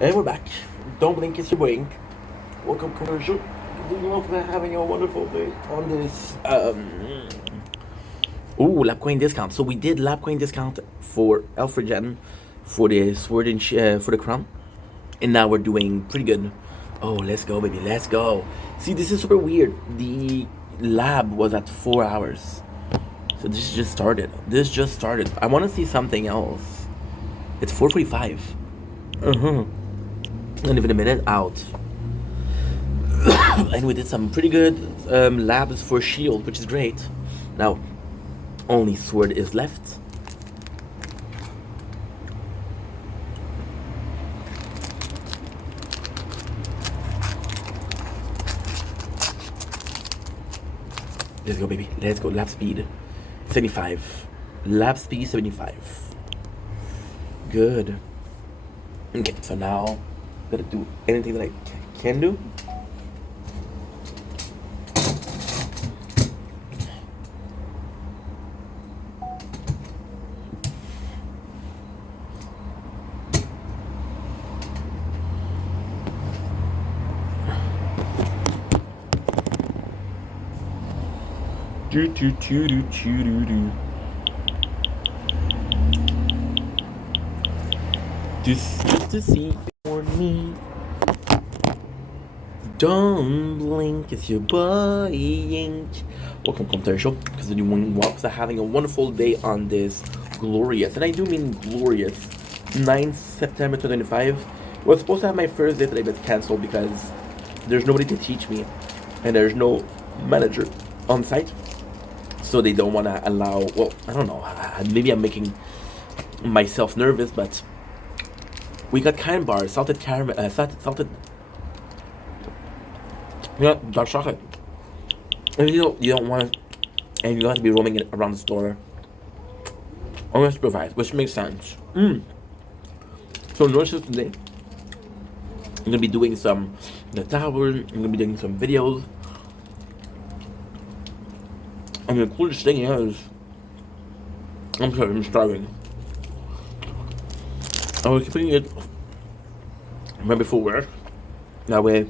And we're back. Don't blink, it's your blink. Welcome, commercial. We're having a wonderful day on this. Lap coin discount. So we did lap coin discount for Elfregen, for the sword and for the crown, and now we're doing pretty good. Oh, let's go, baby, let's go. See, this is super weird. The lab was at 4 hours, so this just started. I want to see something else. It's 4:45. And even a minute out. And we did some pretty good labs for shield, which is great. Now, only sword is left. Let's go, baby. Let's go. Lap speed 75. Lap speed 75. Good. Okay, so now gotta do anything that I can do. Just to see for me. Don't blink, it's your boy Ink. Welcome, commercial, because the new one walks are having a wonderful day on this glorious, and I do mean glorious, 9th September 2025. I was supposed to have my first day today, but canceled because there's nobody to teach me, and there's no manager on site. So they don't want to allow, well, I don't know, maybe I'm making myself nervous, but we got kind bars, salted caramel, salted, yeah, dark chocolate. And you don't want, and you don't have to be roaming around the store. Unsupervised, which makes sense. So nurses today, I'm gonna be doing some the tower. I'm gonna be doing some videos. And the coolest thing is, I'm sorry, I'm starving. I was putting it right before work. That way,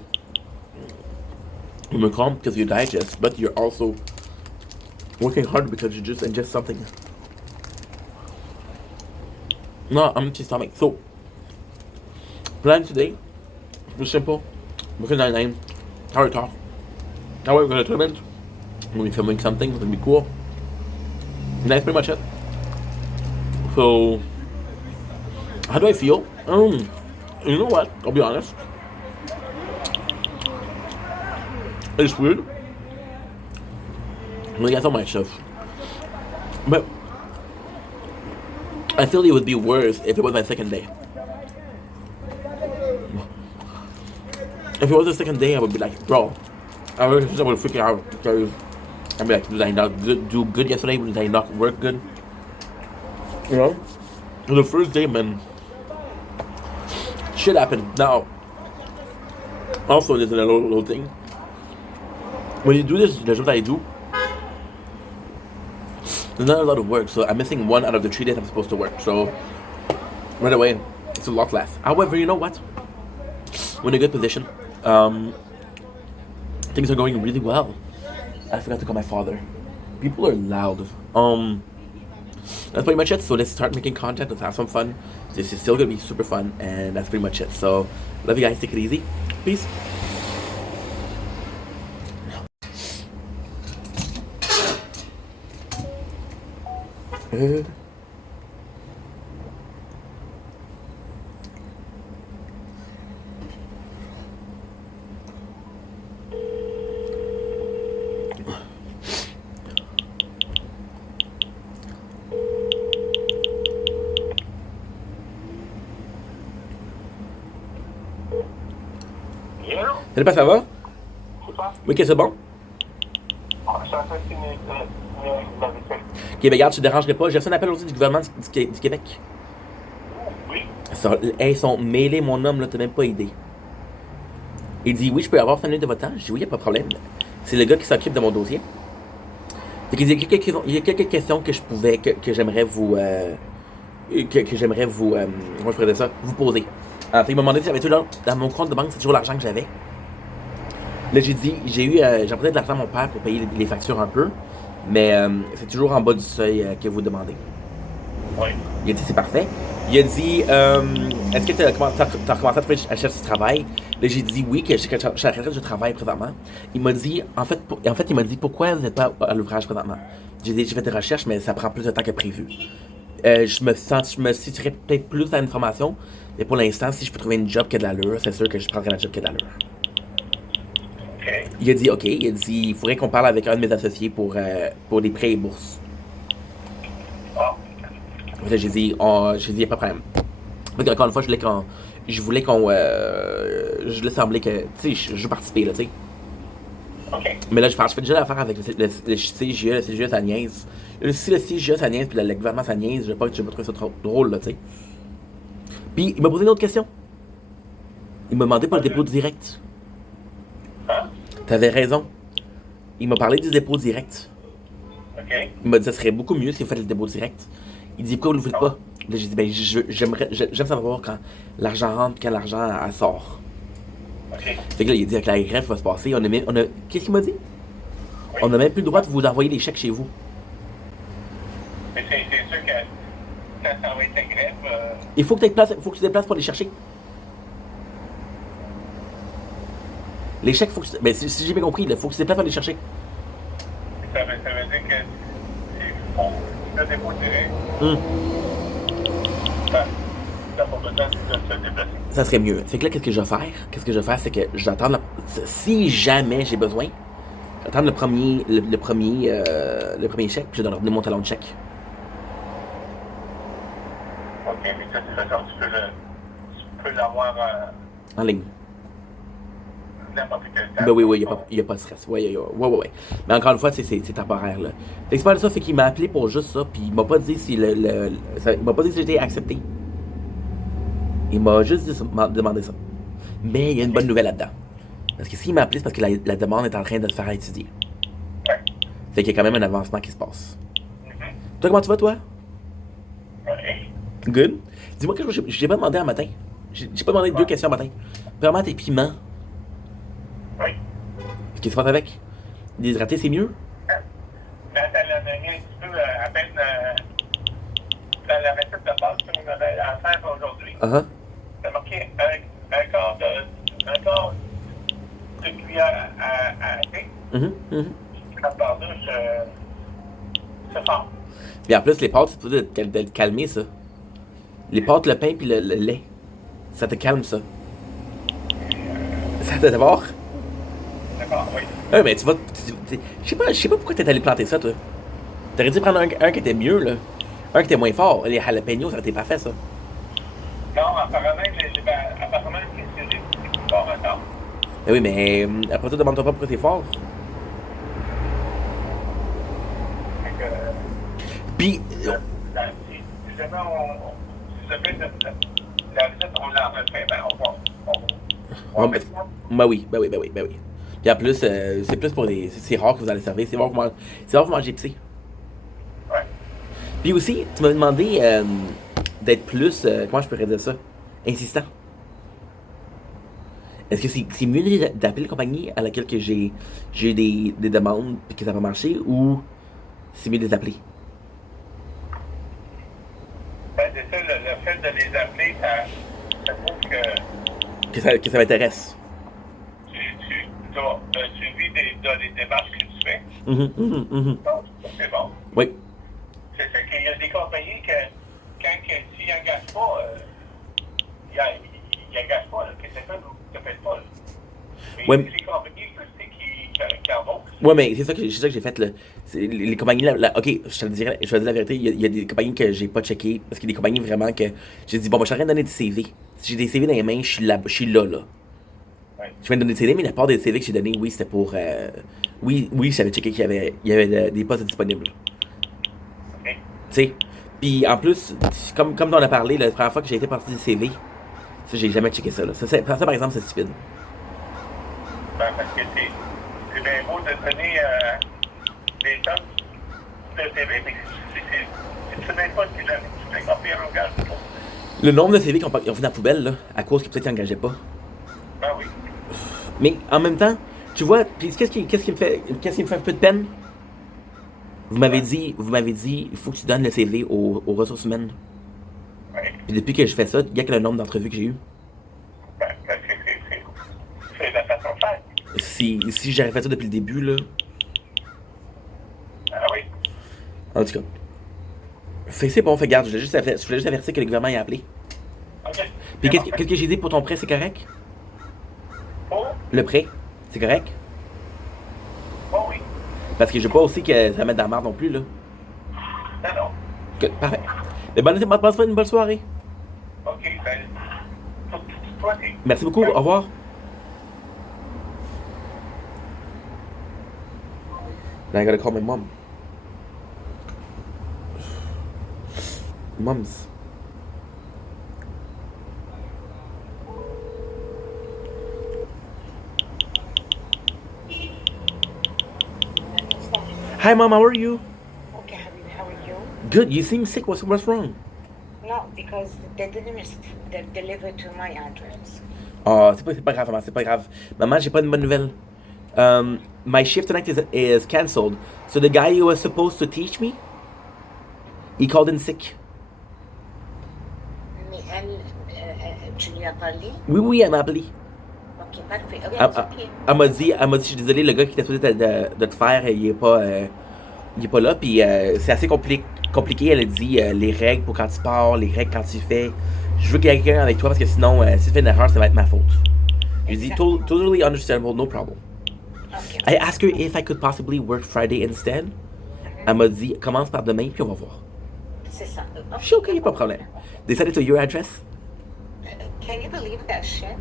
you're calm because you digest, but you're also working hard because you just ingest something. No, I'm empty stomach. So, plan today, super simple. Brooklyn Nine-Nine, Tower Talk. Now we're going to tournament. I'm going to be filming something. It's going to be cool. And that's pretty much it. So, how do I feel? You know what? I'll be honest. It's weird. When I got so much stuff. But I feel it would be worse if it was my second day. If it was the second day, I would be like, bro, I would freak out because I'd be like, did I not do good yesterday? Did I not work good? You know? The first day, man, shit happened. Now, also, there's another little thing. When you do this, there's what I do. There's not a lot of work, so I'm missing 1 out of the 3 days I'm supposed to work. So, right away, it's a lot less. However, you know what? We're in a good position. Things are going really well. I forgot to call my father. People are loud. That's pretty much it. So let's start making content. Let's have some fun. This is still gonna be super fun, and that's pretty much it. So, love you guys. Take it easy. Peace. Good. Salut, pas, ça va? Oui, ok, c'est bon? Ok, ben regarde, je te dérangerai pas. J'ai reçu un appel aussi du gouvernement du Québec. Ils sont mêlés, mon homme, là, t'as même pas idée. Il dit, oui, je peux avoir 5 minutes de votre temps. Je dis, oui, y a pas de problème. C'est le gars qui s'occupe de mon dossier. Fait qu'il dit, il y a quelques questions que je pouvais, que j'aimerais vous, comment je pourrais dire ça, vous poser. Fait, il m'a demandé si j'avais tout dans mon compte de banque, c'est toujours l'argent que j'avais. Là, j'ai dit, j'ai emprunté de l'argent à mon père pour payer les factures un peu, mais c'est toujours en bas du seuil que vous demandez. Oui. Il a dit, c'est parfait. Il a dit, est-ce que tu as recommencé à trouver à chercher du travail? Là, j'ai dit oui, que je suis à la retraite, je travaille présentement. Il m'a dit, en fait, il m'a dit, pourquoi vous n'êtes pas à l'ouvrage présentement? J'ai dit, j'ai fait des recherches, mais ça prend plus de temps que prévu. Je me situerais peut-être plus à l'information, mais pour l'instant, si je peux trouver une job qui a de l'allure, c'est sûr que je prendrai la job qui a de l'allure. OK. Il a dit, OK, il a dit, il faudrait qu'on parle avec un de mes associés pour des prêts et bourses. Ah, Là, j'ai dit, il n'y a pas de problème. Donc, encore une fois, je voulais qu'on, je voulais sembler que, tu sais, je veux participer, là, tu sais. OK. Mais là, je fais déjà l'affaire avec le CGE, le CGE, ça niaise. Si le CGE, ça niaise, puis le gouvernement, ça niaise, je vais pas trouver ça trop drôle, là, tu sais. Puis, il m'a posé une autre question. Il m'a demandé pour le dépôt direct. Hein? T'avais raison. Il m'a parlé du dépôt direct. OK. Il m'a dit, ça serait beaucoup mieux si vous faites le dépôt direct. Il dit, pourquoi vous le faites pas? Là, j'ai dit, ben, j'aime savoir quand l'argent rentre, quand l'argent elle sort. OK. Fait que là, il a dit, avec la greffe, va se passer. Qu'est-ce qu'il m'a dit? Oui. On n'a même plus le droit de vous envoyer les chèques chez vous. Mais c'est sûr que quand ça va être la grève, Il faut que tu te déplaces pour les chercher. Les chèques, faut que tu, ben, si j'ai bien compris, il faut que tu te déplaces pour les chercher. ça veut dire que si on le dépôt direct, Hum. ça n'a pas besoin de se déplacer. Ça serait mieux. Fait que là, qu'est-ce que je vais faire? Qu'est-ce que je vais faire, c'est que j'attends si jamais j'ai besoin, j'attends le premier chèque, puis je donne mon talon de chèque. OK, mais de toute façon, tu peux l'avoir En ligne. n'importe quel temps. Ben oui, il n'y a pas de stress. Ouais. Mais encore une fois, c'est temporaire, là. Fait que c'est pas ça, fait qu'il m'a appelé pour juste ça, puis il m'a pas dit si il m'a pas dit si j'étais accepté. Il m'a juste demandé ça. Mais il y a une bonne nouvelle là-dedans. Parce que s'il m'a appelé, c'est parce que la demande est en train de se faire étudier. Ouais. Fait qu'il y a quand même un avancement qui se passe. Mhm. Toi, comment tu vas, toi? OK. Good. Dis-moi quelque chose, j'ai pas demandé un matin. J'ai pas demandé deux questions un matin. Premièrement, tes piments, Oui. qu'est-ce qui se passe avec? Déshydraté, c'est mieux? Quand elle a donné un petit peu à peine dans la recette de base qu'on avait à faire aujourd'hui, Uh-huh. ça marquait un quart de cuillère à thé. La pardouche, c'est fort. Puis en plus, les pâtes, c'est supposé de te calmer, ça. Les pâtes, le pain puis le lait. Ça te calme, ça. Ça te d'abord? D'accord, oui. Ouais, mais tu vas. Je sais pas pourquoi t'es allé planter ça, toi. T'aurais dû prendre un qui était mieux, là. Un qui était moins fort. Les jalapenos, ça aurait été parfait, ça. Non, apparemment, apparemment, c'est plus fort encore. Ben oui, mais après ça, demande-toi pas pourquoi c'est fort. Fait que, Puis. si jamais si jamais la recette, on la refait, ben, on va Ben mettre ça. oui. Puis en plus, c'est plus pour les. C'est rare que vous allez servir. C'est rare que vous mangez épicé. Ouais. Puis aussi, tu m'as demandé d'être plus. Comment je pourrais dire ça? Insistant. Est-ce que c'est mieux d'appeler la compagnie à laquelle que j'ai eu des demandes et que ça va marcher ou c'est mieux de les appeler? Ben, c'est ça, le fait de les appeler, ça prouve que Que ça m'intéresse. tu suivi des démarches que tu fais. Mhm. Donc, c'est bon. Oui. C'est ça qu'il y a des compagnies que, quand tu n'engages pas, ils n'engagent pas, là, que c'est ça, vous ne faites pas. Là. Mais Ouais. les compagnies, je sais qui embauchent. Ouais, mais c'est ça que j'ai fait, là. Les compagnies, ok, je te le dirais, je vais te dire la vérité, il y a des compagnies que j'ai pas checké, parce qu'il y a des compagnies vraiment que j'ai dit, bon, moi, je suis en train de donner des CV. Si j'ai des CV dans les mains, je suis là. Ouais. Je viens de donner des CV, mais la part des CV que j'ai donné, oui, c'était pour. Oui, j'avais checké qu'il y avait des postes disponibles. OK. Tu sais. Puis en plus, comme on a parlé, la première fois que j'ai été parti du CV, ça, j'ai jamais checké ça, là. Ça, par exemple, c'est stupide. Ben, parce que c'est bien beau de donner des sommes de CV, mais si tu ne sais même pas si tu fais copier un gage. Le nombre de CV qui ont fini dans la poubelle, là, à cause qu'ils peut-être n'engageaient pas. Ben oui. Mais en même temps, tu vois, puis qu'est-ce qui me fait un peu de peine? Vous m'avez dit, il faut que tu donnes le CV aux ressources humaines. Oui. Puis depuis que je fais ça, il y a que le nombre d'entrevues que j'ai eues. C'est la façon de faire. Si j'avais fait ça depuis le début, là. Ah oui. En tout cas. C'est bon, fait garde, je voulais juste avertir que le gouvernement y a appelé. OK. Puis qu'est-ce que j'ai dit pour ton prêt, c'est correct? Oh, Le prêt, c'est correct? oh oui. Parce que je veux pas aussi que ça mette dans la merde non plus, là. Non, non. Que, parfait. Mais passe une bonne soirée. OK, ben, toi, t'es... Merci beaucoup, au revoir. Now I gotta call my mom. Mums. Hi, Mom, how are you? Okay, Habib, how are you? Good. You seem sick. What's wrong? No, because they didn't deliver to my address. Oh, c'est pas grave, maman. C'est pas grave. Maman, j'ai pas une bonne nouvelle. My shift tonight is canceled. So the guy who was supposed to teach me, he called in sick. Mais elle, tu lui as parlé? Oui, elle m'a appelé. Ok, parfait. Ok, Elle, c'est ok. elle m'a dit, je suis désolé, le gars qui était supposé de te faire, il est pas là. Puis c'est assez compliqué. Elle a dit les règles pour quand tu pars, les règles quand tu fais. Je veux qu'il y ait quelqu'un avec toi parce que sinon, si tu fais une erreur, ça va être ma faute. Je dis, totally understandable, no problem. Ok. I asked her if I could possibly work Friday instead. Elle m'a dit, commence par demain, puis on va voir. C'est ça. Je suis OK, y a pas de problème. They sent it to your address? Can you believe that shit?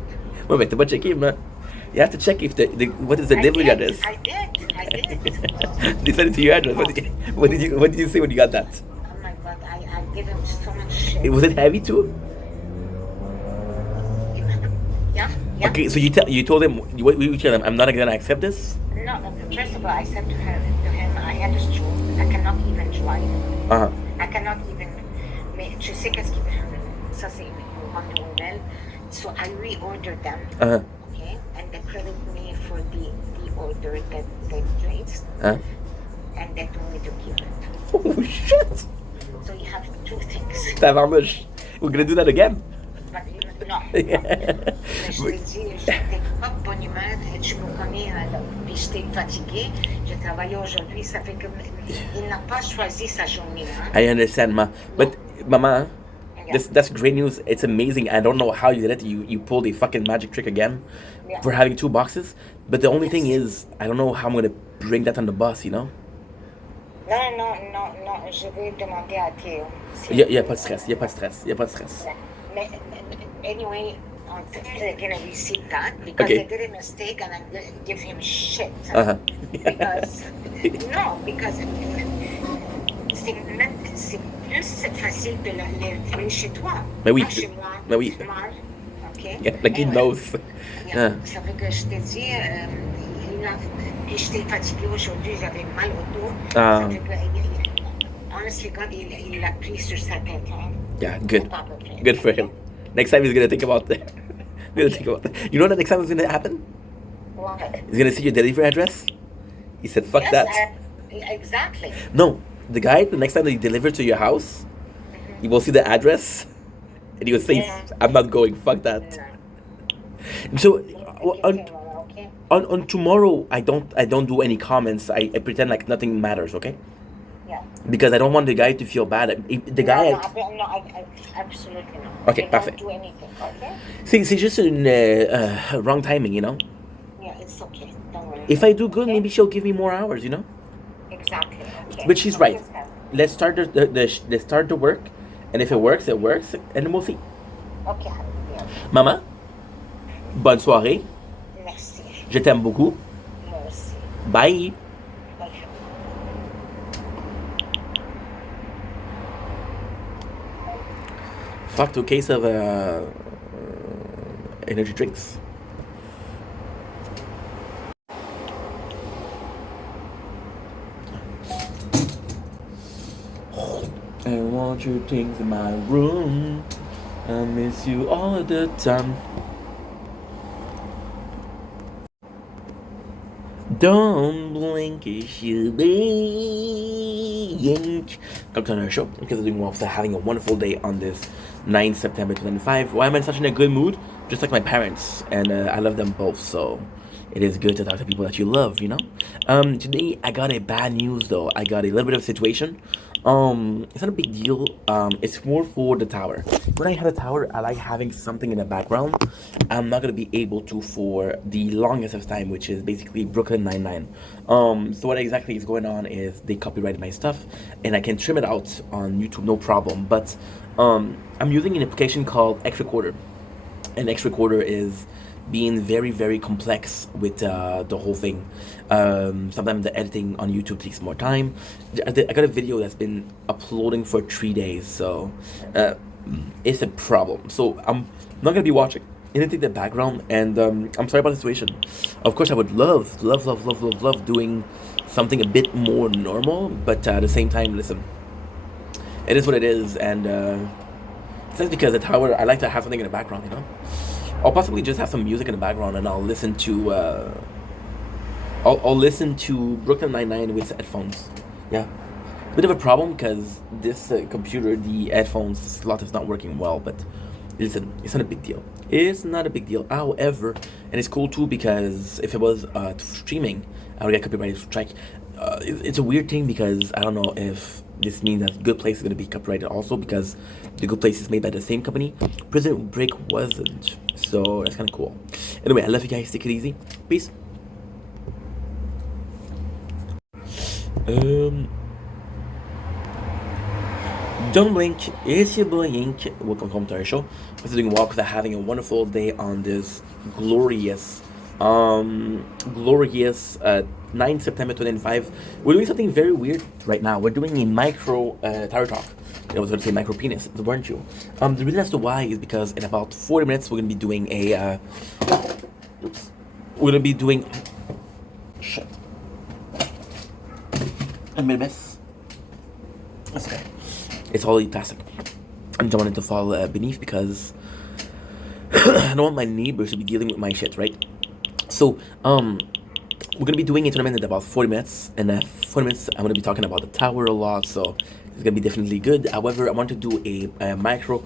Ouais, mais t'as pas checké, man. You have to check if what is the delivery address. I did. They sent it to your address. What did you say when you got that? Oh my god, I give him so much shit. Was it heavy too? Yeah. Okay, so you told him, what you tell him, I'm not gonna accept this? No, first of all, I said to him, I had a stroke. I cannot even drive. Uh-huh. I cannot even. Mais tu sais qu'est-ce qui. Ça, c'est une bonne nouvelle. So I reordered them. Uh-huh. Okay, and they credit me for the order that they placed, Huh? and they told me to keep it. Oh, shit! So you have two things. Tabarnouche. We're gonna do that again? But no. Mais je te dis, j'étais pas de bonne humeur, tu me connais, puis j'étais fatiguée. J'ai travaillé aujourd'hui, ça fait que il n'a pas choisi sa journée. Hein? I understand, ma. But, Mama, Yeah. that's great news. It's amazing. I don't know how you did it. You pulled a fucking magic trick again Yeah. for having 2 boxes. But the only thing Yes. is, I don't know how I'm gonna bring that on the bus, you know? Non, je vais demander à Théo. Y a pas de stress. Y a pas de stress. Y a pas de stress. Mais, anyway, on they're gonna receive that because Okay. they did a mistake and I'm gonna give him shit. Uh-huh. Because, no, because c'est plus facile de les livrer chez toi. Mais oui, Pas chez moi. mais oui. Smart, ok? Yeah, like he Anyway, knows. yeah, Ah. ça fait que je t'ai dit, puis j'étais fatiguée aujourd'hui, j'avais mal au dos. Ah. Ça fait que, honestly, God, il l'a pris sur sa tête. Hein? Yeah, good. Pas à peu près. Good for him. Next time he's gonna think about that. You know what the next time is gonna happen? What? He's gonna see your delivery address. He said, fuck Yes, that. Exactly. No, the guy, the next time that he delivers to your house, he will see the address and he will say, Yeah. I'm not going, fuck that. And so Okay. on tomorrow, I don't do any comments. I pretend like nothing matters, okay? Yeah. Because I don't want the guy to feel bad. The guy, No, I absolutely not. Okay, I perfect. Don't do anything, okay? c'est juste une wrong timing, you know? Yeah, it's okay. Don't worry. If I do good, Okay? maybe she'll give me more hours, you know? Exactly. Okay. But she's right. Okay, Scott. Let's start the work, and if it works, and we'll see. Okay. Yeah. Maman, bonne soirée. Merci. Je t'aime beaucoup. Merci. Bye. Bye. Fucked 2 case of energy drinks. I want your things in my room. I miss you all the time. Don't blink, if you blink. Come to another show because I'm doing well. So having a wonderful day on this 9th September 2025. Why am I in such a good mood? Just like my parents, and I love them both. So it is good to talk to people that you love, you know. Today I got a bad news though. I got a little bit of a situation. It's not a big deal. It's more for the tower. When I have a tower, I like having something in the background. I'm not gonna be able to for the longest of time, which is basically Brooklyn Nine-Nine. So what exactly is going on is they copyrighted my stuff, and I can trim it out on YouTube, no problem. But I'm using an application called X Recorder, and X Recorder is being very very complex with the whole thing. Sometimes the editing on YouTube takes more time. I got a video that's been uploading for 3 days, so it's a problem. So I'm not gonna be watching anything in the background, and I'm sorry about the situation. Of course I would love doing something a bit more normal, but at the same time, listen, it is what it is, and it's just because the tower, I like to have something in the background, you know. I'll possibly just have some music in the background, and I'll listen to Brooklyn Nine-Nine with headphones. Yeah, bit of a problem because this computer, the headphones slot is not working well. But listen, it's not a big deal. It's not a big deal. However, and it's cool too because if it was streaming, I would get copyright strike. It's a weird thing because I don't know if this means that Good Place is going to be copyrighted also, because the Good Place is made by the same company. Prison Break wasn't, so that's kind of cool. Anyway, I love you guys. Take it easy. Peace. Don't blink, it's your boy Ink. Welcome home to our show. We're doing walks, having a wonderful day on this glorious 9th September 2005. We're doing something very weird right now. We're doing a micro tower talk. I was going to say micro penis, weren't you? The reason as to why is because in about 40 minutes we're going to be doing a we're going to be doing shit. I made a mess. That's okay. It's all plastic. I don't want it to fall beneath because I don't want my neighbors to be dealing with my shit, right? So, we're gonna be doing a tournament in about 40 minutes, and 40 minutes I'm gonna be talking about the tower a lot, so it's gonna be definitely good. However, I want to do a micro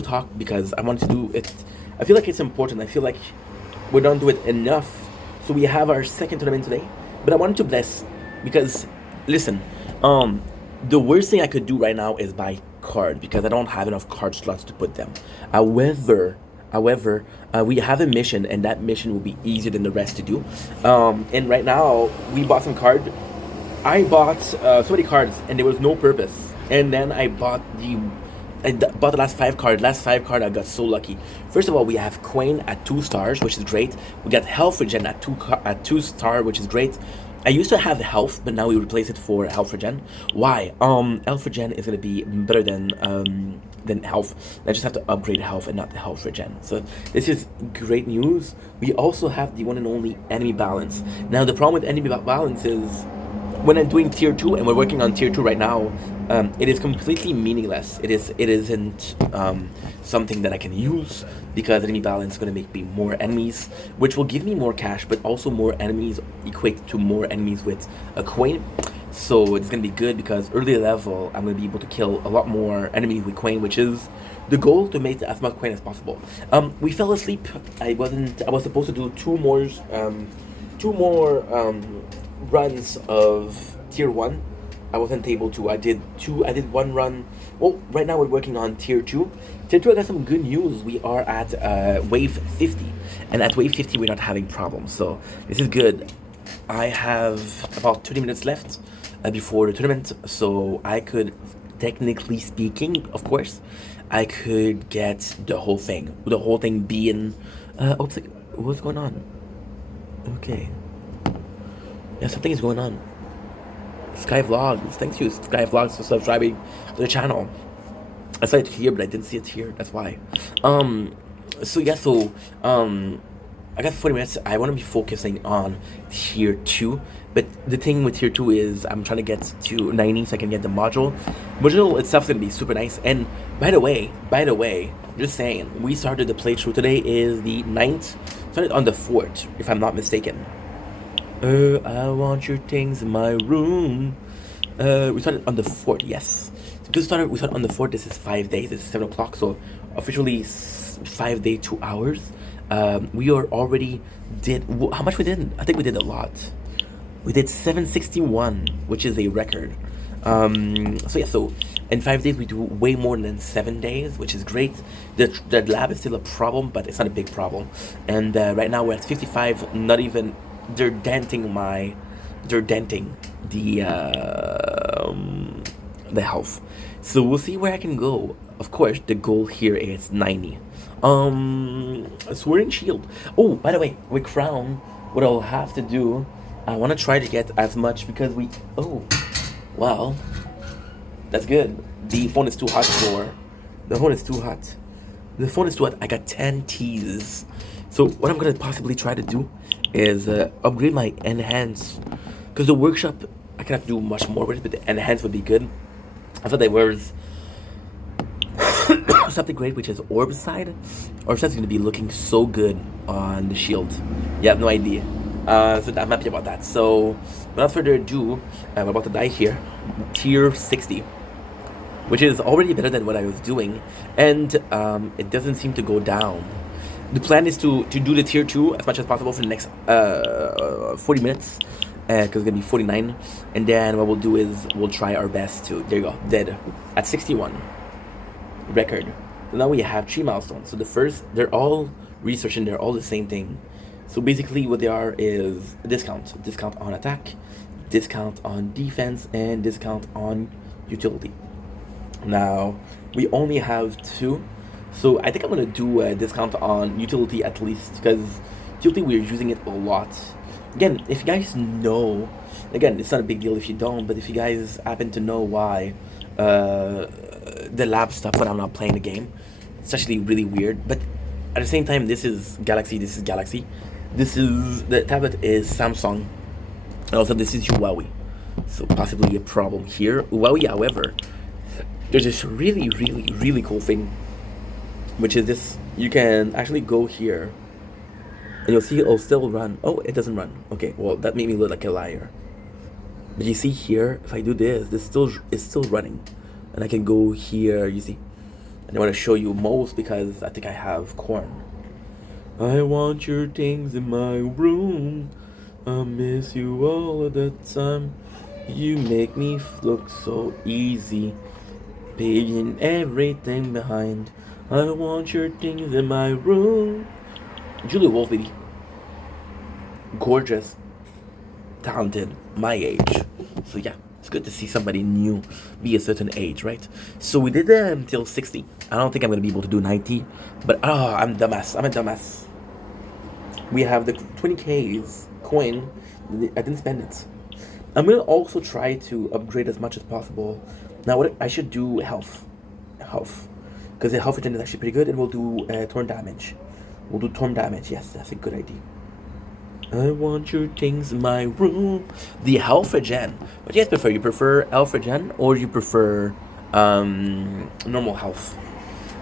talk because I want to do it. I feel like it's important. I feel like we don't do it enough. So we have our second tournament today, but I wanted to bless because, listen, the worst thing I could do right now is buy cards because I don't have enough card slots to put them. However, we have a mission, and that mission will be easier than the rest to do. And right now, we bought some cards. I bought so many cards, and there was no purpose. And then I bought the last 5 cards. Last 5 cards, I got so lucky. First of all, we have Queen at 2 stars, which is great. We got Health Regen at 2 stars, which is great. I used to have health, but now we replace it for health regen. Why? Health regen is gonna be better than health. I just have to upgrade health and not the health regen. So this is great news. We also have the one and only enemy balance. Now the problem with enemy balance is when I'm doing tier 2, and we're working on tier 2 right now, it is completely meaningless. It isn't something that I can use because enemy balance is going to make me more enemies, which will give me more cash, but also more enemies equate to more enemies with a coin. So it's going to be good because early level I'm going to be able to kill a lot more enemies with coin, which is the goal, to make as much coin as possible. We fell asleep. I was supposed to do two more runs of tier 1. I wasn't able to. I did 1 run. Well, right now we're working on tier 2. Tier 2, I got some good news. We are at wave 50, and at wave 50 we're not having problems, so this is good. I have about 20 minutes left before the tournament, so I could, technically speaking, of course, I could get the whole thing. The whole thing being oops, what's going on? Okay. Yeah, something is going on. Sky Vlogs. Thanks to Sky Vlogs for subscribing to the channel. I saw it here, but I didn't see it here. That's why. So yeah, I got 40 minutes. I want to be focusing on tier 2. But the thing with tier 2 is I'm trying to get to 90 so I can get the module. Original itself is gonna be super nice. And by the way, just saying, we started the playthrough. Today is the 9th. Started on the 4th, if I'm not mistaken. I want your things in my room. We started on the 4th, yes. So we started on the 4th. This is 5 days. This is 7 o'clock. So officially 5 day, 2 hours. We are already did how much we did? I think we did a lot. We did 761, which is a record. So yeah, so in 5 days we do way more than 7 days, which is great. The lab is still a problem, but it's not a big problem. And right now we're at 55. Not even they're denting the health. So we'll see where I can go. Of course, the goal here is 90. Sword and Shield. Oh, by the way, with Crown, what I'll have to do, I want to try to get as much because we. Oh, well, that's good. The phone is too hot for. The phone is too hot. The phone is too hot. I got 10 T's. So what I'm gonna possibly try to do is upgrade my enhance, because the workshop I cannot do much more with it, but the enhance would be good. I thought there was something great, which is Orbside. Orbside's gonna be looking so good on the shield. You have no idea. So I'm happy about that. So without further ado, I'm about to die here. Tier 60, which is already better than what I was doing, and it doesn't seem to go down. The plan is to do the tier 2 as much as possible for the next 40 minutes, because it's gonna be 49, and then what we'll do is we'll try our best to. There you go, dead at 61 record. So now we have 3 milestones. So the first, they're all research and they're all the same thing. So basically what they are is discount on attack, discount on defense, and discount on utility. Now we only have 2, so I think I'm gonna do a discount on utility at least, because utility we're using it a lot. Again, if you guys know, again, it's not a big deal if you don't, but if you guys happen to know why the lab stuff when I'm not playing the game, it's actually really weird. But at the same time, this is Galaxy. This is the tablet is Samsung, and also this is Huawei. So possibly a problem here. Huawei, however, there's this really cool thing, which is this. You can actually go here, and you'll see it'll still run. Oh, it doesn't run. Okay, well that made me look like a liar. But you see here, if I do this, it's still running, and I can go here. You see, and I want to show you most because I think I have corn. I want your things in my room. I miss you all of the time. You make me look so easy, paying everything behind. I want your things in my room. Julia Wolf, baby. Gorgeous, talented, my age. So yeah, it's good to see somebody new be a certain age, right? So we did that until 60. I don't think I'm gonna be able to do 90, but I'm a dumbass. We have the 20K's coin. I didn't spend it. I'm gonna also try to upgrade as much as possible. Now what I should do health, because the health regen is actually pretty good, and we'll do torn damage. We'll do torn damage. Yes, that's a good idea. I want your things in my room. The health regen. What do you guys prefer? You prefer health regen or you prefer normal health?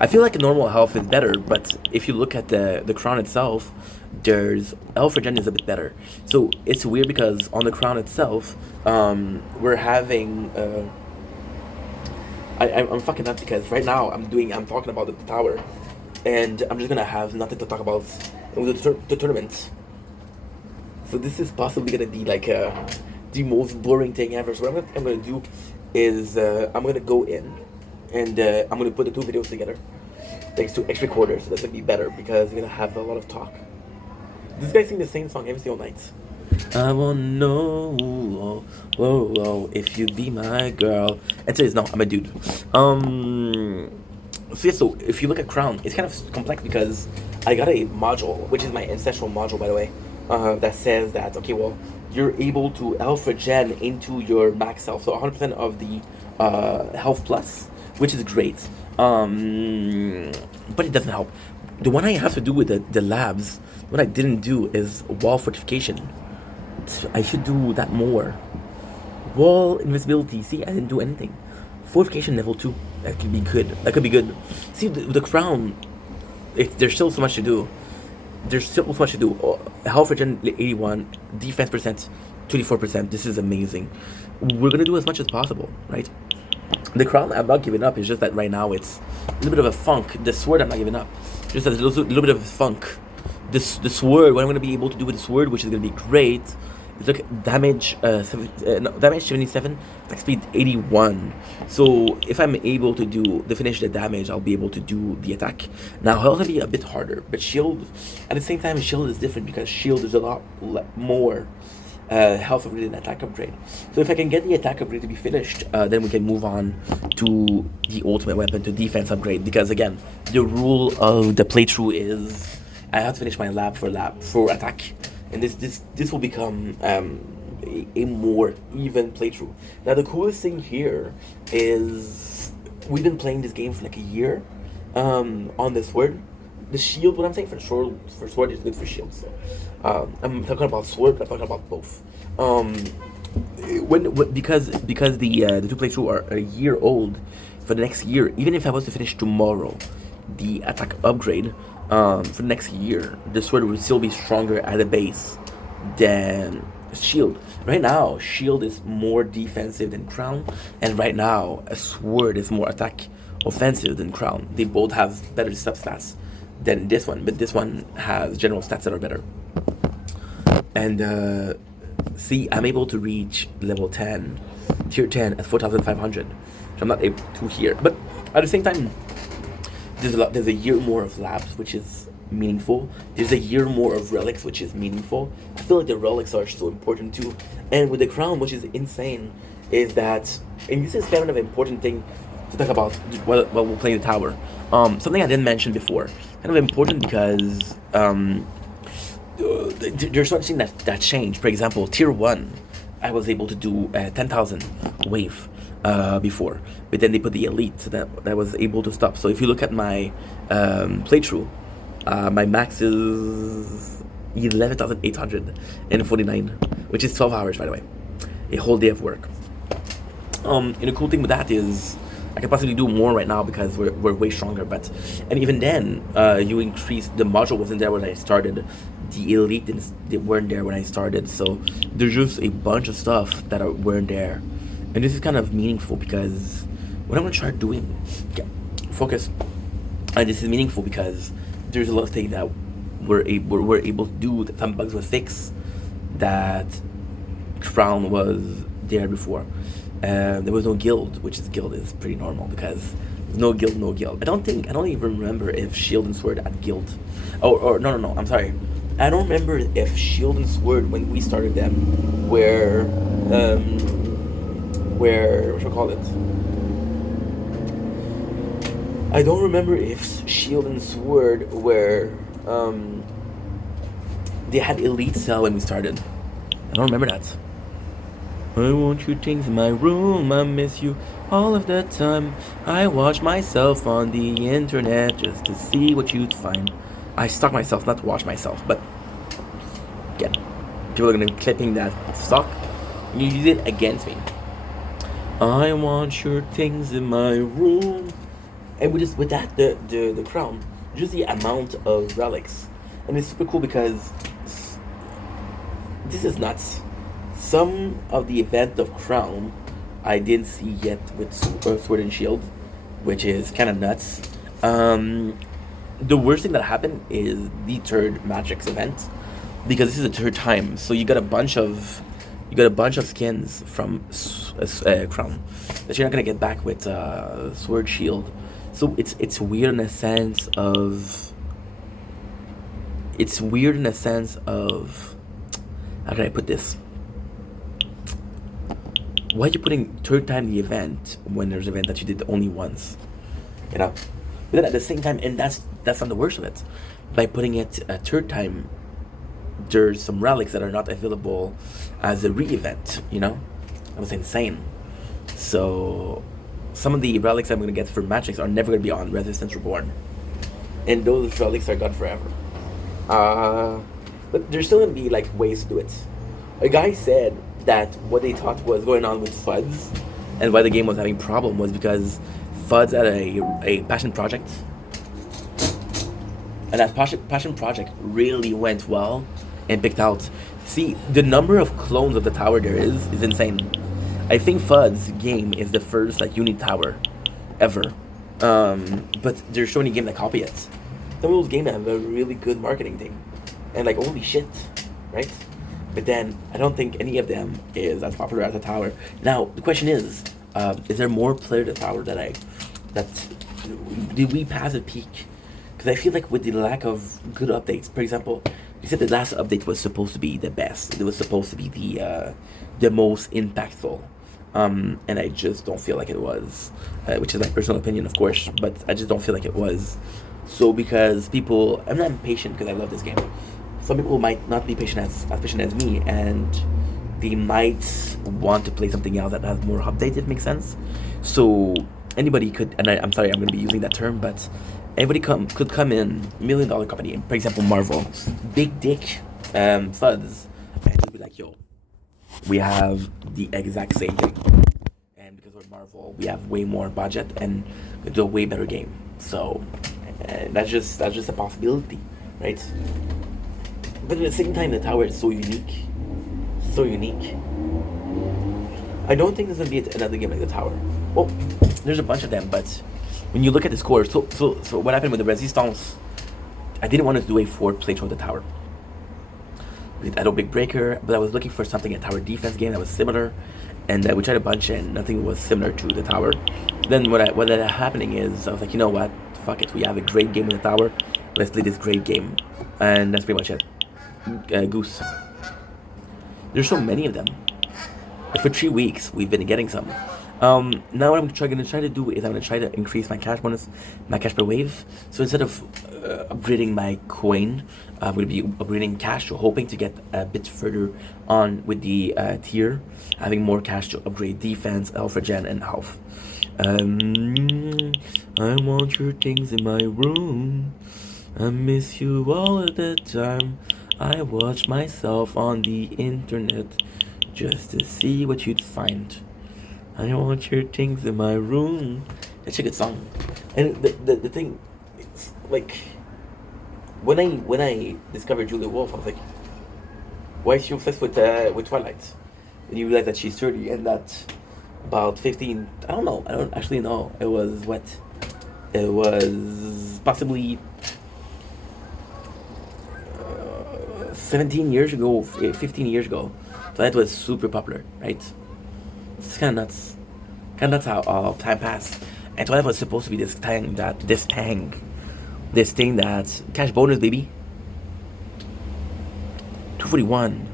I feel like normal health is better, but if you look at the crown itself, there's health regen is a bit better. So it's weird because on the crown itself, we're having. I'm fucking up because right now I'm talking about the tower, and I'm just gonna have nothing to talk about with the tournament. So this is possibly gonna be like the most boring thing ever. So what I'm gonna do is I'm gonna go in and I'm gonna put the 2 videos together, thanks to extra quarters. So that's gonna be better because we're gonna have a lot of talk. This guy sing the same song every single night. I wanna know, if you be my girl. And says no, I'm a dude. So yeah, so if you look at Crown, it's kind of complex because I got a module, which is my ancestral module, by the way, that says that, okay, well, you're able to health regen into your max health, so 100% of the health plus, which is great, but it doesn't help. The one I have to do with the labs, what I didn't do is wall fortification. I should do that more. Wall invisibility, see, I didn't do anything. Fortification level 2. That could be good. That could be good. See, the crown, there's still so much to do. There's still so much to do. Health regen 81, defense percent 24%. This is amazing. We're gonna do as much as possible, right? The crown, I'm not giving up. It's just that right now it's a little bit of a funk. The sword, I'm not giving up. Just a little bit of a funk. The sword, what I'm gonna be able to do with the sword, which is gonna be great. Look, damage, damage 77, attack speed 81. So if I'm able to finish the damage, I'll be able to do the attack. Now, it'll also be a bit harder, but shield, at the same time, shield is different because shield is a lot more health upgrade and attack upgrade. So if I can get the attack upgrade to be finished, then we can move on to the ultimate weapon, to defense upgrade. Because again, the rule of the playthrough is I have to finish my lap for attack. And this will become a more even playthrough. Now the coolest thing here is we've been playing this game for like a year on the sword. The shield, what I'm saying for sword is good for shield. So I'm talking about sword, but I'm talking about both. Because the two playthrough are a year old, for the next year, even if I was to finish tomorrow, the attack upgrade. For the next year, the sword will still be stronger at a base than shield. Right now, shield is more defensive than crown, and right now, a sword is more attack offensive than crown. They both have better substats than this one, but this one has general stats that are better. And see, I'm able to reach level 10, tier 10 at 4,500. So I'm not able to here, but at the same time, there's a year more of labs, which is meaningful. There's a year more of relics, which is meaningful. I feel like the relics are so important too. And with the crown, which is insane, is that, and this is kind of an important thing to talk about while we're playing the tower. Something I didn't mention before, kind of important because there's something that changed. For example, tier 1, I was able to do 10,000 wave before, but then they put the elite, so that was able to stop. So if you look at my playthrough, my max is 11,849, which is 12 hours, by the way, a whole day of work. And the cool thing with that is I can possibly do more right now because we're way stronger. And even then, you increase, the module wasn't there when I started. The elite they weren't there when I started. So there's just a bunch of stuff that weren't there. And this is kind of meaningful because what I'm gonna try doing, focus. And this is meaningful because there's a lot of things that we're able to do. That some bugs were fixed. That crown was there before. There was no guild, which guild is pretty normal because no guild. I don't even remember if shield and sword had guild. No, I'm sorry. I don't remember if shield and sword when we started them were what should I call it? I don't remember if shield and sword were they had elite cell when we started. I don't remember that. I want you things in my room, I miss you all of the time. I watch myself on the internet just to see what you'd find. I stalk myself, not to watch myself, but again, people are gonna be clipping that stalk. You use it against me. I want your things in my room. And with that, the crown, just the amount of relics. And it's super cool because this is nuts. Some of the event of crown I didn't see yet with sword and shield, which is kind of nuts. The worst thing that happened is the third Matrix event, because this is the third time. So you got a bunch of skins from crown that you're not gonna get back with sword shield. So it's weird in a sense of how can I put this? Why are you putting third time the event when there's an event that you did only once? You know? But then at the same time, and that's not the worst of it. By putting it a third time, there's some relics that are not available as a re-event, you know? That was insane. So some of the relics I'm gonna get for Matrix are never gonna be on Resistance Reborn. And those relics are gone forever. But there's still gonna be like ways to do it. A guy said that what they thought was going on with FUDs and why the game was having problem was because Fuds had a passion project, and that passion project really went well and picked out. See, the number of clones of the tower there is insane. I think Fud's game is the first like unit tower ever, but there's so many games that copy it. Some of those games have a really good marketing team, and like holy shit, right? But then I don't think any of them is as popular as the tower. Now the question is there more player the tower did we pass a peak? Because I feel like with the lack of good updates, for example, you said the last update was supposed to be the best. It was supposed to be the most impactful. And I just don't feel like it was, which is my personal opinion, of course, but I just don't feel like it was. So because people, I'm not impatient because I love this game. Some people might not be patient as patient as me, and they might want to play something else that has more updates, if it makes sense. So anybody could, and I'm sorry, I'm going to be using that term, but anybody could come in, $1 million company, for example, Marvel, big dick, Fuds, and they'll be like, yo, we have the exact same thing, and because we're Marvel, we have way more budget and we do a way better game. So that's just a possibility, right? But at the same time, the tower is so unique, so unique. I don't think there's gonna be another game like the tower. Well, there's a bunch of them, but when you look at the score, so what happened with the Resistance? I didn't want to do a 4 playthrough of the tower. We had a big breaker, but I was looking for something, a tower defense game that was similar, and we tried a bunch, and nothing was similar to the tower. Then what ended up happening is I was like, you know what? Fuck it. We have a great game in the tower. Let's play this great game, and that's pretty much it. Goose. There's so many of them. For 3 weeks, we've been getting some. Now what I'm going to try to do is I'm going to try to increase my cash bonus, my cash per wave. So instead of upgrading my coin, I'm going to be upgrading cash, so hoping to get a bit further on with the tier, having more cash to upgrade defense, health regen, and health. I want your things in my room. I miss you all of the time. I watch myself on the internet just to see what you'd find. I want your things in my room. It's a good song. And the thing, it's like, when I discovered Julia Wolf, I was like, why is she obsessed with Twilight? And you realize that she's 30 and that about 15, I don't actually know. It was what? It was possibly 17 years ago, 15 years ago. So that was super popular, right? It's kind of nuts. Kind of nuts how time passed. And Twilight was supposed to be this thing that cash bonus, baby. 241.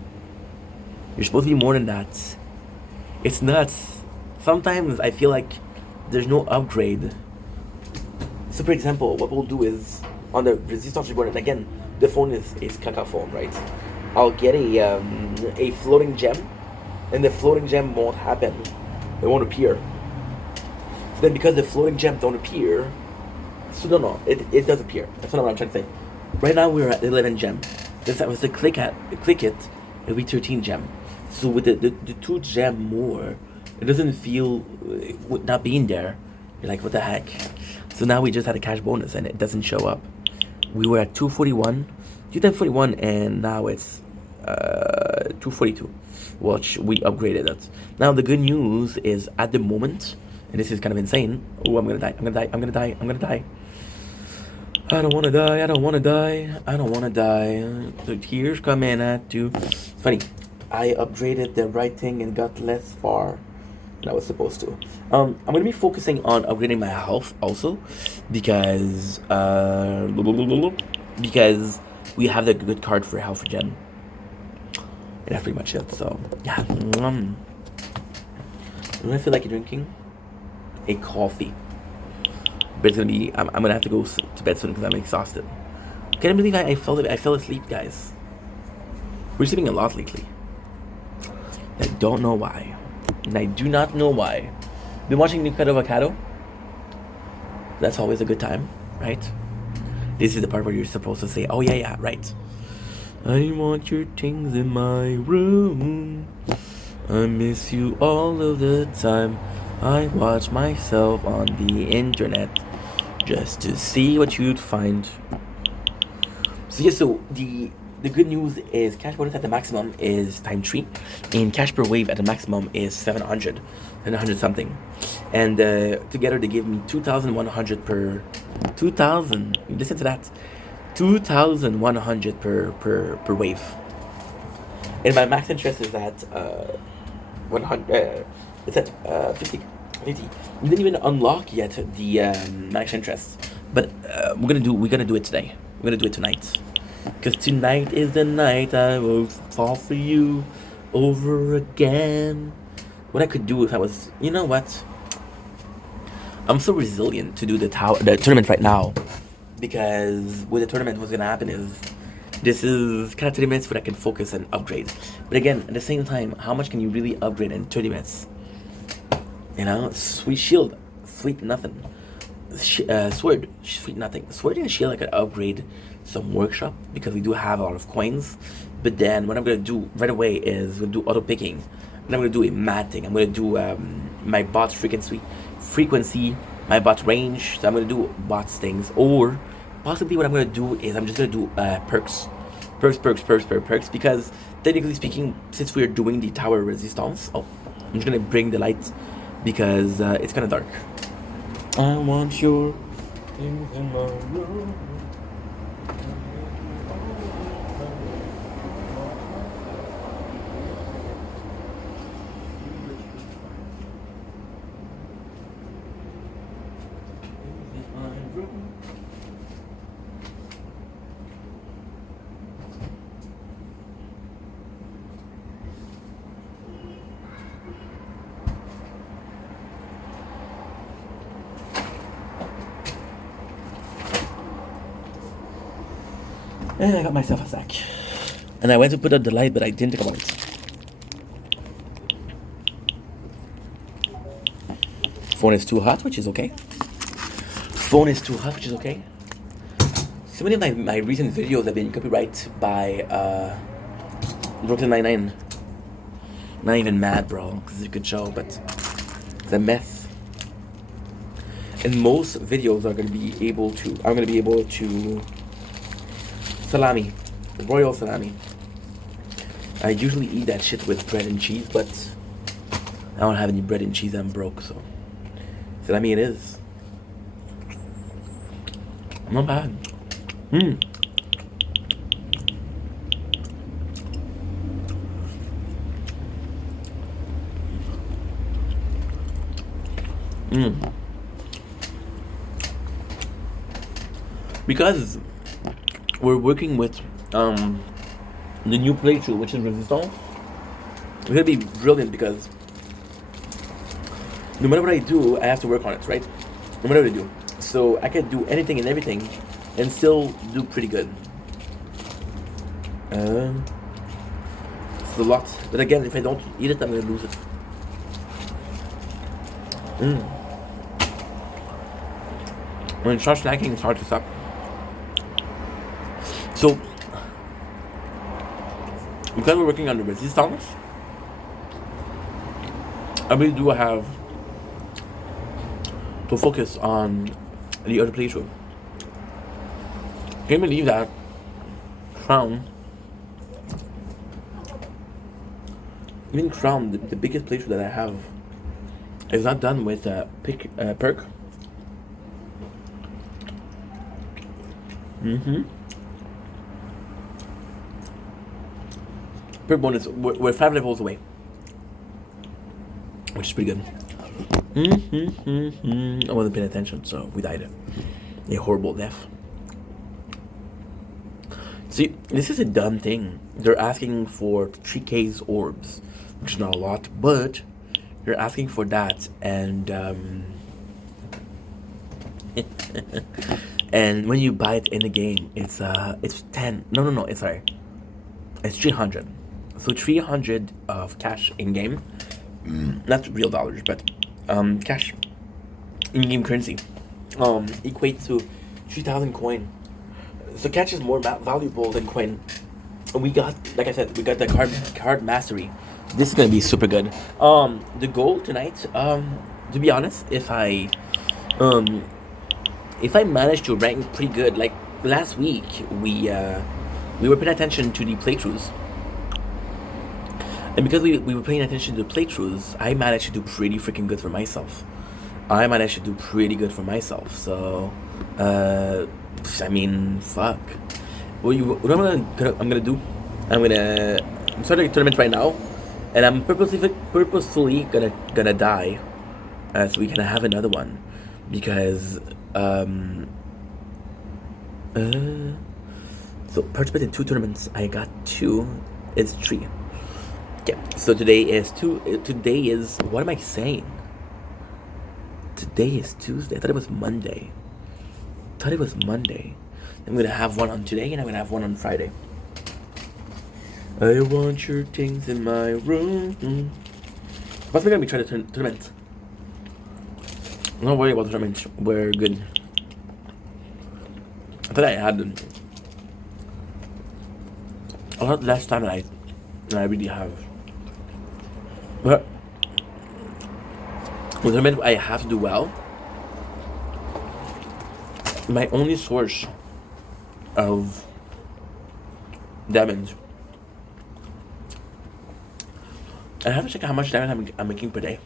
You're supposed to be more than that. It's nuts. Sometimes I feel like there's no upgrade. So for example, what we'll do is on the Resistance Reborn, and again, the phone is caca phone, right? I'll get a floating gem, and the floating gem won't happen. It won't appear. So then because the floating gems don't appear, so it does appear. That's what I'm trying to say. Right now we're at 11 gem. If I was to click it, it'll be 13 gem. So with the 2 gem more, it doesn't feel with not being there. You're like, what the heck? So now we just had a cash bonus and it doesn't show up. We were at 241, and now it's 242. Which we upgraded it. Now the good news is at the moment, and this is kind of insane. Oh, I'm gonna die. I don't wanna die. The tears coming at you. It's funny. I upgraded the right thing and got less far than I was supposed to. I'm gonna be focusing on upgrading my health also, because we have the good card for health regen. And that's pretty much it. So yeah. When I feel like drinking a coffee, but it's gonna be. I'm gonna have to go to bed soon because I'm exhausted. Can I believe I fell asleep, guys? We're sleeping a lot lately. I don't know why, and I do not know why. Been watching New Cut Avocado. That's always a good time, right? This is the part where you're supposed to say, "Oh yeah, right." I want your things in my room. I miss you all of the time. I watch myself on the internet just to see what you'd find. So yeah, so the good news is cash bonus at the maximum is times 3, and cash per wave at the maximum is 700, 700 something, and together they give me 2,100 per 2,000. Listen to that, 2,100 per wave, and my max interest is at 100. It's at 50. 50. We didn't even unlock yet the max interest, but we're gonna do it today. We're gonna do it tonight. Cause tonight is the night I will fall for you over again. What I could do if I was, you know what? I'm so resilient to do the tournament right now, because with the tournament, what's gonna happen is this is kind of 30 minutes where I can focus and upgrade. But again, at the same time, how much can you really upgrade in 30 minutes? You know, sweet shield, sweet nothing. Sword, sweet nothing. Sword and shield I could upgrade some workshop because we do have a lot of coins. But then what I'm gonna do right away is we'll do auto picking. And I'm gonna do a mad thing. I'm gonna do my bot frequency, my bot range. So I'm gonna do bots things, or possibly what I'm gonna do is I'm just gonna do perks, because technically speaking, since we're doing the tower resistance, I'm just gonna bring the light because it's kind of dark. I want your things in my room. And I got myself a sack. And I went to put out the light, but I didn't think about it. Phone is too hot, which is okay. So many of my recent videos have been copyrighted by Brooklyn Nine-Nine. Not even mad, bro, because it's a good show, but it's a mess. And most videos are gonna be able to salami, royal salami. I usually eat that shit with bread and cheese, but I don't have any bread and cheese. I'm broke, so salami it is. Not bad. Because we're working with the new playthrough, which is Resistance. It's gonna be brilliant because no matter what I do, I have to work on it, right? No matter what I do, so I can do anything and everything, and still do pretty good. It's a lot, but again, if I don't eat it, I'm gonna lose it. When you start snacking, it's hard to stop. So, because we're working on the Resistance, I really do have to focus on the other playthrough. Can't believe that Crown, even Crown, the biggest playthrough that I have, is not done with perk. Per bonus, we're 5 levels away, which is pretty good. I wasn't paying attention, so we died a horrible death. See, this is a dumb thing. They're asking for 3K's orbs, which is not a lot, but they're asking for that, and and when you buy it in the game, it's 10. No, it's sorry, it's 300. So 300 of cash in game, not real dollars, but cash in game currency, equates to 3,000 coin. So cash is more valuable than coin. And we got, like I said, we got the card mastery. This is gonna be super good. The goal tonight, to be honest, if I manage to rank pretty good, like last week, we were paying attention to the playthroughs, and because we were paying attention to the playthroughs, I managed to do pretty freaking good for myself. So, I mean, fuck. What I'm gonna do? I'm starting a tournament right now, and I'm purposefully gonna die, so we can have another one, because so participate in 2 tournaments. I got 2. It's 3. Yeah. So today is what am I saying? Today is Tuesday. I thought it was Monday. I'm gonna have one on today, and I'm gonna have one on Friday. I want your things in my room. What's gonna be trying to tournament? Don't worry about the tournament. We're good. I thought I had a lot less time than I really have. But with the tournament, I have to do well. My only source of damage, I have to check how much damage I'm making per day.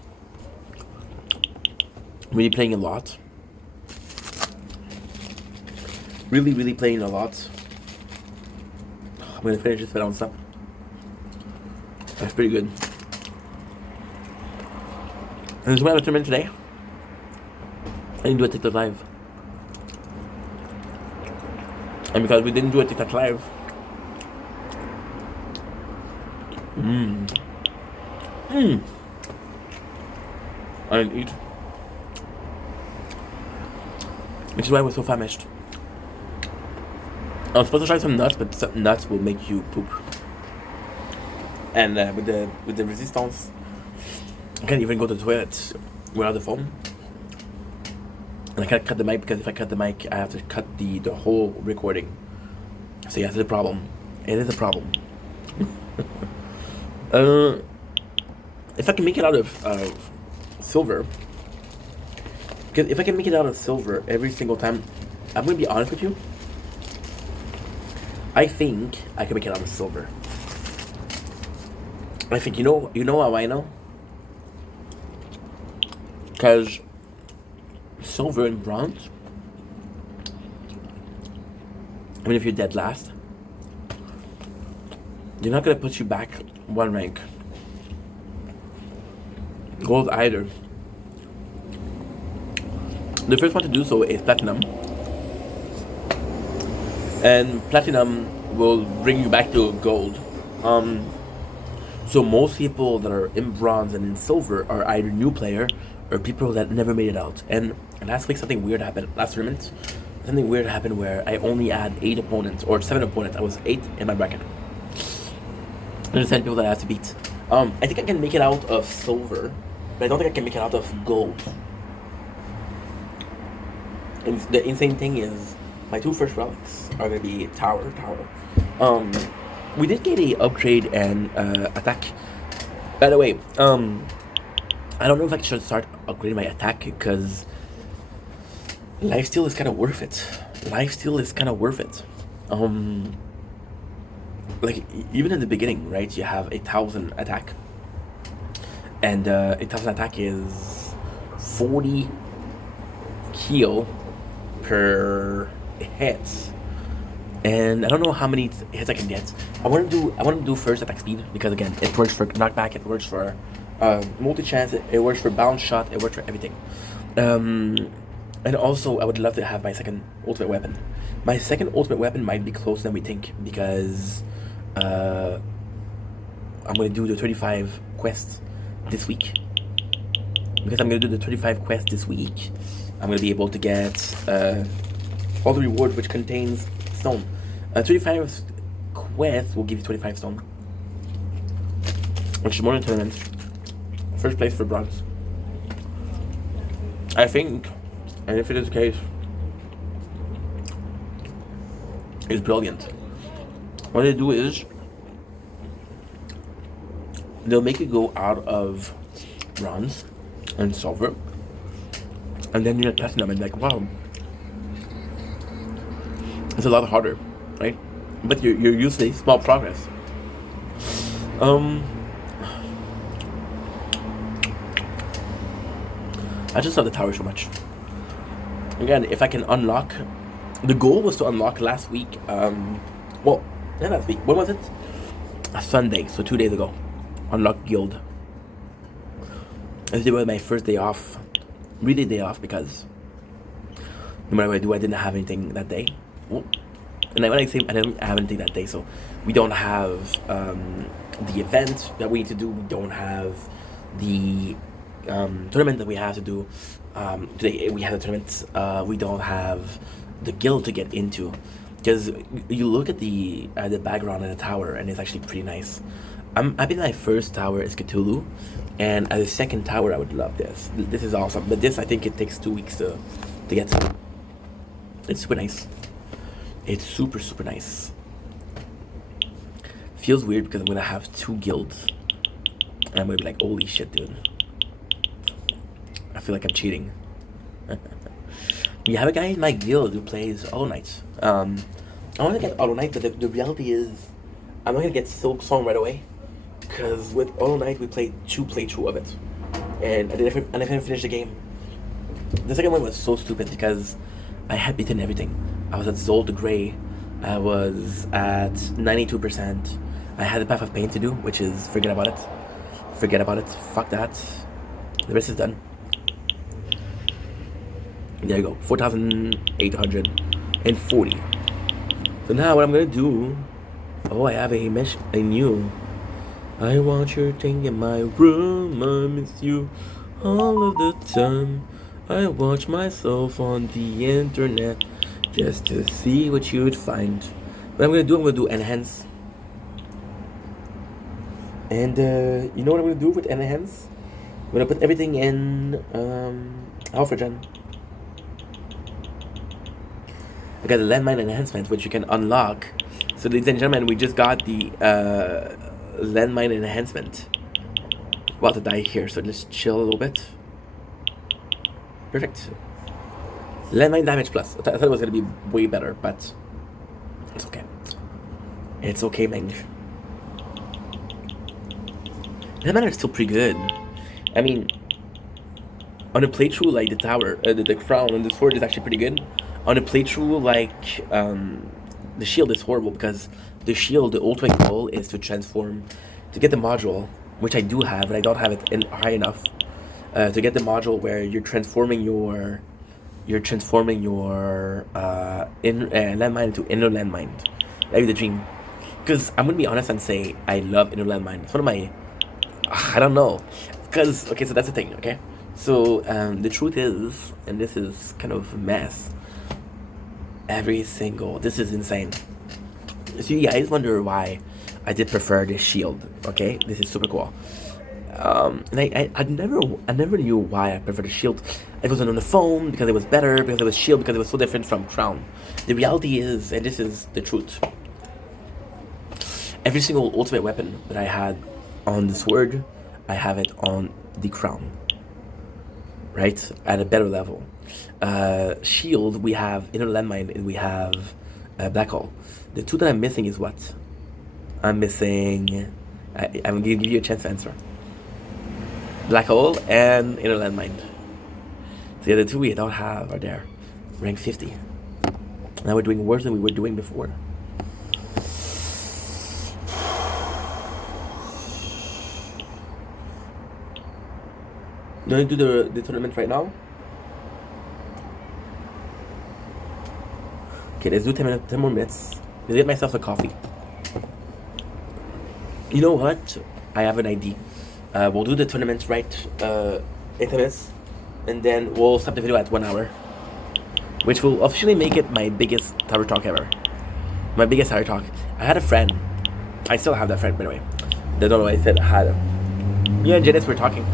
Really playing a lot. Really playing a lot. I'm gonna finish this balance up. That's pretty good. And there's one other tournament today. I didn't do a TikTok live. And because we didn't do a TikTok live, I didn't eat. Which is why I was so famished. I was supposed to try some nuts, but some nuts will make you poop. And with the resistance, I can't even go to the toilet without the phone. And I can't cut the mic, because if I cut the mic, I have to cut the whole recording. So yeah, it's a problem. It is a problem. If I can make it out of silver, because if I can make it out of silver every single time, I'm gonna be honest with you, I think I can make it out of silver. I think you know how I know? Because silver and bronze, even if you're dead last, they're not gonna put you back one rank. Gold either. The first one to do so is platinum, and platinum will bring you back to gold. So most people that are in bronze and in silver are either new player or people that never made it out. And last week something weird happened. Last tournament, something weird happened where I only had 8 opponents or 7 opponents. I was 8 in my bracket. There's 10 people that I have to beat. I think I can make it out of silver, but I don't think I can make it out of gold. And the insane thing is, my 2 first relics are gonna be tower. We did get a upgrade and attack. By the way, I don't know if I should start upgrading my attack, because lifesteal is kind of worth it. Like even in the beginning, right? You have 1,000 attack, and 1,000 attack is 40 heal per hit, and I don't know how many hits I can get. I want to do first attack speed, because again, it works for knockback, it works for multi-chance, it works for bounce shot, it works for everything. And also, I would love to have my second ultimate weapon. My second ultimate weapon might be closer than we think, because I'm going to do the 35 quests this week. I'm going to be able to get all the rewards which contains stone. 35 quests will give you 25 stone, which is more than tournament. First place for bronze, I think. And if it is the case, it's brilliant. What they do is they'll make you go out of bronze and silver, and then you're platinum, and like, wow, it's a lot harder, right? But you're usually small progress. I just love the tower so much. Again, if I can unlock, the goal was to unlock last week. Well, not last week. When was it? A Sunday, so 2 days ago. Unlock guild. This was my first day off, really day off, because no matter what I do, I didn't have anything that day. Well, and when I say I didn't have anything that day, so we don't have the event that we need to do. We don't have the tournament that we have to do. Today we have a tournament. We don't have the guild to get into, because you look at the background of the tower, and it's actually pretty nice. I think my first tower is Cthulhu, and as a second tower, I would love this. This is awesome, but this I think it takes 2 weeks to get to. It's super nice. It's super nice. Feels weird because I'm gonna have 2 guilds, and I'm gonna be like, holy shit, dude. I feel like I'm cheating. We have a guy in my guild who plays Hollow Knight. I want to get Hollow Knight, but the reality is, I'm not gonna get Silk Song right away, because with Hollow Knight we played 2 playthrough of it, and I didn't finish the game. The second one was so stupid because I had beaten everything. I was at Zol the Grey. I was at 92%. I had the Path of Pain to do, which is forget about it. Forget about it. Fuck that. The rest is done. There you go. 4,840. So now what I'm gonna do? Oh, I have a new. I want your thing in my room. I miss you all of the time. I watch myself on the internet just to see what you would find. What I'm gonna do enhance. And you know what I'm gonna do with enhance? I'm gonna put everything in Alpha Gen. I got the landmine enhancement, which you can unlock. So, ladies and gentlemen, we just got the landmine enhancement. About to die here, so just chill a little bit. Perfect. Landmine damage plus. I thought it was gonna be way better, but it's okay. It's okay, man. Landmine is still pretty good. I mean, on a playthrough like the tower, the crown and the sword is actually pretty good. On a playthrough like the shield is horrible, because the shield, the ultimate goal is to transform, to get the module, which I do have, but I don't have it high enough. To get the module where you're transforming your landmine into inner landmine. That'd be the dream. Because I'm gonna be honest and say I love inner landmine. It's one of my, I don't know, because okay, so that's the thing, okay. So the truth is, and this is kind of a mess. This is insane. So you guys wonder why I did prefer this shield, okay? This is super cool. And I never knew why I preferred the shield. It wasn't on the phone because it was better, because it was shield because it was so different from crown. The reality is, and this is the truth, every single ultimate weapon that I had on the sword, I have it on the crown, right? At a better level. Shield, we have inner landmine and we have black hole. The two that I'm missing is what? I'm missing. I'm gonna give you a chance to answer. Black hole and inner landmine. So the other two we don't have are there. Rank 50. Now we're doing worse than we were doing before. You want to do the tournament right now? Okay, let's do 10 more minutes. Let's get myself a coffee. You know what? I have an idea. We'll do the tournament right 8 minutes, and then we'll stop the video at 1 hour, which will officially make it my biggest tower talk ever. My biggest tower talk. I had a friend. I still have that friend, by the way. They don't know why I said I had him. Me and Janice were talking.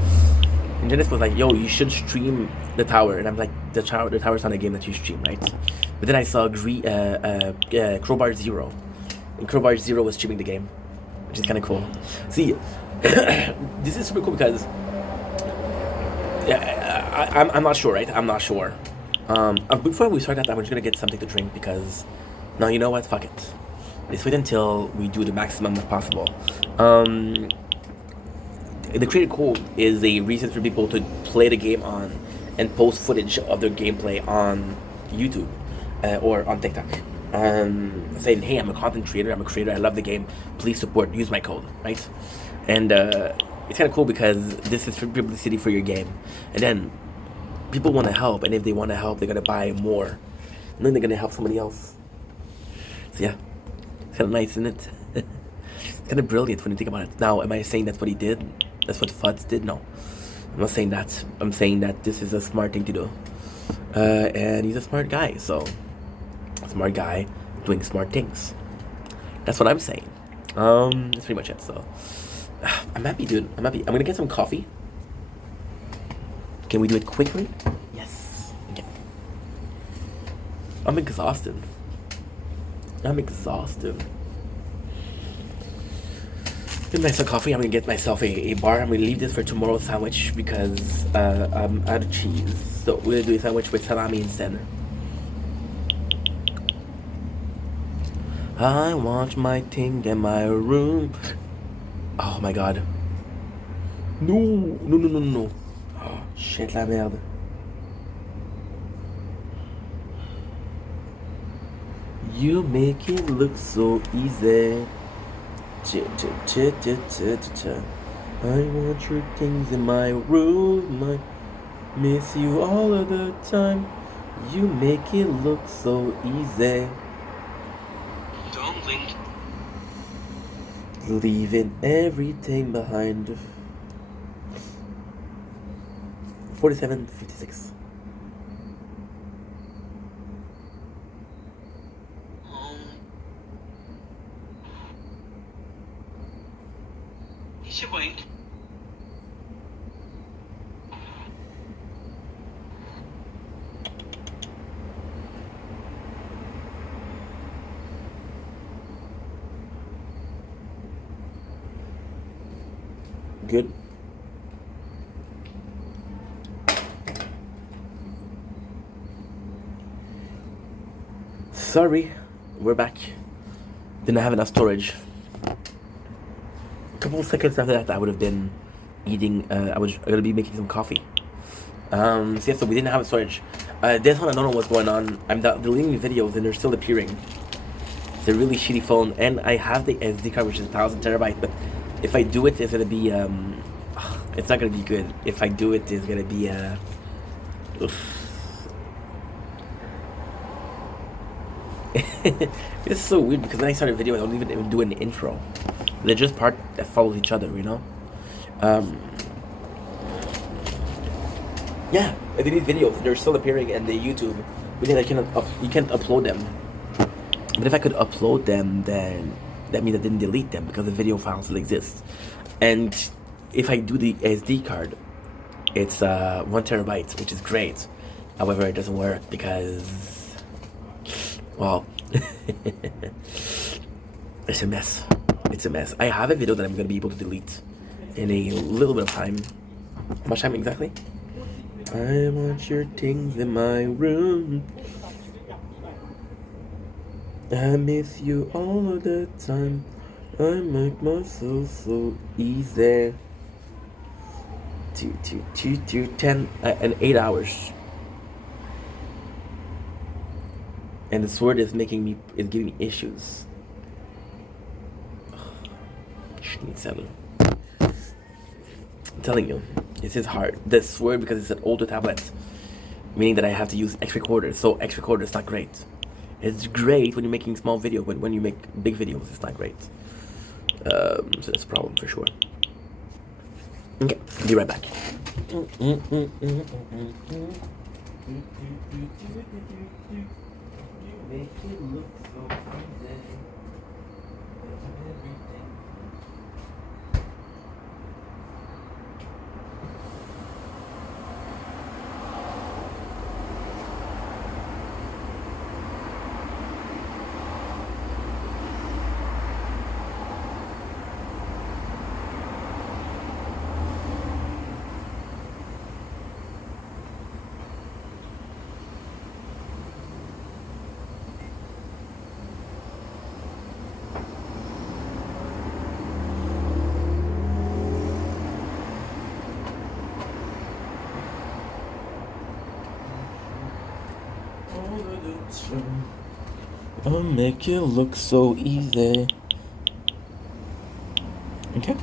And Janice was like, yo, you should stream the tower. And I'm like, the tower's not a game that you stream, right? But then I saw Crowbar Zero. And Crowbar Zero was streaming the game, which is kind of cool. See, this is super cool because I'm not sure, right? I'm not sure. Before we start that, I'm just gonna get something to drink because, no, you know what? Fuck it. Let's wait until we do the maximum as possible. The creator code is a reason for people to play the game on and post footage of their gameplay on YouTube or on TikTok. Saying, hey, I'm a content creator, I'm a creator, I love the game, please support, use my code, right? And it's kind of cool because this is for publicity for your game. And then people want to help, and if they want to help, they're going to buy more. And then they're going to help somebody else. So yeah, it's kind of nice, isn't it? It's kind of brilliant when you think about it. Now, am I saying that's what he did? That's what Fuds did? No. I'm not saying that. I'm saying that this is a smart thing to do. And he's a smart guy, so... A smart guy doing smart things. That's what I'm saying. That's pretty much it, so... I'm happy, dude. I'm happy. I'm gonna get some coffee. Can we do it quickly? Yes. Okay. I'm exhausted. I'm exhausted. Get myself coffee. I'm gonna get myself a bar. I'm gonna leave this for tomorrow's sandwich because I'm out of cheese. So we're gonna do a sandwich with salami instead. I watch my thing in my room. Oh my god. No, no, no, no, no. Oh, shit, la merde. You make it look so easy. I want your things in my room. I miss you all of the time. You make it look so easy. Don't link. Leaving everything behind. 47:56. You should wait. Good. Sorry, we're back. Didn't have enough storage. A couple of seconds after that, I would have been eating. I was gonna be making some coffee. So yeah, so we didn't have storage. This one I don't know what's going on. I'm deleting videos and they're still appearing. It's a really shitty phone, and I have the SD card, which is 1,000 terabytes. But if I do it, it's gonna be it's not gonna be good. If I do it, it's gonna be It's so weird because when I start a video, I don't even do an intro. They're just part that follows each other, you know. Yeah, I delete videos. They're still appearing in the YouTube, but then you can't upload them. But if I could upload them, then that means I didn't delete them because the video file still exists. And if I do the SD card, it's 1 terabyte, which is great. However, it doesn't work because, well, it's a mess. It's a mess. I have a video that I'm gonna be able to delete in a little bit of time. How much time exactly? I want your things in my room. I miss you all of the time. I make myself so easy. 10 and 8 hours. And the sword is giving me issues. Need 7. I'm telling you, this is hard. The sword, because it's an older tablet, meaning that I have to use X recorder. So X recorder is not great. It's great when you're making small video, but when you make big videos, it's not great. So that's a problem for sure. Okay, be right back. Make it look so easy. I'll make it look so easy. Okay.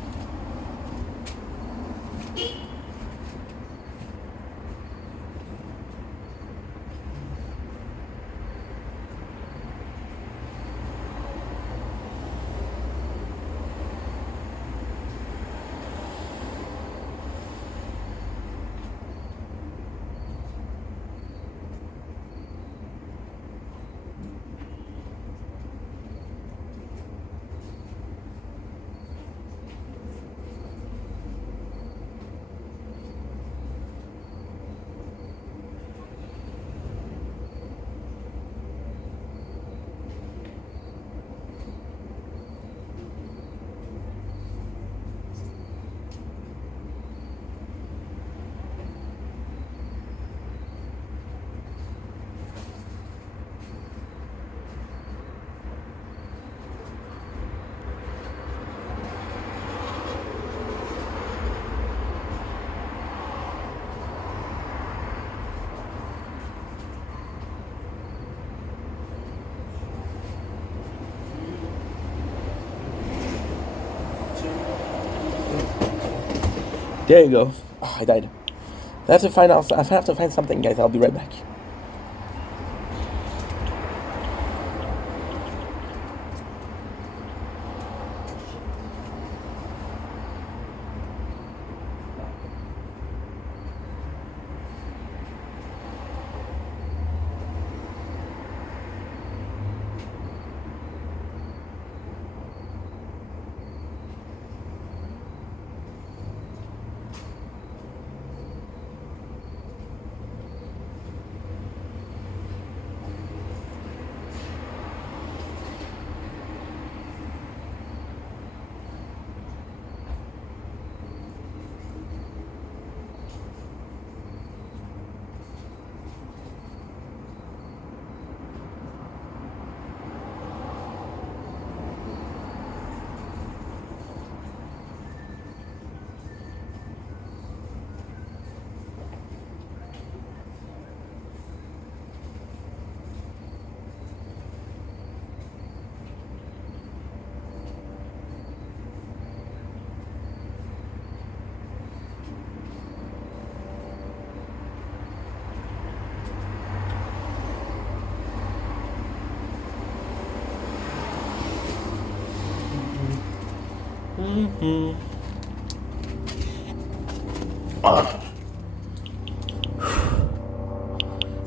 There you go. Oh, I died. I have to find something, guys. I'll be right back.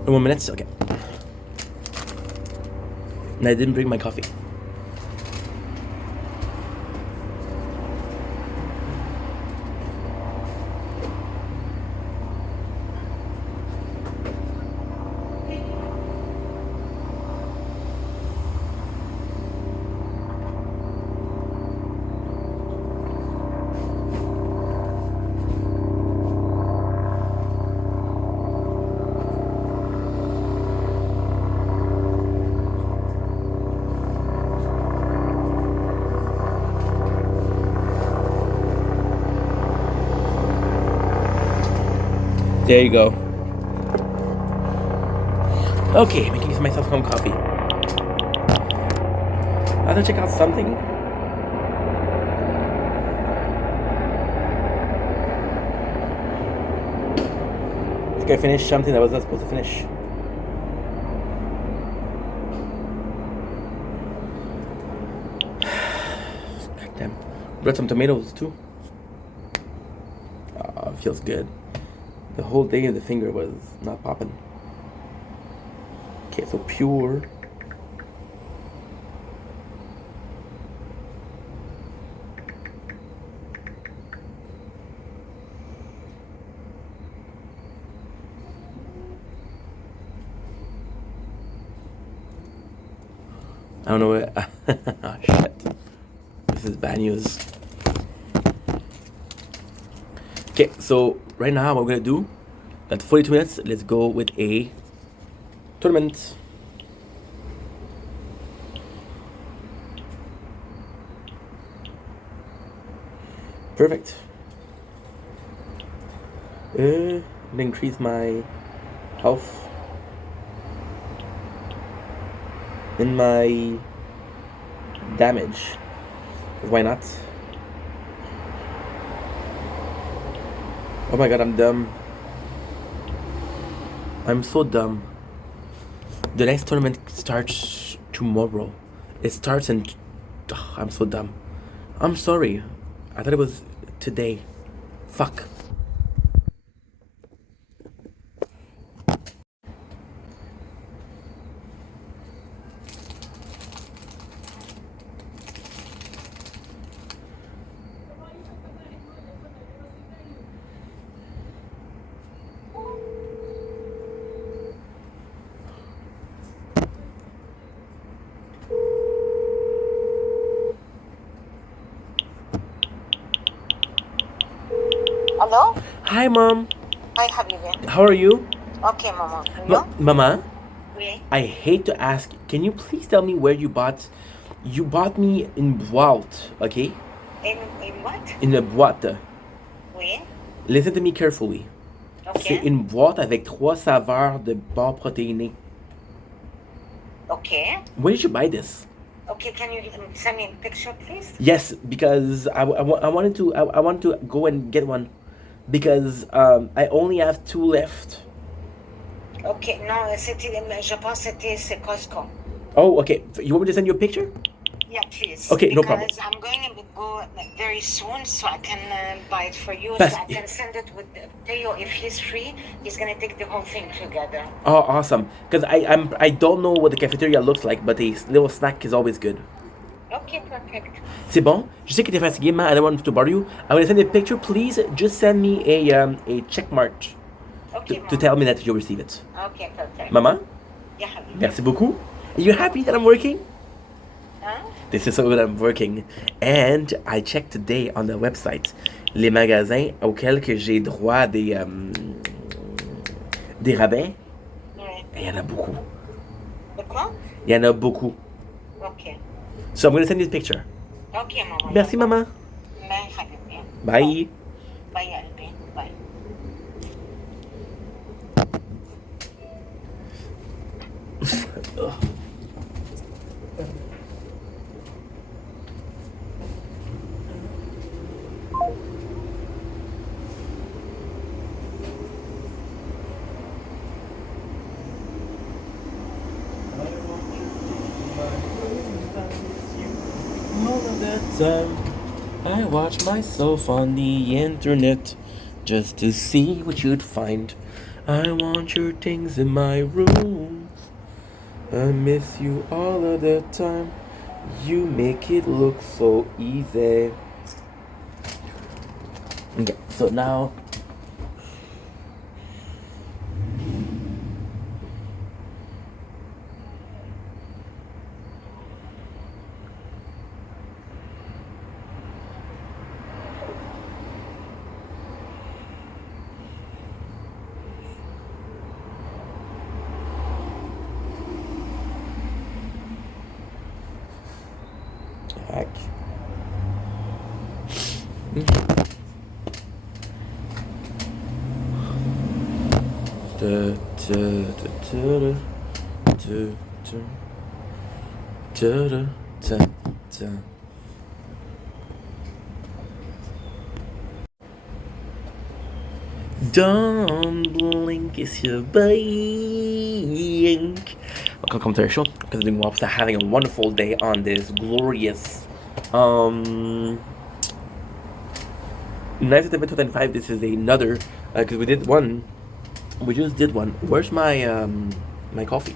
No more minutes? Okay. And I didn't bring my coffee. There you go. Okay, making myself some coffee. I have to check out something. I think I finished something that I was not supposed to finish. God damn. Brought some tomatoes too. It feels good. The whole day the finger was not popping. Okay, so pure. I don't know what. Oh, shit. This is bad news. Okay, so right now what we're gonna do, at 42 minutes, let's go with a tournament. Perfect. Increase my health. in my damage. Why not? Oh my god, I'm dumb. I'm so dumb. The next tournament starts tomorrow. It starts in... I'm so dumb. I'm sorry. I thought it was today. Fuck. Hello? Hi, Mom. Hi, Habibi. How are you? Okay, Mama. You? Mama, Oui. I hate to ask. Can you please tell me where you bought? You bought me in boîte, okay? In what? In a boîte. Oui. Listen to me carefully. C'est Okay. une boîte avec 3 saveurs de barres protéinées. Okay. Where did you buy this? Okay, can you send me a picture, please? Yes, because I wanted to go and get one because I only have 2 left. Okay, non, je pense que c'est Costco. Oh, okay. You want me to send you a picture? Yeah, please. Okay, no problem. Because I'm going to go very soon, so I can buy it for you. Best- So I can send it with Theo. If he's free, he's going to take the whole thing together. Oh, awesome. Because I don't know what the cafeteria looks like, but a little snack is always good. Okay, perfect. C'est bon? Je sais que t'es fatigué, man. I don't want to bother you. I'm gonna send you a picture. Please just send me a check mark Okay, to Mama. tell me that you receive it. Okay, perfect. Maman, Yeah, Habibi. merci beaucoup. Are you happy that I'm working? Huh? This is so good I'm working. And I checked today on the website les magasins auxquels que j'ai droit des rabais. Oui. Et il y en a beaucoup. De quoi? Il y en a beaucoup. Okay. So I'm gonna send you the picture. Okay, Mama. Merci, maman. Bye, Habibi. Bye. Bye, Albi. Bye. All of the time, I watch myself on the internet just to see what you'd find. I want your things in my room. I miss you all of the time. You make it look so easy. Okay, so now. Hack. Don't blink, it's your blink. Welcome to our show. Because doing well, having a wonderful day on this glorious Night of the 2005. This is another because we did one. We just did one. Where's my my coffee?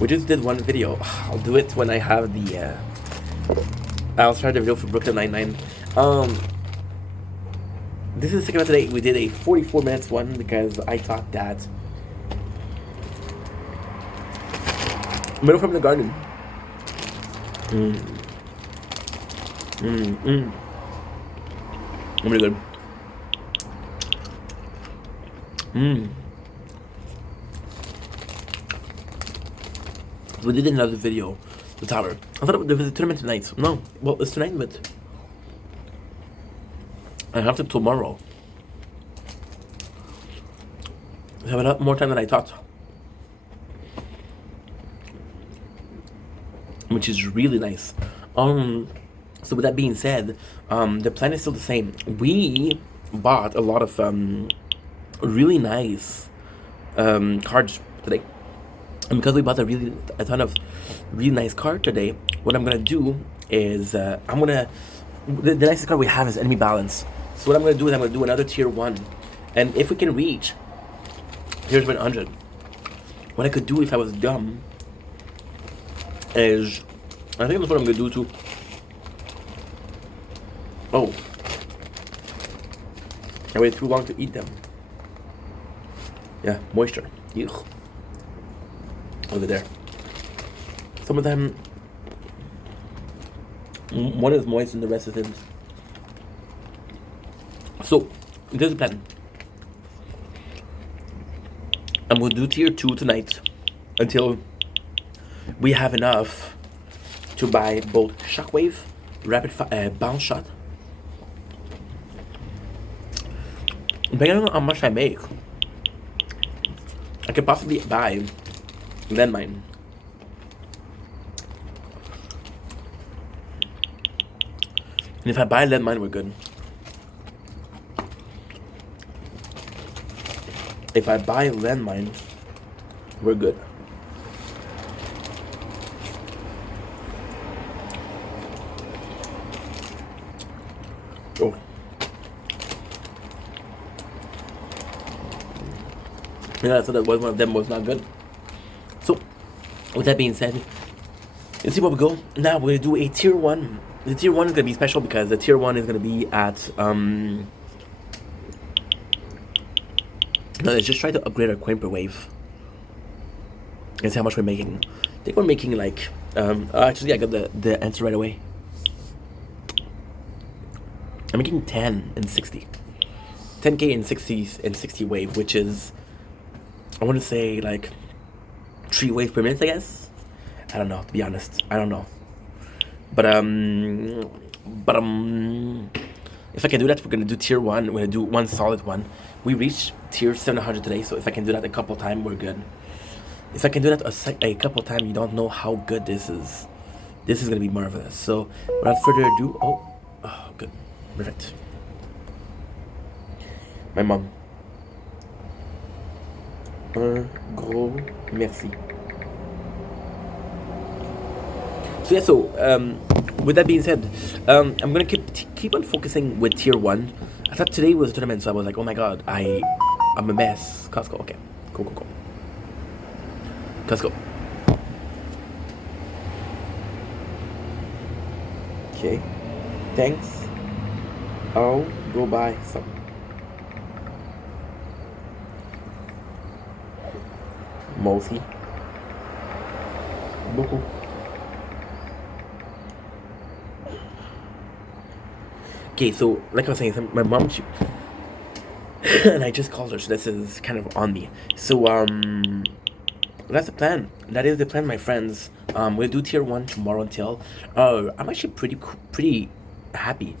We just did one video. I'll do it when I have the. I'll start the video for Brooklyn Nine-Nine. This is the second one today. We did a 44 minutes one because I thought that. Middle from the garden. Really good. We did another video, the tower. I thought there was a tournament tonight. No, well, it's tonight, but I have to tomorrow. I have a lot more time than I thought. which is really nice. So with that being said, the plan is still the same. We bought a lot of really nice cards today, and because we bought a ton of really nice cards today, what I'm gonna do is the nicest card we have is Enemy Balance. So what I'm gonna do is I'm gonna do another tier 1, and if we can reach here's 100. What I could do if I was dumb is, I think that's what I'm gonna do too. Oh, I waited too long to eat them. Yeah, moisture. Yuck. Over there. Some of them, one is moist and the rest isn't. So, this is the plan. I'm going to do tier 2 tonight until we have enough to buy both Shockwave, Rapid Bounce Shot. Depending on how much I make, I could possibly buy Landmine. And if I buy Landmine, we're good. If I buy Landmine, we're good. Oh. Yeah, so that was one of them was not good. So, with that being said, let's see where we go. Now we're gonna do a tier 1. The tier 1 is gonna be special because the tier 1 is gonna be at no, let's just try to upgrade our coin per wave. And see how much we're making. I think we're making like actually I got the answer right away. I'm making 10 and 60. 10k and 60 wave, which is, I want to say like 3 waves per minute, I guess. I don't know, to be honest. I don't know. But if I can do that, we're gonna do tier 1. We're gonna do one solid one. We reached tier 700 today, so if I can do that a couple times, we're good. If I can do that a couple times, you don't know how good this is. This is gonna be marvelous. So without further ado, oh good, perfect. My mom. Un gros merci. So yeah, with that being said, I'm gonna keep on focusing with tier 1. I thought today was a tournament, so I was like, oh my god, I'm a mess. Costco, okay, cool. Costco. Okay, thanks. I'll go buy some. Mousy. Beaucoup. Okay, so like I was saying, my mom, she and I just called her, so this is kind of on me. So that's the plan. That is the plan, my friends. We'll do tier 1 tomorrow until I'm actually pretty happy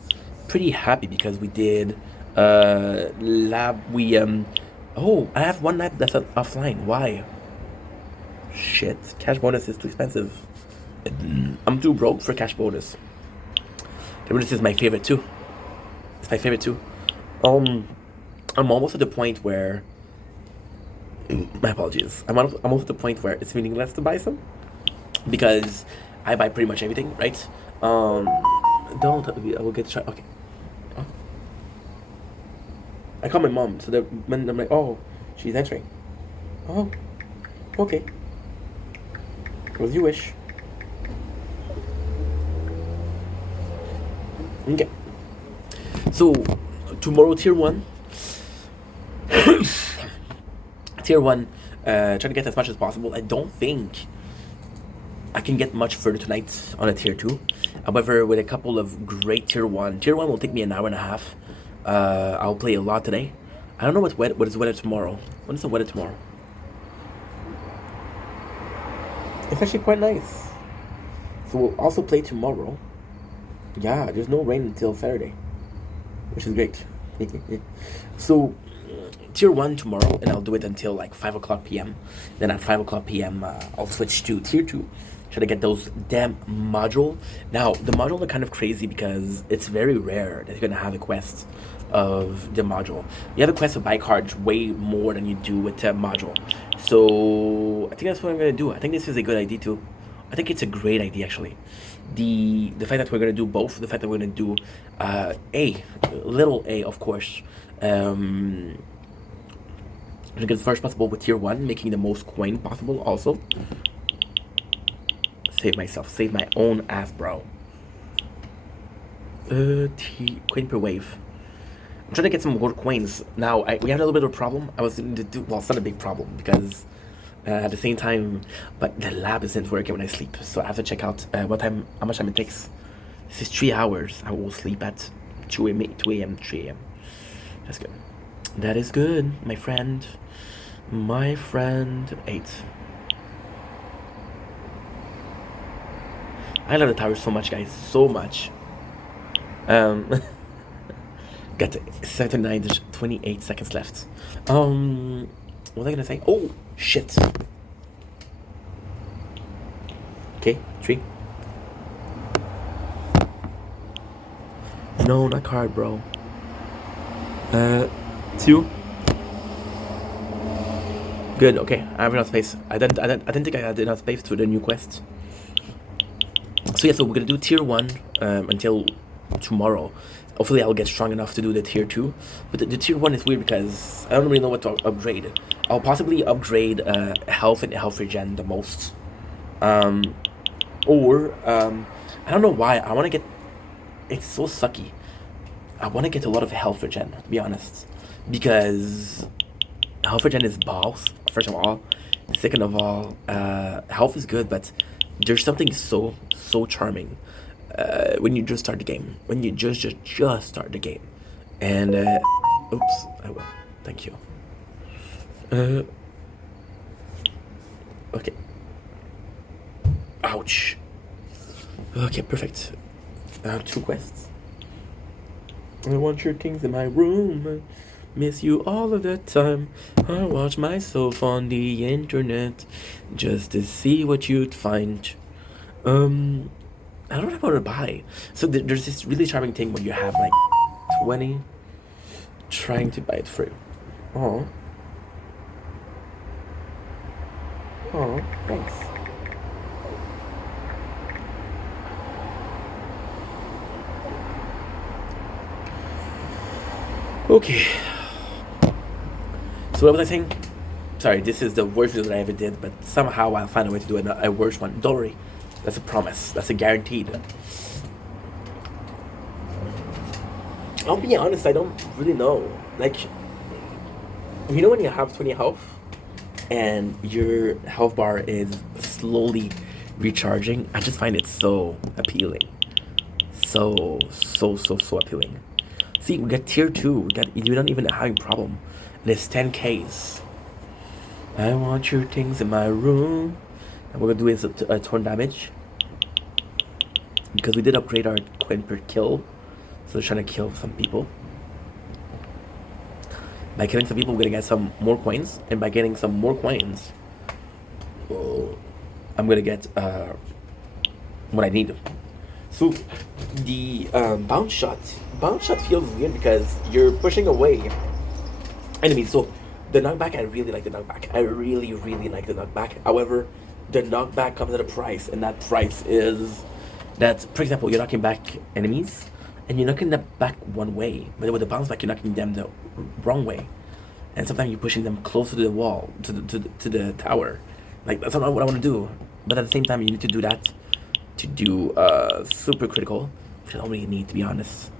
because we did lab. We oh, I have one lab that's offline. Why? Shit, cash bonus is too expensive. I'm too broke for cash bonus. The bonus is my favorite too. It's my favorite too. I'm almost at the point where, my apologies. I'm almost at the point where it's meaningless to buy some, because I buy pretty much everything, right? I will get shot. Okay. Oh. I call my mom, so that when I'm like, oh, she's answering. Oh, okay. As you wish. Okay. So tomorrow tier 1. Tier 1, try to get as much as possible. I don't think I can get much further tonight on a tier 2. However, with a couple of great tier 1 will take me an hour and a half. I'll play a lot today. I don't know what is weather tomorrow. What is the weather tomorrow? It's actually quite nice. So we'll also play tomorrow. Yeah, there's no rain until Saturday, which is great. So tier 1 tomorrow, and I'll do it until like 5 o'clock p.m. Then at 5 o'clock p.m. I'll switch to tier 2. Try to get those damn module. Now, the module are kind of crazy because it's very rare that you're gonna have a quest of the module. You have a quest of buy cards way more than you do with the module. So I think that's what I'm gonna do. I think this is a good idea too. I think it's a great idea actually. The fact that we're gonna do both, the fact that we're gonna do little a, of course. Gonna get as far as possible with tier 1, making the most coin possible also. Save myself, save my own ass, bro. Coin per wave. I'm trying to get some more coins. Now, we had a little bit of a problem. I was going to do, well, it's not a big problem because at the same time, but the lab isn't working when I sleep. So I have to check out how much time it takes. This is 3 hours. I will sleep at 2 a.m., 3 a.m. That's good. That is good, my friend. My friend. 8. I love the tower so much, guys. So much. Got 79, there's 28 seconds left. What was I gonna say? Oh, shit. Okay, 3. No, not card, bro. 2. Good, okay. I have enough space. I didn't think I had enough space for the new quest. So yeah, so we're gonna do tier 1 until tomorrow. Hopefully I'll get strong enough to do the tier 2. But the tier 1 is weird because I don't really know what to upgrade. I'll possibly upgrade health and health regen the most. I don't know why. I want to get... It's so sucky. I want to get a lot of health regen, to be honest. Because health regen is balls, first of all. Second of all, health is good, but there's something so charming when you just start the game. When you just start the game. And, oops, I will. Thank you. Okay. Ouch. Okay, perfect. 2 quests. I want your things in my room. Miss you all of the time. I watch myself on the internet just to see what you'd find. I don't know what to buy. So there's this really charming thing when you have like 20 trying to buy it for you. Oh, thanks. Okay. So what was I saying? Sorry, this is the worst video that I ever did, but somehow I'll find a way to do a worse one. Don't worry. That's a promise. That's a guaranteed. I'll be honest, I don't really know. Like, you know when you have 20 health and your health bar is slowly recharging? I just find it so appealing. So appealing. See, we got tier 2. We don't even have a problem. And it's 10Ks. I want your things in my room. And what we're gonna do is a torn damage. Because we did upgrade our coin per kill. So we're trying to kill some people. By killing some people, we're gonna get some more coins. And by getting some more coins, I'm gonna get what I need. So the bounce shot feels weird because you're pushing away enemies. So the knockback, I really like the knockback. I really like the knockback. However, the knockback comes at a price, and that price is that, for example, you're knocking back enemies, and you're knocking them back one way, but with the bounce back, you're knocking them the wrong way, and sometimes you're pushing them closer to the wall, to the tower. Like, that's not what I want to do. But at the same time, you need to do that to do super critical, which I don't really need, to be honest.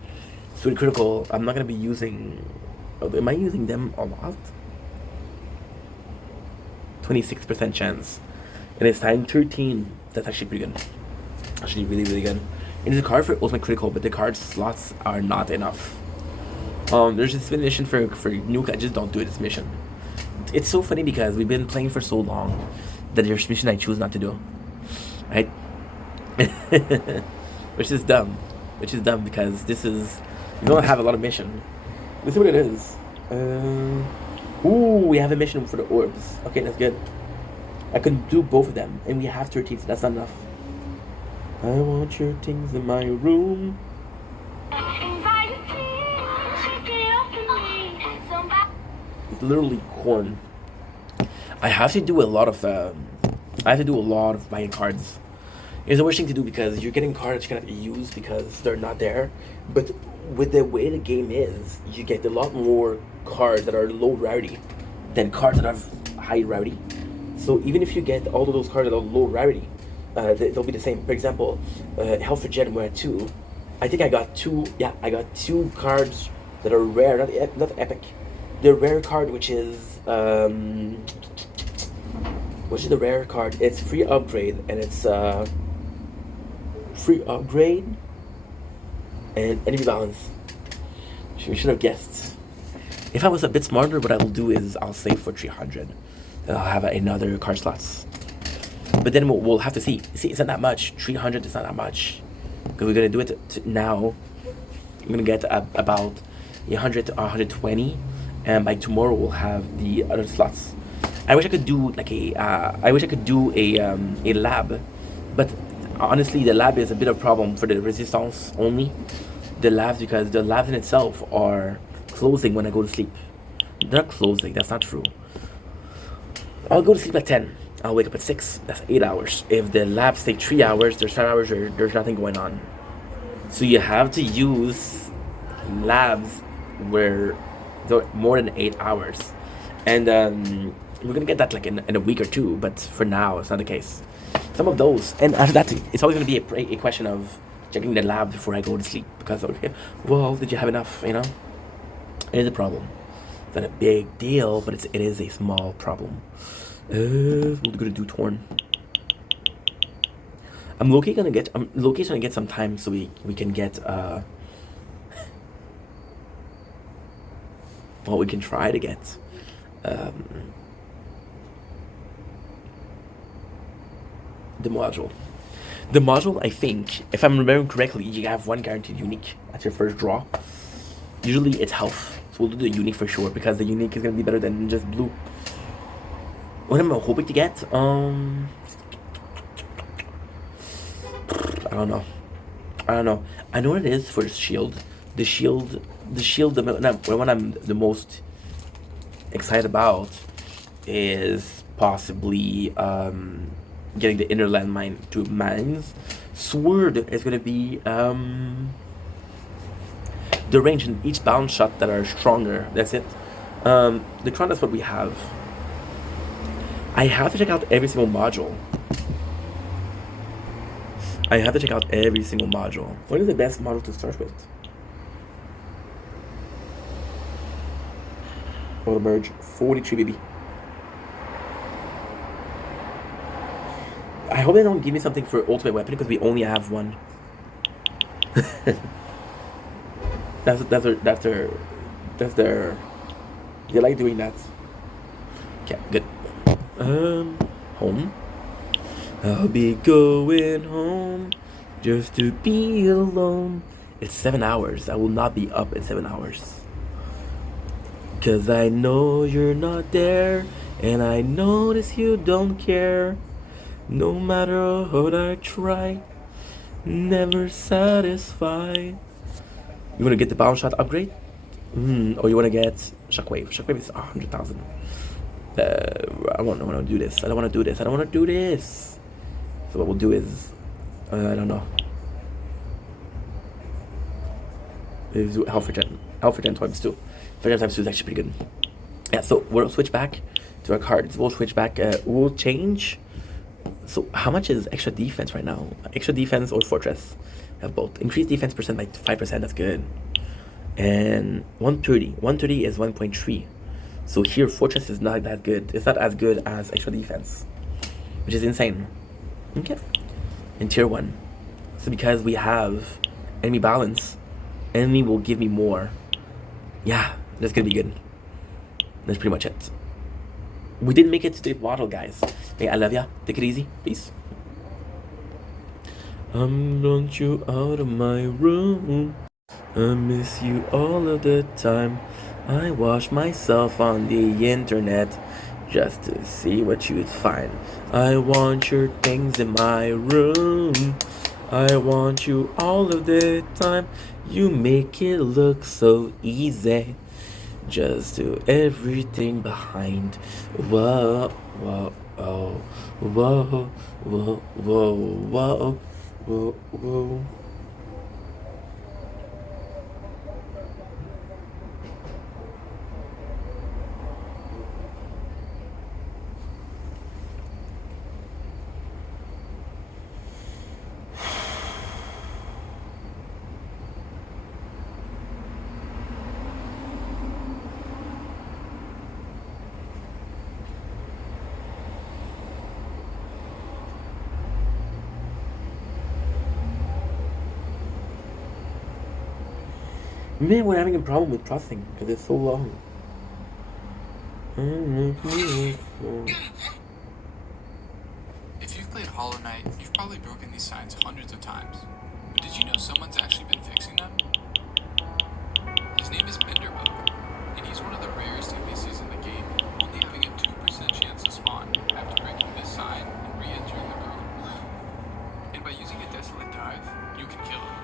Super critical, I'm not gonna be using. Am I using them a lot? 26% chance. And it's time 13. That's actually pretty good. Actually, really good. And there's a card for ultimate critical, but the card slots are not enough. There's this mission for nuke. I just don't do this mission. It's so funny because we've been playing for so long that there's mission I choose not to do. Right? Which is dumb. Because this is, you don't have a lot of mission. Let's see what it is. Ooh, we have a mission for the orbs. Okay, that's good. I can do both of them, and we have 13, so that's not enough. I want your things in my room. It's literally corn. I have to do a lot of buying cards. It's a weird thing to do because you're getting cards you cannot use because they're not there. But with the way the game is, you get a lot more cards that are low rarity than cards that have high rarity. So even if you get all of those cards that are low rarity, they'll be the same. For example, Health for Gen we're at 2. I think I got 2. Yeah, I got 2 cards that are rare, not epic. The rare card, which is the rare card? It's free upgrade, and it's free upgrade and enemy balance. You should have guessed. If I was a bit smarter, what I will do is I'll save for 300. And I'll have another card slots. But then we'll have to see. See, it's not that much. 300 is not that much. Because we're going to do it now. I'm going to get about 100 to 120. And by tomorrow we'll have the other slots. I wish I could do like a lab. But honestly, the lab is a bit of a problem for the resistance only. The labs, because the labs in itself are closing when I go to sleep. They're not closing, that's not true. I'll go to sleep at 10. I'll wake up at 6. That's 8 hours. If the labs take 3 hours, there's 5 hours, there's nothing going on. So you have to use labs where they're more than 8 hours. And we're gonna get that like in a week or two, but for now, it's not the case. Some of those, and after that, it's always gonna be a question of checking the lab before I go to sleep. Because, okay, well, did you have enough, you know? It is a problem. It's not a big deal, but it is a small problem. We're gonna do Torn. I'm low-key gonna get some time so we can get well, we can try to get the module. The module, I think, if I'm remembering correctly, you have 1 guaranteed unique at your first draw. Usually it's health. So we'll do the unique for sure, because the unique is gonna be better than just blue. What am I hoping to get? I don't know. I know what it is for the shield. The one I'm the most excited about is possibly getting the inner landmine to mines. Sword is gonna be the range in each bounce shot that are stronger. That's it. The crown, that's what we have. I have to check out every single module. What is the best module to start with? Or the merge 43, baby. I hope they don't give me something for ultimate weapon because we only have 1. That's their. They like doing that. Okay, good. Home. I'll be going home just to be alone. It's 7 hours. I will not be up in 7 hours. 'Cause I know you're not there, and I notice you don't care. No matter what I try, never satisfied. You wanna get the bounce shot upgrade? Or you wanna get Shockwave? Shockwave is 100,000. I don't wanna do this. I don't wanna do this. So what we'll do is, I don't know. We'll do Health for Gen times 2. For Gen times 2 is actually pretty good. Yeah, so we'll switch back to our cards. We'll switch back, we'll change. So how much is extra defense right now? Extra defense or fortress? Have both. Increase defense percent by 5%, that's good. And 130. 130 is 1.3. So here, fortress is not that good. It's not as good as extra defense, which is insane. Okay. In tier 1. So because we have enemy balance, enemy will give me more. Yeah, that's gonna be good. That's pretty much it. We didn't make it to the bottle, guys. Hey, I love ya. Take it easy, please. Want you out of my room. I miss you all of the time. I watch myself on the internet, just to see what you'd find. I want your things in my room. I want you all of the time. You make it look so easy. Just do everything behind. Whoa, whoa, whoa, whoa, whoa, whoa, whoa, whoa, whoa. Man, we're having a problem with processing because it's so long. If you've played Hollow Knight, you've probably broken these signs hundreds of times. But did you know someone's actually been fixing them? His name is Benderbug, and he's one of the rarest NPCs in the game, only having a 2% chance to spawn after breaking this sign and re-entering the room. And by using a Desolate Dive, you can kill him.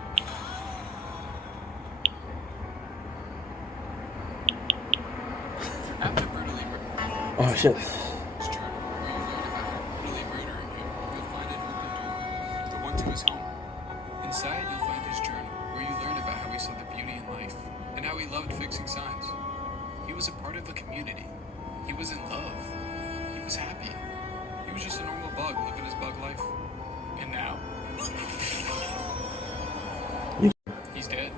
After brutally Oh shit. his journal, where you learn about brutally murdering him, you'll find an open door, the one to his home. Inside, you'll find his journal, where you learn about how he saw the beauty in life, and how he loved fixing signs. He was a part of a community. He was in love. He was happy. He was just a normal bug living his bug life. And now, he's dead.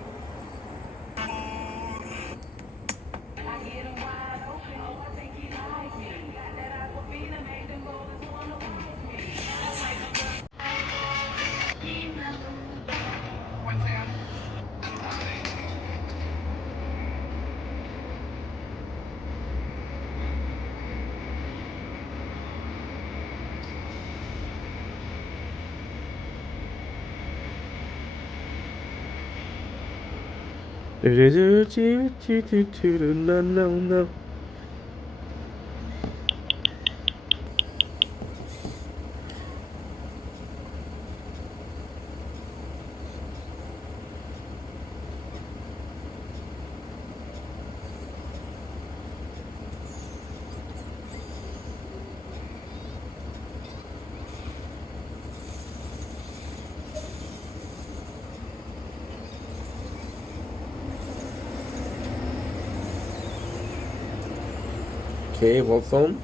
No. Okay, what's on?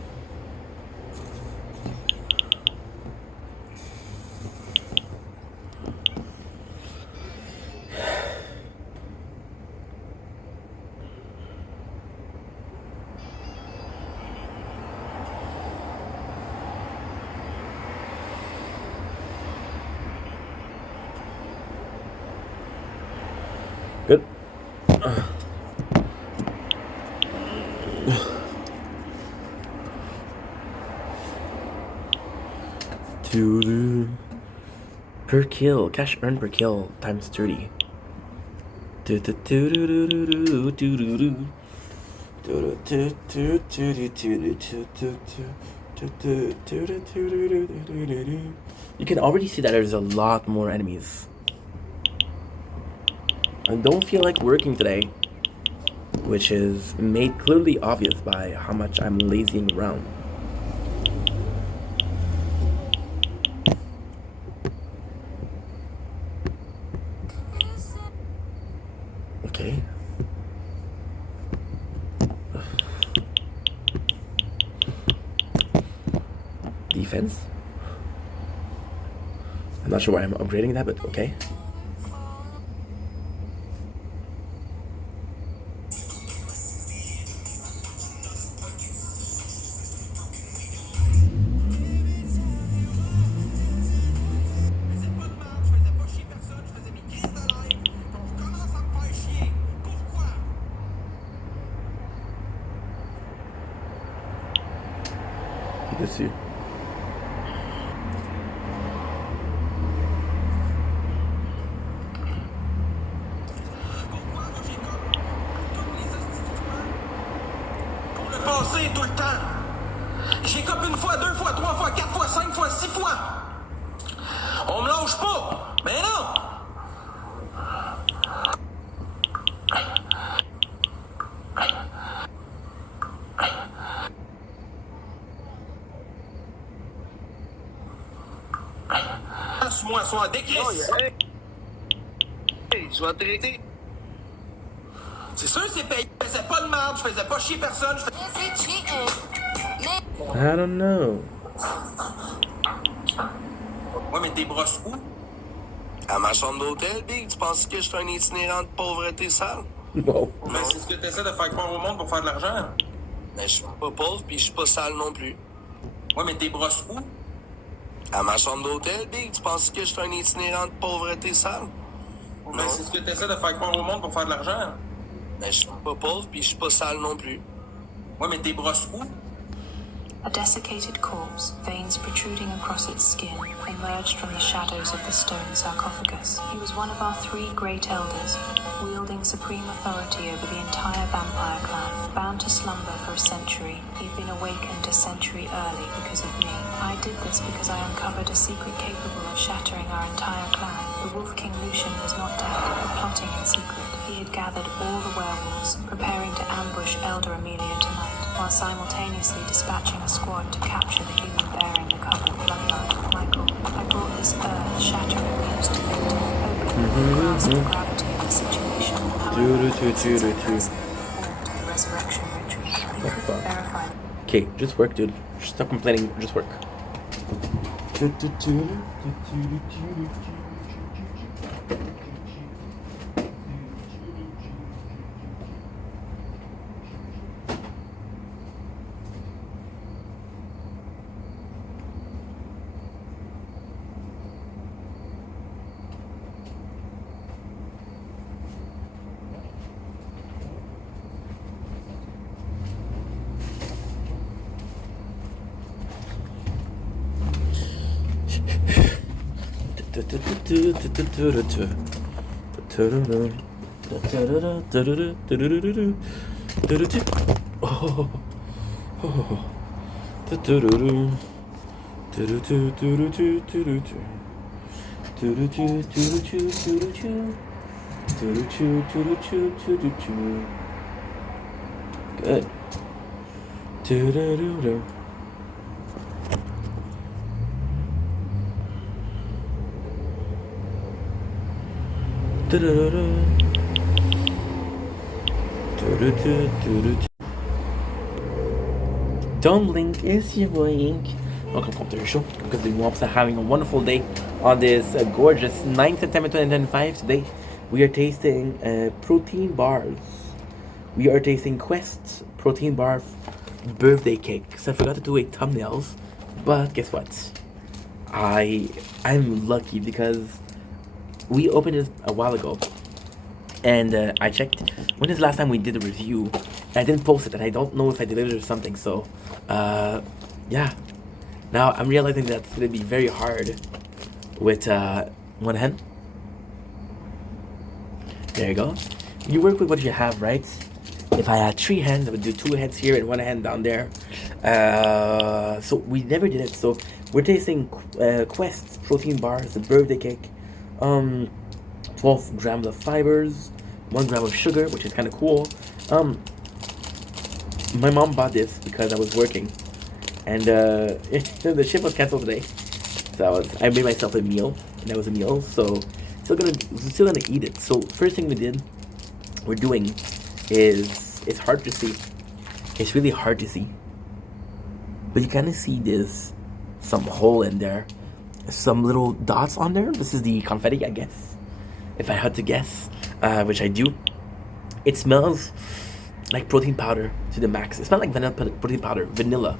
Good. Per kill, cash earned per kill times 30. You can already see that there's a lot more enemies. I don't feel like working today, which is made clearly obvious by how much I'm lazying around. Okay. Defense. I'm not sure why I'm upgrading that, but okay. Dessus. Pensez tout le temps. J'écope une fois, 2 fois, 3 fois, 4 fois, 5 fois, 6 fois. On me lâche pas. Mais non. Lâche-moi, sois décrisse. Hey, je vais te traiter. C'est sûr, c'est payé. Je faisais pas de merde, je faisais pas chier personne. I don't know. Ouais, mais t'es brosses où? À ma chambre d'hôtel, Big, tu penses que je suis un itinérant de pauvreté sale? Wow. Mais c'est ce que t'essaies de faire croire au monde pour faire de l'argent. Mais je suis pas pauvre pis je suis pas sale non plus. Ouais, mais t'es brosses où? À ma chambre d'hôtel, Big, tu penses que je suis un itinérant de pauvreté sale? Mais c'est ce que t'essaies de faire croire au monde pour faire de l'argent. Mais je suis pas pauvre pis je suis pas sale non plus. Ouais, mais t'es brosses où? A desiccated corpse, veins protruding across its skin, emerged from the shadows of the stone sarcophagus. He was one of our 3 great elders, wielding supreme authority over the entire vampire clan. Bound to slumber for a century, he'd been awakened a century early because of me. I did this because I uncovered a secret capable of shattering our entire clan. The Wolf King Lucian was not dead, but plotting in secret. He had gathered all the werewolves, preparing to ambush Elder Amelia tonight, while simultaneously dispatching a squad to capture the human bearing the covenant bloodline. Michael, I brought this earth-shattering news to Victor, hoping he would grasp the gravity of the situation. However, since I personally performed the resurrection ritual, he couldn't verify. Okay, just work, dude. Stop complaining. Just work. Good. Don't blink, it's your boy Ink. Welcome to the show. Because the Womps are having a wonderful day on this gorgeous 9th September 2025. Today we are tasting protein bars. We are tasting Quest protein bar birthday cake. So I forgot to do a thumbnails, but guess what? I'm lucky because we opened it a while ago, and I checked when is the last time we did a review. And I didn't post it, and I don't know if I deleted it or something. So, yeah. Now I'm realizing that it's gonna be very hard with one hand. There you go. You work with what you have, right? If I had 3 hands, I would do 2 heads here and 1 hand down there. So we never did it. So we're tasting Quest protein bars, the birthday cake. 12 grams of fibers, 1 gram of sugar, which is kind of cool. My mom bought this because I was working, and the ship was canceled today. So I made myself a meal, and that was a meal. So still gonna eat it. So first thing we're doing is, it's hard to see. It's really hard to see, but you kind of see this some hole in there. Some little dots on there. This is the confetti, I guess. If I had to guess, which I do. It smells like protein powder to the max. It smells like vanilla protein powder. Vanilla.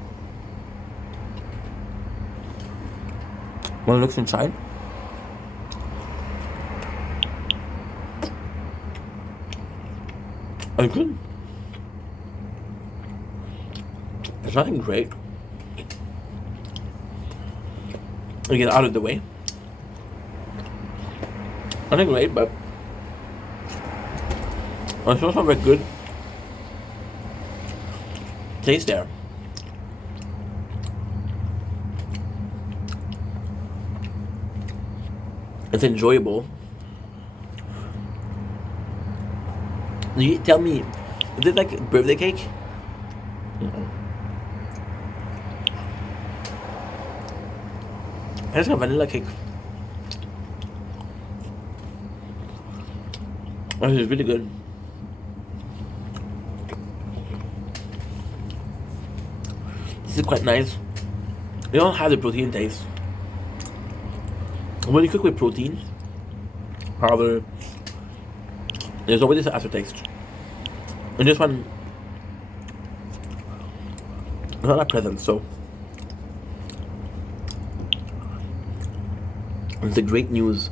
Wanna look inside? It's good. There's nothing great. We get out of the way. Nothing great, but it's also very good taste there. It's enjoyable. You tell me, is it like birthday cake? It's a vanilla cake. Oh, it's really good. This is quite nice. They don't have the protein taste. When you cook with protein, however, there's always this aftertaste. And this one, it's not that present, so it's a great news.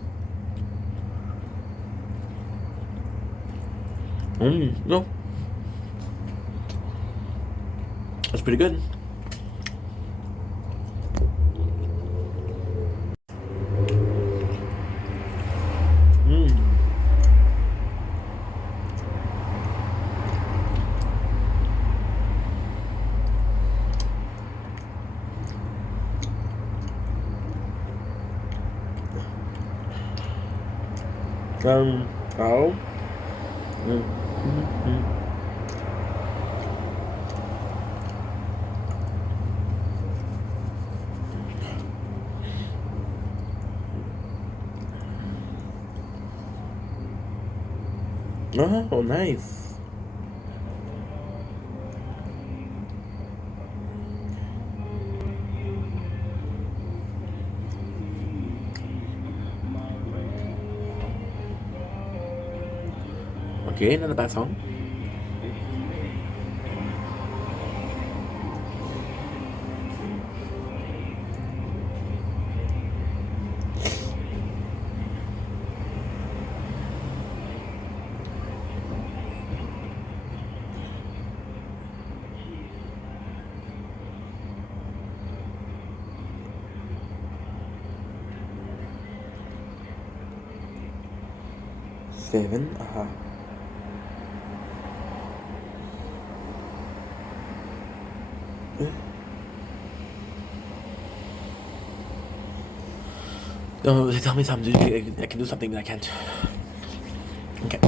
No, that's pretty good. Oh. Oh, nice. Okay, not a bad song. Seven, No, they tell me something. I can do something, but I can't. Okay.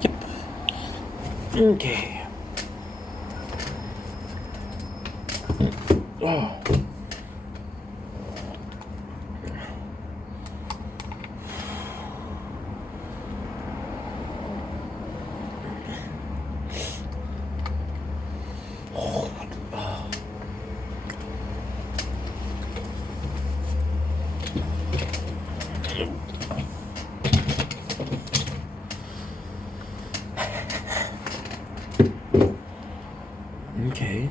Yep. Okay. Oh. Okay.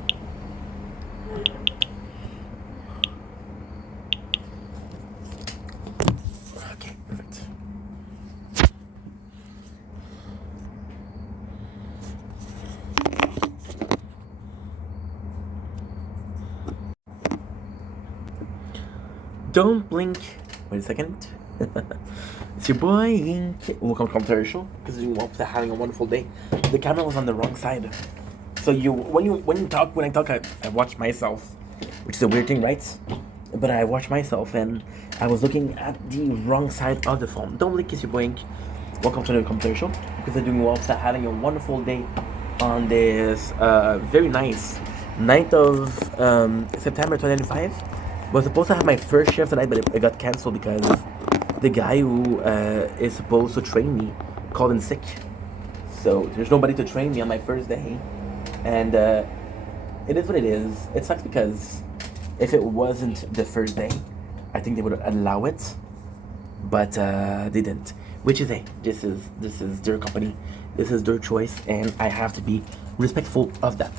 Okay, perfect. Don't blink. Wait a second. It's your boy Ink. Welcome to commercial because you want to having a wonderful day. The camera was on the wrong side. So when I talk, I watch myself, which is a weird thing, right? But I watch myself, and I was looking at the wrong side of the phone. Don't blink, it's your boy Ink. Welcome to the commercial because I'm doing well, having a wonderful day on this very nice 9th of September 2025. Was supposed to have my first shift tonight, but it got cancelled because the guy who is supposed to train me called in sick. So there's nobody to train me on my first day. And it is what it is. It sucks because if it wasn't the first day, I think they would allow it, but they didn't. Which is this is their company, this is their choice, and I have to be respectful of that.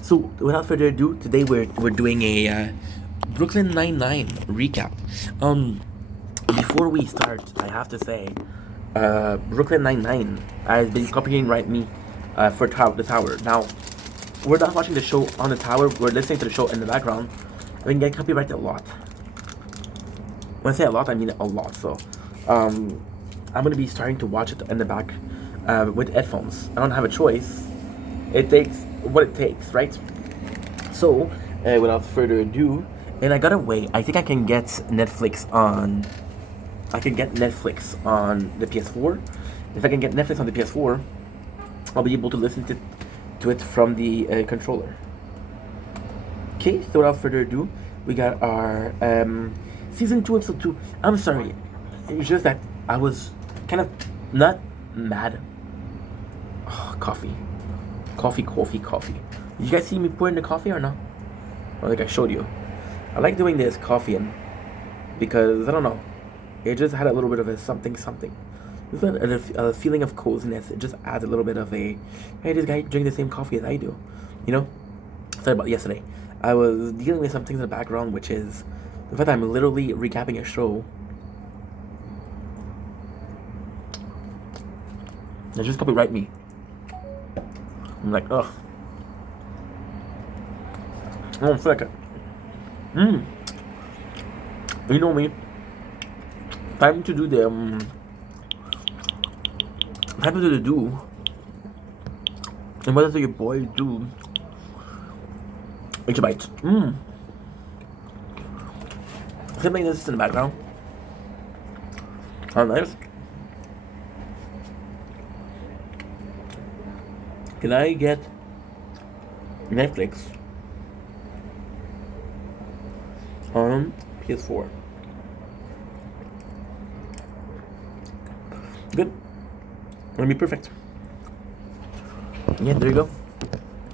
So without further ado, today we're doing a Brooklyn Nine-Nine recap. Before we start, I have to say, Brooklyn Nine-Nine has been copyrighting me for the tower. Now, we're not watching the show on the tower, we're listening to the show in the background. We can get copyrighted a lot. When I say a lot, I mean a lot. So, I'm gonna be starting to watch it in the back with headphones. I don't have a choice. It takes what it takes, right? So, without further ado, and I got a way. I think I can get Netflix on. I can get Netflix on the PS4. If I can get Netflix on the PS4, I'll be able to listen to it from the controller. Okay, so without further ado, we got our season 2, episode 2. I'm sorry, it's just that I was kind of not mad. Oh, coffee. Did you guys see me pouring the coffee or not? I think I showed you. I like doing this coffee in because I don't know. It just had a little bit of a something. It's a feeling of coziness. It just adds a little bit of a, hey, this guy drinking the same coffee as I do. You know? Sorry about yesterday. I was dealing with some things in the background, which is the fact that I'm literally recapping a show. They just copyright me. I'm like, ugh. Oh, second. You know me. Time to do the do. And what does your boy do? Eat a bite. Something this in the background. How nice. Can I get Netflix on PS4? Good. Gonna be perfect. Yeah, there you go.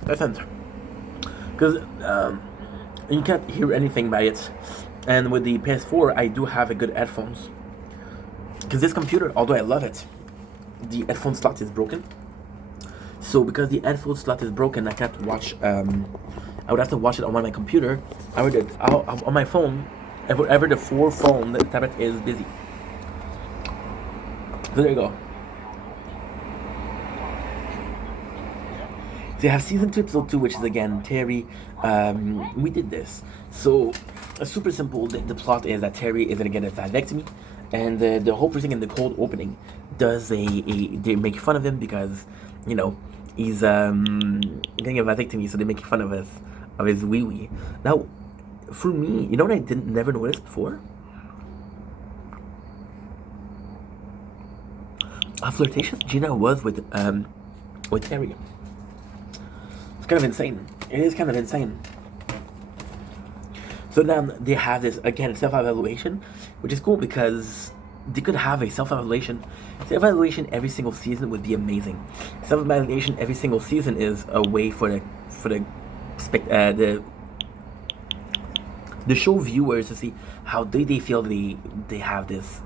That's enter. Because you can't hear anything by it. And with the PS4, I do have a good headphones. Because this computer, although I love it, the headphone slot is broken. So because the headphone slot is broken, I can't watch. I would have to watch it on my computer. On my phone. Whenever the phone, the tablet is busy. So there you go. So you have season 2, episode 2, which is again Terry. We did this. So super simple. The plot is that Terry is gonna get a vasectomy, and the whole person in the cold opening does they make fun of him because, you know, he's getting a vasectomy, so they make fun of his wee wee. Now, for me, you know what I never noticed before? How flirtatious Gina was with Terry. It's kind of insane. It is kind of insane. So then they have this, again, self-evaluation, which is cool because they could have a self-evaluation. Self-evaluation every single season would be amazing. Self-evaluation every single season is a way for the show viewers to see how they feel they have this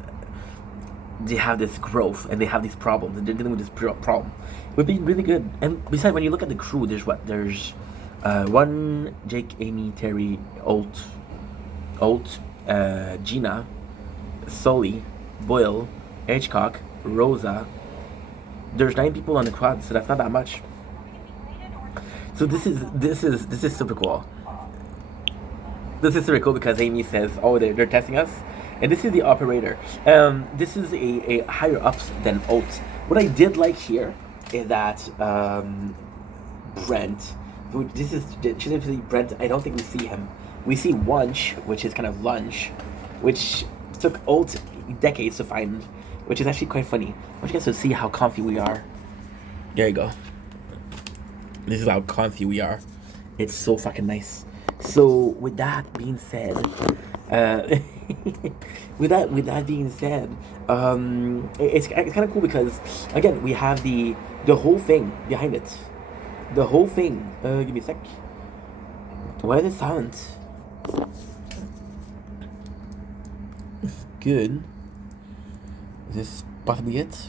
growth and they have these problems and they're dealing with this problem. It would be really good. And besides, when you look at the crew, there's one, Jake, Amy, Terry, Alt, Gina, Sully, Boyle, Hitchcock, Rosa. There's 9 people on the quad, so that's not that much. So this is super cool. This is super cool because Amy says, "Oh, they're testing us," and this is the operator. This is a higher ups than Alt. What I did like here is that Brent. This is Brent. I don't think we see him. We see Wunsch, which is kind of lunch, which took Alt decades to find, which is actually quite funny. I want you guys to see how comfy we are. There you go. This is how comfy we are. It's so fucking nice. So with that being said, it's kind of cool because again we have the whole thing behind it. The whole thing. Give me a sec. Why is it silent? good. Is this possibly it?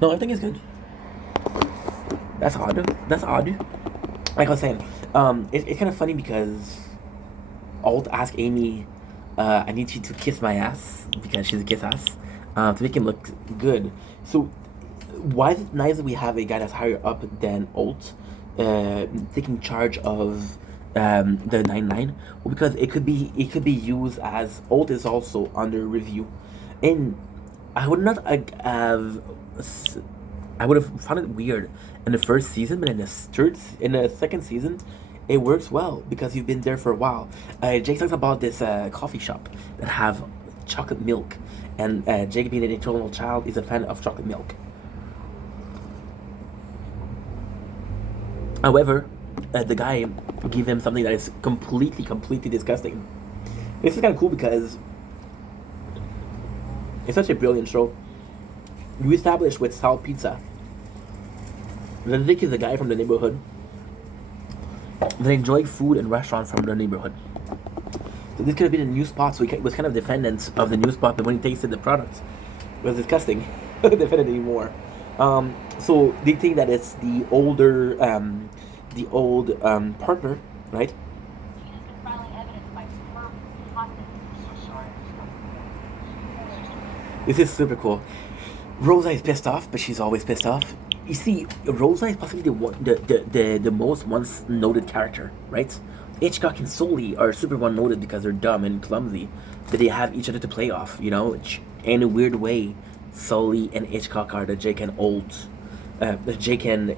No, I think it's good. That's odd. That's odd. Like I was saying, it's kind of funny because Alt asked Amy, I need you to kiss my ass, because she's a kiss ass, to make him look good. So why is it nice that we have a guy that's higher up than Alt taking charge of the 9-9? Well, because it could be used as Alt is also under review, and I would not have. I would have found it weird in the first season, but in the second season, it works well because you've been there for a while. Jake talks about this coffee shop that have chocolate milk, and Jake, being an eternal child, is a fan of chocolate milk. However, the guy gave him something that is completely disgusting. This is kind of cool because it's such a brilliant show. You establish with Salt Pizza that Dick is a guy from the neighborhood that enjoyed food and restaurants from the neighborhood. So this could have been a new spot, so he was kind of defendant of the new spot, but when he tasted the product, it was disgusting. He couldn't defend it anymore. So they think that it's the older, partner, right? This is super cool. Rosa is pissed off, but she's always pissed off. You see, Rosa is possibly the most once noted character, right? Hitchcock and Sully are super one noted because they're dumb and clumsy, but they have each other to play off, you know? In a weird way, Sully and Hitchcock are the Jake and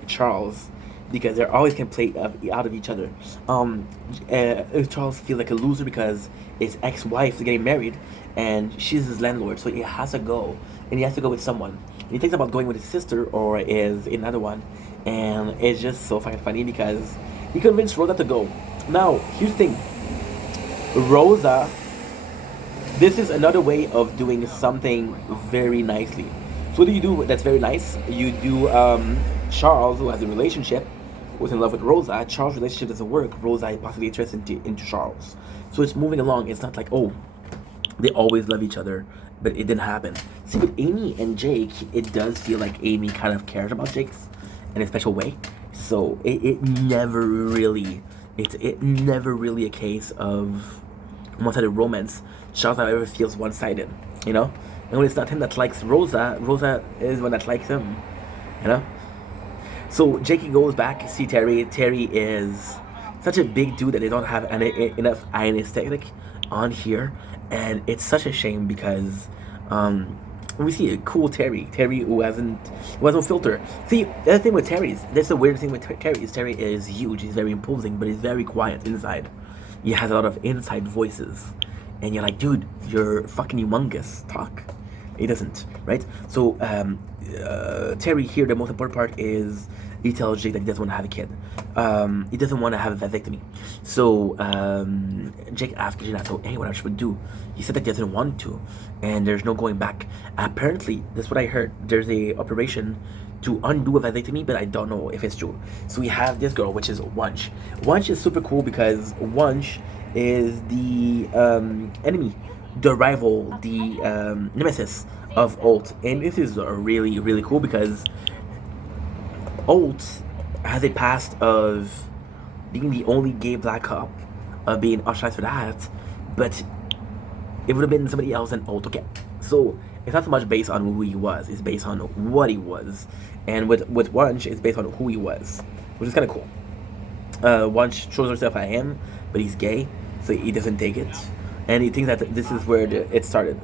Charles, because they always can play out of each other. Charles feels like a loser because his ex-wife is getting married, and she's his landlord, so he has to go, and he has to go with someone. And he thinks about going with his sister or is another one, and it's just so fucking funny because he convinced Rosa to go. Now, here's the thing. Rosa, this is another way of doing something very nicely. So what do you do that's very nice? You do Charles, who has a relationship, who's in love with Rosa. Charles' relationship doesn't work. Rosa is possibly interested into Charles. So it's moving along. It's not like, oh, they always love each other, but it didn't happen. See, with Amy and Jake, it does feel like Amy kind of cares about Jake in a special way. So it never really a case of one-sided romance. Charles never feels one-sided, you know? And when it's not him that likes Rosa, Rosa is one that likes him, you know? So Jake goes back, see Terry. Terry is such a big dude that they don't have enough aesthetic on here. And it's such a shame because we see a cool Terry who has no filter. See, the other thing with that's the weird thing with Terry is huge. He's very imposing, but he's very quiet inside. He has a lot of inside voices, and you're like, dude, you're fucking humongous. Talk. He doesn't, right? So Terry here, the most important part is he tells Jake that he doesn't want to have a kid. He doesn't want to have a vasectomy. So Jake asked Renato, hey, what I should do? He said that he doesn't want to, and there's no going back. Apparently, that's what I heard. There's a operation to undo a vasectomy, but I don't know if it's true. So we have this girl, which is Wunsch. Wunsch is super cool because Wunsch is the enemy, the rival, the nemesis of Alt. And this is really, really cool because Alt has a past of being the only gay black cop, of being ostracized for that, but it would have been somebody else than Alt. Okay, so it's not so much based on who he was, it's based on what he was. And with Wunsch, it's based on who he was, which is kind of cool. Wunsch shows herself at him, but he's gay, so he doesn't take it. And he thinks that this is where it started.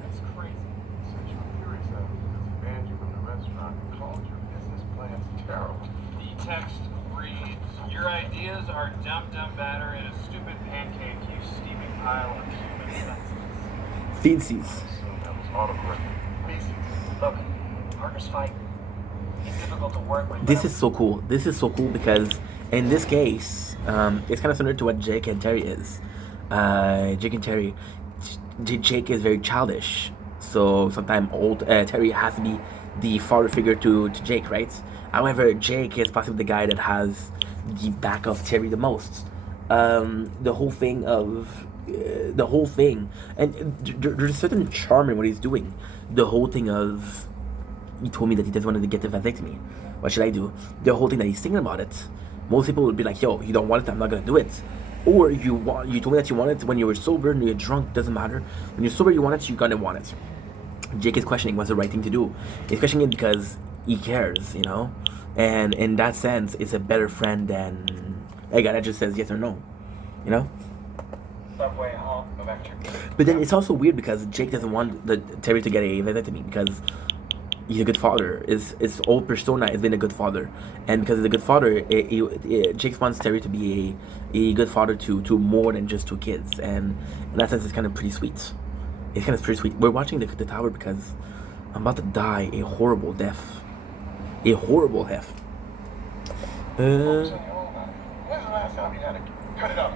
Your ideas are dumb batter in a stupid pancake, you steaming pile of human feces. That was autocorrect. Feces. Look, partners fight. It's difficult to work with. This is so cool. This is so cool because in this case, it's kind of similar to what Jake and Terry is. Jake and Terry. Jake is very childish, so sometimes Terry has to be the father figure to Jake, right? However, Jake is possibly the guy that has the back of Terry the most. The whole thing of the whole thing, and there's a certain charm in what he's doing. The whole thing of, he told me that he doesn't want to get the vasectomy. What should I do? The whole thing that he's thinking about it. Most people would be like, yo, you don't want it, I'm not gonna do it. Or you told me that you want it when you were sober and you're drunk, doesn't matter. When you're sober, you want it, you're gonna want it. Jake is questioning what's the right thing to do. He's questioning it because he cares, you know? And in that sense, it's a better friend than a guy that just says yes or no, you know? Subway home electric. But then it's also weird because Jake doesn't want Terry to get a vasectomy because he's a good father. His old persona has been a good father, and because he's a good father, Jake wants Terry to be a good father to more than just 2 kids, and in that sense, it's kind of pretty sweet. It's kind of pretty sweet. We're watching the tower because I'm about to die a horrible death. A horrible death. When's the last time you had to cut it up?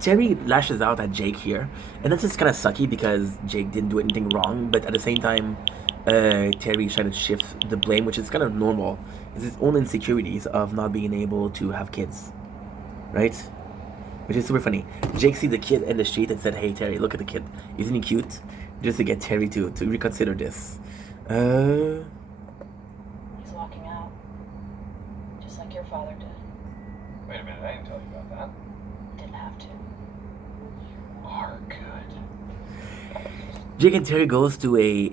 Terry lashes out at Jake here, and that's just kind of sucky because Jake didn't do anything wrong, but at the same time, Terry trying to shift the blame, which is kind of normal. It's his own insecurities of not being able to have kids, right? Which is super funny. Jake sees the kid in the street and said, "Hey Terry, look at the kid. Isn't he cute?" Just to get Terry to reconsider this. He's walking out, just like your father did. Wait a minute, I didn't tell you about that. Didn't have to. You are good. Jake and Terry goes to a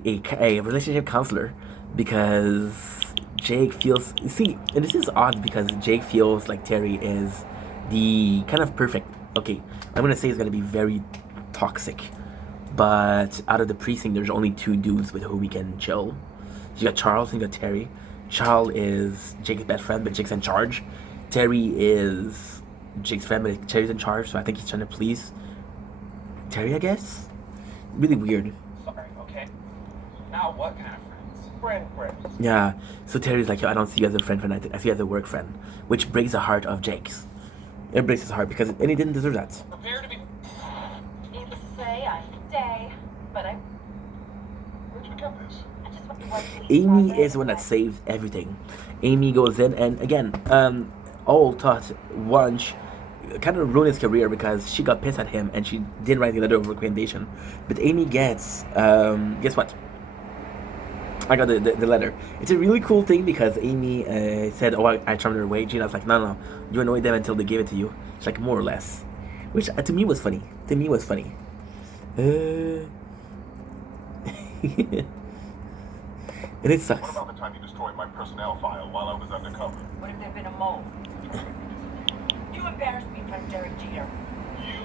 relationship counselor because Jake feels, see, and this is odd because Jake feels like Terry is the kind of perfect, okay, I'm gonna say it's gonna be very toxic, but out of the precinct there's only 2 dudes with whom he can chill. You got Charles and you got Terry. Charles is Jake's best friend, but Jake's in charge. Terry is Jake's friend, but Terry's in charge, so I think he's trying to please Terry, I guess. Really weird. Sorry, okay? Now what kind of friends? Friends. Yeah, so Terry's like, yo, I don't see you as a friend, I see you as a work friend, which breaks the heart of Jake's. It breaks his heart because, and he didn't deserve that. Prepare to be. Needless to say, I stay, but Where'd you get this? I just want to work. Amy is the one that saved everything. Amy goes in, and again, all thought Wunsch kind of ruined his career because she got pissed at him and she didn't write the letter of recommendation. But Amy gets, guess what? I got the letter. It's a really cool thing because Amy said, "Oh, I turned her away." Gina's like, "No, you annoyed them until they gave it to you." It's like more or less, which to me was funny. And it sucks. What about the time you destroyed my personnel file while I was undercover? Would have there been a mole? You embarrassed me in front of Derek Jeter. You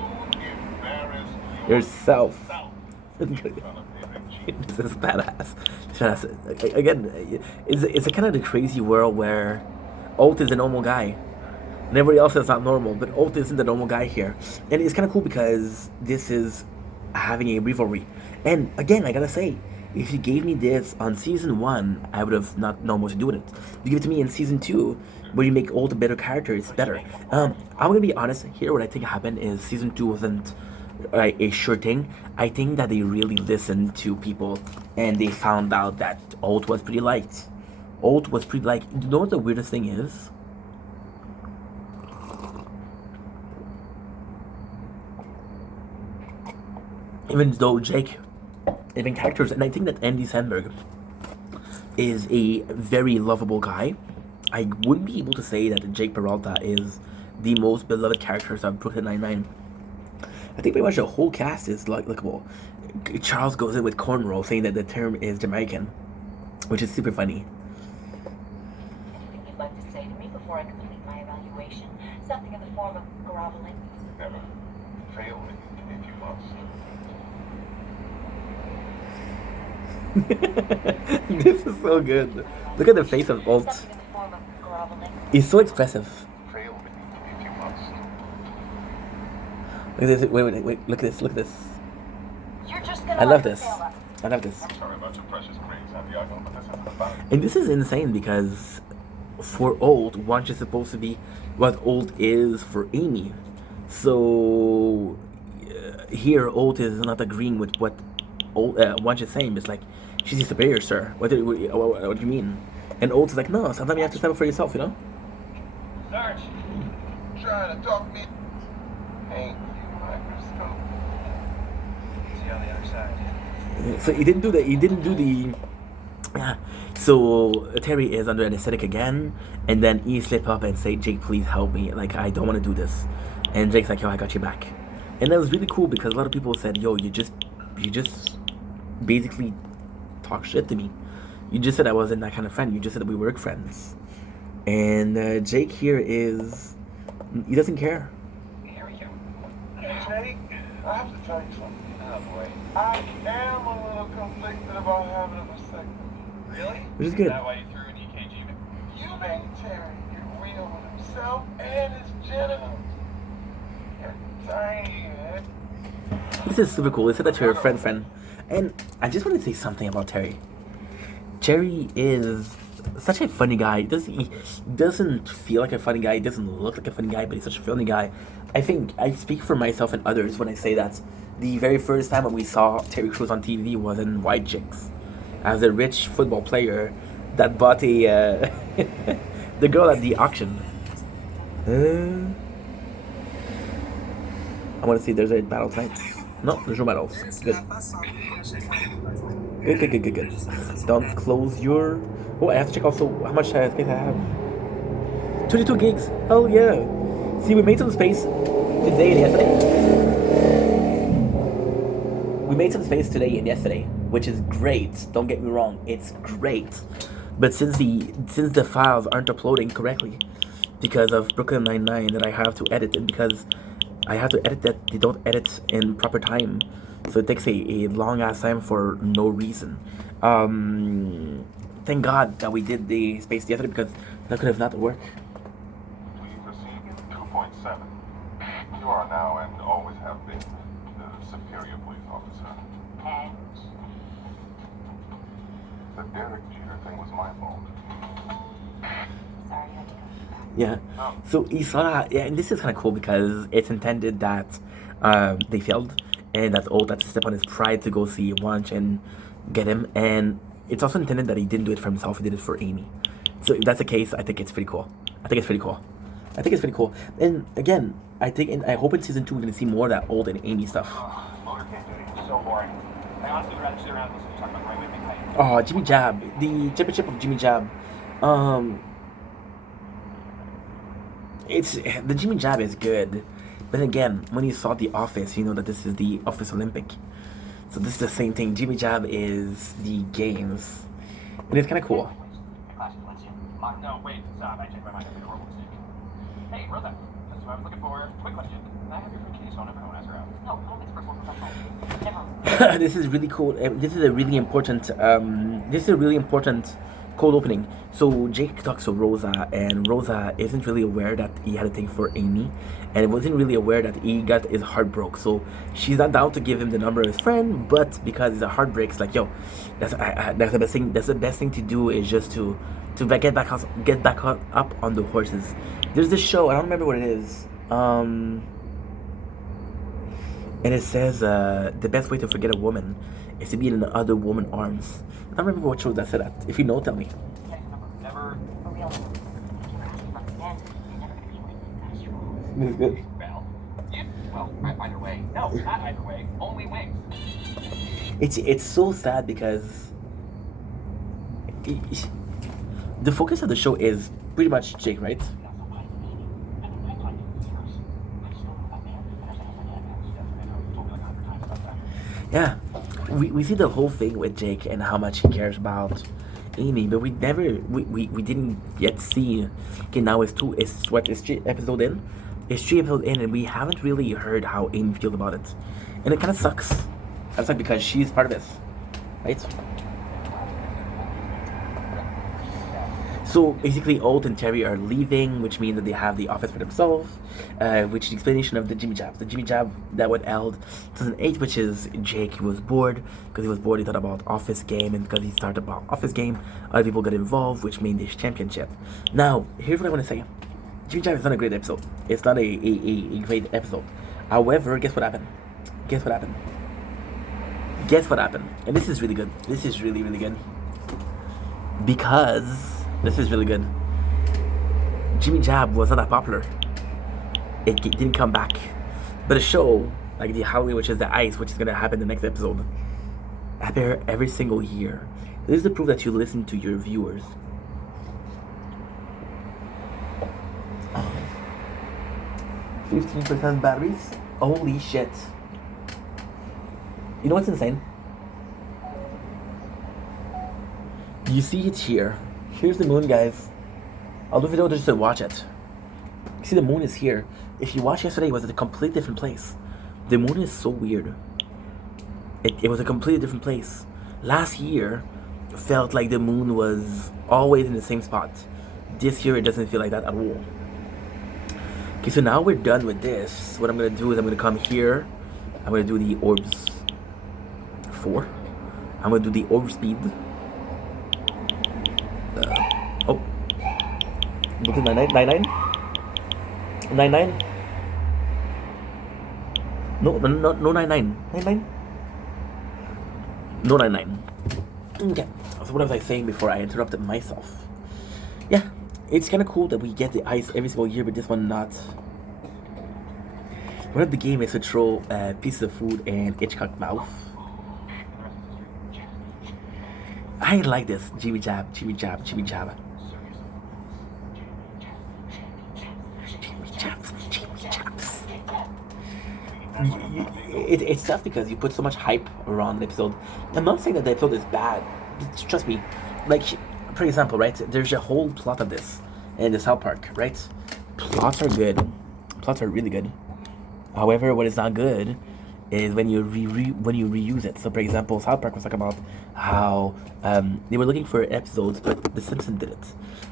embarrassed Yourself. yourself. This is badass. Again, it's a kind of the crazy world where Alt is a normal guy. And everybody else is not normal, but Alt isn't the normal guy here. And it's kind of cool because this is having a rivalry. And again, I gotta say, if you gave me this on season 1, I would have not known what to do with it. You give it to me in season 2, where you make Alt a better character, it's better. I'm gonna be honest here. What I think happened is season 2 wasn't a sure thing. I think that they really listened to people and they found out that Alt was pretty liked. You know what the weirdest thing is? Even though Jake, even characters, and I think that Andy Samberg is a very lovable guy, I wouldn't be able to say that Jake Peralta is the most beloved characters of Brooklyn Nine-Nine. I think pretty much the whole cast is likable. Charles goes in with cornrow, saying that the term is Jamaican, which is super funny. Anything you'd like to say to me before I complete my evaluation? Something in the form of groveling? Never fail me if you must. This is so good. Look at the face of Alt. Something in the form of groveling? He's so expressive. Fail me if you must. Look at this. Wait. Look at this. You're just gonna I love let this. them fail us. I love this. I'm sorry about your precious grades, Santiago, but this isn't about it. And this is insane because for Old, Wunsch is supposed to be what Old is for Amy. So here, Old is not agreeing with what Wunsch is saying. It's like, she's your superior, sir. What do you mean? And Old is like, no, sometimes you have to stand up for yourself, you know? Sarge, trying to talk me. Ain't you, microscope? see on the other side. So he didn't do the. Yeah. So Terry is under anesthetic again, and then he slip up and say, "Jake, please help me. Like, I don't want to do this." And Jake's like, "Yo, I got your back." And that was really cool because a lot of people said, "Yo, you just basically talk shit to me. You just said I wasn't that kind of friend. You just said that we were friends." And Jake here he doesn't care. Here we go. Hey, Jake, I have to tell you something. Oh boy. I am a little conflicted about having a vasectomy. Really? Which is good. Is that why you threw an EKG? You made Terry get real with himself and his genitals. You're tiny, man. This is super cool. They said that you're a friend. And I just want to say something about Terry. Terry is such a funny guy. He doesn't feel like a funny guy. He doesn't look like a funny guy, but he's such a funny guy. I think I speak for myself and others when I say that the very first time when we saw Terry Crews on TV was in White Chicks, as a rich football player that bought the girl at the auction. I want to see if there's a battle tonight. No, there's no battles. Good. Good. Don't close your... Oh, I have to check also how much space I have. 22 gigs. Hell yeah. See, we made some space today and yesterday. We made some space today and yesterday, which is great. Don't get me wrong, it's great. But since the files aren't uploading correctly because of Brooklyn Nine-Nine that I have to edit, and because I have to edit that they don't edit in proper time, so it takes a long ass time for no reason. Thank God that we did the space yesterday because that could have not worked. Please proceed 2.7. You are now and always have been the superior police officer. And The Derek Jeter thing was my fault. sorry, I had to go. Yeah. So he saw that, yeah, and this is kind of cool because it's intended that they failed, and that Old had to step on his pride to go see Wanch and get him, and it's also intended that he didn't do it for himself; he did it for Amy. So if that's the case, I think it's pretty cool. And again, I think, and I hope in season 2 we're gonna see more of that Old and Amy stuff. Motorcade duty is so boring. I honestly would rather sit around and listen to talk about right wing height. Oh, Jimmy Jab, the championship of Jimmy Jab. It's the Jimmy Jab is good, but again, when you saw The Office, you know that this is the Office Olympic. So this is the same thing. Jimmy Jab is the games, and it's kind of cool. Classic Valencia. No, wait, stop. I changed my mind. I made a horrible mistake. Hey, Rosa. That's who I was looking for. Quick question. Can I have your free case phone number? I want to ask her out. No, I don't think it's personal professional. Never. This is really cool. This is a really important cold opening. So Jake talks to Rosa, and Rosa isn't really aware that he had a thing for Amy, and wasn't really aware that he got his heart broke. So she's not down to give him the number of his friend, but because his heart breaks, like, yo, that's the best thing. That's the best thing to do is just to get back up on the horses. There's this show, I don't remember what it is. And it says the best way to forget a woman is to be in another woman's arms. I don't remember what show that said that. If you know, tell me. Never. For real. If you were asking about the end, you're never going to be winning. This is good. Well, either way. No, not either way. Only wings. It's so sad because the focus of the show is pretty much Jake, right? Yeah, we see the whole thing with Jake and how much he cares about Amy, but we didn't yet see. Okay, now it's 3 episodes in. It's 3 episodes in, and we haven't really heard how Amy feels about it, and it kind of sucks. That's like because she's part of this, right? So basically, Old and Terry are leaving, which means that they have the office for themselves, which is the explanation of the Jimmy Jab. The Jimmy Jab that was held 2008, which is Jake was bored. Because he was bored, he thought about Office Game, and because he started about Office Game, other people got involved, which made this championship. Now, here's what I want to say. Jimmy Jab is not a great episode. It's not a great episode. However, guess what happened? And this is really good. This is really, really good. Because... this is really good. Jimmy Jab was not that popular. It didn't come back. But the show like the Halloween, which is the ice, which is gonna happen the next episode. Happen every single year. This is the proof that you listen to your viewers. 15% batteries? Holy shit. You know what's insane? You see it here. Here's the moon, guys. I'll do a video just to watch it. You see the moon is here. If you watched yesterday, it was at a completely different place. The moon is so weird. It was a completely different place. Last year, felt like the moon was always in the same spot. This year, it doesn't feel like that at all. Okay, so now we're done with this. What I'm gonna do is I'm gonna come here. I'm gonna do the orbs 4. I'm gonna do the orb speed. Oh. Look at 99. No 99. 99? No 99. Okay. So what was I saying before I interrupted myself? Yeah, it's kind of cool that we get the ice every single year, but this one not. One of the game is to throw pieces of food in Hitchcock's mouth. I like this. Jibby jab, jibby jab, jibby jab. It's tough because you put so much hype around the episode. I'm not saying that the episode is bad. Trust me. Like, for example, right? There's a whole plot of this in the South Park, right? Plots are good. Plots are really good. However, what is not good is when you reuse it. So, for example, South Park was talking about how they were looking for episodes, but The Simpsons did it.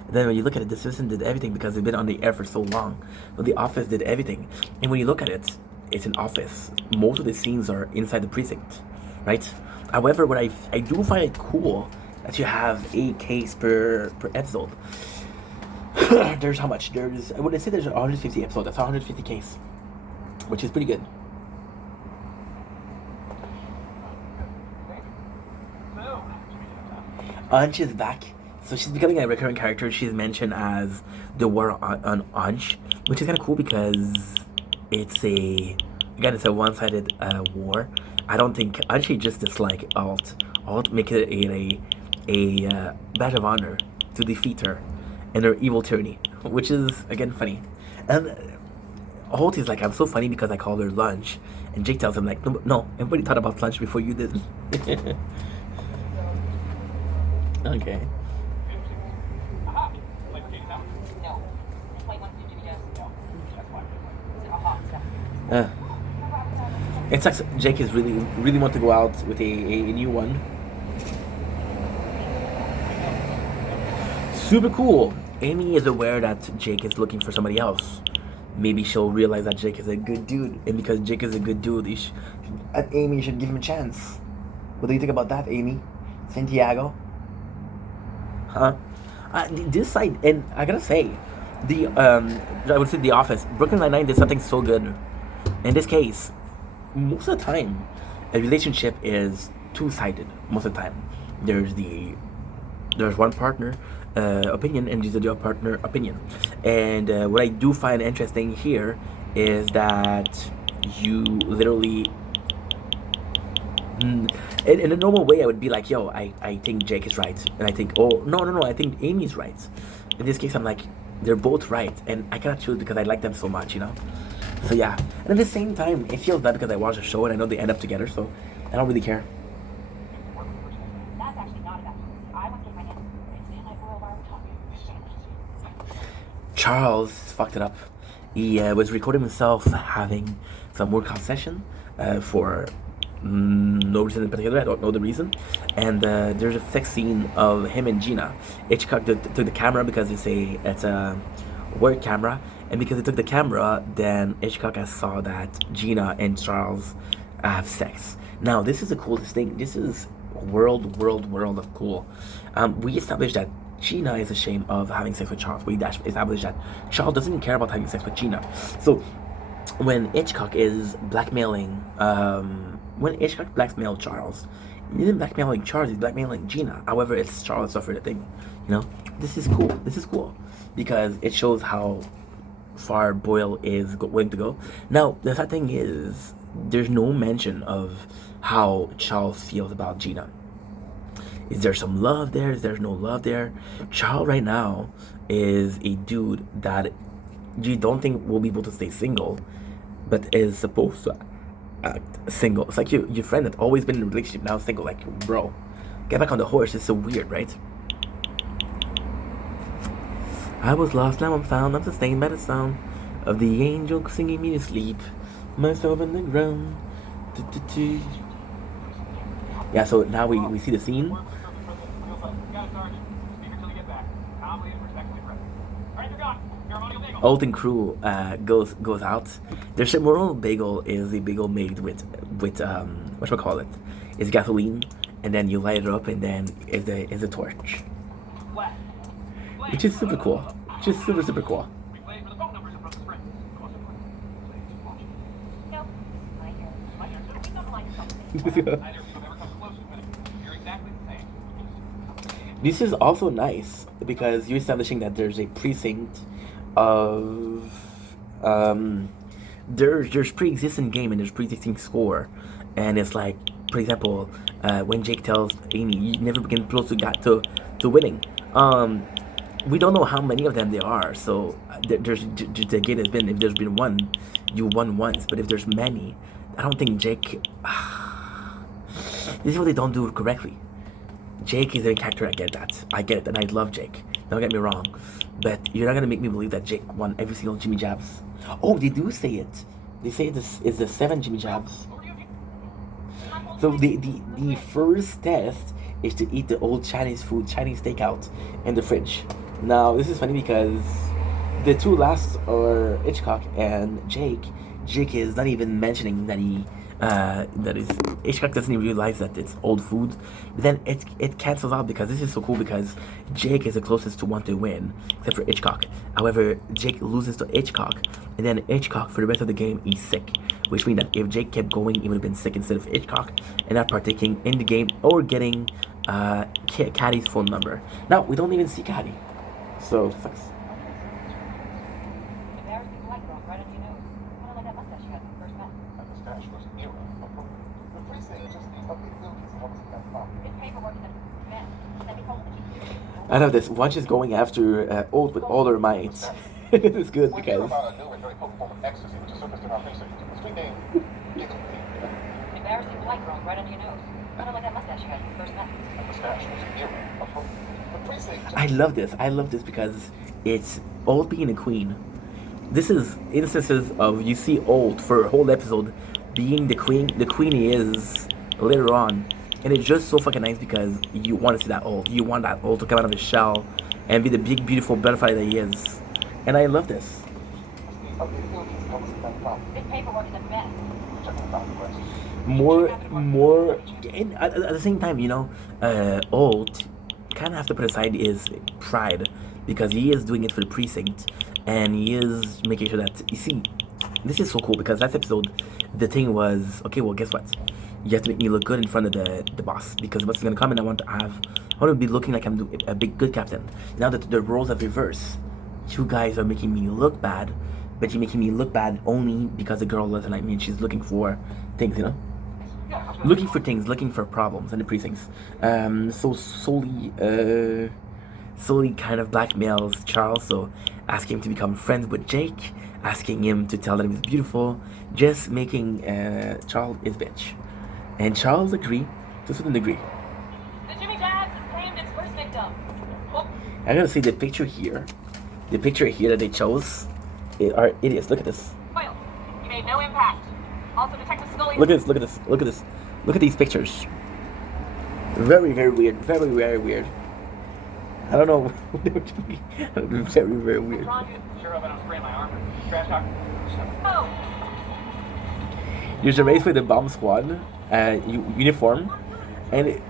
And then when you look at it, The Simpsons did everything because they've been on the air for so long. But The Office did everything. And when you look at it, it's an office. Most of the scenes are inside the precinct, right? However, what I do find it cool that you have 8 case per episode. There's how much? I would say there's 150 episodes. That's 150 case, which is pretty good. Anch is back. So she's becoming a recurring character. She's mentioned as the war on Anch, which is kind of cool because it's a one-sided war. I don't think Anchi just dislike Alt. Alt make it a badge of honor to defeat her and her evil tyranny, which is again funny. And Alt is like, I'm so funny because I called her lunch, and Jake tells him like, no, everybody thought about lunch before you did. Okay. It sucks. Jake is really want to go out with a new one. Super cool. Amy is aware that Jake is looking for somebody else. Maybe she'll realize that Jake is a good dude, and because Jake is a good dude, Amy should give him a chance. What do you think about that, Amy? Santiago? Huh? This side, and I gotta say, I would say The Office, Brooklyn Nine-Nine did something so good. In this case, most of the time, a relationship is two-sided. Most of the time, there's one partner opinion and there's the other partner opinion. And what I do find interesting here is that you literally, in a normal way, I would be like, yo, I think Jake is right, and I think, oh no, I think Amy's right. In this case, I'm like, they're both right, and I cannot choose because I like them so much, you know. So yeah, and at the same time, it feels bad because I watch a show and I know they end up together, so I don't really care. That's actually not a bad choice. I want to get my hands on like World War talking. Charles fucked it up. He was recording himself having some workout session for no reason in particular. I don't know the reason. And there's a sex scene of him and Gina. Hitchcock took the camera because it's a work camera. And because he took the camera, then Hitchcock saw that Gina and Charles have sex. Now, this is the coolest thing. This is world of cool. We established that Gina is ashamed of having sex with Charles. We established that Charles doesn't care about having sex with Gina. So, when Hitchcock is blackmailing, when Hitchcock blackmailed Charles, he isn't blackmailing Charles, he's blackmailing Gina. However, it's Charles suffered a thing. You know, this is cool. This is cool because it shows how far Boyle is willing to go. Now, the sad thing is, there's no mention of how Charles feels about Gina. Is there some love there? Is there no love there? Charles right now is a dude that you don't think will be able to stay single, but is supposed to act single. It's like your friend that's always been in a relationship now single. Like, bro, get back on the horse. It's so weird, right? I was lost, now I'm found. I'm sustained by the sound of the angel singing me to sleep. Myself in the ground. Yeah, so now we see the scene. Old and crew goes out. Their shipmoral bagel is a bagel made with whatchamacallit? It's gasoline, and then you light it up, and then is a torch, which is super cool. Just super cool. This is also nice because you're establishing that there's a precinct of there's pre-existing game and there's pre-existing score, and it's like, for example, when Jake tells Amy, "You never begin close to winning." We don't know how many of them there are, so there's the game has been, if there's been one, you won once, but if there's many, I don't think Jake. This is what they don't do correctly. Jake is a character, I get that. I get it, and I love Jake. Don't get me wrong. But you're not gonna make me believe that Jake won every single Jimmy Jabs. Oh, they do say it. They say this is the 7 Jimmy Jabs. So the first test is to eat the old Chinese food, Chinese takeout in the fridge. Now, this is funny because the two last are Hitchcock and Jake. Jake is not even mentioning that Hitchcock doesn't even realize that it's old food. But then it cancels out because this is so cool because Jake is the closest to one to win, except for Hitchcock. However, Jake loses to Hitchcock, and then Hitchcock for the rest of the game he's sick, which means that if Jake kept going, he would have been sick instead of Hitchcock and not partaking in the game or getting Caddy's phone number. Now we don't even see Caddy, so it sucks. I love this. One is going after Old with all their might. This is good because. I love this. I love this because it's Old being a queen. This is instances of you see Old for a whole episode being the queen. The queen he is later on. And it's just so fucking nice because you want to see that Old. You want that Old to come out of his shell and be the big, beautiful butterfly that he is. And I love this. More, and at the same time, you know, Old kind of have to put aside his pride because he is doing it for the precinct and he is making sure that, you see, this is so cool because last episode, the thing was, okay, well, guess what? You have to make me look good in front of the boss because what's gonna come and I want to be looking like I'm a big good captain. Now that the roles have reversed, you guys are making me look bad, but you're making me look bad only because the girl doesn't like me and she's looking for things, you know? Looking for things, looking for problems in the precincts. So solely kind of blackmails Charles, so asking him to become friends with Jake, asking him to tell that he was beautiful, just making Charles his bitch. And Charles agreed to a certain degree. The Jimmy Jabs has claimed its first victim. Oh. I gotta see the picture here. The picture here that they chose are idiots. Look at this. Well, you made no impact. Also, Detective Scully. Look at this. Look at this. Look at this. Look at these pictures. Very, very weird. Very, very weird. I don't know. Very, very weird. Sure hope I don't sprain my arm. Trash talk. Oh. There's a race with the bomb squad uniform, and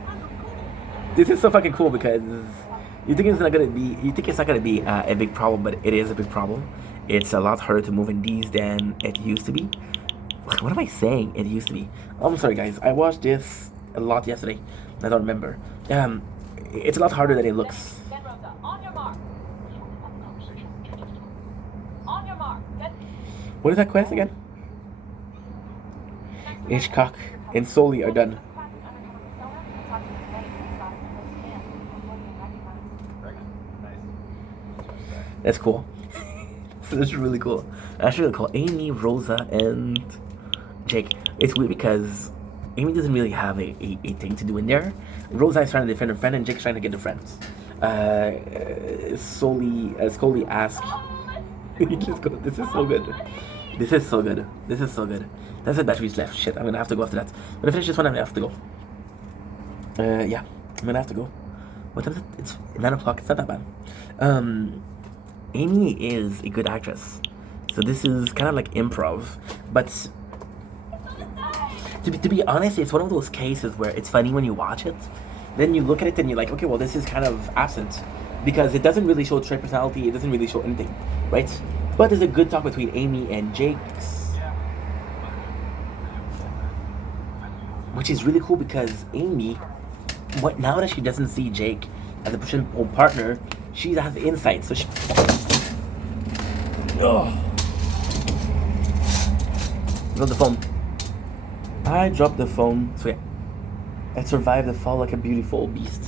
this is so fucking cool because you think it's not gonna be a big problem, but it is a big problem. It's a lot harder to move in these than it used to be. What am I saying? It used to be. I'm sorry, guys. I watched this a lot yesterday. I don't remember. It's a lot harder than it looks. On your mark. On your mark. What is that quest again? Hitchcock and Sully are done. That's cool. So that's really cool. That's really cool. Amy, Rosa, and Jake. It's weird because Amy doesn't really have a thing to do in there. Rosa is trying to defend her friend, and Jake's trying to get the friends. Scully asks. Let's go. This is so good. This is so good. This is so good. That's the batteries left. Shit, I'm gonna have to go after that. I'm gonna finish this one. I'm gonna have to go. Yeah, I'm gonna have to go. What time is it? It's 9 o'clock. It's not that bad. Amy is a good actress, so this is kind of like improv. But to be honest, it's one of those cases where it's funny when you watch it. Then you look at it and you're like, okay, well, this is kind of absent because it doesn't really show trait personality. It doesn't really show anything, right? But there's a good talk between Amy and Jake's, which is really cool because Amy, now that she doesn't see Jake as a potential partner, she has insight. So she. Ugh. Drop the phone. I dropped the phone. So yeah, I survived the fall like a beautiful beast.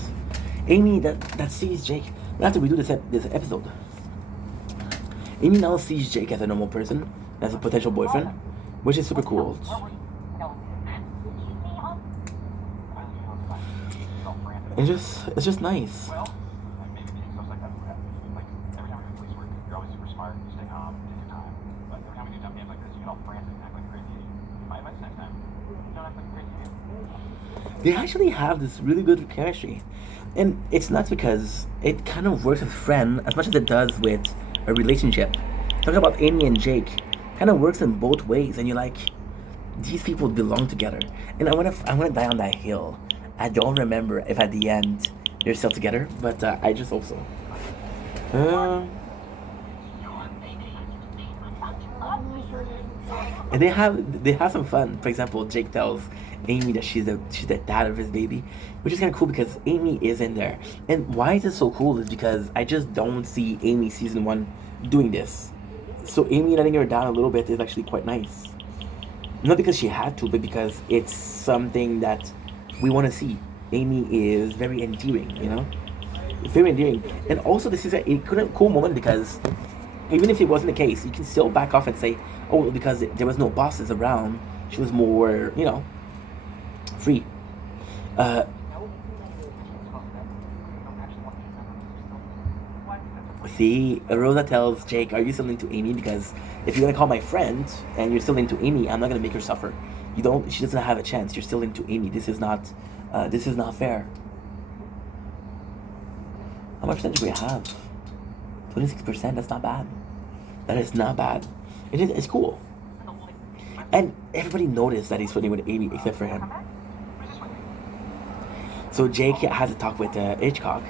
Amy that sees Jake. We have to redo this episode. Amy now sees Jake as a normal person, as a potential boyfriend, which is super cool. It's just nice. They actually have this really good chemistry. And it's nuts because it kind of works with friend as much as it does with a relationship. Talking about Amy and Jake kind of works in both ways, and you're like, these people belong together. And I wanna die on that hill. I don't remember if at the end they're still together, but I just hope so. And they have some fun. For example, Jake tells Amy that she's the dad of his baby, which is kind of cool because Amy is in there. And why is this so cool is because I just don't see Amy season 1 doing this. So Amy letting her down a little bit is actually quite nice. Not because she had to, but because it's something that we want to see. Amy is very endearing, you know? Very endearing. And also this is a cool moment because even if it wasn't the case, you can still back off and say, oh, because there was no bosses around, she was more, you know, free. See, Rosa tells Jake, are you still into Amy? Because if you're gonna call my friend and you're still into Amy, I'm not gonna make her suffer. She doesn't have a chance. You're still into Amy. This is not fair. How much percentage do we have? 26%. That's not bad. That is not bad. It's cool. And everybody noticed that he's flirting with Amy except for him. So Jake has a talk with Hitchcock,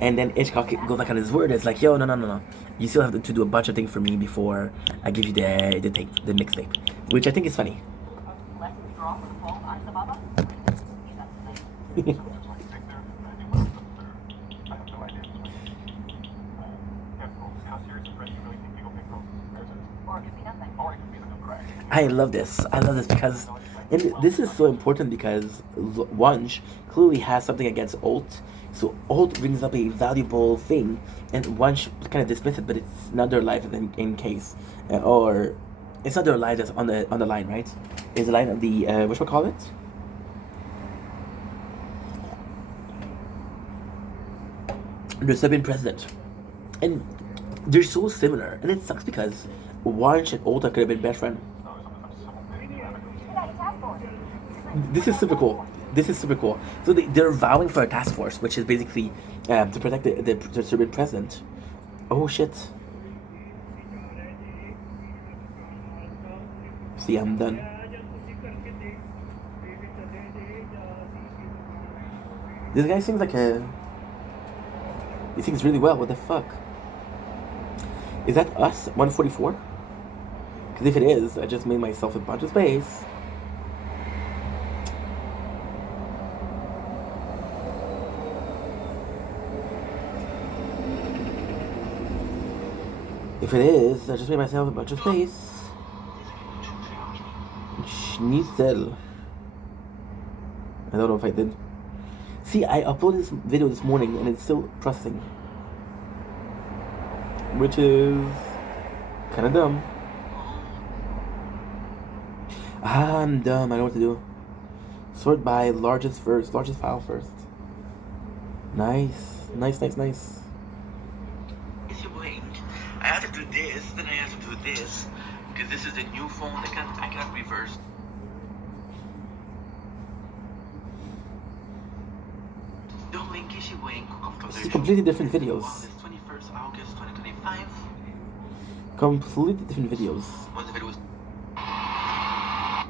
and then Hitchcock goes back on his word. It's like, yo, no. You still have to do a bunch of things for me before I give you the mixtape, which I think is funny. I love this because, and this is so important because Wunsch clearly has something against Holt. So Holt brings up a valuable thing, and Wunsch kind of dismisses it, but it's not their life in case, or it's not their life that's on the line, right? It's the line of the what should we call it? The Serbian president, and they're so similar, and it sucks because Wunsch and Holt could have been best friends. This is super cool. So they're vowing for a task force, which is basically to protect the Serbian president. Oh shit. See, I'm done. This guy seems like he sings really well. What the fuck? Is that us? 144? Because if it is, I just made myself a bunch of space. If it is, I just made myself a bunch of space. Schnitzel. I don't know if I did. See, I uploaded this video this morning and it's still processing. Which is kind of dumb. I'm dumb. I know what to do. Sort by largest file first. Nice. Nice. If you wait, I have to do this, then I have to do this, because this is a new phone. I can't reverse. Don't link Kishi Wing. See, completely different videos. 21st August 2025. Completely different videos. What the video was. I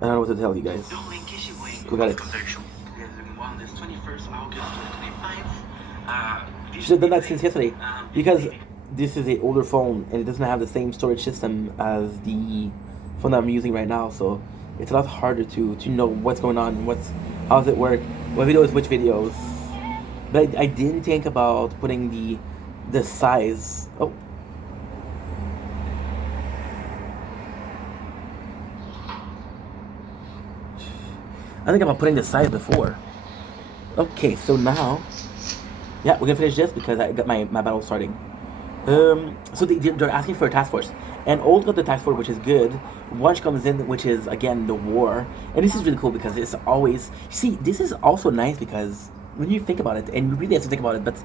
don't know what to tell you guys. Don't link Kishi Wing. Look at it. On this 21st August 2025. Should have done that since yesterday, because this is an older phone and it doesn't have the same storage system as the phone that I'm using right now, so it's a lot harder to know what's going on, how does it work, what videos, which videos. But I didn't think about putting the size. Oh. I think about putting the size before. Okay, so now, yeah, we're gonna finish this because I got my battle starting. So they're asking for a task force, and Old got the task force, which is good. Wunsch comes in, which is again the war, and this is really cool because it's always, see, this is also nice because when you think about it, and you really have to think about it, but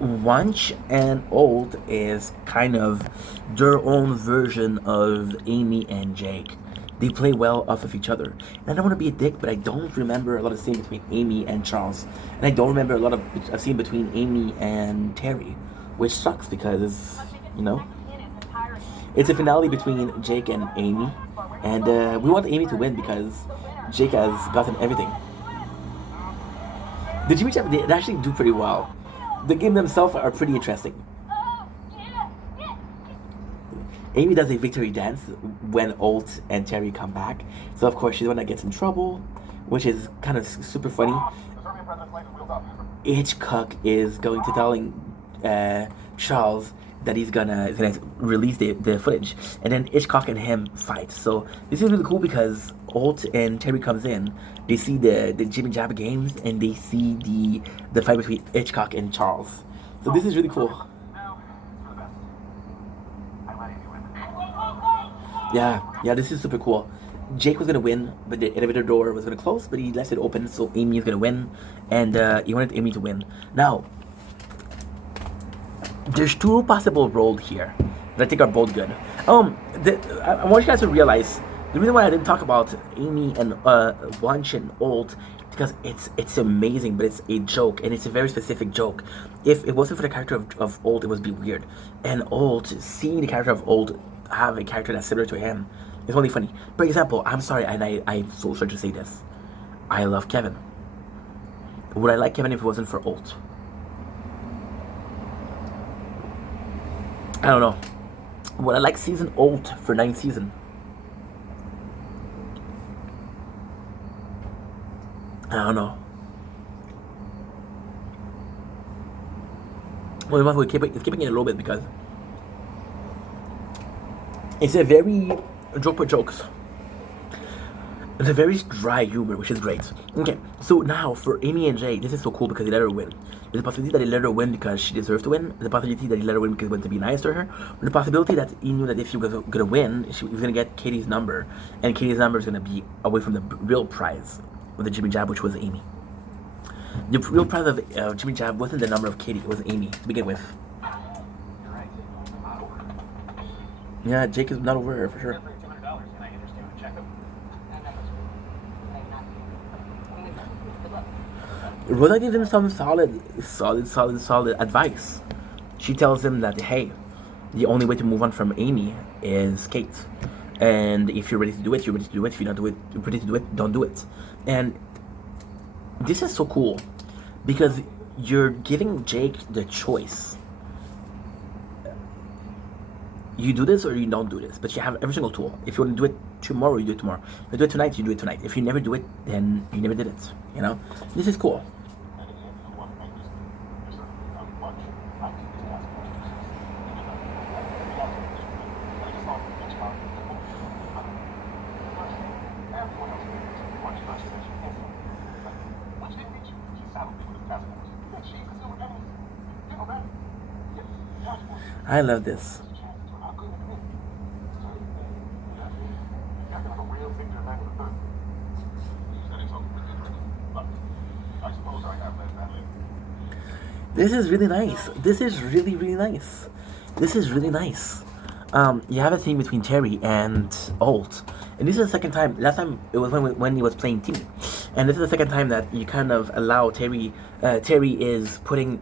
Wunsch and Old is kind of their own version of Amy and Jake. They play well off of each other. And I don't want to be a dick, but I don't remember a lot of scene between Amy and Charles. And I don't remember a lot of scene between Amy and Terry, which sucks because, you know, it's a finale between Jake and Amy. And we want Amy to win because Jake has gotten everything. The Jimmy Jam, they actually do pretty well. The game themselves are pretty interesting. Amy does a victory dance when Olt and Terry come back. So of course she's the one that gets in trouble, which is kind of super funny. Hitchcock is going to telling Charles that he's gonna release the footage, and then Hitchcock and him fight. So this is really cool because Olt and Terry comes in, they see the Jimmy Jabba games, and they see the fight between Hitchcock and Charles. So this is really cool. Yeah, this is super cool. Jake was gonna win, but the elevator door was gonna close, but he left it open, so Amy is gonna win, and he wanted Amy to win. Now, there's two possible roles here that I think are both good. I want you guys to realize the reason why I didn't talk about Amy and Wunsch and Old, because it's amazing, but it's a joke, and it's a very specific joke. If it wasn't for the character of Old, it would be weird. And Old, seeing the character of Old have a character that's similar to him, it's only funny. For example, I'm sorry, and I'm so sorry to say this, I love Kevin. Would I like Kevin if it wasn't for Old? I don't know. Would I like season Old for 9th season? I don't know. Well, we're keeping it a little bit because it's a very joke for jokes. It's a very dry humor, which is great. Okay, so now for Amy and Jay, this is so cool because they let her win. There's a possibility that he let her win because she deserved to win. There's a possibility that he let her win because he wanted to be nice to her. There's a possibility that he knew that if he was gonna win, he was gonna get Katie's number, and Katie's number is gonna be away from the real prize with the Jimmy Jab, which was Amy. The real prize of Jimmy Jab wasn't the number of Katie; it was Amy to begin with. Yeah, Jake is not over her for sure. Rhoda gives him some solid advice. She tells him that, hey, the only way to move on from Amy is Kate. And if you're ready to do it, you're ready to do it. If you're not ready to do it, don't do it. And this is so cool because you're giving Jake the choice. You do this or you don't do this, but you have every single tool. If you want to do it tomorrow, you do it tomorrow. If you do it tonight, you do it tonight. If you never do it, then you never did it. You know, this is cool. I love this. This is really nice. This is really, really nice. This is really nice. You have a scene between Terry and Holt. And this is the second time. Last time it was when he was playing Timmy. And this is the second time that you kind of allow Terry. Terry is putting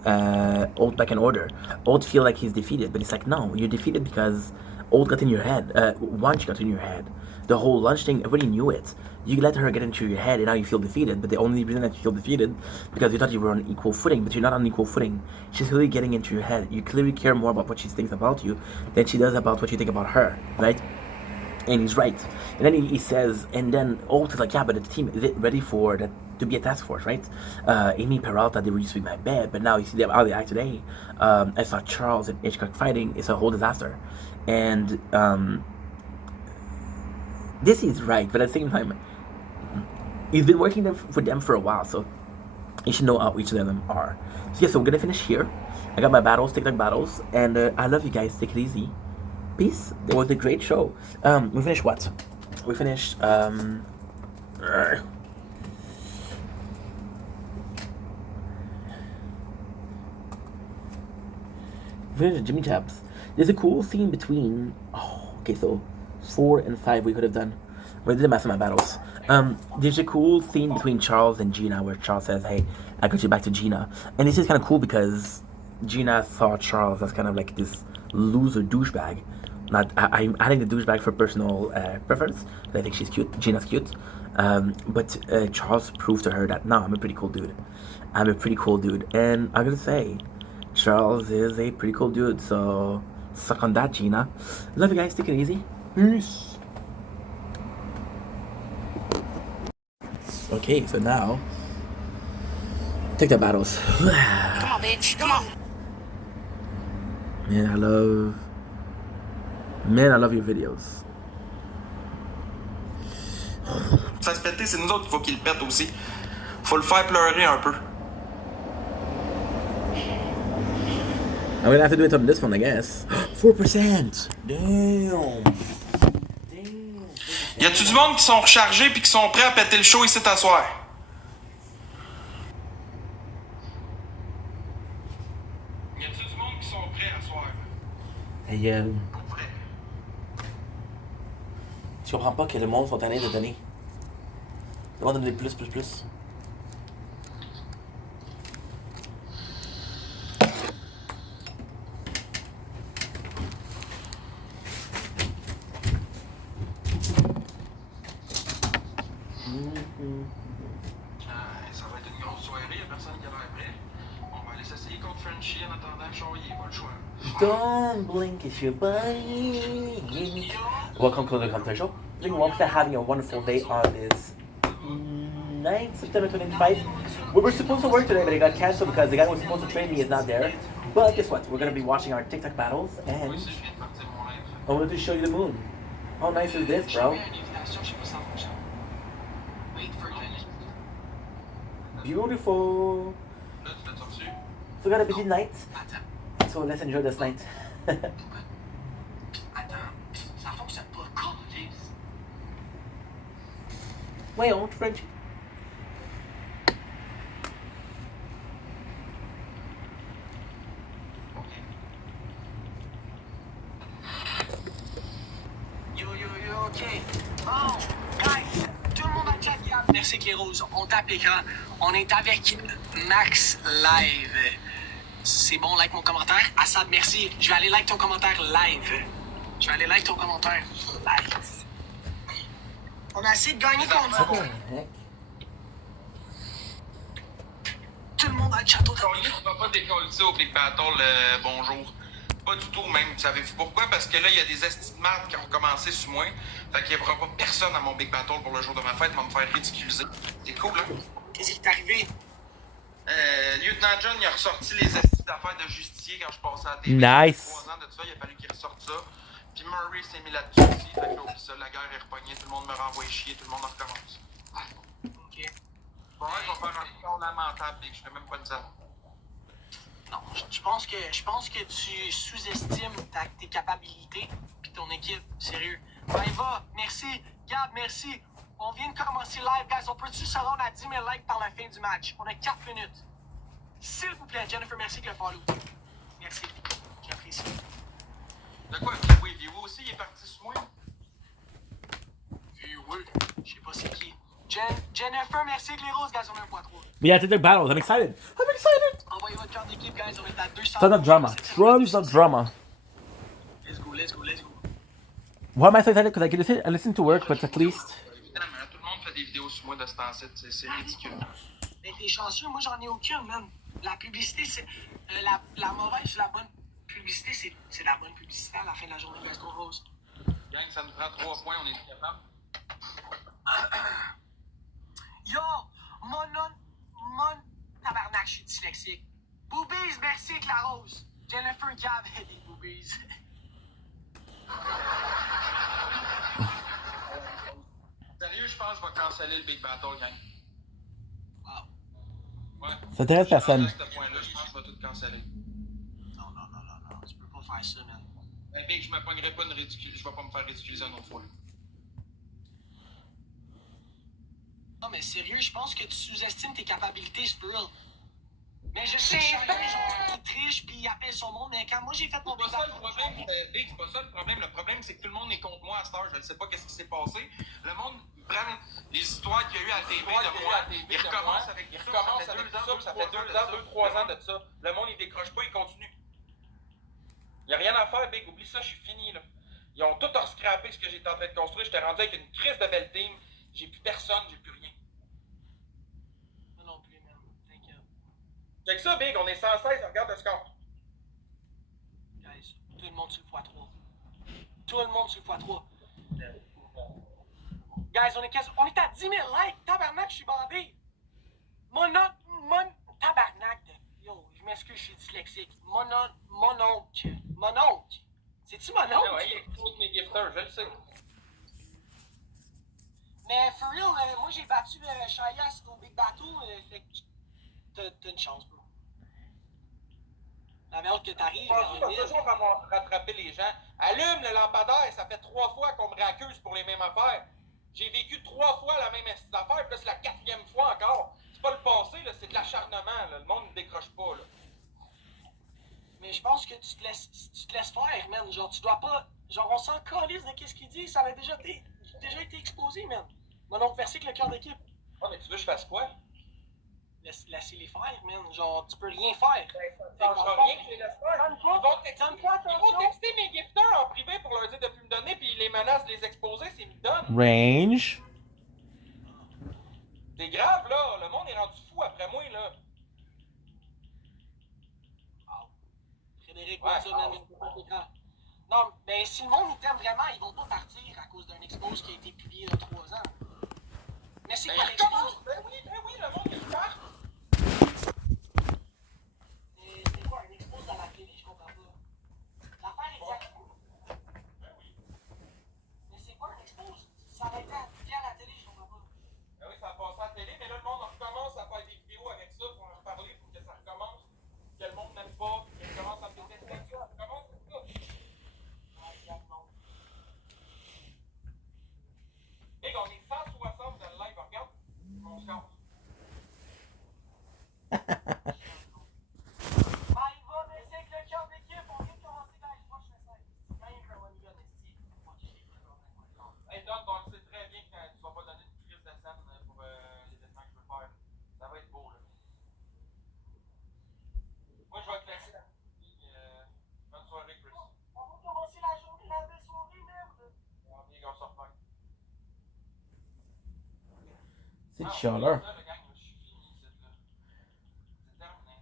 Holt back in order. Holt feel like he's defeated, but it's like, no, you're defeated because Holt got in your head. Wanch got in your head. The whole lunch thing, everybody knew it. You let her get into your head and now you feel defeated, but the only reason that you feel defeated because you thought you were on equal footing, but you're not on equal footing. She's clearly getting into your head. You clearly care more about what she thinks about you than she does about what you think about her, right? And he's right. And then he says, and then Holt is like, yeah, but the team is ready for that to be a task force, right? Amy Peralta, they were used to be my bed, but now you see how they act today. I saw Charles and Hitchcock fighting. It's a whole disaster. And this is right, but at the same time, he's been working with them for a while, so you should know how each of them are. So yeah, so we're gonna finish here. I got my battles, TikTok battles, and I love you guys. Take it easy. Peace. It was a great show. We finished what? We finished Jimmy Jabs. There's a cool scene between. Oh, okay, so 4 and 5 we could have done. We did the math of my battles. There's a cool scene between Charles and Gina where Charles says, "Hey, I got you back to Gina," and this is kind of cool because Gina saw Charles as kind of like this loser douchebag. I'm adding the douchebag for personal preference. I think she's cute. Gina's cute. But Charles proved to her that, no, I'm a pretty cool dude. I'm a pretty cool dude. And I'm going to say, Charles is a pretty cool dude. So, suck on that, Gina. Love you guys. Take it easy. Peace. Okay, so now, take the battles. Come on, bitch. Come on. Man, I love your videos. Ça se pétait, c'est nous autres qu'il faut qu'il le pète aussi. Faut le faire pleurer un peu. I'm gonna have to do it on this one, I guess. 4%! Damn! Y a-tu du monde qui sont rechargés pis qui sont prêts à péter le show ici t'asseoir? Y a-tu du monde qui sont prêts à soir? Hey, tu comprends pas que le monde sont tannés de donner. Le monde donne plus. Ça va être une grosse soirée, y'a personne qui a l'air prêt. On va aller s'essayer contre Frenchie en attendant le show, il est pas le choix. Don't blink, it's your buddy. Welcome to the Commentary Show. We hope that having a wonderful day on this 9th September 2025. We were supposed to work today, but it got canceled because the guy who was supposed to train me is not there. But guess what? We're going to be watching our TikTok battles, and I wanted to show you the moon. How nice is this, bro? Beautiful. So we got a busy night. So let's enjoy this night. Voyons, French. Yo, ok. Bon, guys, tout le monde a chat. Merci, Kéros. On tape l'écran. On est avec Max Live. C'est bon, like mon commentaire. Assad, merci. Je vais aller like ton commentaire live. On a essayé de gagner contre vous. Tout le monde a le château de On va pas décoller ça au Big Battle, bonjour. Pas du tout même. Savez-vous pourquoi? Parce que là, il y a des estimates qui ont commencé sur moi. Fait qu'il n'y aura pas personne à mon Big Battle pour le jour de ma fête. Va me faire ridiculiser. C'est cool, hein? Qu'est-ce qui t'est arrivé? Lieutenant John, il a ressorti les astuces d'affaires de justicier quand je passais à la TV. Nice. 3 ans de ça, il a fallu qu'il ressorte ça. Puis Murray s'est mis là-dessus aussi. Fait que là, oublie ça, la guerre est repognée, tout le monde me renvoie chier, tout le monde en recommence. Ok. Bon, ouais, je vais faire un score lamentable, Big, je fais même pas de ça. Non, je pense que tu sous-estimes tes capacités puis ton équipe, sérieux. Maëva, merci. Gab, merci. On vient de commencer live, guys. On peut-tu se rendre à 10 000 likes par la fin du match? On a 4 minutes. S'il vous plaît, Jennifer, merci avec le follow. Merci. J'apprécie. De quoi, oui, Vivo aussi, il est parti sur moi. Oui, je sais pas c'est qui. Jennifer, merci avec les roses, guys. On a 1.3. We have to do battles. I'm excited. I'm excited. Envoyez votre carte d'équipe, guys. On est à 200. Tons of drama. Tons of drama. Let's go, let's go, let's go. Why am I so excited? Because I listen to work, but at least. Évidemment, tout le monde fait des vidéos sur moi de ce temps-ci, c'est ridicule. Mais t'es chanceux, moi j'en ai aucune, man. La publicité, c'est. La mauvaise ou la bonne publicité, c'est la bonne publicité à la fin de la journée, guys. Go Rose. Gang, ça nous prend 3 points, on est capable. Yo, mon tabarnak, je suis dyslexique. Boobies, merci avec la rose. Jennifer Gab et des boobies. Sérieux, je pense que je vais canceller le Big Battle, gang. Ouais. Ça intéresse personne. À ce point-là, je pense que je vais tout canceller. Non, tu peux pas faire ça, man. Ben, Big, je me pognerai pas une ridicule, je vais pas me faire ridiculiser une autre fois. Non, mais sérieux, je pense que tu sous-estimes tes capacités, c'est real. Mais je sais que chacun, il triche puis il appelle son monde, mais quand moi j'ai fait mon C'est pas ça le problème, Big, c'est pas ça le problème. Le problème, c'est que tout le monde est contre moi à cette heure. Je ne sais pas qu'est-ce qui s'est passé. Le monde prend les histoires qu'il y a eu à la TV de moi, il recommence avec ça. Ça fait 2 ans, 3 ans de ça. Le monde, il décroche pas, il continue. Il n'y a rien à faire, Big. Oublie ça, je suis fini, là. Ils ont tout rescrappé ce que j'étais en train de construire. J'étais rendu avec une crise de belle team. J'ai plus personne, j'ai plus rien. Non plus, man. T'inquiète. Check ça, Big, on est 116, regarde le score. Guys, tout le monde sur le x3. Tout le monde sur le x3. Guys, on est à 10 000 likes. Tabarnak, je suis bandé. Mon tabarnak. Yo, je m'excuse, je suis dyslexique. Mon oncle. C'est-tu mon oncle? Ouais, il écoute mes gifters, je le sais. Mais for real, moi j'ai battu Shayas au Big Battle, fait que t'as une chance, bro. J'avais hâte que t'arrives. Je vais toujours rattraper les gens. Allume le lampadaire, ça fait 3 fois qu'on me réaccuse pour les mêmes affaires. J'ai vécu 3 fois la même affaire, puis là c'est la 4e fois encore. C'est pas le passé, là, c'est de l'acharnement, là. Le monde ne décroche pas, là. Mais je pense que tu te laisses faire, man. Genre, tu dois pas. Genre, on s'en calisse de qu'est-ce qu'il dit, ça avait déjà été exposé, man. Mon oncle Percy avec le cœur d'équipe. Ouais, mais tu veux que je fasse quoi? Laissez-les faire, man. Genre, tu peux rien faire. Ça changera rien que je les laisse faire. Ils vont texter mes gifters en privé pour leur dire de plus me donner, puis ils les menacent de les exposer s'ils me donnent. Range. C'est grave, là. Le monde est rendu fou après moi, là. Frédéric, ouais, ça, man. Non, mais si le monde t'aime vraiment, ils vont pas partir à cause d'un expose qui a été publié il y a 3 ans. Mais c'est quoi l'expose? Ben oui, le monde il part. C'est quoi un expose dans la télé? Je comprends pas. L'affaire est exacte. Ben oui. Mais c'est quoi un expose? Ça a été publié à la télé, je comprends pas. Ben oui, ça a passé à la télé, mais là, le monde recommence à faire des vidéos avec ça pour en parler, pour que ça recommence. Que le monde n'aime pas, qu'il commence à détester ça. Ça recommence tout ça. Big, on est 160 dans le live, regarde mon score. Maëva, merci avec le cœur d'équipe, on vient de commencer dans les prochains 5. Rien que one gun Hey Don, on le sait très bien que tu vas pas donner une crise de scène pour l'événement que je veux faire. Ça va être beau, là. Moi, je vais classer la bonne soirée, Chris. On va commencer la journée, la belle soirée, merde. On est gars, on sort pas. C'est chialeur. Ça, le gang, je suis fini, c'est terminé.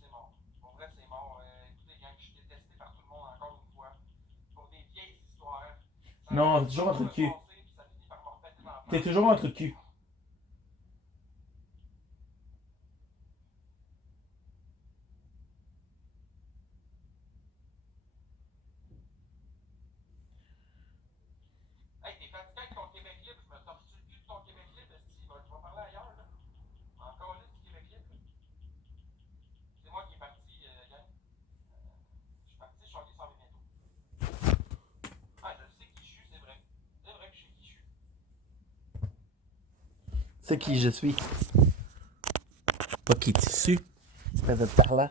C'est mort. Pour vrai, c'est mort. Écoutez, gang, je suis détesté par tout le monde encore une fois. Pour des vieilles histoires. Non, c'est toujours entre cul. T'es toujours entre cul. Hey, t'es fatigué avec ton Québec libre, je me torche-tu le cul de ton Québec libre, Steve? Tu vas parler ailleurs, là? Encore là, du Québec libre? sais qui je suis. Pas qui tu suis. Espèce de parlant.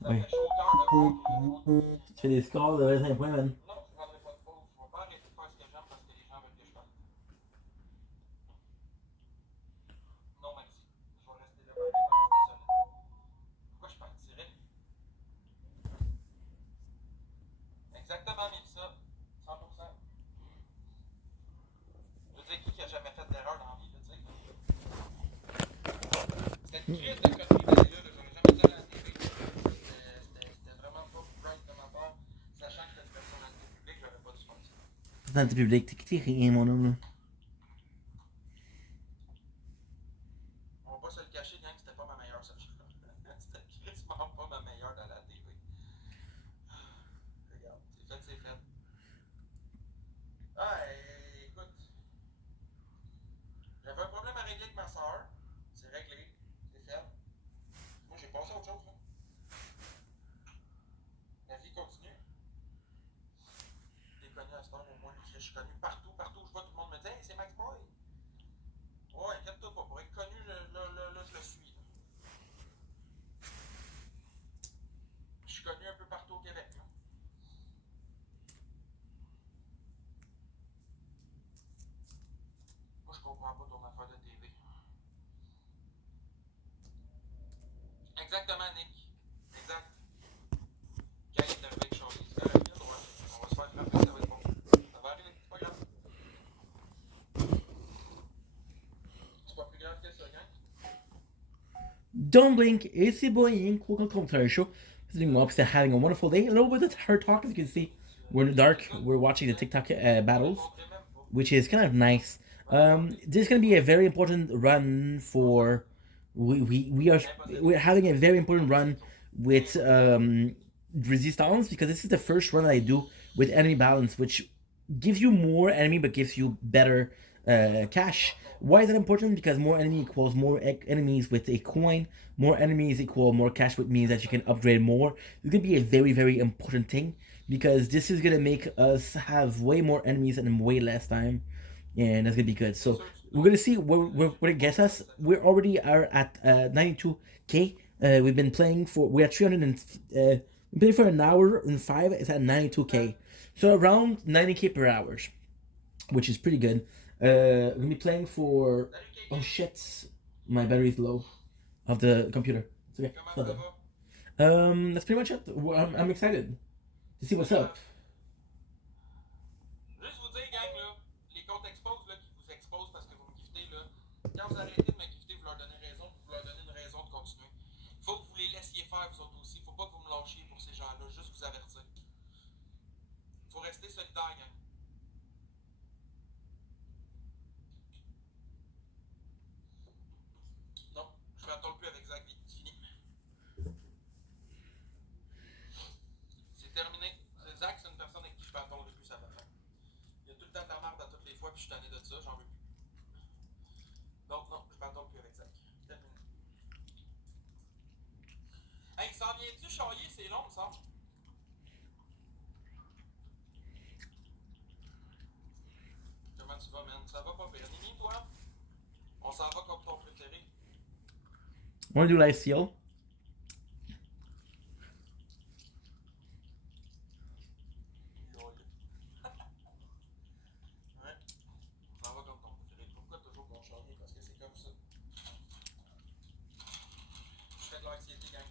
Oui. Tu fais des scores de 25 points, man. Exactement, Mélissa. 100%. Je veux dire, qui a jamais fait d'erreur dans la vie, tu sais? C'était une crise de coterie, là, j'aurais jamais dit à la TV. C'était vraiment pas right de ma part, sachant que c'était une personnalité publique, j'aurais pas dû faire ça. Personnalité publique, t'es rien, mon homme, là. On va pas se le cacher, gang, c'était pas ma meilleure seule. C'était crissement pas ma meilleure dans la TV. Regarde, c'est fait, c'est fait. Ah, écoute. J'avais un problème à régler avec ma soeur. C'est réglé. C'est fait. Moi, j'ai passé à autre chose, là. La vie continue. T'es connu à cette heure, au moins. Je suis connu partout, partout où je vois, tout le monde me dit « Hey, c'est Max Boy! » Ouais, inquiète-toi pas. Pour être connu, là, je le suis. Là. Je suis connu un peu partout au Québec, là. Moi, je comprends pas ton affaire de TV. Exactement, Nick. Exact. Quand il est arrivé avec Charlie, c'est correct, il a le droit. On va se faire frapper, ça va être bon. Ça va arriver, c'est pas grave. C'est pas plus grave que ça, gang. Don't blink, it's your boy Ink. Welcome to the commentary show. Visiting Mops, having a wonderful day. A little bit of her talk, as you can see. We're in the dark. We're watching the TikTok battles, which is kind of nice. This is gonna be a very important run for. We're having a very important run with Resistance, because this is the first run that I do with enemy balance, which gives you more enemy but gives you better cash. Why is that important? Because more enemy equals more enemies with a coin. More enemies equal more cash, which means that you can upgrade more. It's gonna be a very, very important thing because this is gonna make us have way more enemies in way less time, and that's gonna be good. So we're gonna see where it gets us. We're already are at 92k. We've been playing for we're at 300 and we've been playing for an hour and 5. It's at 92k, so around 90k per hour, which is pretty good. We're gonna be playing for oh shit, my battery's low of the computer. It's okay. Hold on. That's pretty much it. I'm excited to see what's up. Juste vous dire, gang, là, les comptes expose là, qui vous exposent parce que vous me giftez, là, quand vous arrêtez de me gifter, vous leur donnez raison, vous leur donnez une raison de continuer. Il faut que vous les laissiez faire, vous autres aussi. Il faut pas que vous me lâchiez pour ces gens-là, juste vous avertir. Il faut rester solidaire, gang. Non, je ne m'attends plus avec Zach, fini. C'est terminé. Zach, c'est une personne avec qui je m'attends depuis sa façon. Il y a tout le temps de la merde à toutes les fois, puis je suis tanné de ça, j'en veux plus. Donc, non, je m'attends plus avec Zach. Terminé. Hey, s'en vient-tu charrier? C'est long, ça. Comment tu vas, man? Ça va pas, Nini, toi? On s'en va comme ton préféré. I want to do life seal. Lol. Ouais. On s'en va comme ton préféré. Pourquoi toujours bon charrier? Parce que c'est comme ça. Je fais de l'anxiété, gang.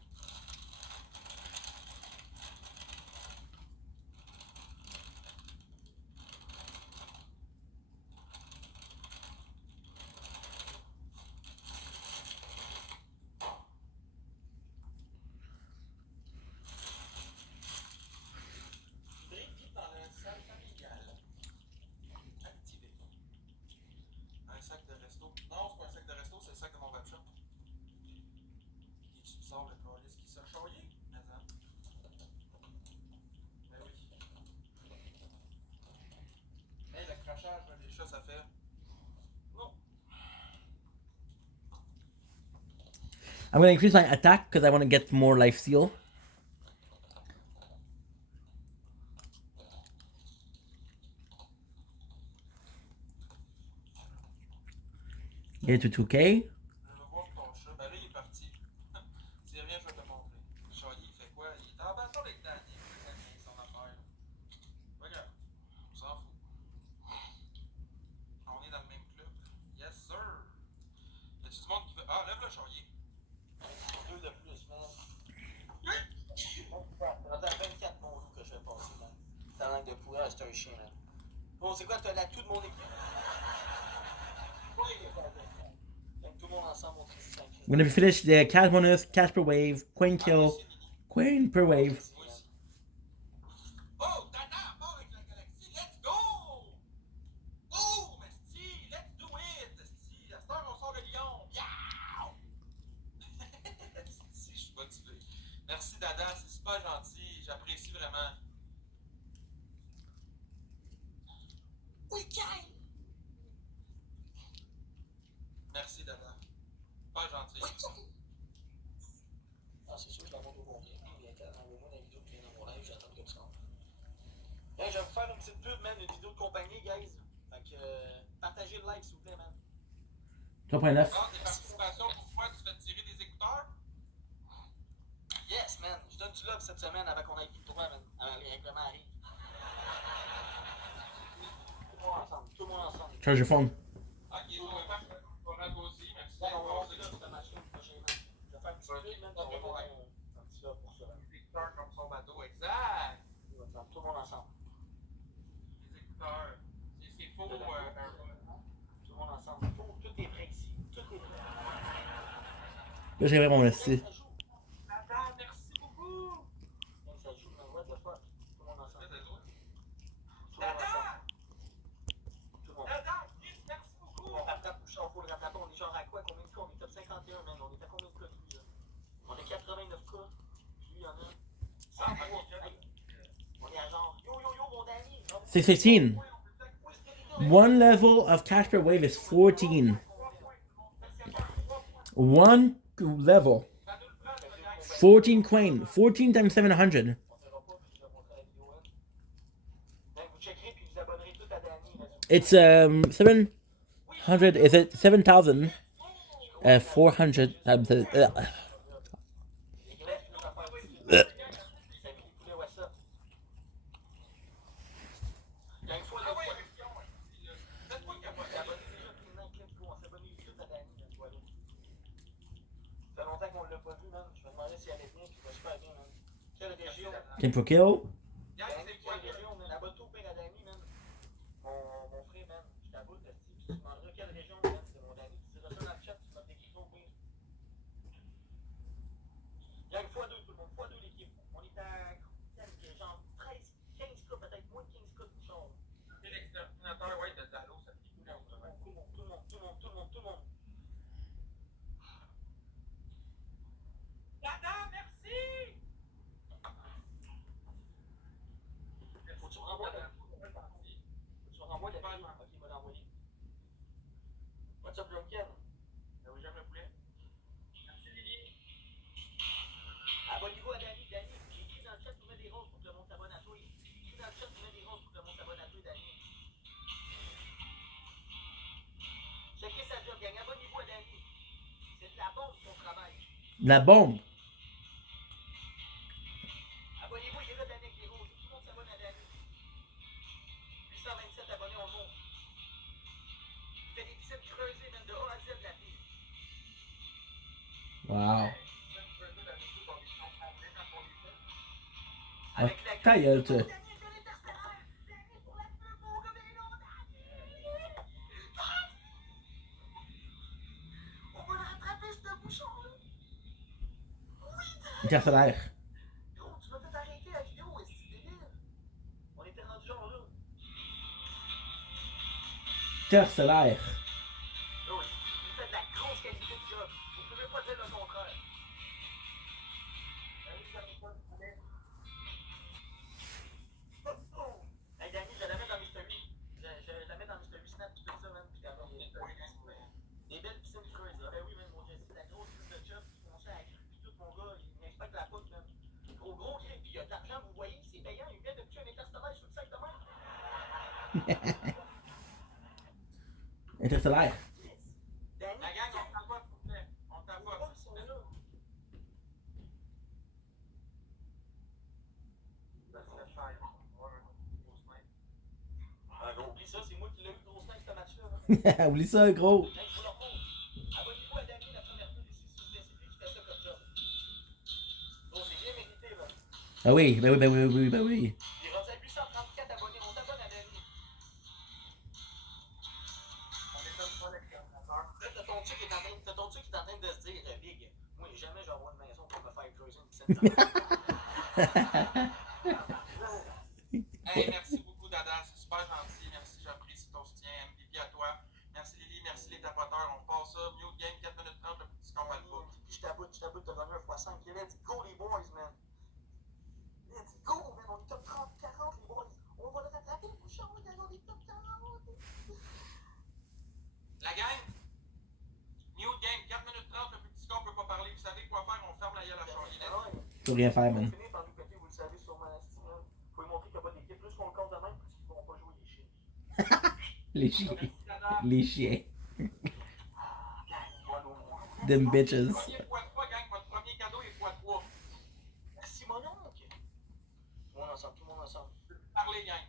Brigitte dans la salle familiale. Activé. Un sac de resto. Non, c'est pas un sac de resto, c'est le sac de mon webshop. Et tu sors le calice qui s'est charrié? Attends. Ben oui. Hey, le crachage des chats, ça fait. Non. I'm gonna increase my attack because I want to get more life seal. Get to 2k. Je vais voir ton chat. Ben là, il est parti. Si rien, je vais te montrer. Le charrier, il fait quoi? Il est en bâton avec Danny. C'est son affaire. Regarde. On s'en fout. On est dans le même club. Yes, sir. Y'a-tu du monde qui veut. Ah, lève le charrier. Deux de plus, man. Ça va faire 24 mon loup que je vais passer, man. Ta langue de pourreur, c'est un chien, là. Bon, c'est quoi? T'as là tout de mon équipe. Tout le monde ensemble, on fait 5. We're gonna finish the cash bonus, cash per wave, coin kill, coin per wave. Oh, Dada, part avec la galaxie, let's go! Oh, Mesti, let's do it! Mesti, à cette heure, on sort de Lyon. Yeah! Si, je suis motivé. Merci, Dada, c'est super gentil, j'apprécie vraiment. Oui, Kyle! Merci, Dada. Pas gentil. Ah, c'est sûr, je t'en montre au combien. Envoie-moi la vidéo qui vient dans mon live, j'attends que tu rentres. Hey, je vais vous faire une petite pub, man, une vidéo de compagnie, guys. Fait que, partagez le like, s'il vous plaît, man. 3.9. Ah, des participations pour toi, tu fais tirer des écouteurs? Yes, man. Je donne du love cette semaine avant qu'on aille vite droit, man. Avant les règlements arrivent. Tout le monde ensemble. Tout le monde ensemble. Charge your phone. Ok, je vais faire ça aussi. Merci. On va passer là, cette machine prochainement. Je vais faire un petit peu, man. On va faire un petit là pour ça. Les écouteurs comme son bateau, exact. Tout le monde ensemble. Les écouteurs. C'est faux. Tout le monde ensemble. Tout est prêt ici. Tout est prêt. Là, j'ai vraiment resté. Merci beaucoup. Ça joue, mais what the fuck? Tout le monde ensemble. Tout le monde ensemble. Tout le monde. Merci beaucoup. On rattrape, on faut le rattraper. On est genre à quoi? Combien de cas? On est top 51, man. On est à combien de cas, lui, là? On est 89 cas. Lui, il y en a 103. On est à genre, yo, mon Danny. 615. One level of cash per wave is 14. One level. 14 coin. 14 times 700. It's 700. Is it 7,000? 400 times. Team for kill. What's up, Drunken? J'aime le poulet. Merci, Lily. Abonnez-vous à Danny. Danny, j'ai écrit dans le chat, tu mets des roses pour que le monde s'abonne à toi. J'ai écrit dans le chat, tu mets des roses pour que le monde s'abonne à toi, Danny. Checkez sa job, gang. Abonnez-vous à Danny. C'est de la bombe, son travail. La bombe. Abonnez-vous, il est là, Danny, avec les roses. Tout le monde s'abonne à Danny. 827 abonnés en monde. Il fait des petites creusées, même de A à Z, la vie. Wow. Ah, ta gueule, toi. Interstellaire. Tu m'as fait arrêter la vidéo, c'est débile. On était rendu genre là. Interstellaire. Oui, il fait de la grosse qualité de job. Vous pouvez pas dire le contraire. Hey Danny, je la mets dans mes stories. Je la mets dans mes stories Snap tout ça, man. Puis quand même, des belles piscines creuses. Ben oui, man, mon Dieu, c'est la grosse piste de job. Ils font ça à la crue. Puis tout, mon gars, il inspecte la poutre, man. Gros grip. Puis il y a de l'argent, vous voyez, c'est payant. Il vient de tuer un interstellaire sur le site de mer. Interstellaire. Danny, la gang, on t'envoie, s'il vous plaît. On t'envoie. Ils sont là. Ah, gros, oublie ça, c'est moi qui l'ai eu gros snipe ce match-là. Oublie ça, gros. Hey, je vous le remonte. Abonnez-vous à Danny, la première fois ici, s'il vous plaît. C'est lui qui fait ça comme job. Bon, c'est bien mérité, là. Ah oui, ben oui, ben oui, ben oui, ben oui. Il est rendu à 834 abonnés. On s'abonne à Danny. On m'étonne pas l'exterminateur. Là, t'as ton truc qui est en train de se dire, Big, moi, jamais je vais avoir une maison pour me faire creuser une piscine. Hey, merci beaucoup, Dada. C'est super gentil. Merci, j'apprécie ton soutien. MVP à toi. Merci, Lily. Merci, les tapoteurs. On passe ça. Mute game, 4 minutes 30, le petit score Alpha. Je t'aboute de donner un x5. Let's go, les boys, man. Let's go, man. On est top 30, 40, les boys. On va le rattraper, le bouchon. On est des top 40. La gang, mute game, 4 minutes 30, le petit score peut pas parler. Vous savez quoi faire? On ferme la gueule à Charlie. Tu peux rien faire, man. Finir par nous péter, vous le savez, sur mon estime. Faut lui montrer qu'il n'y a pas d'équipe. Plus qu'on le compte de même, plus qu'ils vont pas jouer les chiens. Les chiens. Les chiens. Them bitches. X3, gang, votre premier cadeau est x3. Merci, mon oncle. Tout le monde ensemble, tout le monde ensemble. Parlez, gang.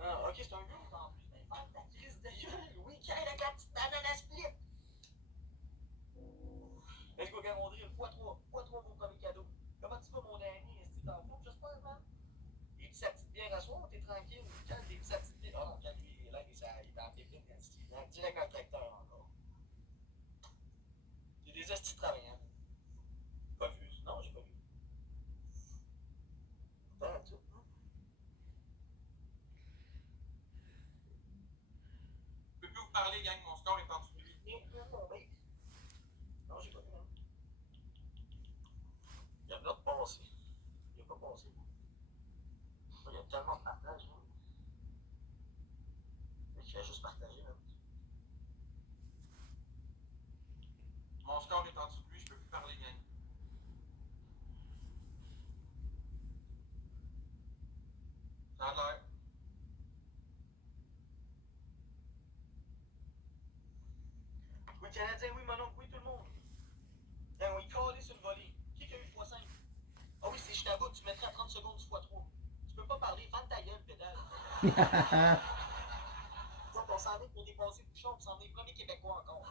Ah, ok, c'est un gros en plus. Mais ferme ta crise de gueule. Week-end avec la petite banane split. Let's go, gang, on drill. x3. x3, vos premiers cadeaux. Comment tu vas, mon Danny? Est-ce que t'es en forme, j'espère, man? Il dit sa petite bière à soir, t'es tranquille. Quand il dit sa petite bière. Oh non, quand lui, il est là, il est en pépite, il est direct en tracteur encore. Il y a des hosties travaillants. Pas vu. Non, j'ai pas vu. Attends, tout. Je peux plus vous parler, gang. Mon score est en dessous de lui. Non, j'ai pas vu, hein. Il y a de l'autre passé. Il a pas passé. Il y a tellement de partage, hein. Mais il a juste partagé, là. Mon score est en dessous de lui, je peux plus parler, gang. Ça a l'air. Canadien, oui, mon oncle, oui, tout le monde. Ben oui, collé sur le volet. Qui a eu le x5? Ah oui, si je t'aboute, tu mettrais à 30 secondes du x3. Tu peux pas parler, ferme ta gueule, pédale. On s'en est pour dépasser Bouchon, on s'en est premier Québécois encore.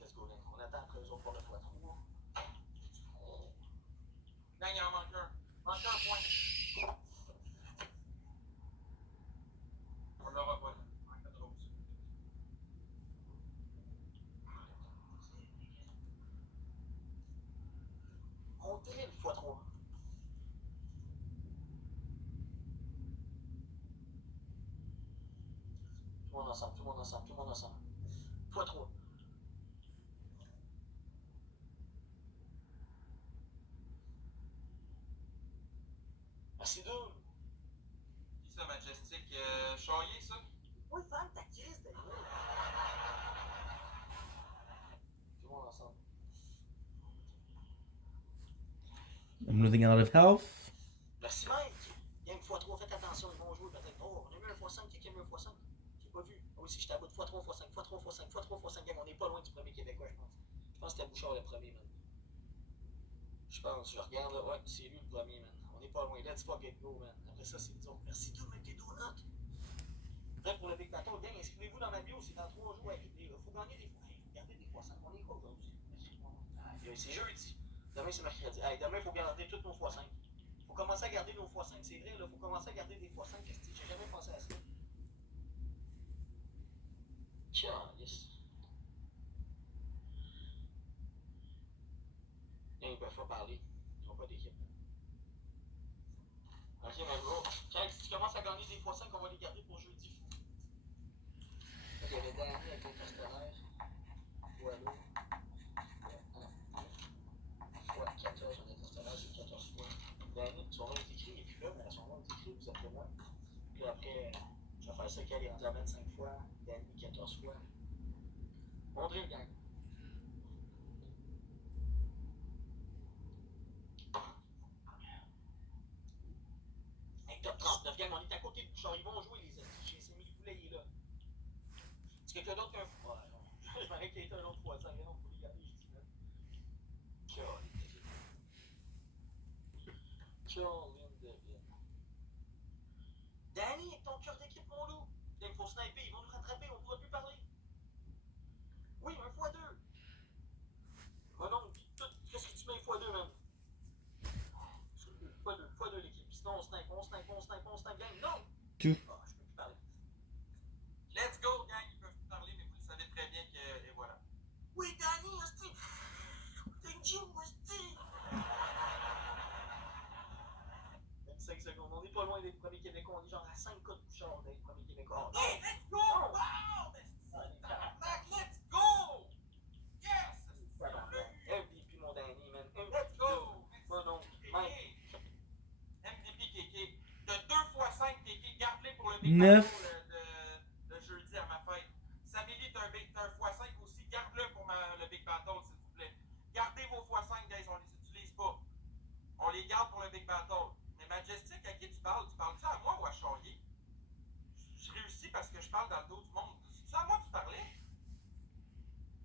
Let's go, on attend après eux autres pour le x3. Gang, il en manque un. Manque un point. On l'aura pas. En 14. On dirait le x3. Tout le monde ensemble, tout le monde ensemble, tout le monde ensemble. x3. Merci deux. Qui ça, Majestic? Charrier, ça? Oui, ferme ta crise de gueule. Tout le monde ensemble. I'm losing a lot of health. Merci, Mike. Il y a une x3, faites attention, ils vont jouer peut-être. Oh, on a mis un x5, qui a mis un x5? J'ai pas vu. Ah oui, si je t'aboute x3, x5, x3, x5, x3, x5, game, on n'est pas loin du premier Québécois, je pense. Je pense que c'était Bouchard le premier, man. Je pense, je regarde là, ouais, c'est lui le premier, man. On n'est pas loin. Let's fucking go, man. Après ça, c'est nous autres. Merci, tout, mec, tes donuts. Bref, pour le Big Battle, gang, inscrivez-vous dans ma bio, c'est dans 3 jours. Il faut gagner des fois. Regardez des x5. On est quoi aujourd'hui? C'est jeudi. Demain, c'est mercredi. Hey, demain, il faut garder tous nos x5. Il faut commencer à garder nos x5, c'est vrai, là. Il faut commencer à garder des x5. J'ai jamais pensé à ça. Yes. Ils peuvent pas parler. Ils n'ont pas d'équipe. Ok, mais bro, si tu commences à gagner des x5, on va les garder pour jeudi. Il y avait Danny avec les partenaires. Voilà. Fois 14, on est partenaire, c'est 14 fois. Danny, son nom est écrit, il est plus là, mais son nom est écrit, vous appelez moi. Puis après, je vais faire ça qu'elle est rentrée à 25 fois, Danny 14 fois. Bon drill, gang. Hey, top 39, gang, on est à côté de Bouchard. Ils vont jouer, les amis. J'ai mis le poulet, il est là. Est-ce quelqu'un d'autre qu'un fois? Ouais, non. Je m'arrête qu'il y ait un autre fois. Ça, mais non, faut les garder, je dis là. Caroline Devine. Danny, avec ton cœur d'équipe, mon loup. Là, il faut sniper, ils vont nous rattraper, on ne pourra plus parler. Oui, un x2. Oh non, qu'est-ce que tu mets x2, man? x2 l'équipe. Sinon, on snipe, gang. Non! Two. Ah, je peux plus parler. Let's go, gang. Ils peuvent plus parler, mais vous le savez très bien que. Et voilà. Oui, Danny, hostie! Thank you, hostie! 25 secondes, on n'est pas loin d'être premier Québécois, on est genre à 5 cas de Bouchard d'être premier Québécois. Oh, Hey, let's go! Wow! Let's go! Yes! MVP, mon Danny, man. Let's go! Mon oncle, Mike. MVP Kéké. De 2x5 Kéké, garde-les pour le Big 9. Battle de jeudi à ma fête. Samélie, t'as un x5 aussi, garde-le pour le Big Battle, s'il vous plaît. Gardez vos x5, guys, on les utilise pas. On les garde pour le Big Battle. Mais Majestic, à qui tu parles? Tu parles-tu à moi ou à Charrier? Je réussis parce que je parle dans le dos du monde. C'est à moi que tu parlais?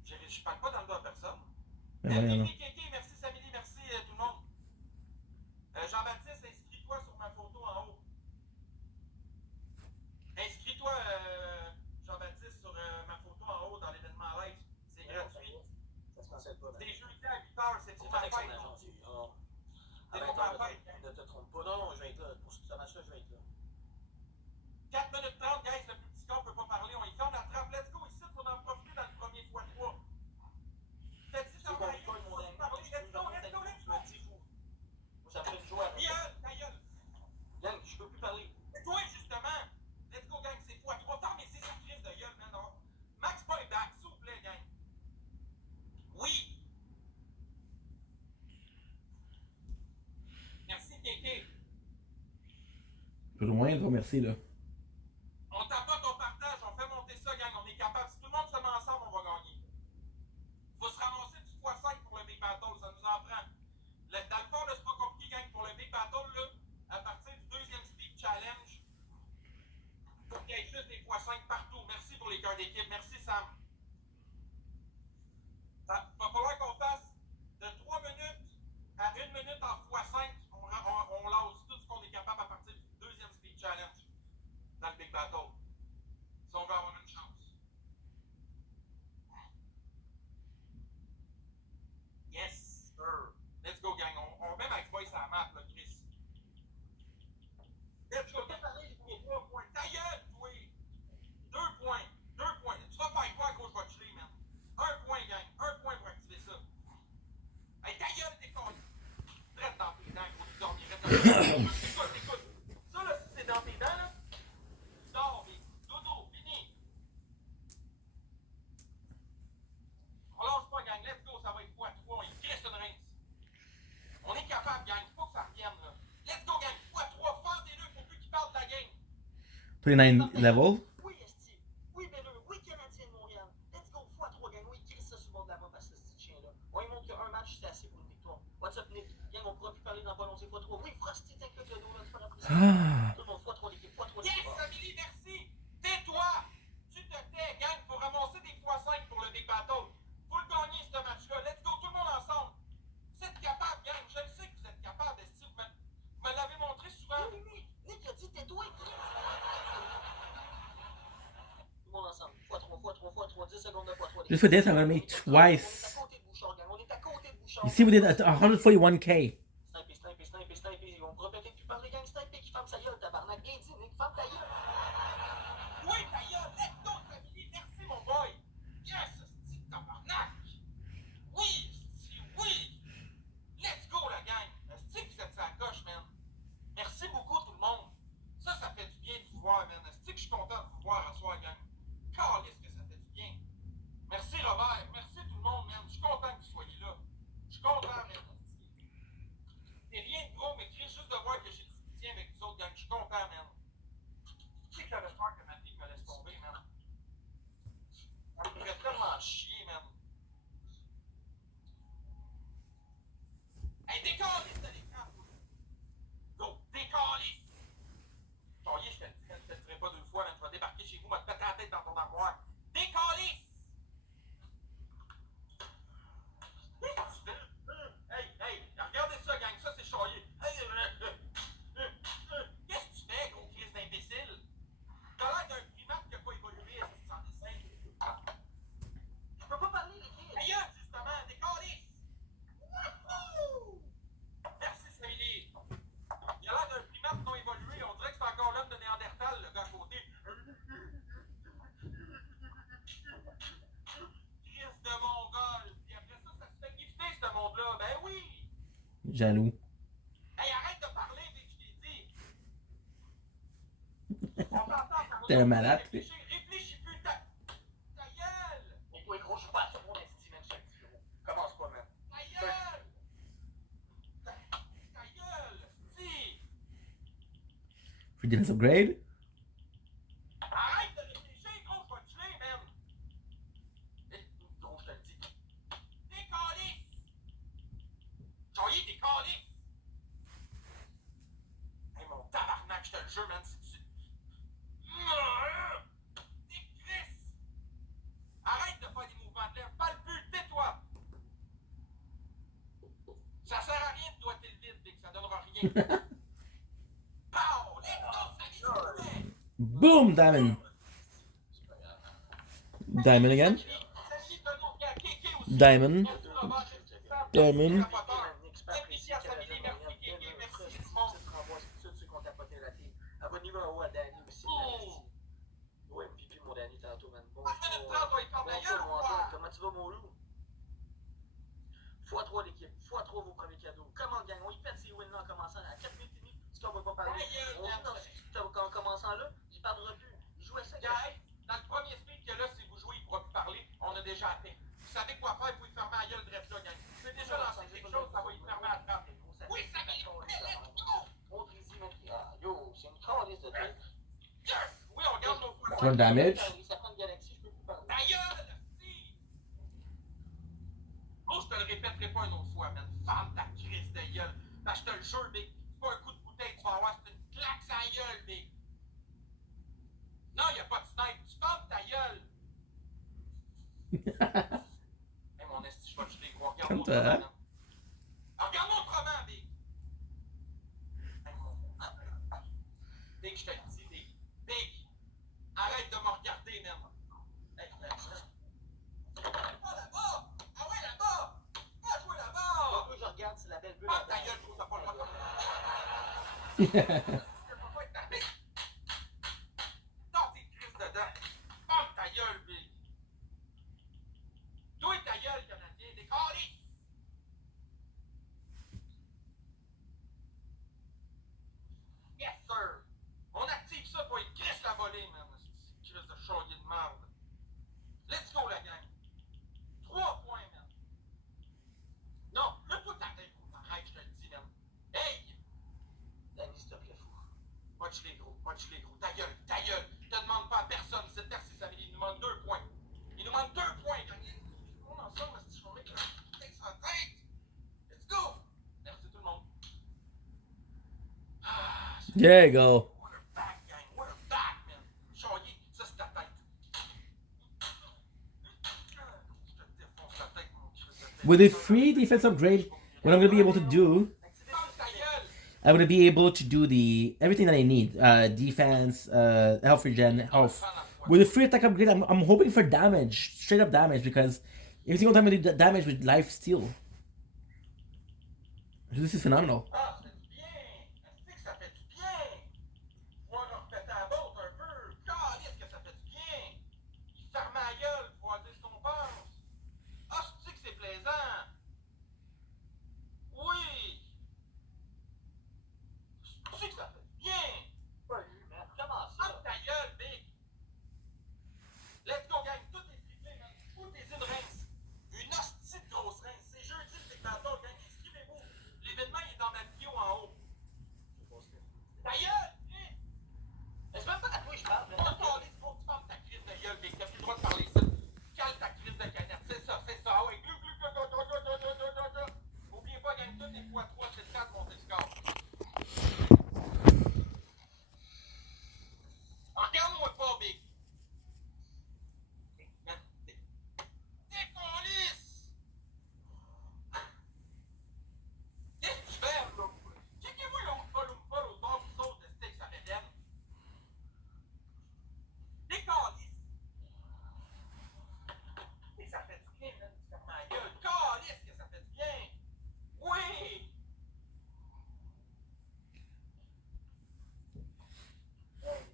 Je parle pas dans le dos à personne. MVP Kéké, merci Samélie, merci tout le monde. Jean-Baptiste, inscris-toi sur ma photo en haut. Inscris-toi, Jean-Baptiste, sur ma photo en haut dans l'événement live. C'est gratuit. Ça se cancelle pas, man. C'est jeudi à 8h, c'est pour ma fête. C'est pour ma fête. Ne te trompe pas. Non, je vais être là. Pour ce match-là, je vais être là. 4 minutes 30, guys, le plus petit gars peut pas parler. On y ferme la trappe. Let's go, ici, faut en profiter dans le premier x3. T'as dit ça, mon parler. Let's go. Ça me fait une joie. Ta gueule. Gang, je peux plus parler. C'est toi, justement. Let's go, gang, c'est x3. Tant, mais c'est ça, crise de gueule, man. Non. Max point back, s'il vous plaît, gang. Oui. Merci, Kéké. Peu loin, gros merci là. On tapote, on partage, on fait monter ça, gang. On est capable. Si tout le monde se met ensemble, on va gagner. Faut se ramasser du x5 pour le Big Battle, ça nous en prend. Dans le fond, là, c'est pas compliqué, gang. Pour le Big Battle, là, à Écoute. Ça, là, si c'est dans tes dents, là, tu dors, Big. Dodo, fini. On lâche pas, gang. Let's go, ça va être x3. On y crisse une rince. On est capable, gang. Faut que ça revienne, là. Let's go, gang. x3. Fendez-le. Faut plus qu'il parle de la game. 29 level. Oui, Esti. Oui, Beller. Oui, Canadien de Montréal. Let's go, x3, gang. Oui, crisse ça sur le bord de la map à ce petit chien-là. On lui montre qu'un match, c'est assez pour une victoire. What's up, Nick? Gang, on pourra plus parler dans pas long, c'est x3. Oui, Frosty, t'inquiète le dos, là, c'est pas la pression. Tout le monde, x3 l'équipe, x3 l'équipe. Yes, Amélie, merci. Tais-toi. Tu te tais, gang. Faut ramasser des x5 pour le Big Battle. Faut le gagner, ce match-là. Let's go, tout le monde ensemble. Vous êtes capable, gang. Je le sais que vous êtes capable, Esti. Vous me l'avez montré souvent. Oui. Nick a dit tais-toi. Tout le monde ensemble. x3, 10 secondes de x3. Just for this, I'm gonna make twice. On est à côté de Bouchard, gang. On est à côté de Bouchard. You see, we did 141k. Sniper. On pourra peut-être plus parler, gang. Sniper qui ferme sa gueule, tabarnak. Bien dit, Nick, ferme ta gueule. Oui, ta gueule. Let's go, Amélie. Merci, mon boy. Yes, Esti, tabarnak. Oui. Let's go, la gang. Esti, que vous êtes sa coche, man. Merci beaucoup, tout le monde. Ça fait du bien de vous voir, man. Esti, que je suis content de vous voir à soir, gang. Calisse que ça fait du bien. Merci, Robert. Merci, tout le monde, man. Je suis content que vous soyez là. Je suis content, man. C'est rien de gros, mais Chris, juste de voir que j'ai du soutien avec vous autres, gang. Je suis content, man. Tu sais que j'avais peur que ma fille me laisse tomber, man. Ça me ferait tellement chier, man. Hey, décalisse de l'écran! Go, décalisse! Charlier, je te le dirai pas deux fois, man. Tu vas débarquer chez vous, va te péter la tête dans ton armoire. Décalisse! Hey, regardez ça, gang. Ça, c'est Charlier. Qu'est-ce que tu fais, gros crise d'imbécile? T'as l'air d'un primate qui a pas évolué à 65. Je peux pas parler, les kids. Ailleurs, justement, décalisse! Wouhou! Merci, Samili. Il a l'air d'un primate non évolué. On dirait que c'est encore l'homme de Néandertal, le gars à côté. Crise de Mongol. Puis après ça, ça se fait gifter, ce monde-là. Ben oui! Jaloux. Hey, arrête de parler dès que je t'ai dit. On t'entend parler. T'es un malade. Réfléchis plus, ta gueule! Mais toi, gros, je suis pas sur mon esti, man. Commence pas, man. Ta gueule! Ta gueule! Si! Free defense upgrade. Arrête de réfléchir, gros, je vais te tuer, man! Gros, je te le dis. Décalisse! Charlier, décalisse! Hey, mon tabarnak, je te le jure, man, si tu... Chris! Arrête de faire des mouvements de lèvres, parle plus, tais-toi! Ça sert à rien de doigter le vide, Big, ça donnera rien. Pow! Let's go, Sammy! Boom, diamond. Diamond again. Diamond. Diamond. À votre niveau, à Danny aussi. Ouais, puis mon Danny tantôt, man. Bon, comment tu vas, mon loup? x3 l'équipe, x3 vos premiers cadeaux. Comment, gang? On y pète ces wins-là en commençant à 4 minutes et demie. Tu qu'on va pas parler. On joue en commençant là, j'y parlerai plus. Joue à ça. Guys, dans le premier speed que là, si vous jouez, il pourra plus parler. On a déjà atteint. Vous savez quoi faire, il faut y fermer la gueule de reste là, gang. Je vais déjà lancer quelque chose, ça va y fermer la trappe. Oui, ça va y Montre ici, mec. Ah, yo, c'est une calice de tête. Yes! Oui, on garde nos fois. For damage. Ça prend une galaxie, je peux plus parler. Ta gueule! Si! Gros, je te le répéterai pas une autre fois, man. Ferme ta crise de gueule. Ben, je te le jure, Big. C'est pas un coup de bouteille, tu vas voir, c'est une claque sur la gueule, Big. Non, y'a pas de snipe. Tu fermes ta gueule. Hey, mon esti, je vais te jeter, gros. Regarde-moi Comme toi, hein? autrement. Regarde-moi autrement, Big. Big, je te le dis, Big. Big, arrête de me regarder, man. Hey, pas là-bas! Ah ouais, là-bas! Pas jouer là-bas! Moi, je regarde, c'est la belle bulle. Ferme ta gueule, gros, t'as pas le droit de... Non, t'es crise dedans. Ferme ta gueule, Big. Toi ta gueule, Canadien, décalisse! Punch-les, gros. Punch-les, gros. Ta gueule. Ta gueule. Te demande pas à personne. C'est merci, Samedi. Il nous manque 2 points. Il nous manque 2 points. On est ensemble, si je vais mettre un texte en tête. Let's go. Merci tout le monde. There you go. We're back, gang. We're back, man. Choyer, ça c'est ta tête. Je te défonce la tête, mon Christ. With a free defense upgrade, what I'm gonna be able to do, I'm gonna be able to do everything that I need. Defense, health regen, health. With a free attack upgrade, I'm hoping for damage, straight up damage, because every single time I do damage with life steal. This is phenomenal. Ah, ça fait du bien. Est-ce que ça fait du bien? Pouvoir leur péter à la botte un peu. Calisse que ça fait du bien. Il ferme la gueule pour pouvoir dire ce qu'on pense. Ah, je sais que c'est plaisant. Oui. Je sais que ça fait du bien. Comment ça? Ah, ta gueule, Big. Let's go, gang. Tout est flippé, man. Tout est une rince. Une hostie de grosse rince. C'est jeudi, le dictateur, gang. Inscrivez-vous. L'événement il est dans ma bio en haut. Ta gueule! C'est même pas à toi que je parle. On va parler du faut que tu fermes ta crise de gueule, Big. T'as plus le droit de parler ça. Cale ta crise de canette. C'est ça, c'est ça. Ah ouais, glu, glu, glu, glu, glu, glu, glu, glu, glu, glu. N'oubliez pas, gang, toutes les fois 3, c'est 4, mon score. Regarde-moi pas, Big. Décollisse! Qu'est-ce que tu fais, là? Checkez-moi l'oumpa au bord du saut de steak, ça fait d'aine. Décollisse! Et ça fait du bien, man. Tu fermes ma gueule. Calisse que ça fait du bien. Oui!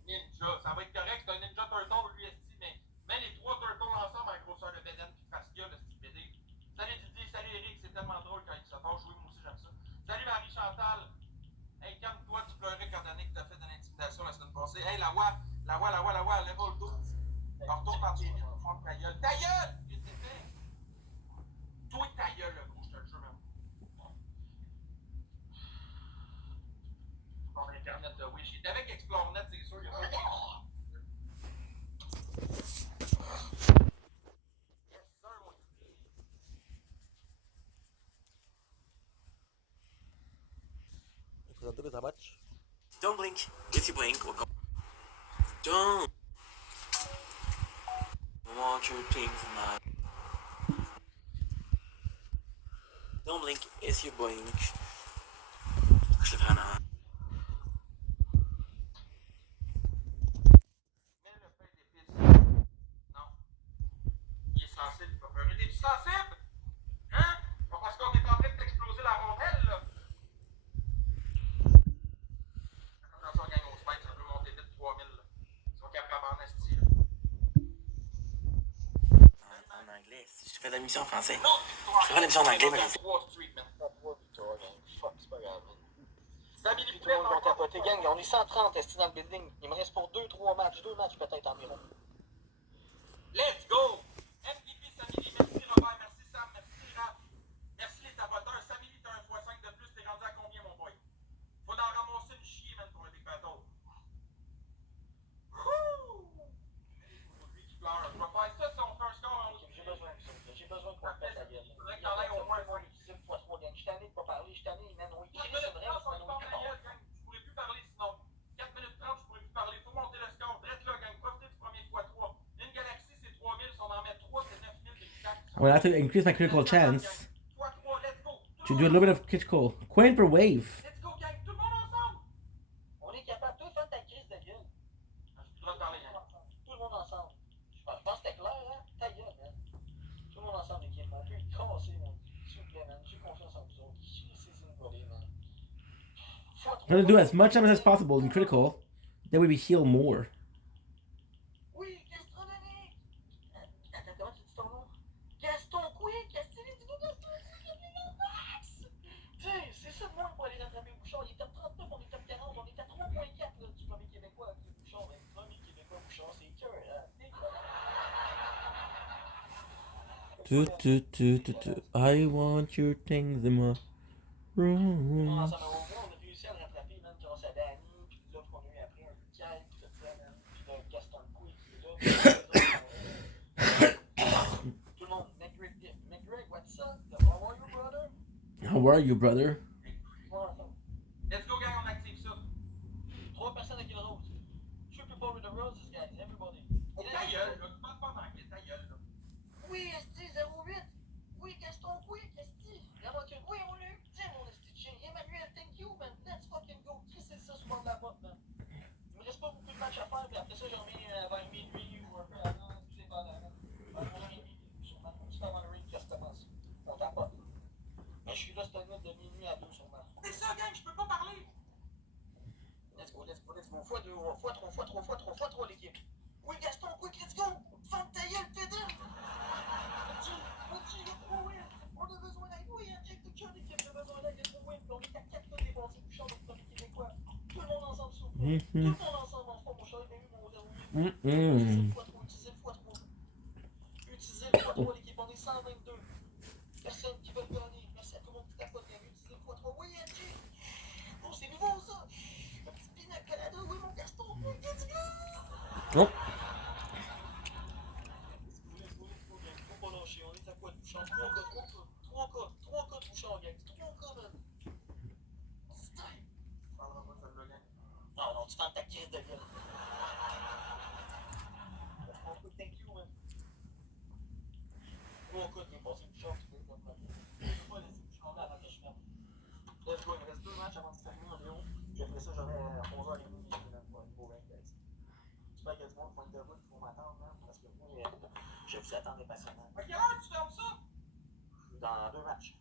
Ninja, ça va être correct, c'est un Ninja Turtle lui esti, mais mets les 3 Turtles ensemble en grosseur de bédaine puis face gueule, le style BD. Salut Didier, salut Eric, c'est tellement drôle quand il se fâche, oui, moi aussi j'aime ça. Salut Marie-Chantal. Hey, calme-toi, tu pleurais quand Danick t'a fait de l'intimidation la semaine passée. Hey, la wa, level 12. Retourne dans tes vies, ferme ta gueule. Ta gueule! Qu'est-ce que t'es fait? Toi ta gueule, le gros, je te le jure, même. Ton internet de Wish. Il était avec ExploreNet, c'est sûr. Il y a pas... Yes, sir, mon petit. Don't blink. If you blink, we'll go. Don't want your things, man. Don't blink. If you blink. Je le fais en avant. Mets le pain d'épices. Non. Il est sensible, il va pleurer. T'es-tu sensible? Hein? Pas parce qu'on est en train de t'exploser la rondelle, là. Attention, gang, on se fait, ça peut monter vite 3000, là. Ils sont capables en esti, là. En anglais. Je fais la mission en français. Non, Je ferai l'émission en anglais, mais je fais. 3 Street, man. 3 victoires, gang. Fuck, c'est pas grave, man. Sabine, Tout le monde va capoter. Gang, on est 130 esti dans le building. Il me reste pour 2-3 matchs. 2 matchs peut-être environ. Let's go! MVP Samili, merci Robert, merci Sam, merci Raph, merci les taboteurs. Samili, t'as un x5 de plus, t'es rendu à combien, mon boy? Faut en ramasser une chier, man, pour un Big Battle. Wouh! Lui qui pleure. Je vais faire ça si on fait un score en haut. J'ai besoin de ça. J'ai besoin qu'on fasse la gueule. Il faudrait que t'en ailles au moins un point. Je suis tanné de pas parler. Je suis tanné, man. On 4 minutes 30, on se parle la gueule, gang. Je pourrais plus parler sinon. 4 minutes 30, je pourrais plus parler. Faut monter le score. Drette là, gang. Profitez du premier x3. Une galaxie, c'est 3000. Si on en met 3, c'est 9000 de l'ICAC. I'm gonna have to increase my critical chance to do a little bit of critical. Coin per wave. Let's go, gang. Tout le monde ensemble. On est capable. Toi, fais ta crise de gueule. Je dois te parler, gang. Tout le monde ensemble. Je pense que c'était clair, hein? Ta gueule, man. Tout le monde ensemble, l'équipe. On peut y casser, man. S'il vous plaît, man. J'ai confiance en vous autres. C'est une volée, man. I'm gonna do as much damage as possible in critical. Then we heal more. Oui, gastronomique. Attends, comment tu dis ton nom? Gaston Quick. Gaston, dis-moi Gaston. Tu sais, c'est ça de moins pour aller rattraper Bouchard. Il est top 39, on est top 40, on est à 3.4 du premier Québécois avec Bouchard. Le premier Québécois Bouchard, c'est cœur, hein? I want your things in my room. On a réussi à le rattraper, même grâce à Danny, puis l'offre qu'on a eu après. Tout le monde, McGreg, what's up? How are you, brother? How are you, brother? Let's go, gang, on active ça. 3 personnes avec une rose. 2 people with the roses, guys, everybody. Ta gueule, là, tu parles pas en anglais, ta gueule, là. Oui, Esti, 08. Oui, Gaston, quick, Esti. Oui, on l'a eu. Tiens, mon Esti de chien. Emmanuel, thank you, man. Let's fucking go. Qu'est-ce que c'est ça sur le bord de la porte, man? Il me reste pas beaucoup de matchs à faire, puis après ça, j'en reviens vers minuit ou un peu avant, tout dépendamment. Un peu sûrement. Tu vas avoir un ring qui recommence. On t'apporte. Mais je suis là cette nuit de minuit à 2 sûrement. C'est ça, gang, je peux pas parler. Let's go. Fois 2, fois 3 l'équipe. Oui, Gaston, quick, let's go. Ferme ta gueule, pédale. Petit, le pro win. On a besoin d'aide. Oui, injecte le cœur d'équipe, on a besoin d'aide. Le pro win. On est à 4 là défensifs du champ de premier québécois. Tout le monde ensemble, s'il vous plaît. Tout le monde ensemble en front, mon chat. Il a eu mon 08. Utilisez le x3. Utilisez le x3, l'équipe. On est 122. Personne qui veut gagner. Merci à tout le monde qui tapote. Utilisez le x3. Oui, NG. Oh, c'est nouveau, ça. Un petit pina colada. Oui, mon Gaston. Oui, let's go. Oh. Faut pas lâcher. On est à quoi de bouchon? 3 cas de bouchon, gang. 3 cas, man. C'est time. Non, tu tentes ta crise de gueule. Thank you, man. 3 cas de passer le bouchon, tu peux pas te mettre. Je peux pas laisser le bouchon là avant que je ferme. Let's go, il me reste 2 matchs avant de se terminer en Léon. Puis après ça, j'aurai 11h30 pour un nouveau 20 guys. J'espère qu'il y a du monde qui vont être debout qui vont m'attendre, hein, parce que moi, je vous attends impatiemment. À quelle heure tu fermes ça? Dans 2 matchs.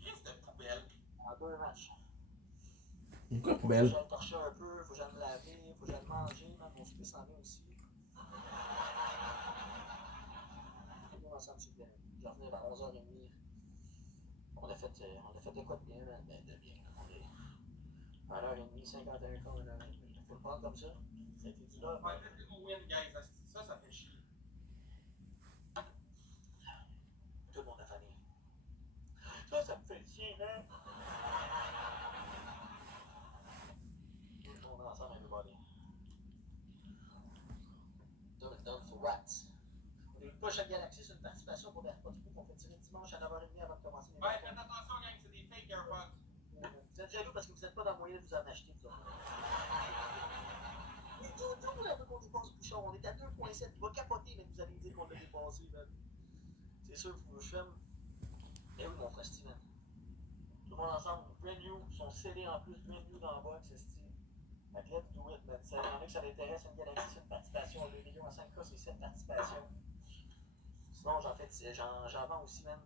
Christ de poubelle. En 2 matchs. Pourquoi Faut que poubelle? j'aille torcher un peu, faut que j'aille me laver, faut que j'aille manger, même mon souper s'en vient aussi. On ensemble, s'il vous plaît. Je reviens vers 11h30. On a fait de quoi de bien, mais de bien. On est à 1h30, 51 cas, 1h30. Faut le prendre comme ça. Ça a été du là. Ouais, faites le win, guys. Ça fait chier. Tout le monde a fané. Ça me fait chier, man. Tout le monde ensemble, everybody. Done for what? On est pas chaque galaxie sur une participation pour des AirPods Pro qu'on fait tirer dimanche à 9h30 avant de commencer les Ouais, faites attention, gang, c'est des fake AirPods. Vous êtes jaloux parce que vous n'êtes pas dans le moyen de vous en acheter, vous autres. Mais tout, là, qu'on dépasse le bouchon. On est à 2.7. Il va capoter, mais vous allez dire qu'on l'a dépassé, man. C'est sûr, faut que je ferme. Eh oui, mon frère Steven. Tout le monde ensemble, brand new, sont scellés en plus, brand new dans la box, c'est Steve. Fait que let's do it, man. Ça, il y en a que ça l'intéresse, une galaxie, c'est une participation. 2 millions à 5K, c'est 7 participations. Sinon, j'en vends aussi, man.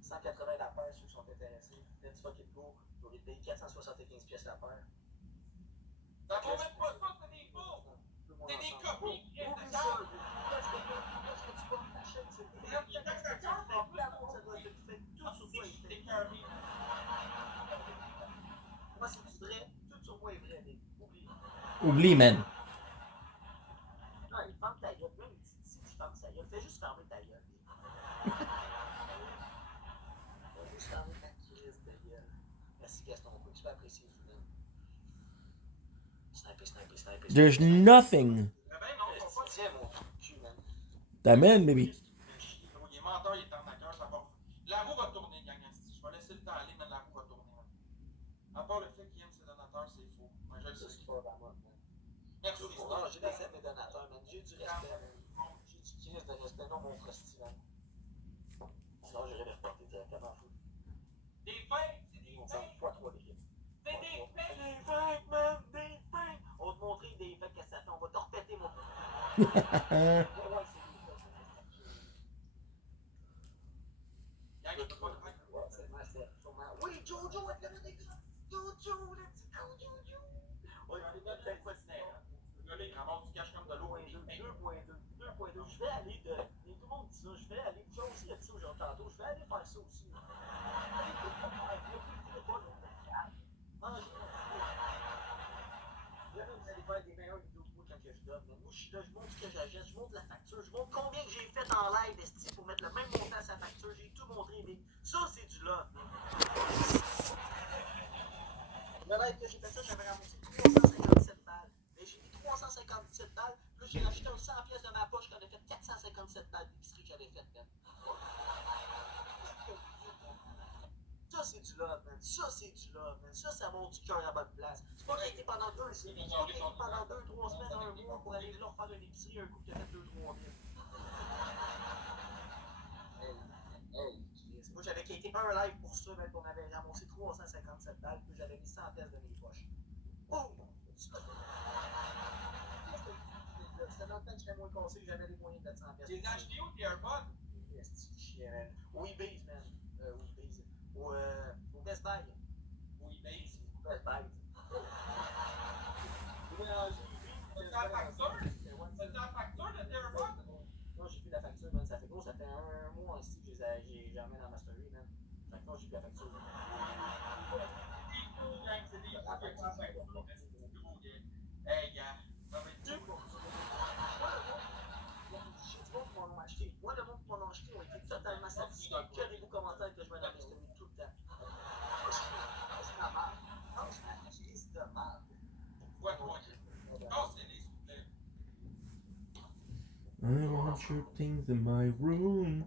180 la paire, ceux qui sont intéressés. Let's fuck it go. Vous aurez payé 475 pièces la paire. Ça vaut même pas ça, c'est des faux. C'est des copies, Chris de cœur. Qu'est-ce que tu vas t'acheter? Ça doit être fait tout sur toi. C'est Kirby. Moi, c'est du vrai. Tout sur moi est vrai, mais oublie. Oublie, man. Non, il ferme ta gueule. Même si tu fermes ta gueule, fais juste fermer ta gueule. Fais juste fermer ta crise de gueule. Merci, Gaston. On peut tu peux apprécier le film. Sniper. There's nothing. Ben non, faut pas. Tiens, mon cul, man. Ta man, baby. Il est menteur, il est en acteur, ça va. La roue va tourner, gang. Je vais laisser le temps aller, mais la roue va tourner. À part le fait qu'il aime ses donateurs, c'est faux. Moi, je le sais. C'est pas vraiment. Merci. Non, j'ai des aimes mes donateurs, man. J'ai du respect, man. J'ai du crise de respect, non, mon frère Steven. Sinon, j'irais les reporter directement fou. Des fakes, c'est des On fakes. s'en fout 3 l'équipe. C'est des fakes. Des fakes, man, des fakes. On va te montrer des fakes qu'est-ce que ça fait. On va te repéter, mon frère. Ouais, c'est des fakes. Gang, il peut pas le faire. Oui, Jojo, elle fait des grands. Jojo, let's go, Jojo. Ouais, il y a peut-être pas de snack. Le gars là, il ramasse du cash comme de l'eau. 2.2. Je vais aller de. Tout le monde dit ça. Je vais aller. Joe aussi a dit ça aujourd'hui tantôt. Je vais aller faire ça aussi. Vous allez faire des meilleures vidéos que moi quand je donne. Mais moi, je suis là, je montre ce que j'achète, je montre la facture, je montre combien que j'ai fait en live, esti, pour mettre le même montant à sa facture. J'ai tout montré, mais ça, c'est du love. Le live que j'ai fait ça, j'avais ramassé 357 balles. Mais j'ai mis 357 balles, plus j'ai racheté un c'est du love, man. Ça, c'est du love, man. Ça monte du cœur à bonne place. C'est pas qu'il a été pendant 2 semaines, c'est pas qu'il a été pendant 2, 3 semaines, 1 mois pour aller leur faire une épicerie, un coup qui a fait 2, 3 000. Moi, j'avais quitté un live pour ça, man. On avait ramassé 357 balles, puis j'avais mis 100 pièces de mes poches. Oh! C'était dans le temps que j'étais moins cassé, j'avais les moyens de mettre 100 pièces. Les achetés où tes AirPods? Au eBay, man. Au Best Buy. Au eBay. Best Buy. T'as la facture? T'as la facture de tes AirPods? Non, j'ai plus la facture, man. Ça fait gros, ça fait 1 mois ici que j'ai remis dans ma story, man. Fait que non, j'ai plus la facture. C'est des fois que tu as fait. Hey, gars. Moi, le monde qui m'en a acheté ont été totalement satisfaits. Que des beaux commentaires que je mets dans mes stories tout le temps. C'est la merde. Non, c'est la crise de merde. Ouais, ouais. Non, c'est les souplets. I want your things in my room.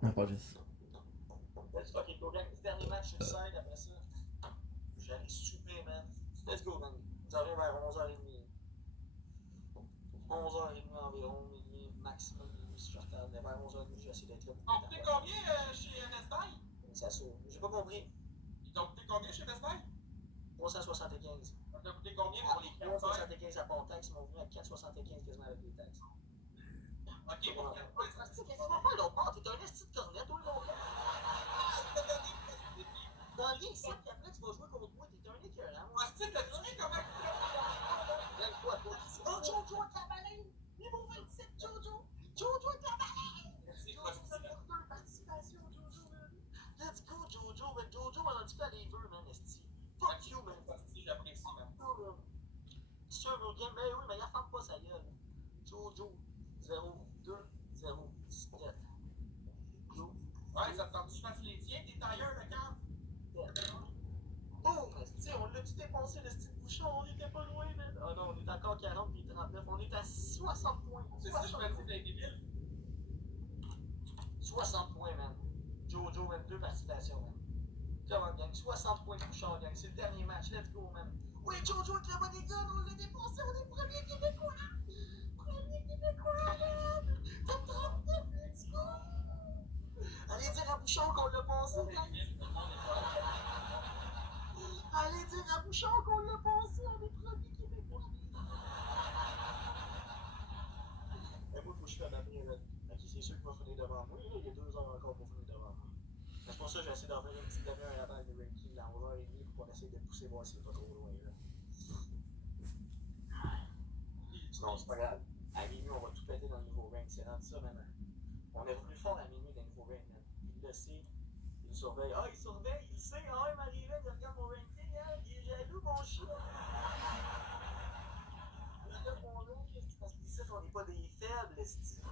My apologies. Let's fucking go, gang. Dernier match sur le side, après ça, j'allais souper, man. Let's go, man. J'arrive vers 11h30. 11h30 environ, minuit maximum, si je retarde. Mais vers 11h30, j'essaie d'être là. T'as coûté combien chez Best Buy? Ça sauve. J'ai pas compris. Ils t'ont coûté combien chez Best Buy? 375. T'as coûté combien pour les 375 à port taxe, ils m'ont venu à 475 quasiment avec les taxes. Ok, pour 4 points. C'est quasiment pas l'autre bord, t'es un esti de cornet, toi, le gars. Dans le lien 7, après tu vas jouer contre moi, t'es un écœurant. Ah, c'est t'as trouvé comment? Regarde quoi, toi. Oh, Jojo avec la baleine! Niveau 27, Jojo! Jojo avec la baleine! C'est quoi, c'est ça? Participation, Jojo, man. Let's go, Jojo, man. Jojo, en tout cas, les deux, man, esti. Fuck you, man. J'apprécie, man. C'est un gros game, mais oui, mais il ferme pas sa gueule. Jojo, 0, 2, 0, 7. Ouais, ça te tente que je fasse les tiens, tes tailleurs de camp? Boum! On l'a-tu dépensé le style bouchon? On était pas loin, man. Ah non, on est encore 40 puis 39. On est à 60 points. C'est ça, je me dis, t'es débile. 60 points, man. Jojo, 22 participations, man. Come on, gang. 60 points de Bouchard, gang. C'est le dernier match. Let's go, man. Oui, Jojo avec la bonne gun, on l'a dépassé. On est premier Québécois. Premier Québécois, man. Top 39, let's go. Allez dire à Bouchard qu'on l'a passé, gang. Allez dire à Bouchard qu'on l'a passé. On est premier Québécois. Mais moi, faut que je fasse ma première. Ok, c'est sûr qu'il va finir devant moi. Il y a 2 heures encore pour finir devant moi. C'est pour ça que j'ai essayé d'en faire une petite demi-heure avant le ranking dans 1h30 pour essayer de pousser voir s'il est pas trop loin. Là. Non, c'est pas grave. À minuit, on va tout péter dans le nouveau rank. C'est rendu ça, man. On est revenu fort à minuit dans le nouveau rank, man. Il le sait. Il surveille. Ah, il surveille. Il sait. Ah, ouais, Marie-Hélène, il regarde mon ranking. Hein. Il est jaloux, mon chien. Il regarde mon ranking. Parce qu'ici, on n'est pas des faibles, esti.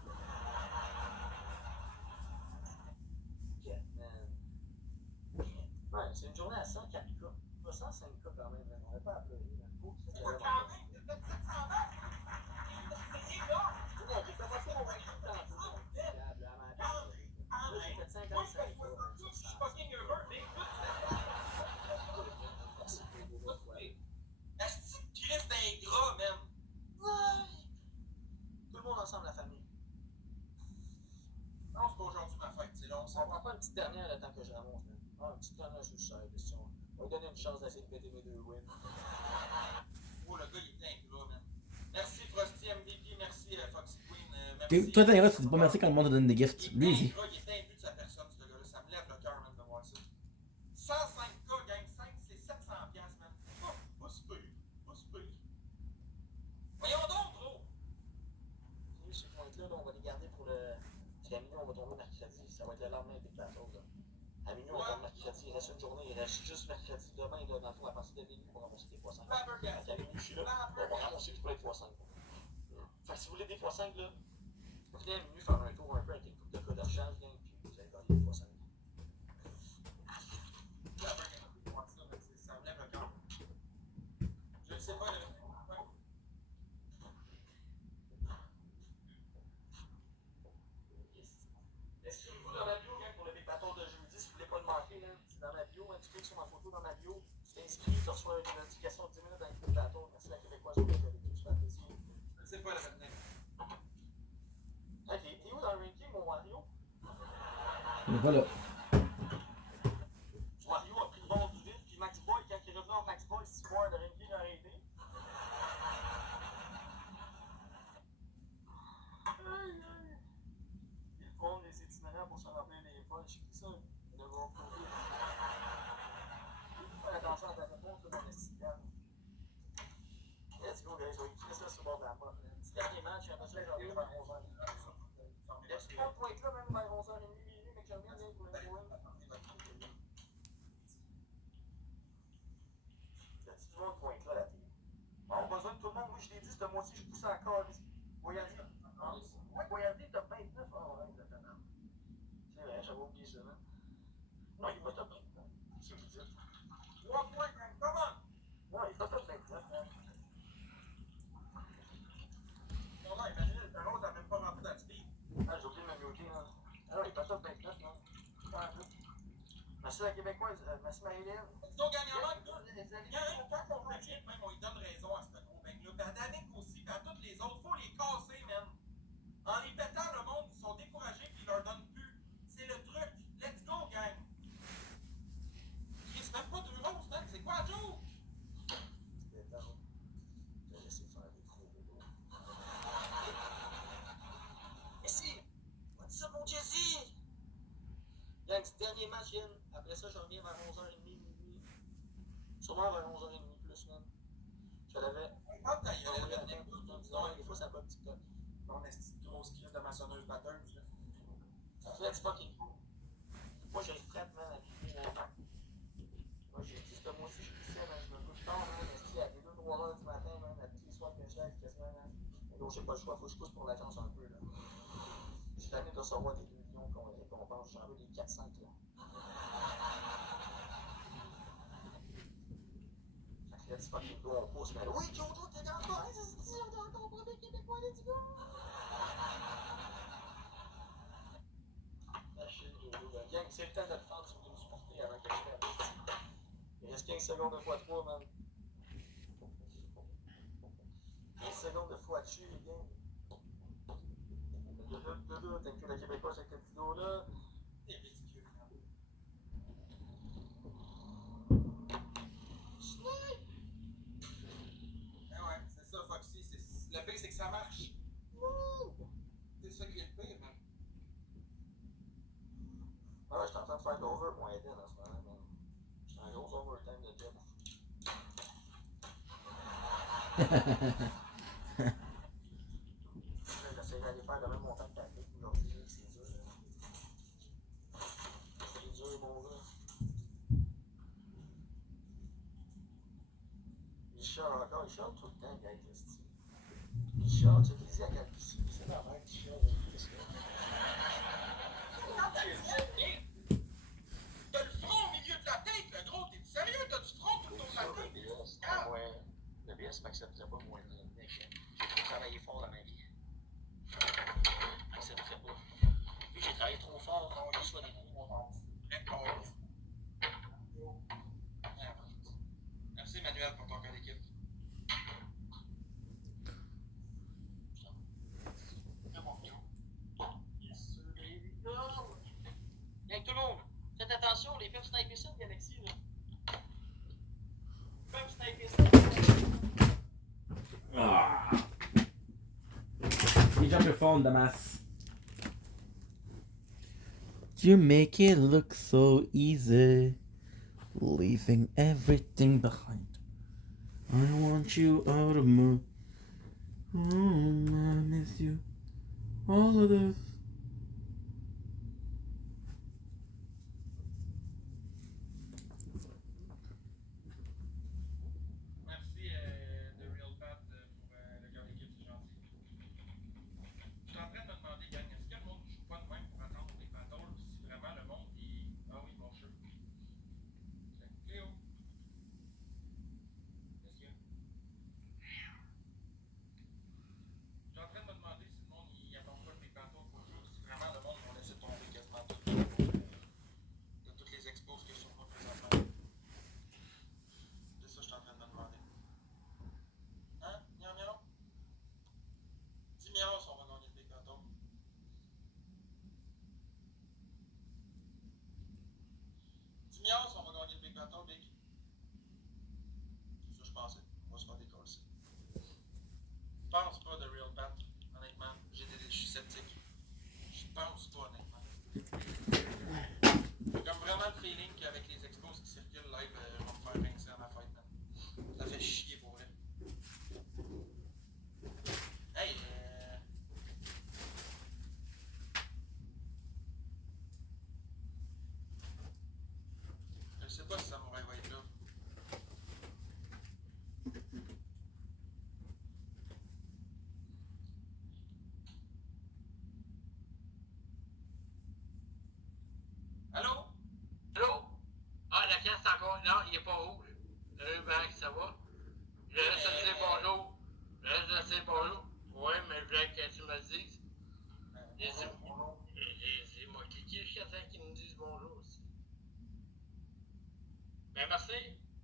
Ouais, c'est une journée à 104K. Pas 105K quand même, on n'a pas à pleurer. Quand même, t'as fait 700 balles! Non, j'ai commencé mon ranking tantôt. Là, j'ai fait 55. Je suis fucking heureux, mais est-ce que tu restes ingrat, même? Ouais! Tout le monde ensemble, la famille. Non, c'est pas aujourd'hui ma fête, c'est long. On prend pas une petite dernière le temps que je ramasse, man. Ah, une petite dernière, je suis question. On va lui donner une chance d'essayer de péter mes 2 wins. Oh, le gars, il est ingrat, man. Merci Frosty MVP, merci Foxy Queen, merci. Toi, t'es tu dis pas merci quand le monde te donne des gifts. Lui, il est imbu de sa personne, ce gars-là. Ça me lève le cœur, man, de voir ça. 105K, gang 5, c'est 700$, man. Oh, pas super. Pas super. Voyons donc, gros. Ce point-là, on va les garder pour le. Parce qu'à minuit, on va tomber mercredi. Ça va être le lendemain avec la chose, là. À minuit, on tombe mercredi. Il reste une journée. Il reste juste mercredi. Demain, là, dans le fond, à partir de minuit, pour ramasser des x5. À minuit, je suis là. On va ramasser tout plein de x5. Fait que si vous voulez des x5, là, venez à minuit faire un tour un peu avec une coupe de code de rechange, gang, puis vous allez gagner des x5. Ça me lève le cœur. Je ne sais pas, là. Inscrivez-vous dans la bio, gang, pour le Big Battle de jeudi. Si vous c'est dans ma bio, man, tu cliques sur ma photo dans ma bio, tu t'inscris, tu reçois une notification de 10 minutes avec le bateau. Merci à la Québécoise pour le vécu, je t'apprécie. C'est pas la maintenant. Ok, t'es où dans le ranking, mon Wario? Il est pas là. Wario a pris le bord du vide, puis Max Boy, quand il est revenu en Max Boy, 6 mois, le ranking a arrêté. Ils font des itinérants pour se remplir les poches. C'est ça, ils devront trouver. Fais attention à ta réponse, là, dans le cigare. Let's go, guys, on va écrire ça sur le bord de la mort. Petit dernier match, après ça, j'en reviens vers 11h. Y a-tu pas de point là, même vers 11h30, minuit, mais que je reviens, pour le jouer? Y a-tu du monde point là, la télé? On a besoin de tout le monde. Moi, je l'ai dit, ce mois-ci, je pousse encore. Voyagez. Ouais, Voyagez, t'as 29. Oh, ouais, exactement. C'est vrai, j'avais oublié ça, hein. Non, il est pas top 29. C'est ce que vous dites. 3 points, gang, comment? Non, il est pas top 29, hein. Non, non, Emmanuel, ta rose n'a même pas rentré dans le speed. Ah, j'ai oublié de me muter, hein. Ah non, il est pas top 29, non. Ouais, merci la Québécoise, merci Marie-Hélène. Dis donc, gagnant, quand on fait bien, même on lui donne raison à ce gros bang-là. Puis à Danick aussi, puis à tous les autres, faut les casser, man. En les pétant, le monde, ils sont découragés, puis ils leur donnent plus. C'est le truc. Let's go, gang. C'est même pas 2 roses, man. C'est quoi, Joe? C'est étonnant. Je vais laisser faire des trous de dos. Ici! What's up, mon Jesse? Gang, c'est le dernier match, Yann. Après ça, je reviens vers 11h30, minuit. Sûrement vers 11h30 plus, man. Je l'avais. Des fois, ça va TikTok. On est cette grosse crise de maçonneuse batteuse, là. Let's fucking go. Moi, j'ai le fret, man, à crier, là. Moi, j'ai dit, ce mois-ci, je pissais, man. Je me couche tard, man. À des 2-3 heures du matin, man. À tous les soirs que je lève, quasiment, man. Mais donc, j'ai pas le choix. Faut que je pousse pour l'agence un peu, là. Je suis tanné de recevoir des 2 millions qu'on récompense. J'en veux des 4-5, là. Let's fucking go, on pousse, man. Oui, Kyoto, t'es encore, hein, c'est ça, on est encore pour des Québécois, let's go! Gang, c'est le temps de le faire, tu veux nous supporter avant que je fasse. Il reste 15 secondes de x3, man. 15 secondes de x dessus, les gars. T'as que la Québécoise avec cette vidéo-là. C'est ridicule, man. Ouais, c'est ça, Foxy. Le pire, c'est que ça marche. C'est ça qui est le pire, man. Ah, je suis en train de faire de l'over pour Eden en ce moment, man. Je suis en gros overtime de job. J'essaie d'aller faire le même montant de tactique aujourd'hui, c'est dur. C'est dur, mon gars. Il chiale encore, il chiale tout le temps, gars, Christy. Il chiale, tu sais, à Calvici, c'est la merde, il chiale. Qu'est-ce que T'as le front au milieu de la tête, le gros. T'es sérieux? T'as du front tout autour de la tête? Le BS m'accepterait pas, moi. J'ai trop travaillé fort dans ma vie. M'accepterait pas. Vu que j'ai travaillé trop fort, quand on reçoit des gros montants. Merci, Emmanuel, pour ton cœur d'équipe. Bien, tout le monde, faites attention, les peuvent sniper ça, Galaxy, là. Peuvent sniper ça. Ah. You jump your phone, dumbass. You make it look so easy, leaving everything behind. I want you out of my home, I miss you. All of this. Merci, The Real Pat, pour le cœur d'équipe, c'est gentil. Je suis en train de me demander, gang, est-ce que le monde ne joue pas de même pour attendre les battles si vraiment le monde est. Ah oui, bon, sûr. Cléo. Qu'est-ce qu'il y a? Je suis en train de me demander si le monde il attend pas le Big Battles pour Battle, Big? C'est ça que je pensais. On va se faire décoller. Je pense pas de Real Bat, honnêtement. Je suis sceptique. Je pense pas, honnêtement. J'ai comme vraiment le feeling qu'avec les expos qui circulent live, je vais me faire rincer à ma fête, man. Ça fait chier pour vrai. Hey, je sais pas si Samouraï va être là. Allô? Allô? Ah, la caisse encore. Non, il est pas rouge. Salut, Max, ça va? Je reste à te dire bonjour. Je reste à te dire bonjour. Ouais, mais je voulais que tu me le dises. C'est moi qui jusqu'à temps qu'ils me disent bonjour aussi. Ben merci.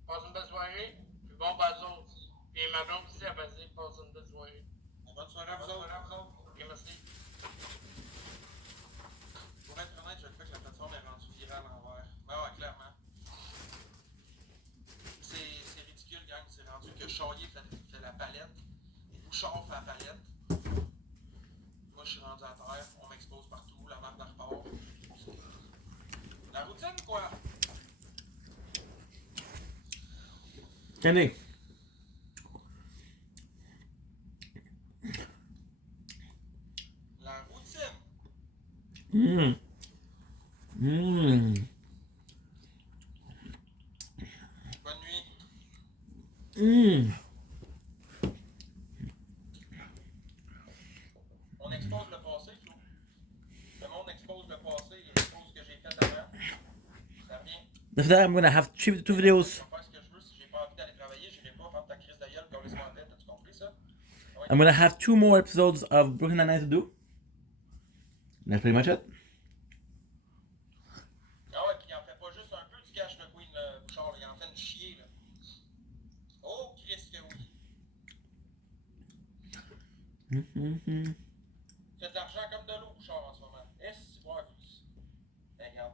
Passe une belle soirée. Puis bon bateau. Puis ma blonde aussi, elle va dire passe une belle soirée. Bonne soirée à vous autres. Ok, merci. Pour être honnête, je le fais que la plateforme est rendue virale à l'envers. Ben ouais, clairement. C'est ridicule, gang. C'est rendu que Charlier fait la palette et Bouchard fait la palette. Moi, je suis rendu à terre. On m'expose partout. La map de repart. La routine, quoi. Tenez. La routine. Bonne nuit. On expose le passé, Flo. Le monde expose le passé, il expose ce que j'ai fait avant. Ça revient. After that, I'm gonna have two videos. Je vais faire ce que je veux. Si j'ai pas envie d'aller travailler, j'irai pas faire ta crise de gueule, puis laisse-moi en tête. As-tu compris ça? Ouais. I'm gonna have 2 more episodes of Brooklyn Nine-Nine to do. That's pretty much it. Ah ouais, puis il en fait pas juste un peu du cash, le Queen Bouchard, il en fait une chier, là. Oh, Christ que oui. Fait de l'argent comme de l'eau, Bouchard, en ce moment. Est-ce que tu vois, ben, regarde.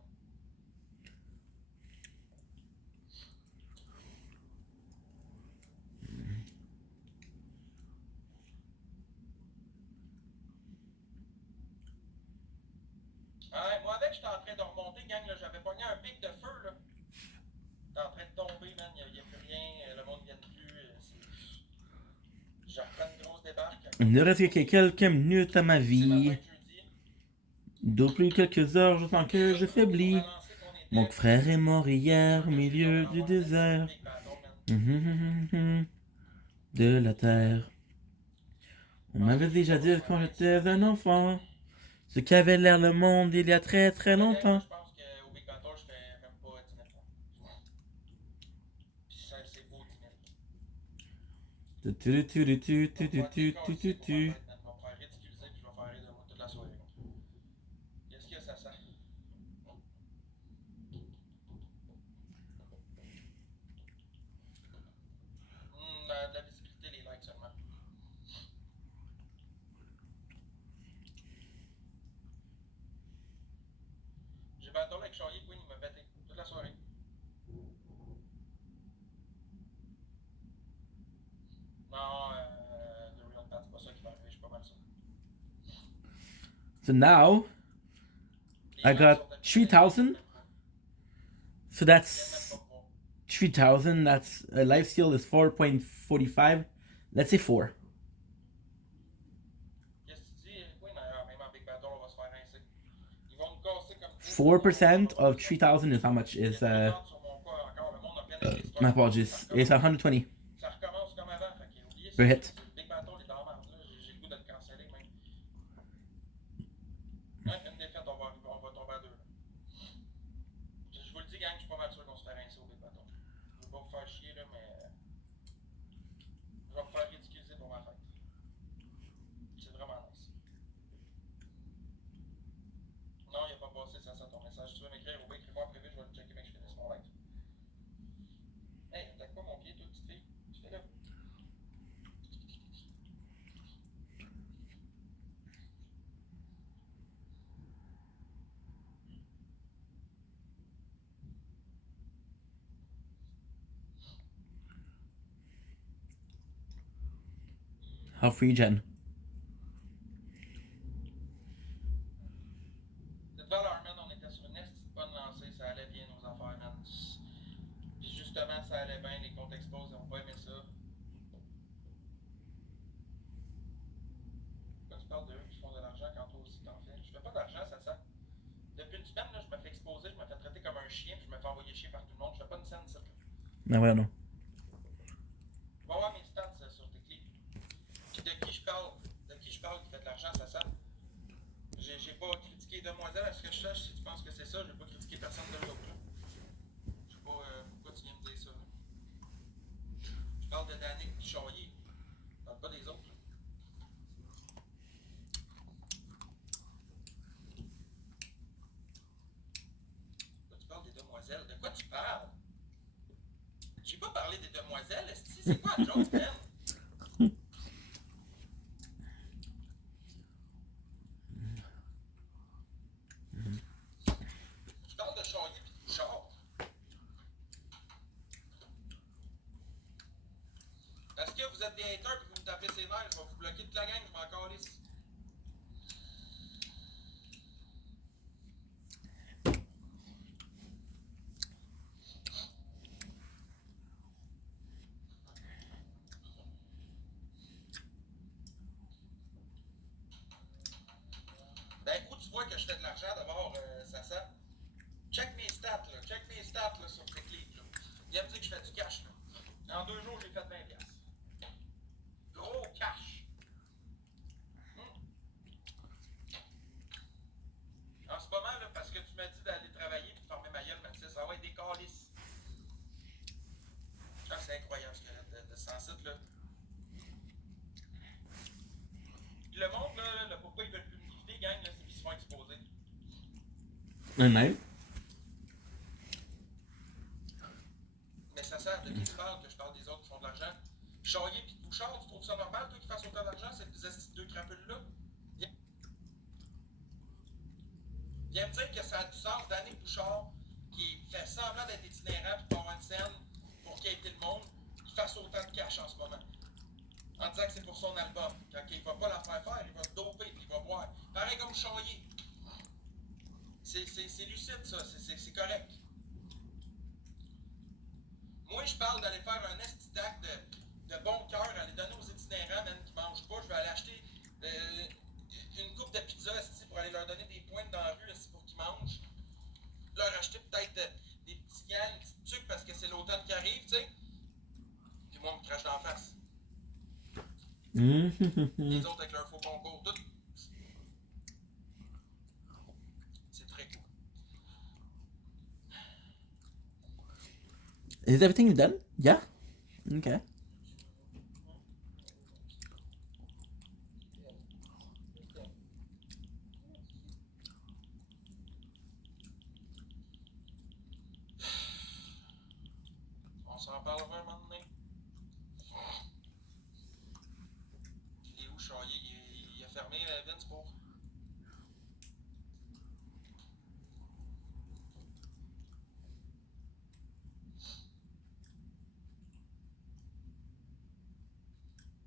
Ouais, moi avec, j'étais en train de remonter, gang, là, j'avais pogné un pic de feu, là. J'étais en train de tomber, man, il n'y a plus rien, le monde ne vient plus, je reprends une grosse débarque. Il ne reste que quelques minutes à ma vie. Depuis quelques heures, je sens que je faiblis. Mon frère est mort hier au milieu du désert. De la terre. On m'avait déjà dit quand j'étais un enfant ce qu'avait l'air le monde il y a très très longtemps. Je pense qu'au Big Battle, je fais même pas 10 000 francs. Puis ça, c'est beau 10 000. Je vais me faire ridiculiser, puis je vais faire rire de moi toute la soirée. Qu'est-ce que ça sent? De la visibilité, les likes seulement. J'ai battu avec Charlier, Queen, il m'a pété toute la soirée. Non, The Real Pat, c'est pas ça qui va arriver, je suis pas mal sûr. So now I got 3,000. So that's 3,000. That's life steal is 4.45. Let's say 4. Qu'est-ce que tu dis, Queen? Même en Big Battle, on va se faire rincer. Ils vont me casser comme 4% of 3,000 is how much? Is my apologies. It's 120 Ça recommence comme avant, fait qu'il oublié. per hit. Big Battle est dans la merde, là. J'ai le goût de le canceller, même. Ouais, une défaite, on va tomber à 2. Je vous le dis, gang, je suis pas mal sûr qu'on se fait rincer au Big Battle. Je veux pas vous faire chier, là, mais. Je vais me faire ridiculiser pour ma fête. C'est vraiment nice. Non, il a pas passé, ça ton message. Tu veux m'écrire au écris-moi en privé, je vais le checker, mais je finisse mon live. Hey, attaque pas mon pied, toute petite fille. Tu fais là. Off regen. Cette Valorman, on était sur une petite bonne lancée, ça allait bien nos affaires, man. Puis justement, ça allait bien, les comptes exposés, ils ont pas aimé ça. Pourquoi tu parles d'eux qui font de l'argent quand toi aussi t'en fais? Je fais pas d'argent, ça. Depuis une semaine, là, je me fais exposer, je me fais traiter comme un chien, puis je me fais envoyer chier par tout le monde. Je fais pas une scène, ça. Ah ouais, non. Va voir mes stats sur tes clips. Puis de qui je parle qui fait de l'argent, ça. J'ai pas critiqué Demoiselle, à ce que je sache, si tu penses que c'est ça, j'ai pas critiqué personne de l'autre. Je sais pas pourquoi tu viens me dire ça. Là. Je parle de Danick et Chaillé. Je parle pas des autres. Là. Pourquoi tu parles des Demoiselles? De quoi tu parles? J'ai pas parlé des Demoiselles, esti, c'est quoi la joke, man? Je parle de Chaillé pis de Bouchard. Parce que vous êtes des haters pis vous me tapez ses nerfs, je vais vous bloquer toute la gang, je m'en calisse. Ben, où tu vois que je fais de l'argent d'abord, ça. Check mes stats, là, sur tes clips, là. Viens me dire que je fais du cash, là. En 2 jours, j'ai fait 20$. Gros cash. En ce moment, là, parce que tu m'as dit d'aller travailler et de fermer ma gueule, Mathis, ça va être des calices. Ah, c'est incroyable ce qu'il y a de site, là. Puis le monde, là, pourquoi ils veulent plus me gifter, gang, là, c'est qu'ils se font exposer. Même. Mais ça sert de qui tu parles, que je parle des autres qui font de l'argent. Chaillé pis Bouchard, tu trouves ça normal, toi, qu'ils fassent autant d'argent, ces deux crapules-là? Viens me dire que ça a du sens d'Annick Bouchard, qui fait semblant d'être itinérant pis de pas avoir une scène pour quitter le monde, qui fasse autant de cash en ce moment. En disant que c'est pour son album. Quand il va pas la faire, il va se doper pis il va boire. Pareil comme Chaillé. C'est lucide, ça, c'est correct. Moi, je parle d'aller faire un estidac de bon cœur, aller donner aux itinérants, même qui mangent pas. Je vais aller acheter une coupe de pizza esti, pour aller leur donner des pointes dans la rue esti, pour qu'ils mangent. Leur acheter peut-être des petits gants, des petits trucs parce que c'est l'automne qui arrive, tu sais. Puis moi, on me crache d'en face. Les autres avec leur faux concours, tout. C'est très cool. Is everything done? Yeah? Okay. On s'en parlera un moment donné. Il est où, Chaillé? Il a fermé Vince-Bourg.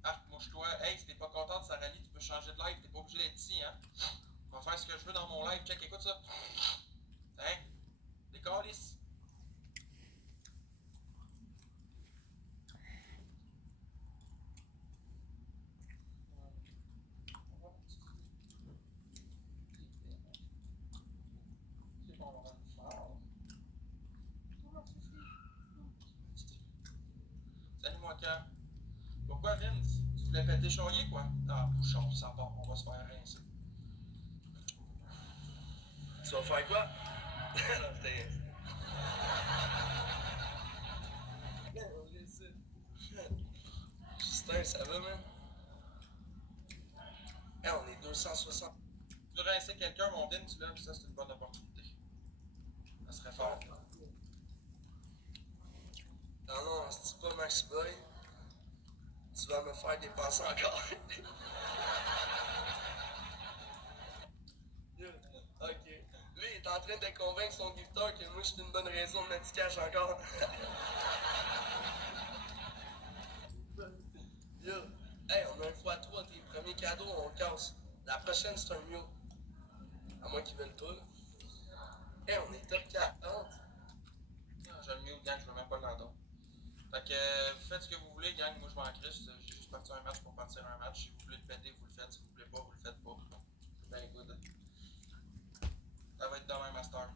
Ah, mouche-toi. Hey, si t'es pas content de sa rallye, tu peux changer de live. T'es pas obligé d'être ici, hein. Je vais faire ce que je veux dans mon live. Check, écoute ça. Hein? Des calices. Salut, moi, Cam. Pourquoi, Vince? Tu voulais péter Chaillé, quoi? Ah, Bouchard, ça part. On va se faire rincer. Tu vas faire quoi? Non, c'était... Justin, ça va, man? Hey, on est 260. Tu veux rincer quelqu'un, mon Vince, là, pis ça, c'est une bonne opportunité. Ça serait fort. Non, non, c'est pas Max Boy. Tu vas me faire dépenser encore. Ok. Lui, il est en train de convaincre son gifteur que moi, je suis une bonne raison de mettre du cash encore. Yo. Hey, on a un x3 cadeau, on le casse. La prochaine, c'est un mule. À moins qu'ils veulent pas, là. Hey, on est top 40. J'ai le mule, gang, je veux même pas l'endon. Fait que faites ce que vous voulez, gang. Moi, je m'en crisse. J'ai juste parti un match pour partir un match. Si vous voulez le péter, vous le faites. Si vous voulez pas, vous le faites pas. Ben, good. Ça va être demain, master.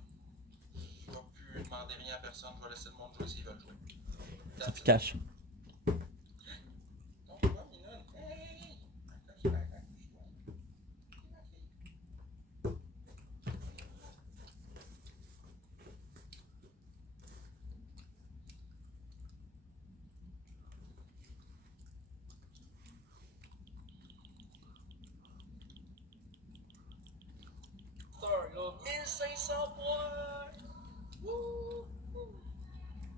Je vais plus demander rien à personne. Je vais laisser le monde jouer s'ils veulent jouer. That's it. Cash. Là, 1500 points! Wouh!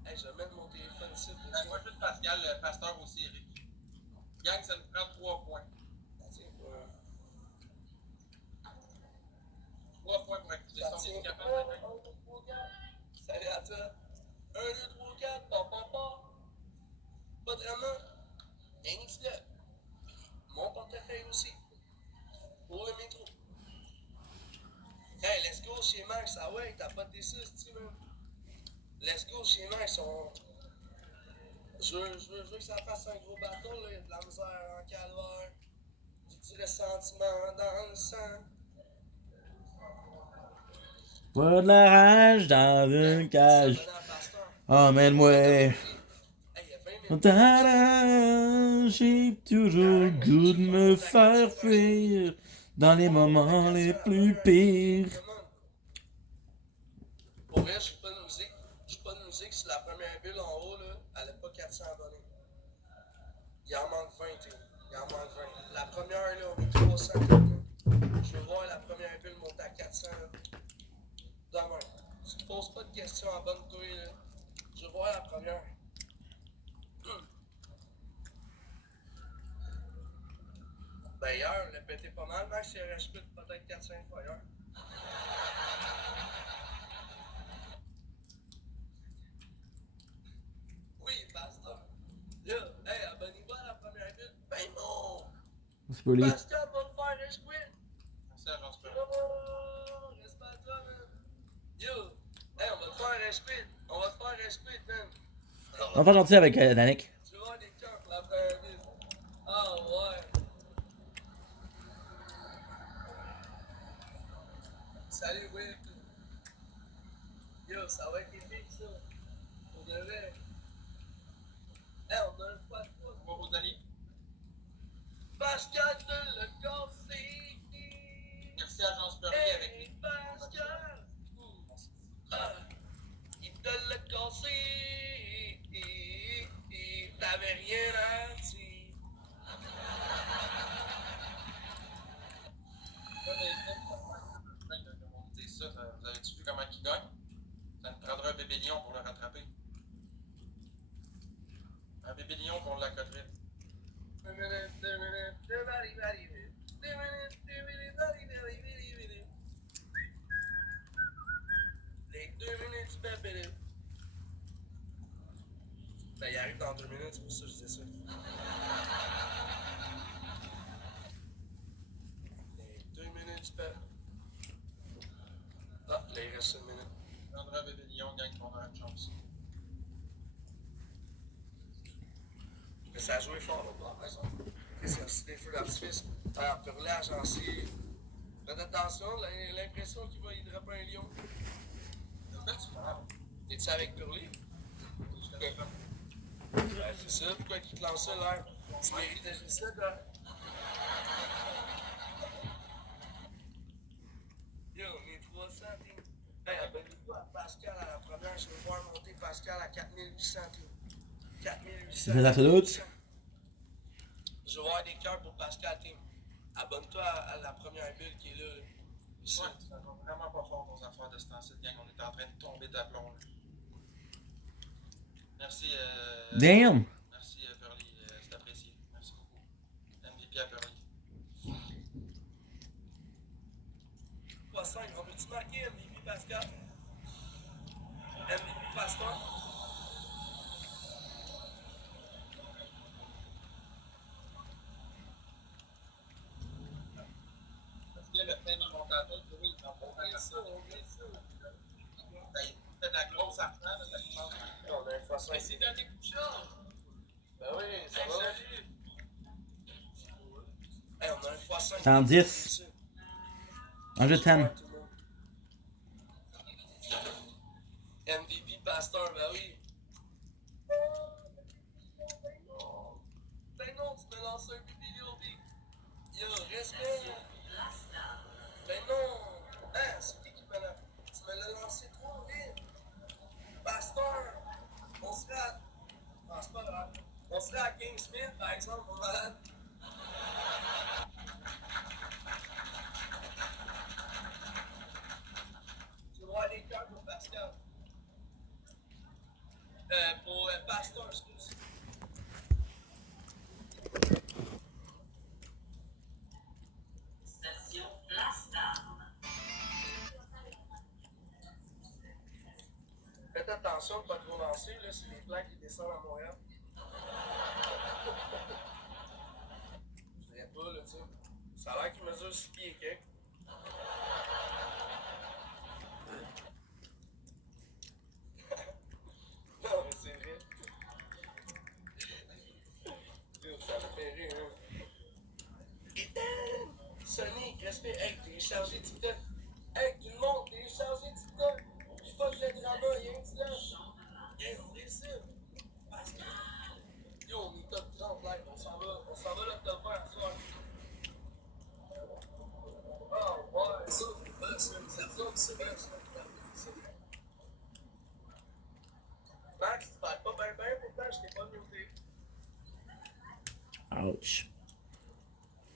Hey, je vais mettre mon téléphone ici. Moi, juste Pascal, le pasteur aussi, Eric. Gang, ça nous prend 3 points. 3 points pour activer son handicapant. Salut à toi. 1, 2, 3, 4, papa. Pas de ramen. Inix-le. Mon portefeuille aussi. Pour le métro. Hey, let's go chez Max. Ah ouais, t'as pas de D6, tu man. Let's go chez Max. Je veux que ça fasse un gros bateau, là. Il y a de la misère en calvaire. Du ressentiment dans le sang. Pas de la rage dans une cage. Emmène-moi. J'ai toujours le goût de me faire fuir dans les moments les plus pires. Pour vrai, je suis pas de musique. Je suis pas de musique. C'est la première bulle en haut, là. Elle a pas 400 abonnés. Il en manque 20, tu sais. Il en manque 20. La première, là, on est 300. Je veux voir la première bulle monter à 400, là. Demain. Tu te poses pas de questions en bonne toi, là. Je veux voir la première. Ben, hier, on l'a pété pas mal, Max. Il reste peut-être 4-5 fois hier. Oui, pasteur. Là, hey, abonnez-vous à la première bulle. Ben non! C'est pas lui. Pascal va te faire un squid. Merci, agence Perry. Oh, respect à toi, man. Yo, hey, on va te faire un squid. On va te faire un squid, man. On va faire gentil avec Danick. Tu vas avoir des cœurs pour la première bulle. Ah, ouais. Salut, Will. Yo, ça va être épique, ça. On devrait. Hey, on a un fois de fois. Bon, Rosalie. Pascal de le cassé. Merci, agence Perry, avec Hey, Pascal. Ah, il te l'a cassé. T'avais rien à dire. Vous avez-tu vu comment il gagne? Ça nous prendra un bébé lion pour le rattraper. Un bébé lion pour l'accoter. 2 minutes, 2 minutes, 2 minutes, 2 minutes, 2 minutes. Les 2 minutes, bébé. Ben, il arrive dans 2 minutes, c'est pour ça que je disais ça. Les 2 minutes, bébé. Ah, là, il reste 1 minute. Je prendrai un bébé lion, gang, qu'on aura une chance. Mais ça a joué fort, là, par exemple. C'est aussi des feux d'artifice. Alors, pour l'agencier. Faites attention, l'impression qu'il va y dropper un lion. De quoi tu parles? Es-tu avec Curly? Ouais, c'est ça, pourquoi il te lance ça, là? Tu méritais juste ça, là? Yo, on est 300, t'es. Hey, abonnez-vous à Pascal à la première, je veux voir monter Pascal à 4800, t'es. 4800. Les astronautes. Je veux voir des cœurs pour Pascal, team. Abonne-toi à la première bulle qui est là. Ici. Ouais, ça va vraiment pas fort nos affaires de ce temps-ci, gang. On est en train de tomber d'aplomb, là. Merci, Damn! Merci, Perly. C'est apprécié. Merci beaucoup. MVP à Perly. 3-5, on peut-tu marquer MVP Pascal? MVP Pascal? fait une montation, tu vois, ils ont pas ça. Ben, il fait de la grosse argent, là, ça je pense. On a un fois Mais c'est dans des couches-là. Ben oui, ça va. Salut. Hey, on a un fois 5. 110. 110. MVP Pasteur, ben oui. Ben non, tu me lances un vidéo, big. Yo, respect. Ben non. Hein, c'est qui me l'a... Tu me l'as lancé trop vite. Pasteur, on serait à... Non, c'est pas grave. On serait à 15 000, par exemple, mon malade. Tu vois les cœurs pour Pascal. Pour Pasteur, excuse. Faites attention de ne pas trop lancer, là, c'est les plans qui descendent à Montréal. Je sais pas, là, tu sais. Ça a l'air qu'il mesure 6 pieds et quelques. Non, mais c'est vrai. Yo, ça me fait rire, hein. Ethan! Sonic, respect. Hey, téléchargez TikTok. Hey, tout le monde, téléchargez TikTok. Je fuck le drama, y'a un petit là. Hey, on réussit. Pascal! Yo, on est top 30 live, on s'en va le top 1 ce soir. Oh, ouais, ça, c'est pas ça, c'est pas ça. Max, tu parles pas bien, pourtant, je t'ai pas muté. Ouch.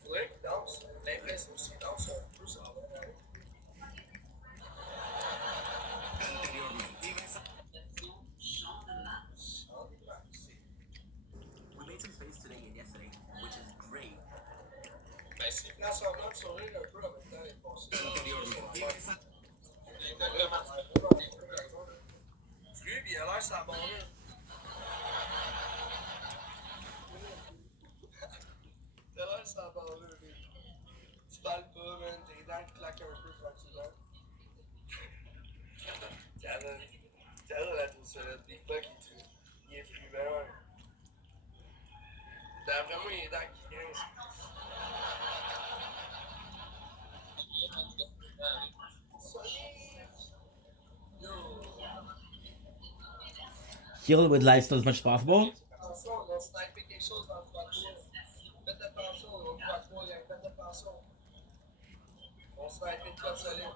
Faudrait qu'il danse. L'impression aussi qu'il danse un peu, ça va. We made some space today and yesterday, which is great. Ben, s'il prend semblant de sourire un peu en même temps, il est passé. Lui, il a l'air sa bonne. Il a l'air sa bonne, lui. Tu parles pas, man. Tes dents qui claquent un peu tranquillement. Carole, elle trouve ça là. Big Buck, il est fluent, ouais. T'as vraiment les dents qui grincent. Heal with lifestyle as much as possible. Attention, on va sniper quelque chose dans le front. Faites attention, on va pas trop, faites attention. On sniper de quoi de solide.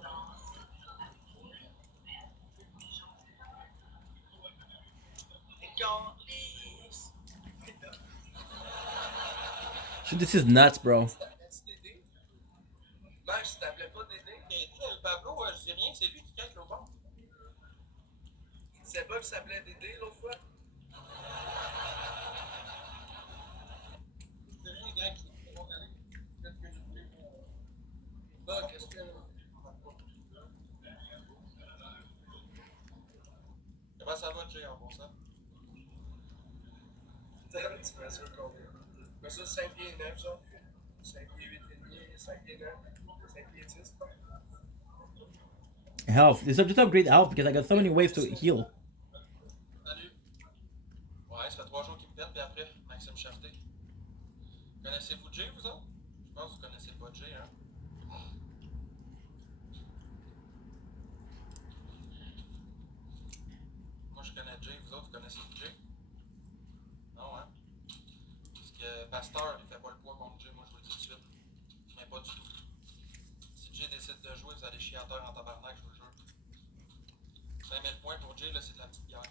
Shit, this is nuts, bro. Max, tu t'appelais pas Dédé? Pablo, je sais rien, c'est lui qui cache le bord. Il disait pas qu'il s'appelait Dédé l'autre fois? C'est lui, gars, qui est mon ami. Qu'est-ce que je voulais pour. Bah, qu'est-ce que. Comment ça va, Jay, en bon ça? Tu mesures combien? Je mesure 5 pieds 9, genre. 5 pieds 8 et demi, 5 pieds 9, 5 pieds 10, quoi. Health. Just upgrade health because I got so many ways to heal. Salut. Ouais, ça fait 3 jours qu'il me pète, puis après, Maxime Charté. Connaissez-vous Jay, vous autres? Je pense que vous connaissez pas Jay, hein? Moi, je connais Jay, vous autres, vous connaissez Jay? Non, hein? Parce que Pasteur, il fait pas le poids contre Jay, moi, je vous le dis tout de suite. Mais pas du tout. Si Jay décide de jouer, vous allez chier à terre en tabarnak, je vous le jure. 5000 points pour Jay, là, c'est de la petite guerre.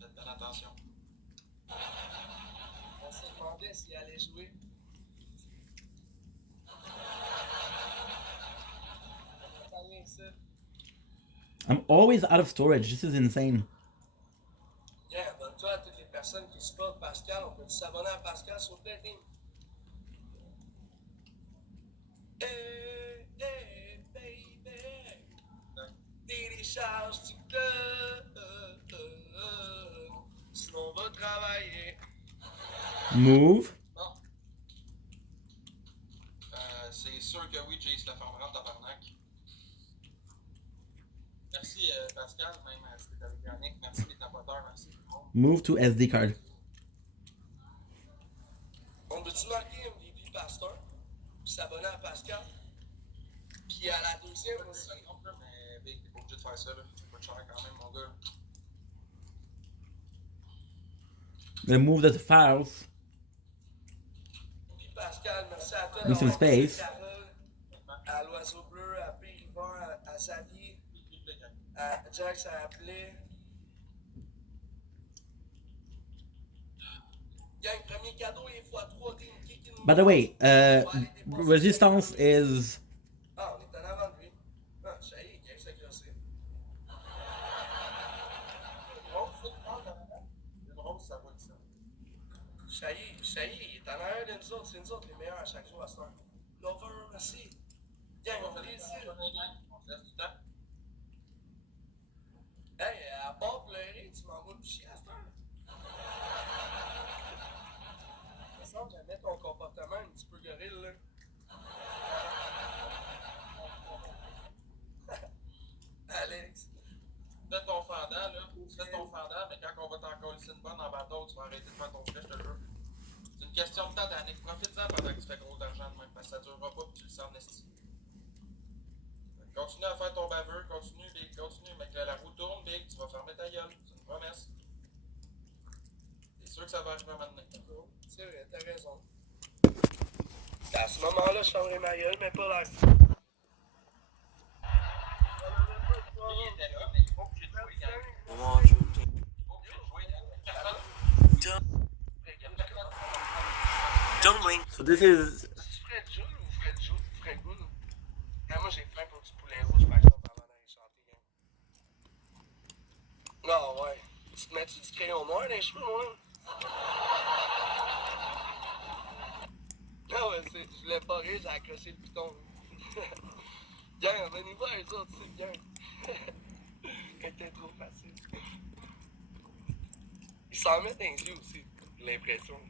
Faites bien attention. On s'est demandé s'il allait jouer. Attends rien que ça. I'm always out of storage. This is insane. Yeah, abonne-toi à toutes les personnes qui supportent Pascal. On peut s'abonner à Pascal sur le team. Hey, hey, baby. Télécharge TikTok. Sinon, on va travailler. Move. Bon. C'est sûr que spécial, même si t'es avec Yannick. Merci les tapoteurs, merci tout le monde. Move to SD card. On peut-tu marquer MVP Pasteur? Puis s'abonner à Pascal? Puis à la deuxième aussi. Mais Big, t'es pas obligé de faire ça, là. Ça coûte cher quand même, mon gars. Gonna move the files. Puis Pascal, merci à toi. Need some space. Carole, à l'Oiseau Bleu, à P. Rivard, à Xavier, à Jax, à Appelé. Gang, premier cadeau, il faut à 3 teams. By the way, Resistance is. Ah, on est en avant de lui. Ah, ça y est, il y a que ça grossé. Une rose, ça vaut ça. Ça y est, il est en arrière de nous autres. C'est nous autres les meilleurs à chaque jour à cette heure. Lover, merci. Gang, on fait plaisir. On se laisse du temps. Hey, à part pleurer, tu m'envoies du chien à cette heure. Ça semble jamais ton comportement un petit peu gorille, là. Alex. Fais ton fendant, là. Fais ton fendant, mais quand on va t'en coller une bonne en bateau, tu vas arrêter de faire ton frais, je te jure. C'est une question de temps, Danick. Profite-en pendant que tu fais gros d'argent de même, parce que ça durera pas et tu le sens en esti. Continue à faire ton baveux, continue, Big, continue, mais que la roue tourne, Big, tu vas fermer ta gueule. C'est une promesse. C'est sûr que ça va arriver à un moment donné. C'est vrai, t'as raison. À ce moment-là, je fermerai ma gueule, mais pas l'air. Il était là, mais il faut que j'ai joué, gang. Il faut que j'ai joué, Don't blink. So this is. Tu ferais de Joule ou ferais de Joule? Ferais de Goule? Moi, j'ai faim pour du poulet rouge, par exemple, avant d'aller chanter, gang. Non, ouais. Tu te mets-tu du crayon noir dans les cheveux, moi? Non, ouais, je voulais pas rire, j'ai accroché le piton. Gang, venez-vous à eux autres, c'est bien. C'était trop facile. Ils s'en mettent dans les yeux aussi, j'ai l'impression.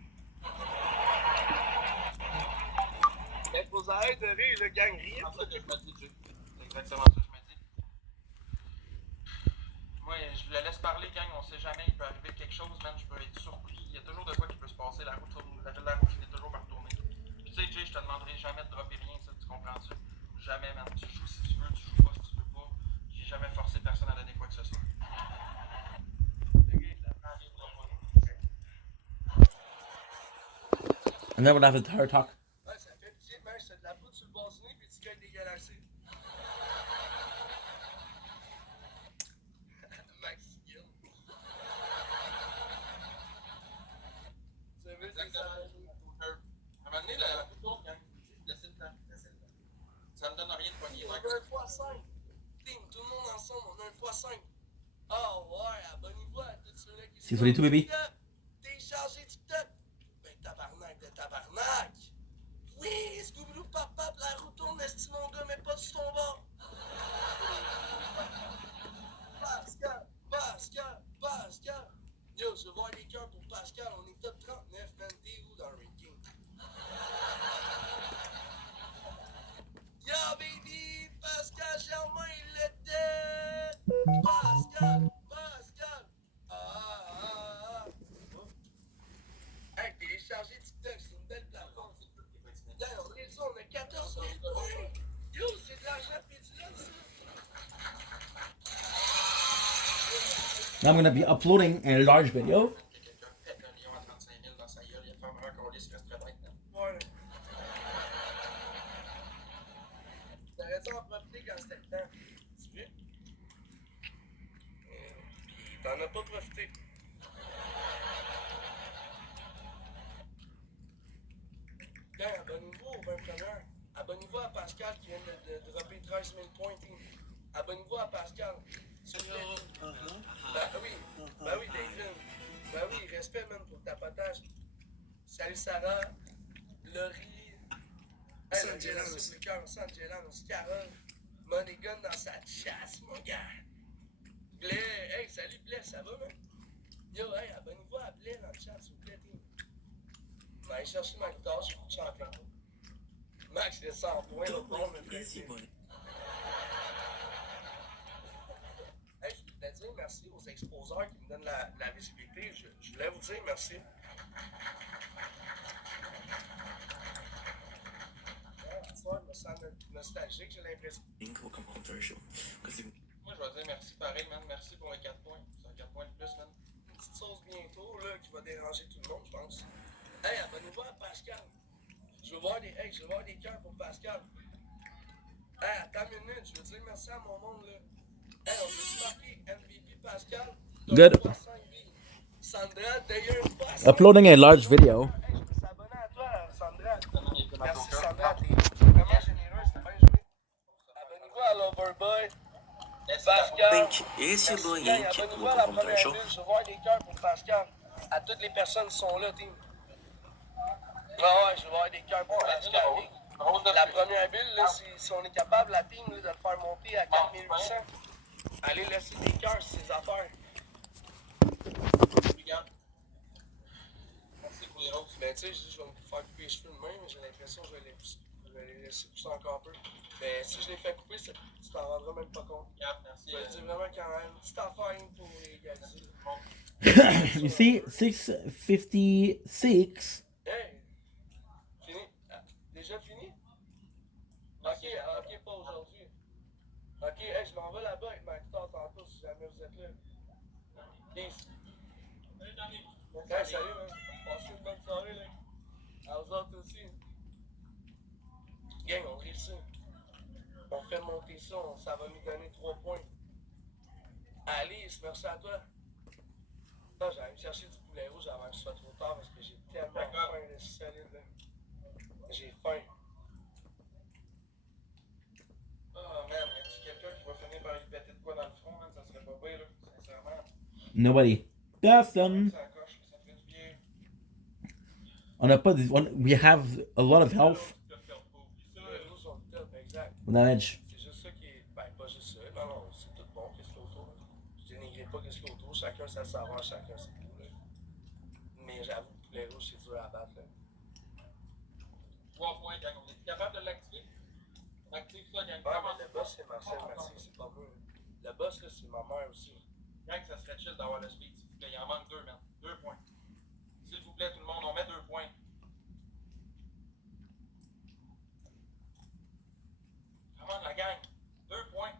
Mais faut arrêter de rire, le gang rire. C'est ça que je me dis, Jay. C'est exactement ça que je me dis. Moi, je le laisse parler, gang. On sait jamais, il peut arriver quelque chose, man. Je peux être surpris. Il y a toujours de quoi qui peut se passer. La route finit toujours par tourner. Puis, tu sais, Jay, je te demanderai jamais de dropper rien, ça, tu comprends-tu? Jamais, man. Tu joues si tu veux, tu joues pas si tu veux pas. J'ai jamais forcé personne à donner quoi que ce soit. I never have her talk. Ouais, ça fait pitié, mec, c'est de la poudre sur le bas du nez puis tu gagnes des galaxies. Max Gill. C'est vrai, c'est ça. À un moment donné, la route tourne, gang. Laissez le temps. Ça me donne rien de poignet. On a un x5. Team, tout le monde ensemble, on a un x5. Ah ouais, abonnez-vous à tous ceux-là qui C'est sur les tout, baby. Téléchargez TikTok. Ben tabarnak de tabarnak. Oui, Scooby-Doo, papa, la roue tourne, est-ce mon gars, mais pas sur ton bord. Pascal. Yo, je veux voir les cœurs pour Pascal, on est top 39, man, t'es où dans le ranking? Yo, baby, Pascal Germain, il l'était. Pascal. Hey, télécharger TikTok, c'est une belle plateforme. D'ailleurs, on a 14 000 points. Yo, c'est de l'argent pédilant, ça. Now I'm gonna be uploading a large video. Quelqu'un pète un million à 35 000 dans sa gueule, il fermera encore les reste très bête, man. Ouais. T'aurais dû en profiter quand c'était le temps. Tu vois? Pis t'en as pas profité. Gang, abonnez-vous aux 20 premières. Abonnez-vous à Pascal qui vient de dropper 13 000 points, team. Abonnez-vous à Pascal. Ben oui, David. Ben oui, respect, man, pour le tapotage. Salut Sarah, Laurie, Sanjelan aussi, Sanjelan aussi, Carole, Moneygun dans sa chasse, mon gars. Blais, hey, salut Blais, ça va, man? Yo, hey, abonnez-vous à Blais dans le chat, s'il vous plaît, team. On va aller chercher ma guitare, je suis champion. Max, il est 100 points, l'autre monde me fait. Hey, je voulais dire merci aux exposeurs qui me donnent la visibilité. Je voulais vous dire merci. Ce soir, je me sens nostalgique, j'ai l'impression. Moi, je vais dire merci pareil, man. Merci pour les 4 points. C'est 4 points de plus, man. Une petite sauce bientôt là, qui va déranger tout le monde, je pense. Hey, abonnez-vous à Pascal. Je veux voir des cœurs pour Pascal. Hey, attends une minute, je veux dire merci à mon monde là. Hey, on veut marquer MVP Pascal. Good. Sandra, t'as eu un poste. Uploading a large video. Hey, je me suis abonné à toi, Sandra. Merci, Sandra. T'es vraiment généreuse, t'as bien joué. Abonnez-vous à Loverboy. Pascal. Esse Merci, banho gang. que Abonnez-vous à la première ville. Je veux voir des cœurs pour Pascal. À toutes les personnes qui sont là, team. Ah ouais, je veux voir des cœurs pour Pascal. La première bulle, là, si on est capable, la team, là, de le faire monter à 4800, allez laisser des cœurs sur ses affaires. Regarde. Merci pour les roses. Ben, tu sais, je vais me faire couper les cheveux de main, mais j'ai l'impression que je vais les laisser pousser encore un peu. Ben, si je les fais couper, tu t'en rendras même pas compte. Merci. Je vais te dire vraiment quand même une petite affaire pour égaliser. You see, 6:56. Hey! Fini? Déjà fini? Ok, pas aujourd'hui. Ok, hey, je m'en vais là-bas avec ma guitare tantôt si jamais vous êtes là. Peace. Hey, salut, man. Passez une bonne soirée, là. À vous autres aussi. Gang, on réussit. On fait monter ça, ça va nous donner 3 points. Alice, merci à toi. Non, j'allais me chercher du poulet rouge avant que ce soit trop tard parce que j'ai tellement faim de solide, là. J'ai faim. Oh man, y a-t-il quelqu'un qui va finir par lui péter de quoi dans le front, man? Ça serait pas pire, là, sincèrement. Nobody. Personne. Ça coche, ça fait du bien. On a pas. We have a lot of health. Les rouges sont top, exact. On a edge. C'est juste ça qui est. Ben, pas juste ça. Non, non, c'est tout bon, qu'est-ce qu'il y a autour. Je dénigre pas qu'est-ce qu'il y a autour. Chacun sa saveur, chacun ses goûts, là. Mais j'avoue, le poulet rouge, c'est dur à battre, là. 3 points, gang. On est capable de l'activer? On active ça, gang. Ah, mais le boss, c'est Marcel Mathieu, c'est pas moi. Le boss, là, c'est ma mère aussi. Gang, ça serait chill d'avoir le speed, s'il vous plaît. Il en manque 2, man. 2 points. S'il vous plaît, tout le monde, on met 2 points. Comment la gang? 2 points.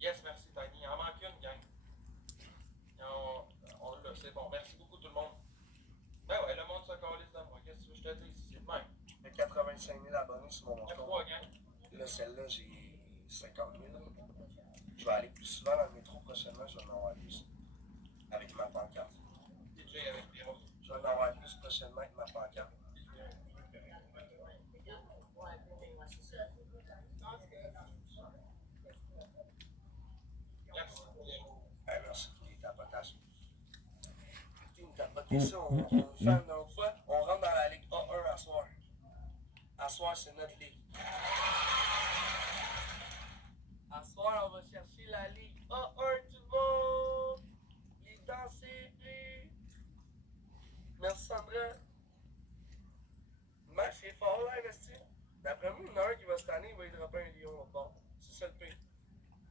Yes, merci, Tiny. Il en manque une, gang. On l'a, c'est bon. Merci beaucoup, tout le monde. Ben ouais, le monde se calisse de moi. Qu'est-ce que tu veux que je te dise? C'est le même. J'ai 85 000 abonnés sur mon compte. 3, gang. Là, celle-là, j'ai 50 000. Je vais aller plus souvent dans le métro prochainement, je vais en avoir plus. Avec ma pancarte. DJ avec les roses. Je vais en avoir plus prochainement avec ma pancarte. Merci pour les roses. Hey, merci pour les tapotages. Une tapoté ça, on le fait une autre fois. On rentre dans la Ligue A1 à soir. À soir, c'est notre ligue. À soir, on va chercher la Ligue A1, tout le monde. Les temps serrés. Merci, Sandra. Le match est fort, là, investi. D'après moi, il y en a un qui va cette année, il va y dropper un lion au bord. C'est ça le pire.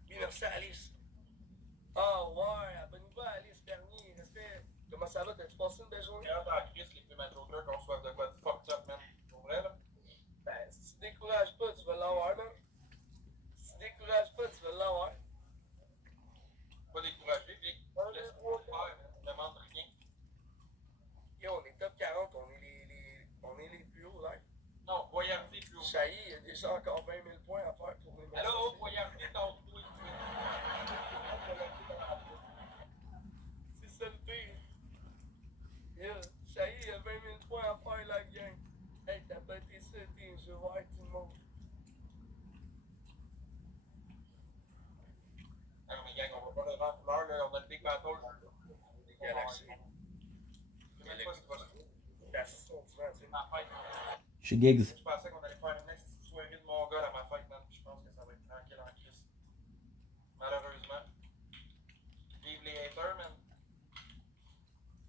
Oui, merci, Alice. Ah ouais, abonnez-vous à Alice Bernier. Respect. Comment ça va? T'as-tu passé une belle journée? Regarde dans la crise, les plus Joker qu'on soit de quoi de fucked up, man. Pour vrai, là? Ben, si tu décourages pas, tu vas l'avoir, man. Si tu décourages pas, tu vas l'avoir. Pas découragé, Vic. Laisse-moi faire, man. Je demande rien. Yo, on est top 40, on est les plus hauts, là. Non, Boyardi plus haut. Chahi, il y a déjà encore 20 000 points à faire pour les Allô, Boyardi, ton tweet. C'est ça le pire. Yo, Chahi, il y a 20 000 points à faire, la gang. Hey, t'as pas été ça, team, je veux voir tout le monde. Ah non, mais gang, on va pas le vendre une heure, là. On a le Big Battle. Les galaxies. Je sais même pas ce qui va se faire. La session du vent, tu sais. Ma fête. Chez Gigs. Je pensais qu'on allait faire une petite soirée de mon gars à ma fête, man. Je pense que ça va être tranquille en crise. Malheureusement. Vive les haters, man.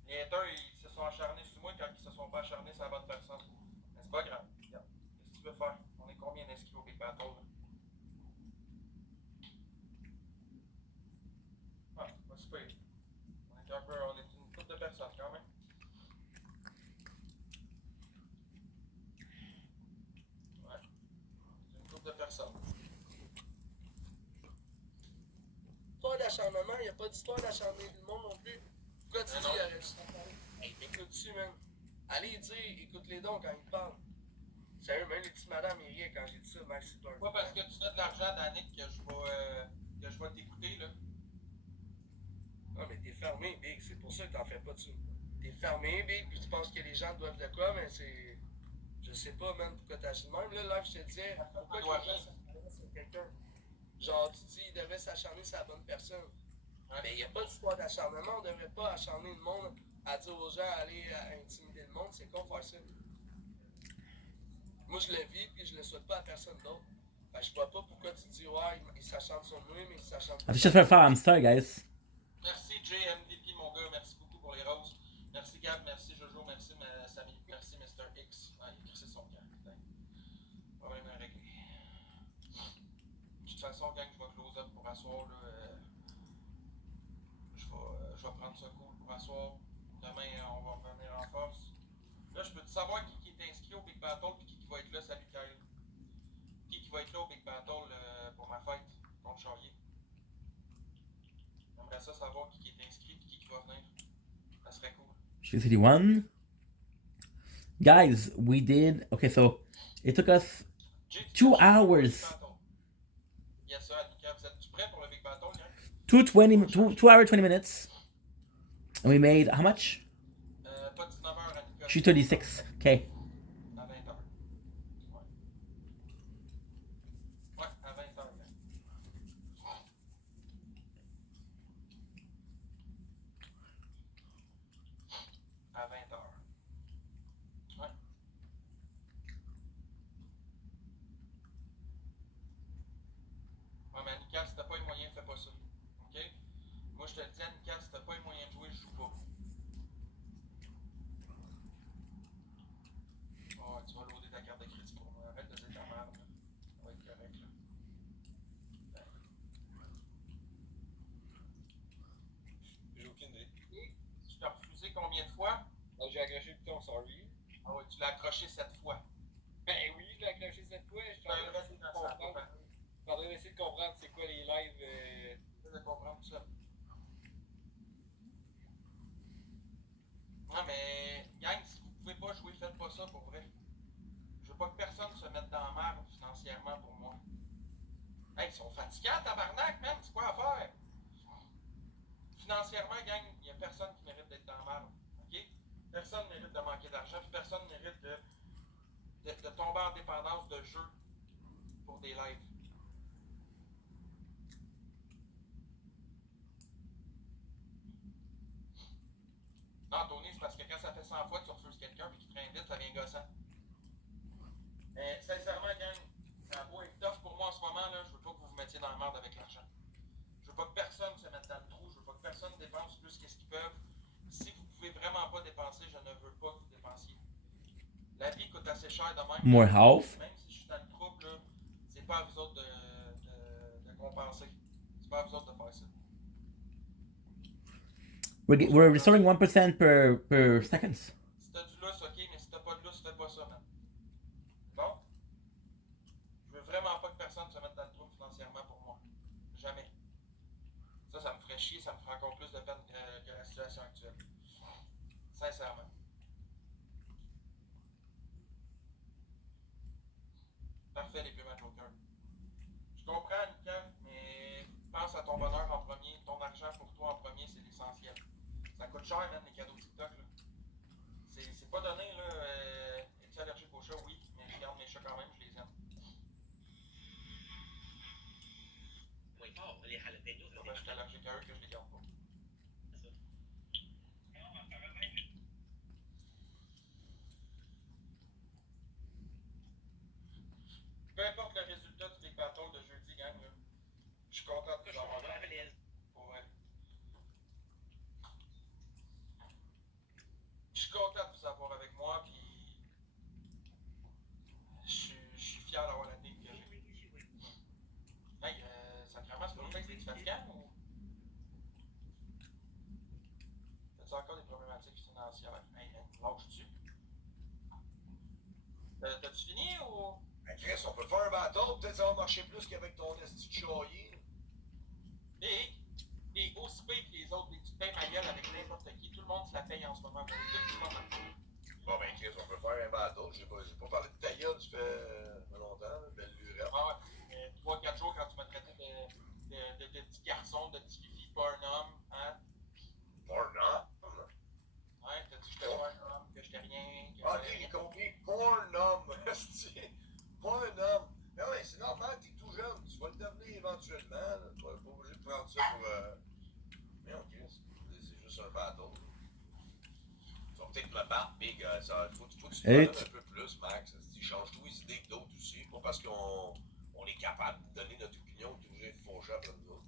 Les haters, ils se sont acharnés sur moi quand ils se sont pas acharnés sur la bonne personne. Mais c'est pas grave. Regarde. Qu'est-ce que tu veux faire? On est combien d'inscrits au Big Battle, là? Ah, c'est pas on est une couple de personnes quand même. Ouais. C'est une couple de personnes. Histoire d'acharnement, il n'y a pas d'histoire d'acharner le monde non plus. Pourquoi tu dis il aurait dû hey, écoute-tu, man. Allez dire, écoute-les donc quand ils parlent. Sérieux, même les petites madames, ils riaient quand j'ai dit ça, Max. C'est pas parce que tu fais de l'argent, Danick, que je vais t'écouter, là. Non, mais t'es fermé, Big. C'est pour ça que t'en fais pas dessus. T'es fermé, Big, puis tu penses que les gens doivent de quoi, mais c'est. Je sais pas, man, pourquoi t'agis de même. Là, je te disais, pourquoi les gens s'acharnent sur quelqu'un? Genre, tu dis, il devrait s'acharner sur la bonne personne. Mais il n'y a pas d'histoire d'acharnement. On devrait pas acharner le monde à dire aux gens, aller intimider le monde. C'est con faire ça. Moi, je le vis, puis je le souhaite pas à personne d'autre. Ben, je vois pas pourquoi tu dis, ouais, il s'acharne sur moi, mais il s'acharne I just for hamster, guys. Merci JMVP, mon gars. Merci beaucoup pour les roses. Merci Gab, merci Jojo, merci Samy, merci Mr. X. Ah, il a crissé son camp. Problème à régler. De toute façon, gang, je vais close up pour asseoir. Là, je vais prendre ça cool pour asseoir. Demain, on va revenir en force. Là, je peux te savoir qui est inscrit au Big Battle et qui va être là. Salut Kyle. Qui va être là au Big Battle pour ma fête contre Charrier. J'aimerais ça savoir qui est inscrit et qui va venir. Ça serait cool. City 1. Guys, we did. Okay, so it took us 2 hours. Yes, sir, Annika. Vous êtes prêts pour le Big Battle, gang? 2 hours, 20 minutes. And we made how much? Pas 19h, Annika. 236. Okay. À 20h. Ouais. Ouais, à 20h, gang. À 20h. Ouais. Ouais, mais Annika, si t'as pas les moyens, fais pas ça. Ok? Moi, je te le dis, Annika, si t'as pas les moyens de jouer, je joue pas. Oh, tu vas loader ta carte de crédit pour moi. Arrête de dire ta merde. Ça va être correct, là. J'ai aucune idée. Tu t'as refusé combien de fois? J'ai accroché le piton, sorry. Ah ouais, tu l'as accroché 7 fois. Ben oui, je l'ai accroché 7 fois. Je suis en train d'essayer de comprendre. Je suis en train d'essayer de comprendre c'est quoi les lives. De comprendre tout ça. Non, mais, gang, si vous pouvez pas jouer, faites pas ça pour vrai. Je veux pas que personne se mette dans la merde financièrement pour moi. Hey, ils sont fatigants, tabarnak, man, c'est quoi à faire? Financièrement, gang, il y a personne qui mérite d'être dans la merde. Ok? Personne mérite de manquer d'argent, puis personne mérite de tomber en dépendance de jeu pour des lives. Non, Tony, c'est parce que quand ça fait 100 fois que tu refuses quelqu'un et qu'il te réinvite, ça vient gossant. Mais sincèrement, gang, ça a beau être tough pour moi en ce moment, là, je veux pas que vous vous mettiez dans la merde avec l'argent. Je veux pas que personne se mette dans le trou, je veux pas que personne dépense plus que ce qu'ils peuvent. Si vous pouvez vraiment pas dépenser, je ne veux pas que vous dépensiez. La vie coûte assez cher de même. More health. Même si je suis dans le trouble, là, c'est pas à vous autres de compenser. C'est pas à vous autres de faire ça. We're restoring 1% per seconds. Si t'as du lousse, ok, mais si t'as pas de lousse, fais pas ça, man. Bon? Je veux vraiment pas que personne se mette dans le trou financièrement pour moi. Jamais. Ça me ferait chier, ça me ferait encore plus de peine que la situation actuelle. Sincèrement. Parfait, les paiements Joker. Je comprends, Nika, mais pense à ton bonheur en premier. Ton argent pour toi en premier, c'est l'essentiel. Ça coûte cher, même, les cadeaux TikTok, là. C'est pas donné, là. Es-tu allergique aux chats? Oui, mais je garde mes chats quand même, je les aime. Je suis allergique à eux que je les garde pas. Peu importe le résultat du Big Battle de jeudi, gang, là, je suis content de vous avoir. Pour vrai. Je suis content de vous avoir avec moi, puis je suis fier d'avoir la team que j'ai. Hey, sacrément, c'est pour le fait que c'est fatigant ou? t'as-tu encore des problématiques financières? Hey, lâche-tu? T'as-tu fini ou. Ben, Chris, on peut faire un bateau, peut-être ça va marcher plus qu'avec ton esti de choyer. T'es aussi payé que les autres, mais tu te payes ma gueule avec n'importe qui. Tout le monde se la paye en ce moment. Tout le moment. Bon, ben, Chris, on peut faire un bateau. J'ai pas parlé de ta gueule, ça fait longtemps, belle lurette. Ah ouais, 3-4 jours quand tu m'as traité de petit garçon, de petit fifi, pas un homme, hein? Pas un homme? Ouais, t'as dit que j'étais pas un homme, que j'étais rien. Ah, ok, j'ai compris. Pas un homme, esti. Pas un homme. Mais ouais, c'est normal, t'es tout jeune. Tu vas le devenir éventuellement. Là. Tu vas pas obligé de prendre ça pour. Mais ok, c'est juste un bateau. Tu vas peut-être me battre, Big. Faut que tu te prennes un peu plus, Max. Tu changes tous les idées que d'autres aussi. Pas parce qu'on est capable de donner notre opinion, tu es obligé de faucher après nous autres.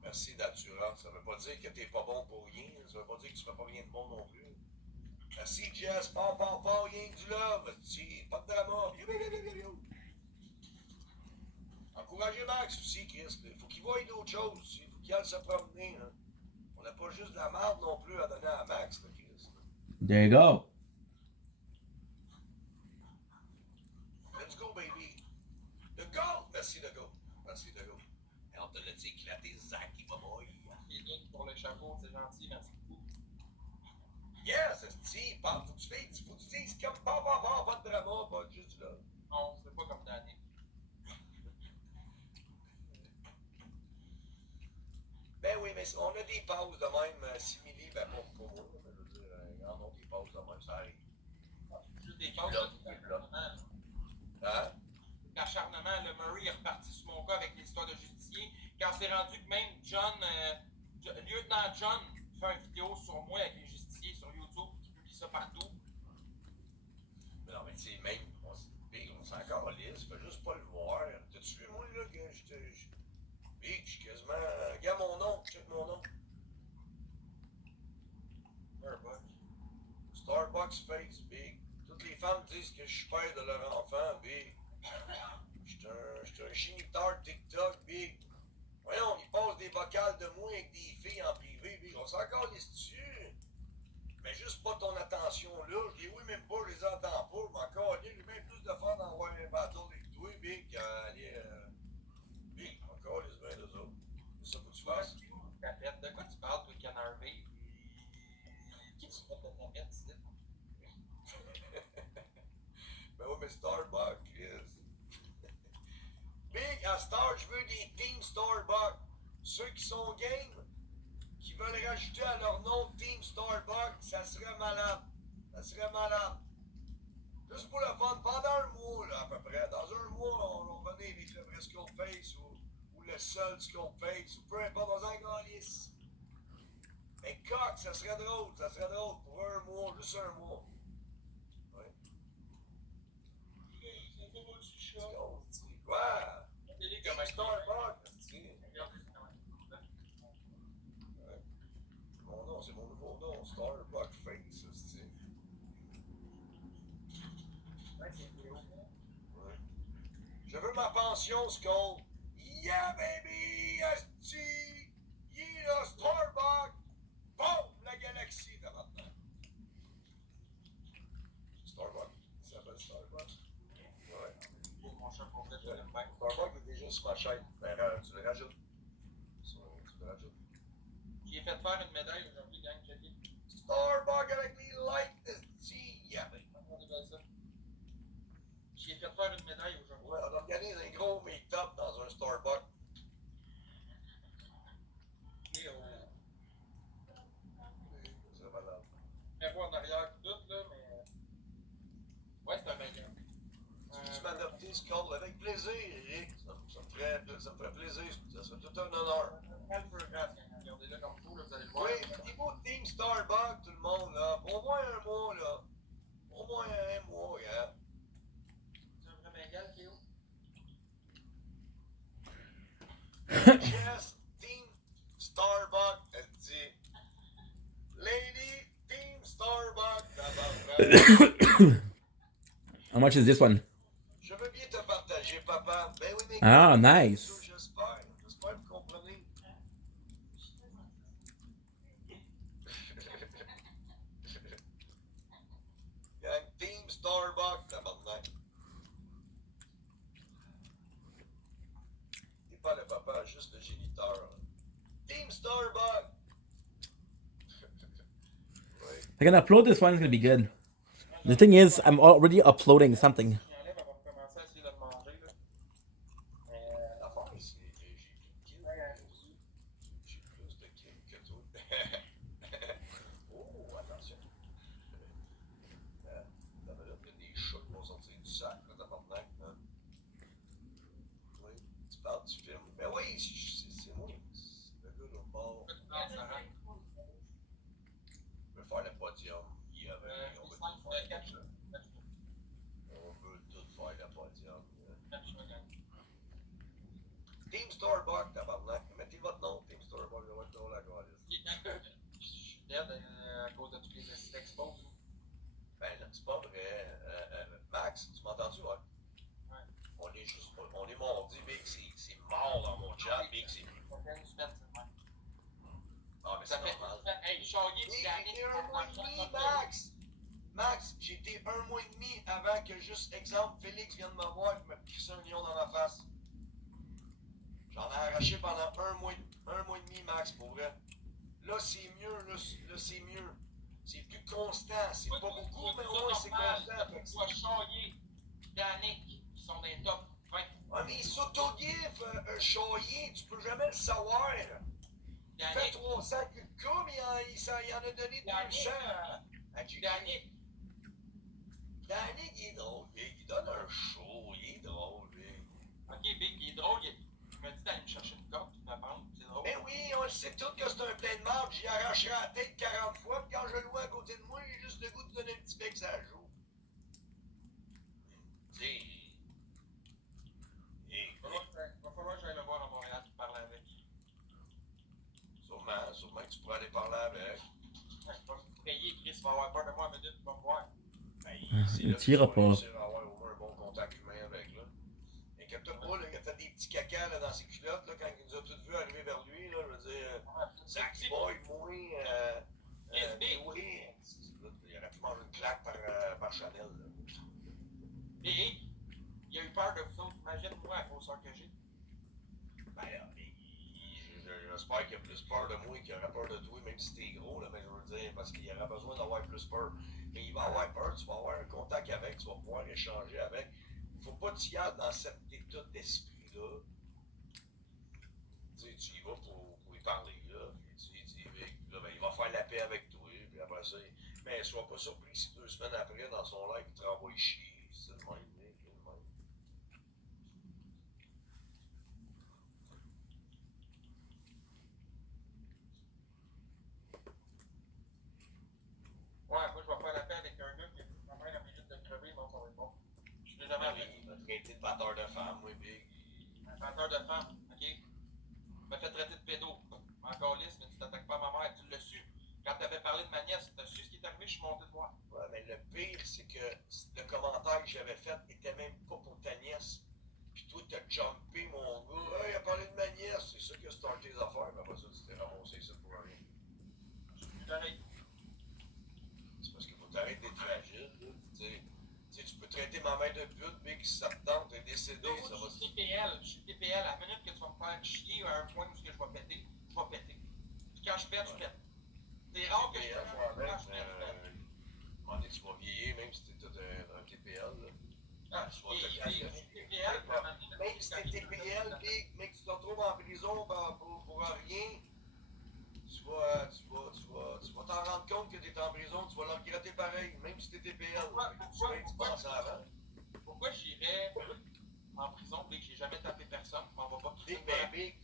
Merci d'assurance. Ça veut pas dire que t'es pas bon pour rien. Ça veut pas dire que tu fais pas rien de bon non plus. Merci, Jess. Pas, rien que du love. Pas de drama. Encouragez Max aussi, Chris. Il faut qu'il voie d'autres choses aussi. Il faut qu'il aille se promener. Hein. On n'a pas juste de la merde non plus à donner à Max, là, Chris. There you go. Let's go, baby. Le go! Merci, le go. Merci, le go. Et on te l'a dit éclaté, Zach, il va mourir. Et tout pour le chapeau, c'est gentil, merci beaucoup. Yes, c'est faut que tu dises comme pas de drama, pas juste là. Non, c'est pas comme Danny. Ben oui, mais on a des pauses de même simili, ben pas pour moi, mais je veux dire, il y en a des pauses de même, ça arrive. Juste des pauses d'acharnement. Hein? L'acharnement, le Murray est reparti sur mon cas avec l'histoire de justicier. Quand c'est rendu que même lieutenant John fait une vidéo sur moi avec les justiciers sur YouTube, qui publie ça partout. Mais non, mais tu sais, même, on s'en calisse, fais juste pas le voir. T'as-tu vu, moi, là, que Big, je suis quasiment. Regarde mon nom, check mon nom. Starbucks Face, Big. Toutes les femmes disent que je suis père de leur enfant, Big. J'étais un géniteur TikTok, Big. Voyons, ils passent des vocales de moi avec des filles en privé, Big. On s'en calisse dessus. Mais juste pas ton attention là. Je dis oui, même pas, je les entends pas. Mais encore, j'ai bien plus de fun d'en voir un bateau avec toi, Big, qu'aller. Big, encore les mains d'eux autres. C'est ça que tu fasses. De quoi tu parles, toi, Canarvey? Qui tu fais de tapette, ici? Ben oui, mais Starbucks, Chris. Big, à Star, je veux des Team Starbucks. Ceux qui sont game, qui veulent rajouter à leur nom Team Starbucks, ça serait malade. Ça serait malade. Juste pour le fun, pendant un mois, là, à peu près. Dans un mois, on va venir avec le vrai Skullface ou le seul Skullface, ou peu importe, on s'en calisse. Mais coq, ça serait drôle, pour un mois, juste un mois. Ouais. Quoi? Team Starbucks, mon nom, c'est mon nouveau nom, Starbucks Face, c'est. Ouais. Je veux ma pension, Skull. Yeah, baby! Esti! Yeah, Starbucks! Boom! La galaxie, de maintenant. Starbucks. Ça s'appelle Starbucks. Ouais. Mon chat pour vrai, je l'aime bien. Starbucks est déjà sur ma chaîne. Ben, tu le rajoutes. Tu le rajoutes. J'ai fait faire une médaille aujourd'hui, gang, j'ai dit. Starbucks avec les lights, esti! Yeah, baby. J'ai fait faire une médaille aujourd'hui. Ouais, on organise un gros meet-up dans un Starbucks. C'est malade. Je vois en arrière tout, là, mais. Ouais, c'est un meilleur. Tu m'adoptes, Skull, avec plaisir, Eric. Ça me ferait plaisir. Ça serait tout un honneur. Regardez-le comme tout, là, vous allez le voir. Oui, mettez-vous Team Starbucks, tout le monde, là. Au moins un mois, là. Au moins un mois, hein. C'est un vrai Bengal qui est où? Yes, Team Starbucks, elle dit. Lady, Team Starbucks, d'abord. How much is this one? Je veux bien te partager, papa. Ben oui, mais. Ah, nice. J'espère que vous comprenez. Starbucks! I can upload this one, it's gonna be good. The thing is, I'm already uploading something. Elle va commencer à essayer de le manger, là. Mais L'affaire, c'est que j'ai plus de kills. J'ai plus de kills que toi. Oh, attention. T'as vu, là, il y a des chats qui vont sortir du sac, là, tabarnak, hein. Oui, tu parles du film. Mais oui, c'est moi. C'est le gars là bord. Je vais faire le podium. On veut tout faire le podium. Team Starbucks, tabarnak. Mettez votre nom, Team Starbucks, je vais être drôle à gauche. je suis dead à cause de tous les expos. Ben, là, c'est pas vrai. Max, tu m'entends-tu, ouais? Ouais. On est mardi, Big, c'est mort dans mon chat, Big, c'est plus. Ça fait une semaine, c'est vrai. Ah, mais c'est normal. Hey, Charlier, Oui, j'ai été un mois et demi, Max! Max, j'ai été un mois et demi avant que, juste exemple, Félix vienne me voir et me pisse un lion dans ma face. J'en ai arraché pendant un mois et demi, Max, pour vrai. Là, c'est mieux, là, c'est mieux. C'est plus constant, c'est pas beaucoup, mais au moins c'est constant. Tu vois Charlier, Danick, qui sont dans les top 20. Ah, mais s'auto-gif, Charlier, tu peux jamais le savoir. Il fait 300 que le cas, mais il en a donné 200 à Judy. Danick, il est drôle, il donne un show, il est drôle, lui. Ok, Big, il est drôle, il me dit d'aller me chercher une corde, puis de me prendre, c'est drôle. Ben oui, on le sait tous que c'est un plein de marde, j'y arracherai la tête 40 fois, puis quand je le vois à côté de moi, j'ai juste le goût de donner un petit bec ça joue. Tu sais. Il va falloir que j'aille le voir à Montréal pour parler avec. Sûrement que tu pourrais aller parler avec. Ouais, je vais me payer, Chris, il va avoir peur de moi 1 minute, il va me voir. Il tira pas. réussir à avoir au moins un bon contact humain avec, là. Inquiète-toi pas, là, il a fait des petits caca là, dans ses culottes, là, quand il nous a tous vus arriver vers lui, là, je veux dire, Zach Boy, moi, oui, il aurait pu manger une claque par Chanel, là. Et il a eu peur de vous autres, imagine-moi la grosseur que j'ai. Ben là, j'espère qu'il a plus peur de moi qu'il aurait peur de toi, même si t'es gros, là, mais je veux dire, parce qu'il aurait besoin d'avoir plus peur. Mais il va avoir peur, tu vas avoir un contact avec, tu vas pouvoir échanger avec. Faut pas t'y aller dans cet état d'esprit-là. Tu sais, tu y vas pour y parler, là. Puis tu dis, là, ben, il va faire la paix avec toi, puis après ça, mais sois pas surpris si 2 semaines après, dans son live, il te renvoie chier. C'est le même, mec, c'est le même. Ouais, moi je vais faire la paix avec un gars qui ma mère a mérite de crever, donc ça va être bon. Je l'ai jamais appris. Il m'a traité de batteur de femme, moi, Big. Un batteur de femme, ok? Il m'a fait traiter de pédo. Encore lisse, mais tu t'attaques pas à ma mère, tu l'as su. Quand t'avais parlé de ma nièce, t'as su ce qui est arrivé, je suis monté de voir. Ouais, mais le pire, c'est que le commentaire que j'avais fait était même pas pour ta nièce. Puis toi, t'as jumpé, mon gars. Hey, il a parlé de ma nièce. C'est ça qui a starté les affaires. Mais après ça, tu t'es ramassé ça pour rien. J'arrête. C'est parce qu'il faut t'arrêter d'être fragile, là. Tu sais, tu peux traiter ma mère de pute, mais si ça te tente, t'es décédé, ça va se... Je suis TPL. À la minute que tu vas me faire chier à un point où je vais péter, je vais péter. Puis quand je pète, je pète. C'est rare que je pète. Quand je pète, tu vas vieillir, même si t'es un TPL, là. ah, Tu vas te TPL, même si t'es TPL, Big, mais que tu te retrouves en prison pour rien, tu vas t'en rendre compte que t'es en prison, tu vas le regretter pareil, même si t'es TPL. Tu penses avant. Pourquoi j'irais en prison dès que j'ai jamais tapé personne? Je m'en vais pas Big, ben, Big,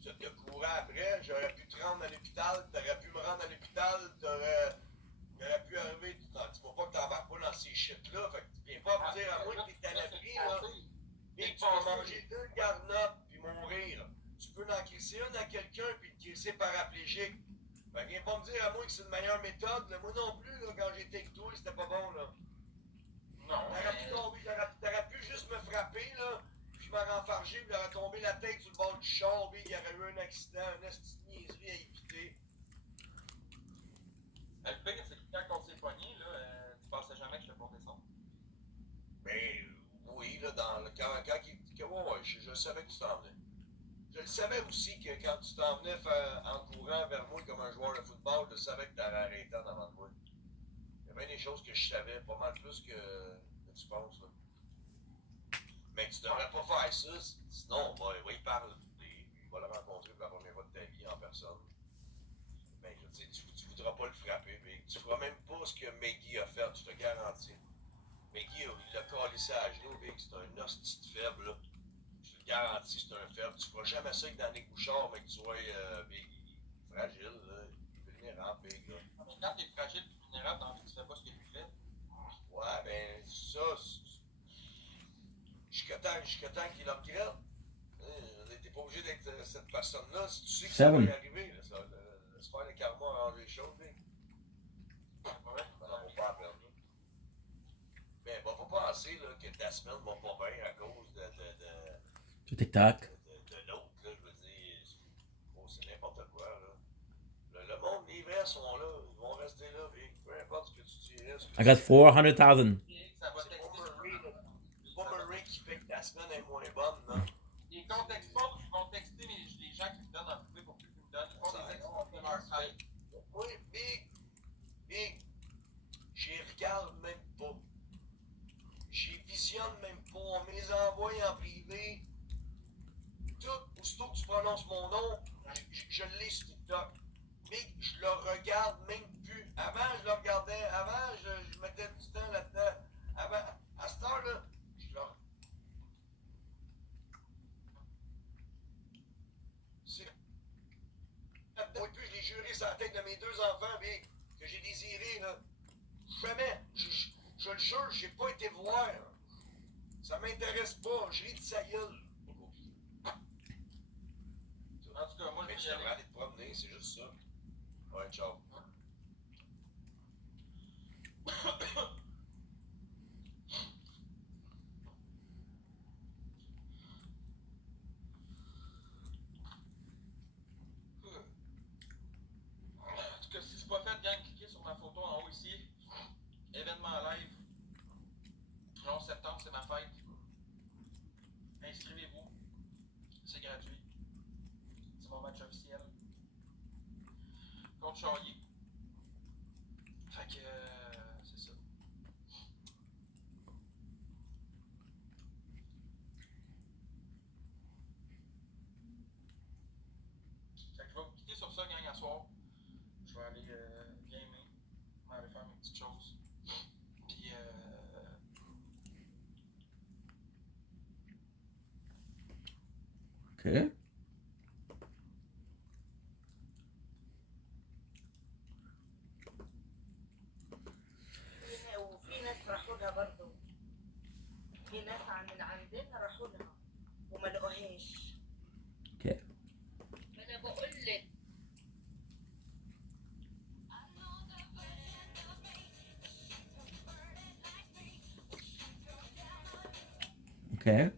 tu te courais après, j'aurais pu te rendre à l'hôpital, t'aurais pu me rendre à l'hôpital, il aurait pu arriver, tu vois pas que t'embarques pas dans ces shit-là, fait que tu viens pas me dire à moi que t'es à l'abri, là. Et tu vas manger 2 garnottes puis mourir. Tu peux en crisser une à quelqu'un puis te crisser paraplégique. Fait que viens pas me dire à moi que c'est une meilleure méthode, là. Moi non plus, là, quand j'étais avec toi, c'était pas bon, là. Non. T'aurais pu juste me frapper, là, puis me renfarger, puis j'aurais tombé la tête sur le bord du char, puis il y aurait eu un accident, un esti de niaiserie à éviter. Le pire, c'est que quand on s'est pogné, là, tu pensais jamais que je te portais ça. Ben, oui, là, quand il... Ouais, je savais que tu t'en venais. Je le savais aussi que quand tu t'en venais en courant, courant vers moi comme un joueur de football, je savais que t'avais arrêté en avant de moi. Il y a bien des choses que je savais, pas mal plus que tu penses. Là. Mais tu devrais pas faire ça, sinon on va y parler. Il va le rencontrer pour la première fois de ta vie en personne. Mais je veux dire, tu voudras pas le frapper, mais tu feras même pas ce que Maggie a fait, je te garantis. Maggie, il l'a calissé à genoux, Big, c'est un hostie de faible, là. Je te garantis, c'est un faible. Tu feras jamais ça avec Danny Bouchard, mais que tu sois Big, fragile, là. Vulnérable, Big, là. Mais quand t'es fragile et vulnérable, dans la vie, tu fais pas ce que tu fais. Ouais, ben, ça, jusqu'à temps qu'il upgrade. T'es pas obligé d'être cette personne-là si tu sais que ça va y arriver, là. Se faire le karma en les choses, Big. Ouais, ben, on va pas apprendre, là. Mais va pas penser là, que ta semaine va pas bien à cause de TikTok. De l'autre, là, je veux dire. Oh, c'est n'importe quoi, là. Le monde, les vrais sont là. Ils vont rester là, puis peu importe ce que tu dirais. I got 400,000. Ça va c'est pas Murray qui fait que ta semaine est moins bonne, non? Les comptes expos, ils vont texter les gens qui me donnent en privé pour plus qu'ils me donnent. Ils font des expos de leur site. Oui, Big, j'y regarde même pas. J'y visionne même pas. On me les envoie en privé. Tout, aussitôt que tu prononces mon nom, je l'ai sur TikTok. Big, je le regarde même plus. Avant, je le regardais. Avant, je mettais du temps là-dedans. Avant, à cette heure-là, je le regarde. Moi, plus, je l'ai juré sur la tête de mes 2 enfants, Big, que j'ai désiré, là. Jamais. Je le jure, j'ai pas été voir. Ça m'intéresse pas. Je ris de sa gueule. En tout cas, moi, je vais aller te promener, c'est juste ça. Ouais, ciao. En tout cas, si c'est pas fait, gang, cliquez sur ma photo en haut ici. Événement live. Le 11 septembre, c'est ma fête. Inscrivez-vous. C'est gratuit. C'est mon match officiel. Contre Charlier. Fait que c'est ça. Fait que je vais vous quitter sur ça, gang, à soir. Je vais aller gamer. Je vais aller faire mes petites choses. Puis Okay. وفي ناس راحوا لها برضه. في ناس من عندنا راحوا لها وما لقوهاش. Okay. ما انا بقول لك. Okay.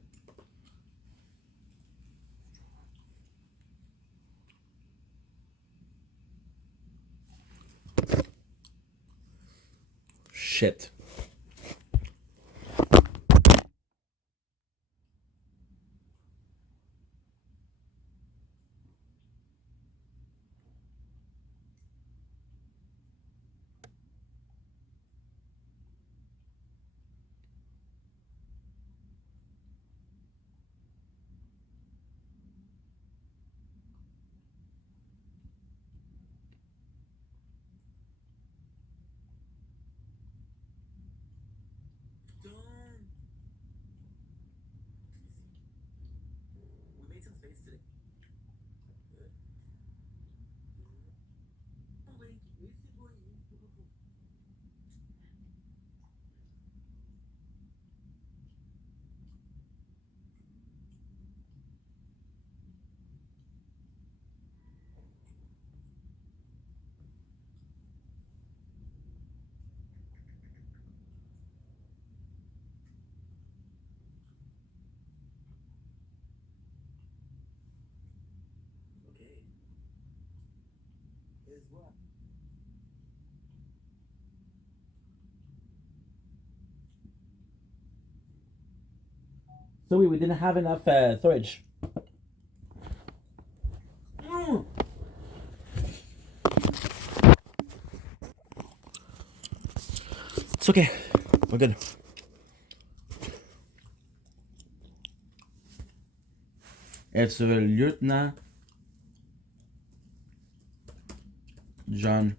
Shit. We made some space today. Good. Okay. Here's what. So we didn't have enough storage. okay. We're good. It's Lieutenant John.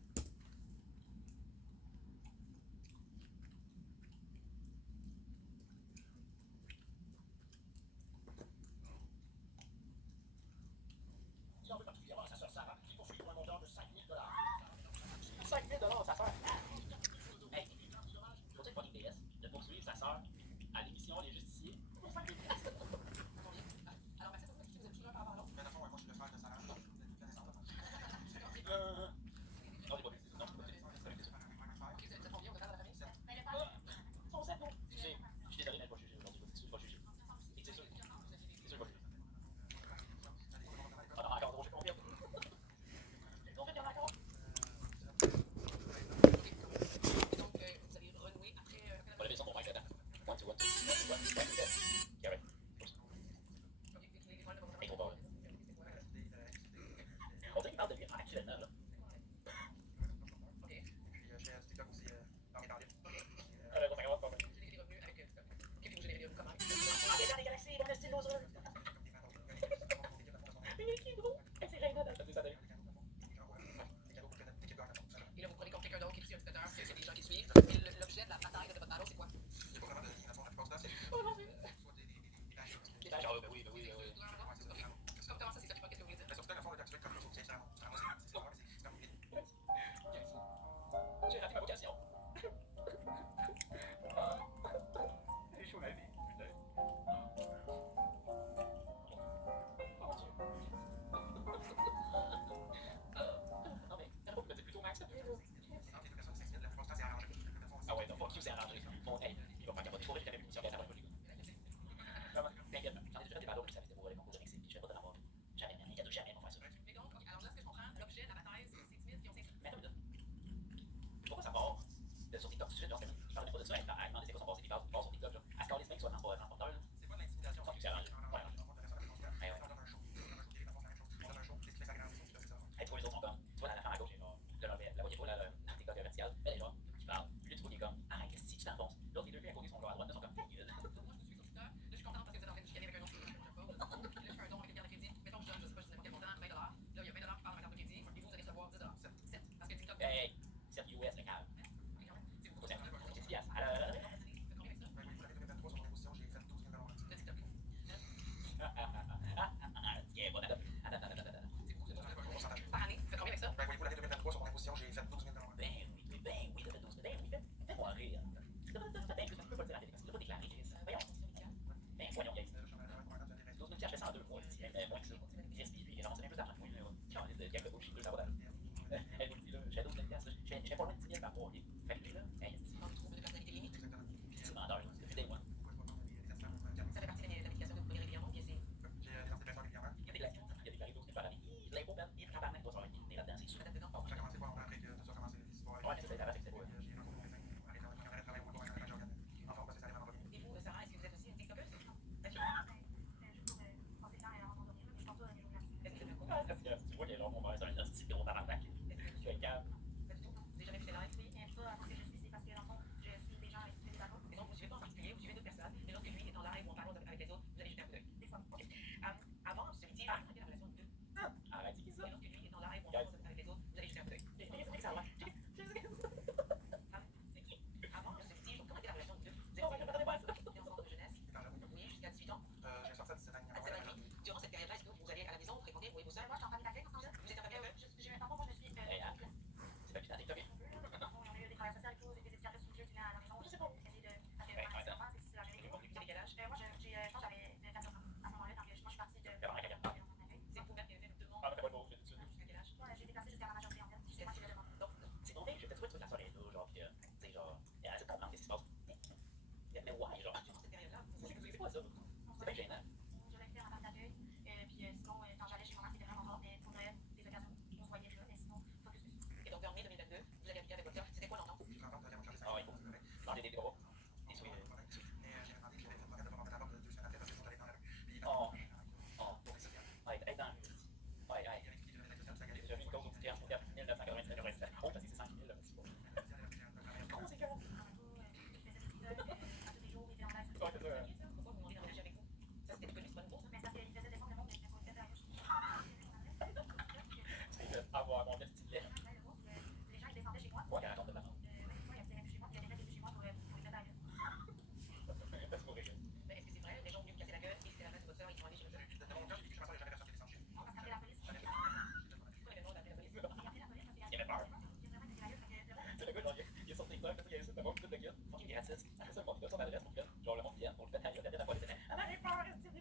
gratis. C'est bon, son adresse, pour que genre le monde vienne, pour le faire la dernière fois, c'était « Ah non, j'ai peur, c'est du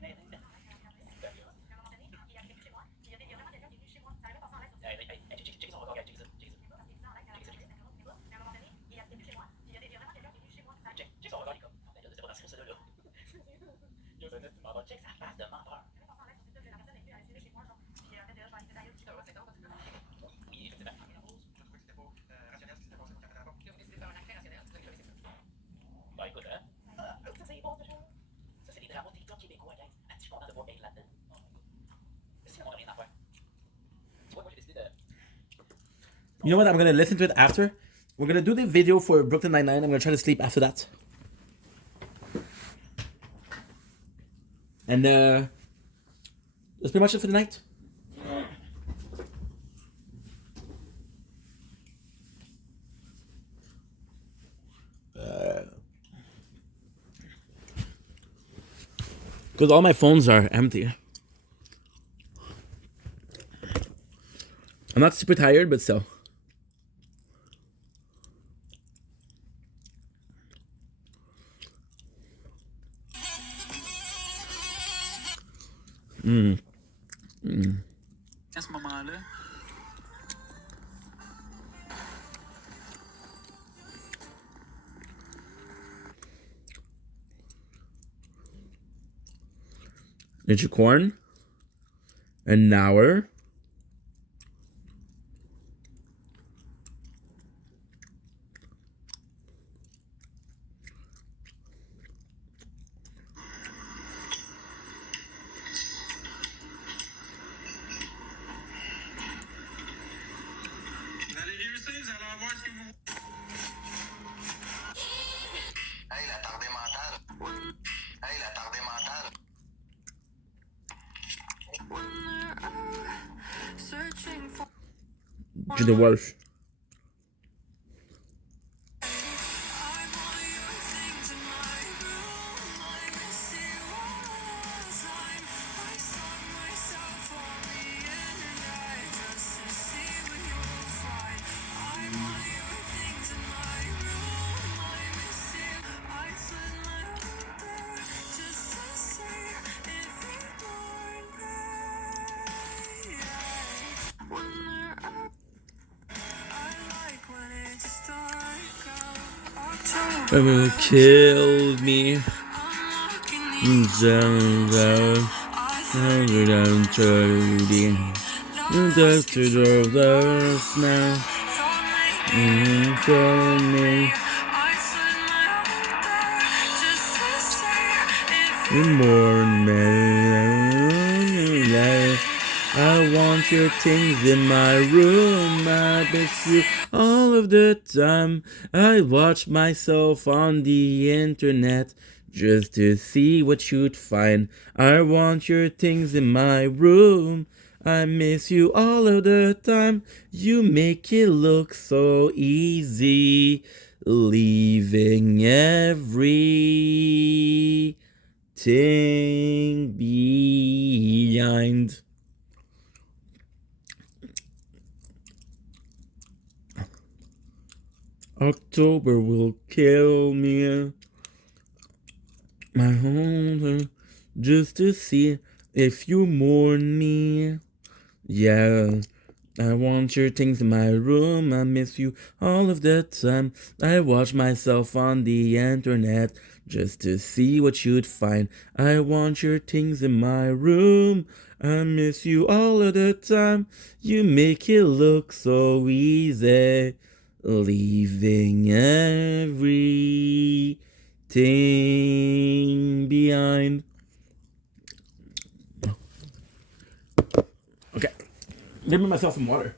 Hey, check son regard, check ça. Check son regard, il est comme, ben là, c'est pas dans ce là. Yo, c'est un petit menteur, check sa face de menteur. Oui, effectivement. Bah écoute, hein. Ça c'est bon, déjà. Ça c'est des dramas TikTok québécois, guys. Je suis content de voir elle là-dedans. Sinon, on n'a rien à faire. Tu vois, moi j'ai décidé de. You know what? I'm gonna listen to it after. We're gonna do the video for Brooklyn Nine-Nine. I'm gonna try to sleep after that. And that's pretty much it for the night. Because all my phones are empty. I'm not super tired, but still. À ce moment-là, Ninja corn. An hour. Vous allez réussir, vous allez avoir ce que vous... Hey, la tardée mentale. Hey, la tardée mentale. Do the Welsh. It will kill me. Just to draw the snow. Kill me. More I want your things in my room. I miss you all of the time. I watch myself on the internet just to see what you'd find. I want your things in my room. I miss you all of the time. You make it look so easy, leaving everything behind. October will kill me. My whole just to see if you mourn me. Yeah, I want your things in my room. I miss you all of the time. I watch myself on the internet just to see what you'd find. I want your things in my room. I miss you all of the time. You make it look so easy, leaving everything behind. Okay, give me myself some water.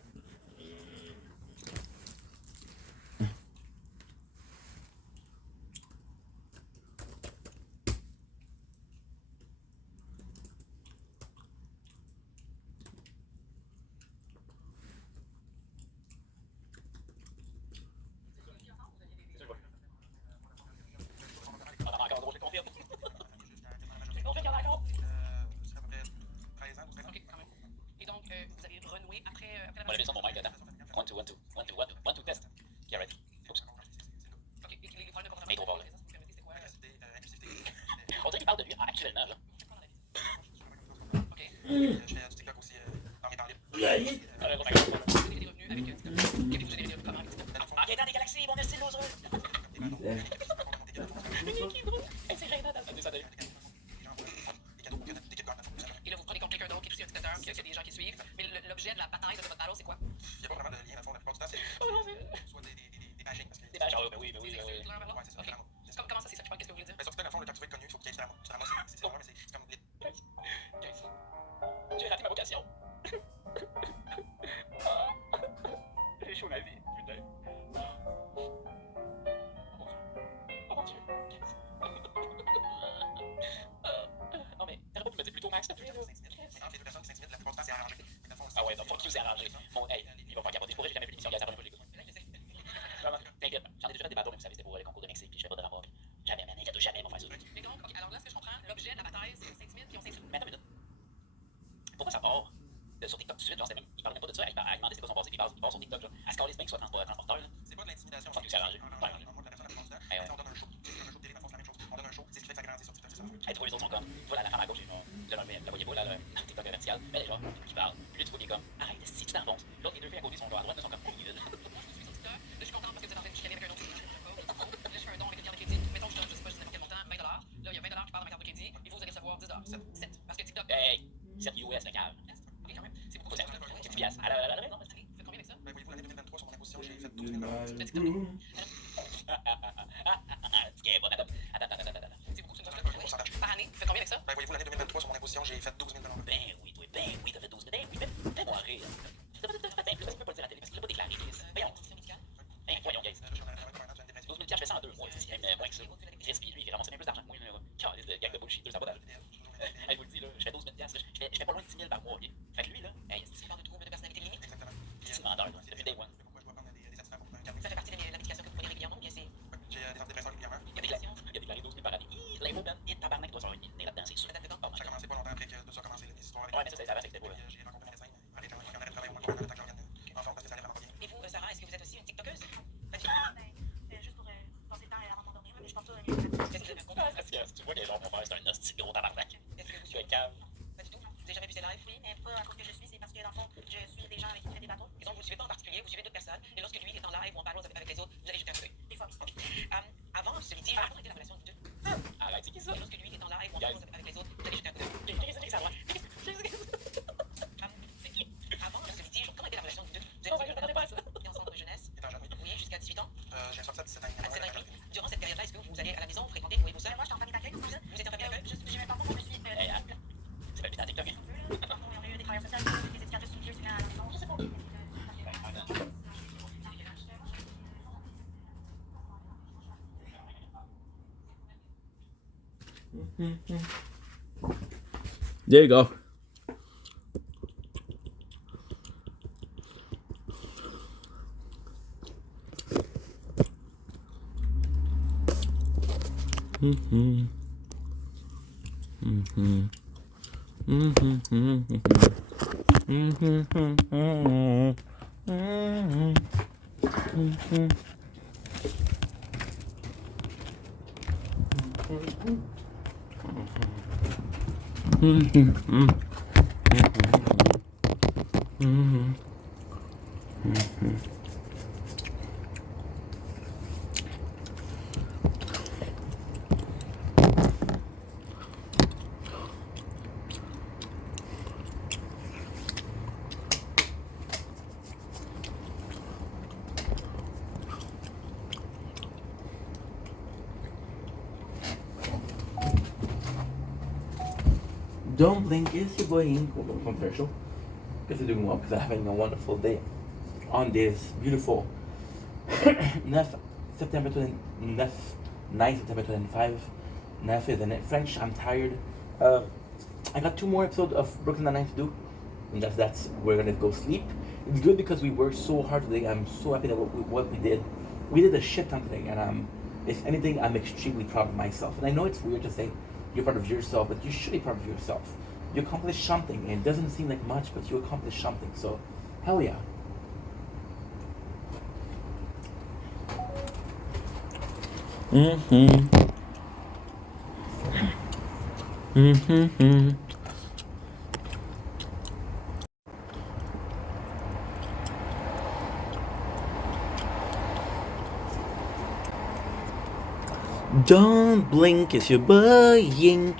On va lever ça pour Mike, attends. 1, 2, 1, 2, 1, 2, 1, 2, 1, 2, test. Okay, ready. Focus. Ok, les problèmes de comportement. Trop fort, là. Qu'avez-vous de dérivé comment? Enquête dans des galaxies, bon merci, loser! Hey, c'est gênant dans le ça d'ailleurs. Et là, vous prenez contre quelqu'un d'autre qui est aussi un dictateur, qui a des gens qui suivent. Mais l'objet de la bataille de votre battle, c'est quoi? Il n'y a pas vraiment de lien, à fond, la plupart du temps, c'est soit des magiques. Des magiques, ben oui, ben oui. Ouais, c'est ça, vraiment. Comment ça, c'est ça? Qu'est-ce que vous voulez dire? Ben, surtout, dans le fond, le temps que tu veux être connu, il faut qu'il y ait du c'est vraiment, c'est vraiment, c'est comme les... J'ai raté ma vocation. J'ai chaud la vie, putain. Oh mon Dieu. Non mais, t'aurais pas pu me dire plus tôt, Max, s'il te plaît. Entre les deux personnes qui s'intimident, la plupart du temps, c'est arrangé. Ah ouais, donc fuck you, c'est arrangé. Bon, hey, il va pas capoter. Pour vrai, j'ai jamais vu l'émission, il y a ça, pas les gars. Vraiment, t'inquiète, j'en ai déjà fait des bateaux, mais vous savez, c'était pour les concours de Mexique, puis je fais pas de rapport. Jamais, man, inquiète, jamais, ils vont faire ça. Mais donc, ok, alors là, ce que je comprends, l'objet de la bataille, c'est s'intimider, puis on s'intimide. Mais attends une minute. Pourquoi ça part sur TikTok tout de suite? Genre, il parle même pas de ça, il demande c'est quoi son passé, puis il part sur TikTok, genre. À ce cas-là, c'est bien qu'il soit transporteur, là. C'est pas de l'intimidation. Fuck you, c'est arrangé. On donne un show. On donne un show de télé, dans le fond, c'est la même chose. On donne un show, c'est ce qui fait que ça grandit sur TikTok, c'est ça. Hey, trois les autres sont comme, voilà, la femme à gauche, la voyez pas, là, le TikTok vertical, mais déjà, qui parle. Puis là, tu vois qu'il est comme, arrête, si tu t'enfonces. L'autre, les deux filles à côté sont à droite, là, sont comme, hey, là, je suis content parce que vous êtes en train de chicaner avec un autre. Là, je fais un don avec une carte de crédit. Mettons, je donne, je sais pas, je sais n'importe quel montant, $20. Là, il y a $20 qui part dans ma carte de crédit, et vous allez recevoir $10. 7. Parce que TikTok, hey, 7 US, le cave. Ok, quand même, c'est beaucoup, 7 piastres. Ah là, non, mais vous faites combien avec ça? Ben, voyez-vous, l'année 2023, sur mon imposition, j'ai fait 12 000 $. C'est beaucoup, c'est par année, vous faites combien avec ça? Ben, voyez-vous, l'année 2023, sur mon imposition, j'ai fait 12 000 $. Ben oui, t'as fait 12 000. Ben oui, fais-moi rire. T'as pas tu peux pas le dire à la télé parce qu'il l'a pas déclaré, Chris. Voyons. Ben voyons, guys. 12 000 je fais ça en 2 mois, c'est même moins que ça. Chris, puis lui, il ramasse même plus d'argent que moi, là. Calice de gang de bullshit, ça vaut je vous le dis, là, je fais 12 000 je fais pas loin de 10 000 par mois, ok? Fait que lui, là, hey, il parle de trouble de personnalité limite. C'est menteur, là, depuis day one. Ça fait partie de la médication que vous prenez régulièrement, bien c'est... J'ai des antidépresseurs régulièrement. Il a déclaré 12 000 par année. L'impôt, man, et tabarnak doit avoir une nez là-dedans, c'est sûr. Ça a commencé pas longtemps après que tout ça a commencé, les histoires avec... Ouais, mais ça avant, c'était pas... J'ai rencontré un médecin, allez, quand on avait travaillé au moins pour un enfant parce que ça allait vraiment pas bien. Et vous, Sarah, est-ce que vous êtes aussi une TikTokeuse? Juste pour passer le temps avant de m'endormir, mais je pense pas au mieux. Est-ce que tu vois que les gens vont faire, c'est un hostie gros tabarnak? Est-ce que vous suivez le cave? Pas du tout. Vous avez jamais vu ses lives? Oui, mais pas à cause que je suis, c'est parce que dans le fond, je suis des gens avec qui je fais des bateaux. Et donc, vous ne suivez pas en particulier, vous suivez d'autres personnes, et lorsque lui est en live ou en parle avec les autres, vous allez jeter un coup d'œil. Des fois. Ok. Avant ce litige, comment était la relation de vous deux? Arrête, c'est qui ça? Lorsque lui est en live ou en parle avec les autres, vous allez jeter un coup d'œil. Avant ce litige, comment était la relation de vous deux? Vous êtes pas ça? Et ensemble de jeunesse? Oui, jusqu'à 18 ans? J'ai sorti à 17 ans. À 17 ans et demi. Durant cette période-là, est-ce que vous alliez à la maison, vous fréquentez, vous voyez vos soeurs? Moi, j'étais en famille d'accueil, comme ça. Vous étiez en famille d'accueil? J'ai mes parents, moi, je suis. C'est pas le TikTok. On a eu des travailleurs sociaux, des éducateurs sous Dieu, c'est à l'enfant. Je sais pas. There you go. Don't blink, it's your boy Ink. Commercial. Because they're doing well, because they're having a wonderful day on this beautiful 9 September 29, 9 September 25. 9 is in French. I'm tired. I got 2 more episodes of Brooklyn Nine-Nine to do, and that's we're gonna go sleep. It's good because we worked so hard today. I'm so happy that what we did. We did a shit ton today, and if anything, I'm extremely proud of myself. And I know it's weird to say you're proud of yourself, but you should be proud of yourself. You accomplished something, and it doesn't seem like much, but you accomplished something. So, hell yeah. Don't blink, it's your boy Yink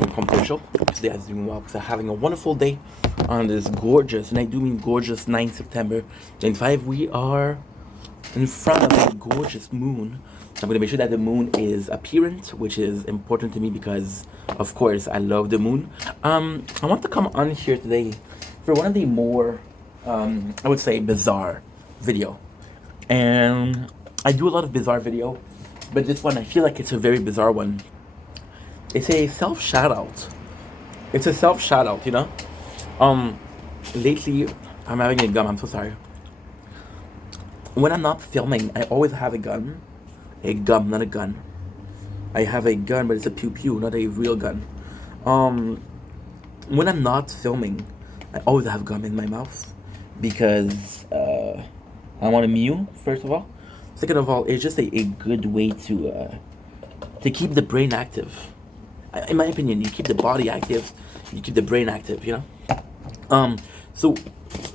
from Commercial. Today I'm doing well because I'm having a wonderful day on this gorgeous, and I do mean gorgeous, 9 September 25. We are in front of a gorgeous moon. I'm going to make sure that the moon is apparent, which is important to me because, of course, I love the moon. I want to come on here today for one of the more, I would say, bizarre video. And I do a lot of bizarre video, but this one, I feel like it's a very bizarre one. It's a self-shout-out. It's a self-shout-out, you know? Lately, I'm having a gum. I'm so sorry. When I'm not filming, I always have a gun. A gum, not a gun. I have a gun, but it's a pew-pew, not a real gun. When I'm not filming, I always have gum in my mouth. Because, I want to mew, first of all. Second of all, it's just a good way to keep the brain active. In my opinion, you keep the body active, you keep the brain active, you know? So,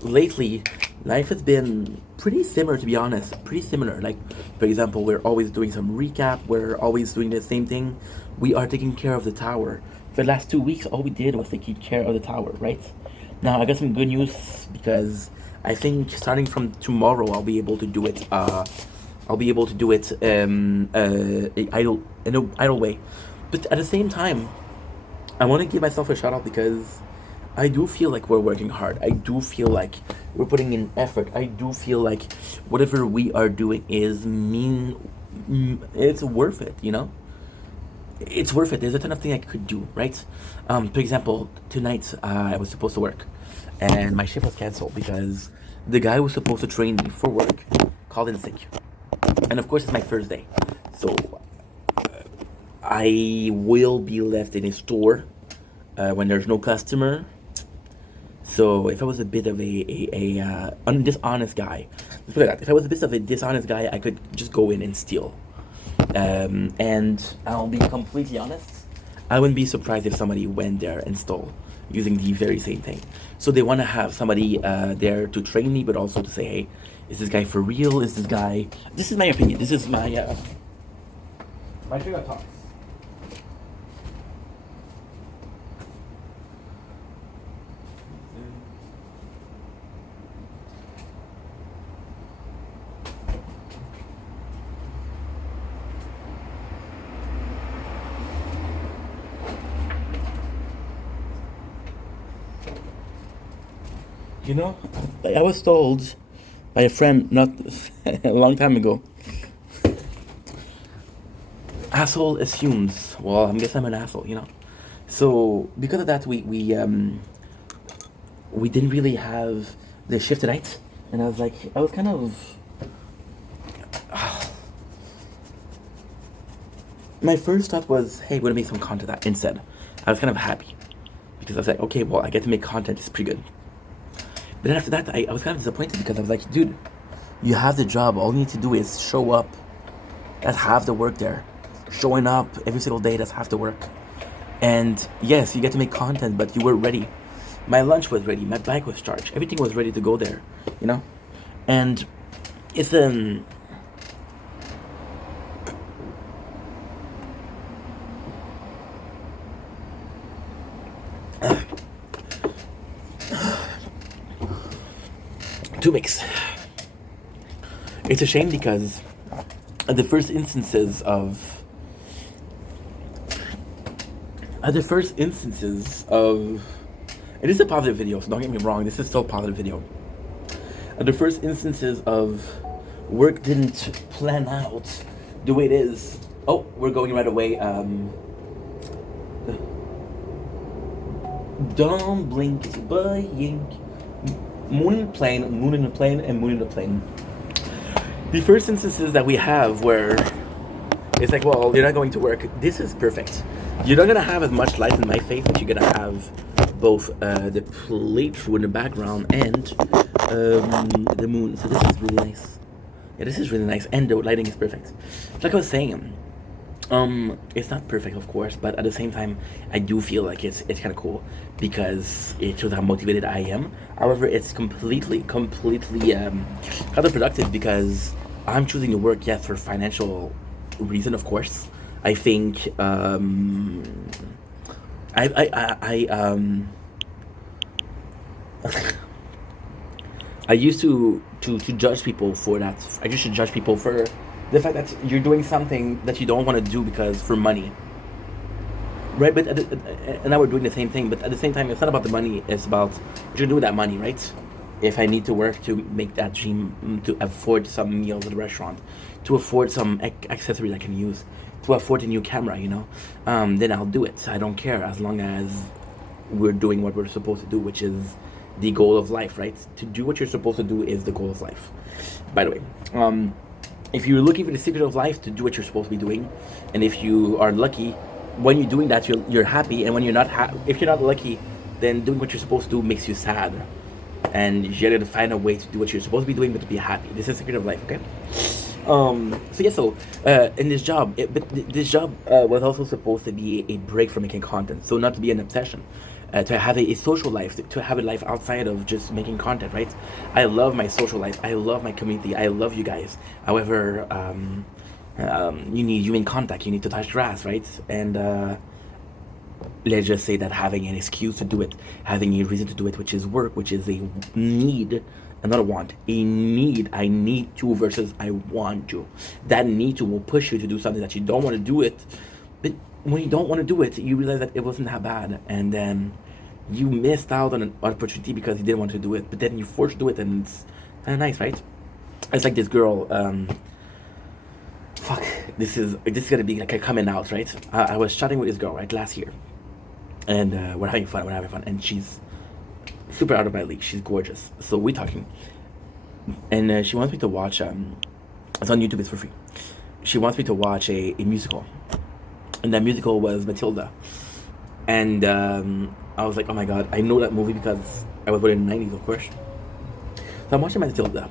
lately, life has been pretty similar, to be honest. Pretty similar. Like, for example, we're always doing some recap. We're always doing the same thing. We are taking care of the tower. For the last 2 weeks, all we did was take care of the tower, right? Now, I got some good news because I think starting from tomorrow, I'll be able to do it. I'll be able to do it in an idle way. But at the same time, I want to give myself a shout out because I do feel like we're working hard. I do feel like we're putting in effort. I do feel like whatever we are doing is it's worth it, you know? It's worth it. There's a ton of things I could do, right? For example, tonight I was supposed to work and my shift was canceled because the guy who was supposed to train me for work called in sick. And of course, it's my first day. So I will be left in a store when there's no customer. So if I was a bit of a dishonest guy, let's put it like that. If I was a bit of a dishonest guy, I could just go in and steal. And I'll be completely honest, I wouldn't be surprised if somebody went there and stole using the very same thing. So they want to have somebody there to train me, but also to say, hey, is this guy for real? Is this guy... This is my opinion. This is my train of thoughts. You know, I was told by a friend not a long time ago, asshole assumes, well, I guess I'm an asshole, you know? So, because of that, we didn't really have the shift tonight, and I was kind of... My first thought was, hey, we're gonna make some content instead. I was kind of happy, because I was like, okay, well, I get to make content, it's pretty good. But then after that, I was kind of disappointed because I was like, dude, you have the job. All you need to do is show up. That's half the work there. Showing up every single day, that's half the work. And yes, you get to make content, but you were ready. My lunch was ready. My bike was charged. Everything was ready to go there, you know? And it's to mix. It's a shame because at the first instances of and it is a positive video, so don't get me wrong, this is still a positive video. At the first instances of work didn't plan out the way it is. Oh, we're going right away. Don't blink, it's buying. Moon in the plane, moon in the plane, and moon in the plane. The first instances that we have where it's like, well, you're not going to work. This is perfect. You're not gonna have as much light in my face, but you're gonna have both the playthrough in the background and the moon. So this is really nice. Yeah, this is really nice, and the lighting is perfect. Like I was saying, it's not perfect, of course, but at the same time, I do feel like it's kind of cool because it shows how motivated I am. However, it's completely counterproductive because I'm choosing to work, yes, for financial reason, of course, I think I used to judge people for that. I used to judge people for the fact that you're doing something that you don't want to do because for money, right? But and now we're doing the same thing. But at the same time, it's not about the money. It's about what you do with that money, right? If I need to work to make that dream, to afford some meals at the restaurant, to afford some accessories I can use, to afford a new camera, you know, then I'll do it. I don't care as long as we're doing what we're supposed to do, which is the goal of life, right? To do what you're supposed to do is the goal of life. By the way, if you're looking for the secret of life, to do what you're supposed to be doing, and if you are lucky, when you're doing that, you're happy, and when you're not if you're not lucky, then doing what you're supposed to do makes you sad, and you gotta find a way to do what you're supposed to be doing, but to be happy. This is the secret of life, okay? In this job, this job was also supposed to be a break from making content, so not to be an obsession. To have a social life, to have a life outside of just making content, right? I love my social life. I love my community. I love you guys. However, you need human contact. You need to touch grass, right? And let's just say that having an excuse to do it, having a reason to do it, which is work, which is a need, and not a want, a need. I need to versus I want to. That need to will push you to do something that you don't want to do it. But when you don't want to do it, you realize that it wasn't that bad, and then you missed out on an opportunity because you didn't want to do it. But then you forced to do it, and it's kind of nice, right? It's like this girl. This is gonna be like a coming out, right? I was chatting with this girl right last year, and we're having fun, and she's super out of my league. She's gorgeous, so we're talking, and she wants me to watch. It's on YouTube. It's for free. She wants me to watch a musical. And that musical was Matilda. And I was like, oh my god, I know that movie because I was born in the 90s, of course. So I'm watching Matilda.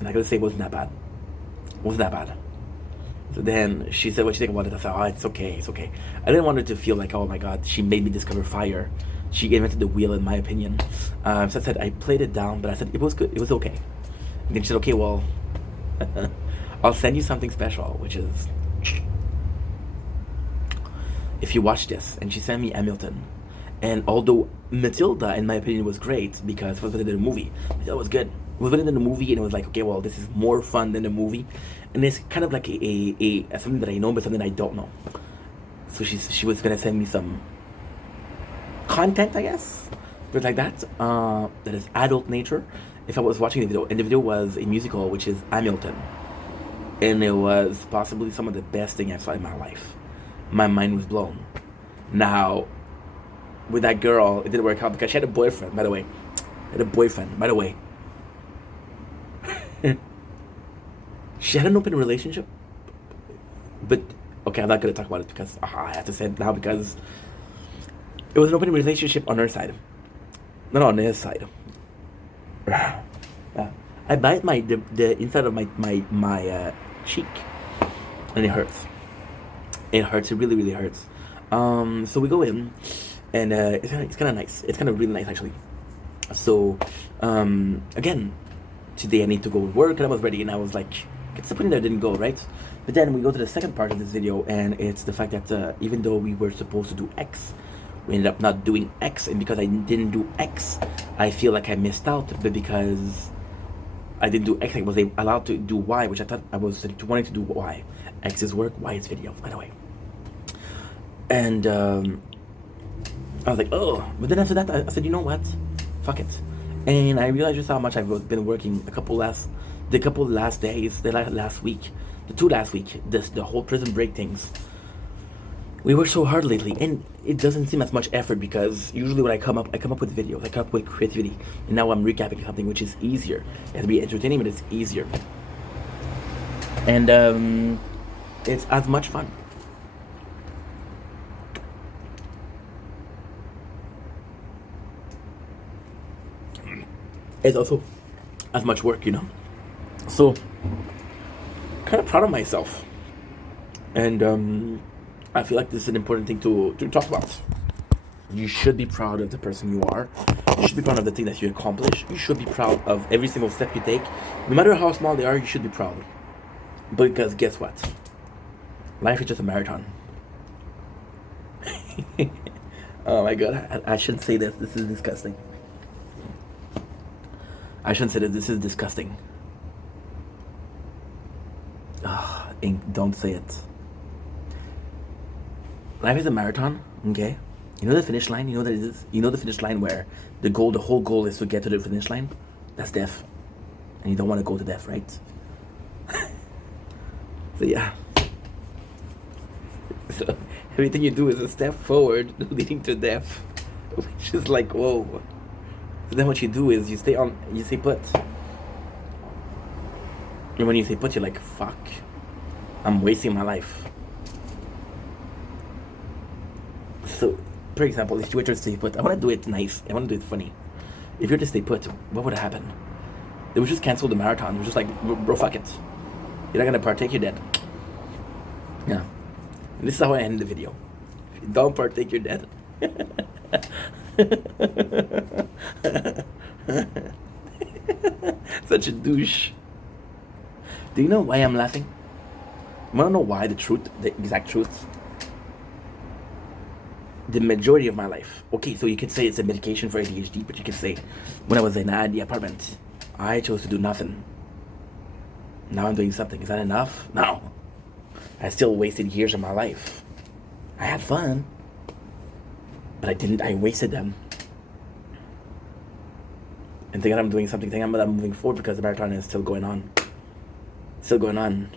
And I gotta say, it wasn't that bad. So then she said, what you think about it? I said, oh, it's okay. I didn't want her to feel like, oh my god, she made me discover fire. She invented the wheel, in my opinion. So I said, I played it down, but I said, it was good, it was okay. And then she said, okay, well, I'll send you something special, which is... if you watch this. And she sent me Hamilton. And although Matilda, in my opinion, was great because it was better than the movie, Matilda was good. It was better than the movie, and it was like, okay, well, this is more fun than the movie. And it's kind of like a something that I know, but something I don't know. So she was gonna send me some content, I guess, but like that, that is adult nature. If I was watching the video, and the video was a musical, which is Hamilton, and it was possibly some of the best thing I saw in my life. My mind was blown. Now, with that girl, it didn't work out because she had a boyfriend, by the way. She had an open relationship. But, okay, I'm not going to talk about it because I have to say it now because it was an open relationship on her side. Not on his side. I bite the inside of my cheek, and it hurts. It hurts. It really, really hurts. So we go in, and it's kind of nice. It's kind of really nice, actually. So, again, today I need to go to work, and I was ready, and I was like, it's the point that I didn't go, right? But then we go to the second part of this video, and it's the fact that even though we were supposed to do X, we ended up not doing X, and because I didn't do X, I feel like I missed out, but because I didn't do X, I was allowed to do Y, which I thought I was wanting to do Y. X is work, Y is video, by the way. And I was like, oh, but then after that, I said, you know what? Fuck it. And I realized just how much I've been working the couple last days, the last week, the whole prison break things. We work so hard lately, and it doesn't seem as much effort because usually when I come up with videos, I come up with creativity, and now I'm recapping something which is easier. It has to be entertaining, but it's easier. And it's as much fun. It's also as much work, you know. So, kind of proud of myself, and I feel like this is an important thing to talk about. You should be proud of the person you are. You should be proud of the thing that you accomplish. You should be proud of every single step you take, no matter how small they are. You should be proud, because guess what? Life is just a marathon. Oh my god, I shouldn't say this. This is disgusting. I shouldn't say this. This is disgusting. Oh, don't say it. Life is a marathon, okay? You know the finish line? You know that it is? You know the finish line where the whole goal is to get to the finish line? That's death. And you don't want to go to death, right? So yeah. So everything you do is a step forward leading to death. Which is like, whoa. So then what you do is you stay put. And when you say put, you're like, fuck. I'm wasting my life. So, for example, if you were to stay put, I want to do it nice. I want to do it funny. If you were to stay put, what would happen? They would just cancel the marathon. They would just like, bro, fuck it. You're not going to partake, you're dead. Yeah. And this is how I end the video. If you don't partake, you're dead. Such a douche. Do you know why I'm laughing? I want to know why, the exact truth. The majority of my life. Okay, so you could say it's a medication for ADHD, but you could say when I was in the apartment, I chose to do nothing. Now I'm doing something. Is that enough? No. I still wasted years of my life. I had fun, but I wasted them. And thinking I'm doing something, thinking I'm moving forward because the marathon is still going on. Still going on.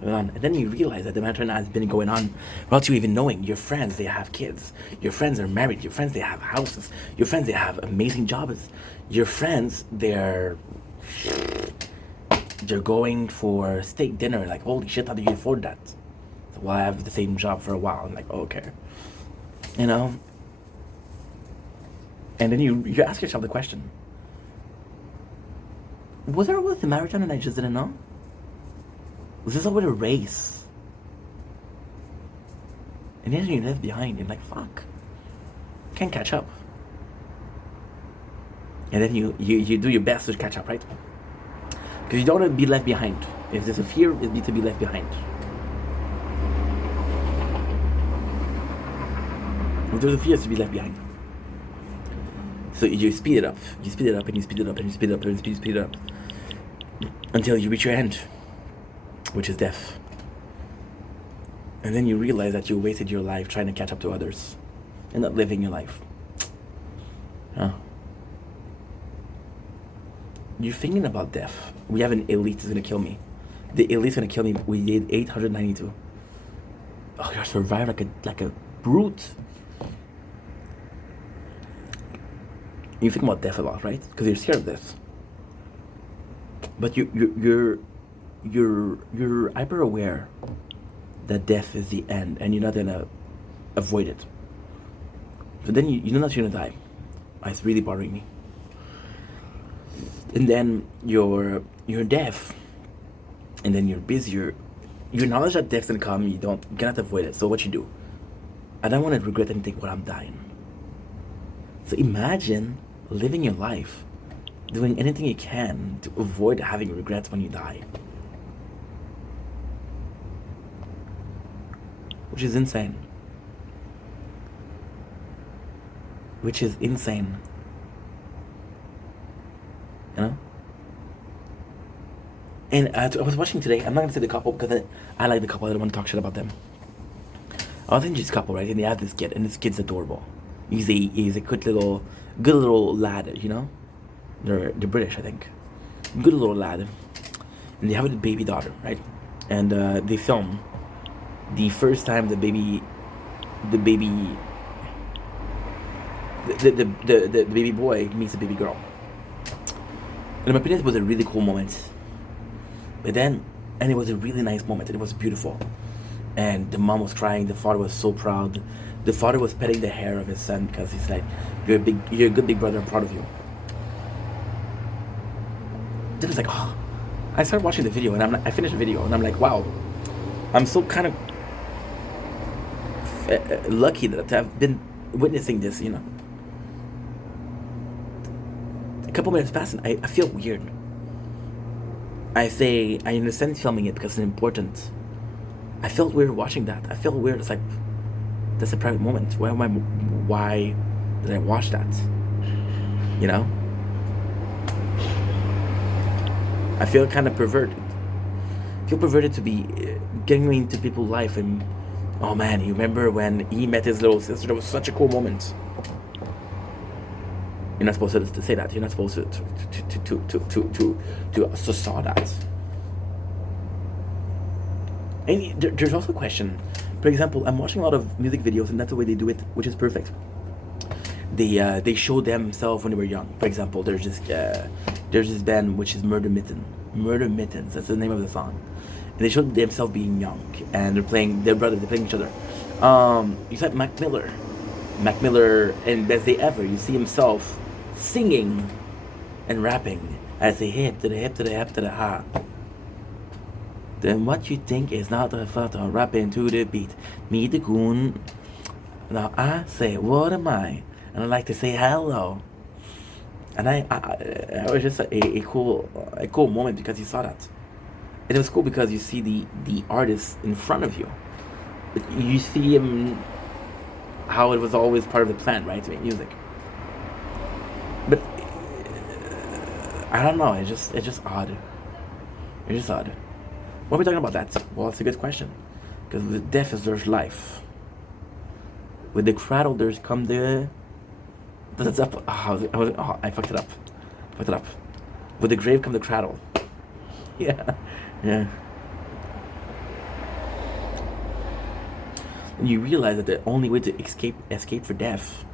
And then you realize that the marathon has been going on without you even knowing. Your friends, they have kids. Your friends are married. Your friends, they have houses. Your friends, they have amazing jobs. Your friends, they're going for steak dinner. Like, holy shit, how do you afford that? So, well, I have the same job for a while. I'm like, oh, okay. You know? And then you ask yourself the question. Was I with the marathon and I just didn't know? Was this over a race? And then you left behind. You're like, fuck. Can't catch up. And then you do your best to catch up, right? Because you don't want to be left behind. If there's a fear, it needs to be left behind. If there's a fear, it's to be left behind. So you speed it up. You speed it up and you speed it up and you speed it up and you speed it up. Until you reach your end, which is death. And then you realize that you wasted your life trying to catch up to others and not living your life. Huh? You're thinking about death. We have an elite that's gonna kill me. The elite's gonna kill me. We did 892. Oh, you survive like a brute. You think about death a lot, right? Because you're scared of death. But you're hyper aware that death is the end, and you're not gonna avoid it. But then you know that you're gonna die. It's really bothering me. And then you're deaf, and then you're busy. Your knowledge that death's gonna come, you cannot avoid it. So what you do? I don't want to regret anything when I'm dying. So imagine living your life, doing anything you can to avoid having regrets when you die. Which is insane. Which is insane. You know? And I was watching today, I'm not going to say the couple because I like the couple, I don't want to talk shit about them. I was thinking this couple, right? And they have this kid, and this kid's adorable. He's a good little lad, you know? They're British, I think. Good little lad. And they have a baby daughter, right? And they film the first time the baby boy meets the baby girl. And in my opinion, it was a really cool moment. But then, and it was a really nice moment, and it was beautiful. And the mom was crying, the father was so proud. The father was petting the hair of his son because he's like, you're a good big brother, I'm proud of you. Then it's like, oh, I started watching the video, and I finished the video, and I'm like, wow, I'm so kind of lucky that I've been witnessing this, you know. A couple minutes pass, and I feel weird. I understand filming it because it's important. I felt weird watching that. I felt weird. It's like, that's a private moment. Why did I watch that? You know? I feel kind of perverted. I feel perverted to be getting into people's life and, oh man, you remember when he met his little sister? That was such a cool moment. You're not supposed to say that. You're not supposed to saw that. And there's also a question. For example, I'm watching a lot of music videos, and that's the way they do it, which is perfect. They show themselves when they were young. For example, there's this band which is Murder Mittens. That's the name of the song. And they showed themselves being young, and they're playing they're playing each other. You said Mac Miller, and best day ever. You see himself singing and rapping as a hip to the hip to the hip to the ha. Then what you think is not a photo rapping to the beat. Me the goon. Now I say, what am I? And I like to say hello. And it was just a cool moment because you saw that. And it was cool because you see the artist in front of you. You see him, how it was always part of the plan, right, to make music. But I don't know. It's just odd. It's just odd. What are we talking about that? Well, it's a good question. Because with death is there's life. With the cradle, there's come the... That's up. I fucked it up. With the grave come the cradle. Yeah. And you realize that the only way to escape for death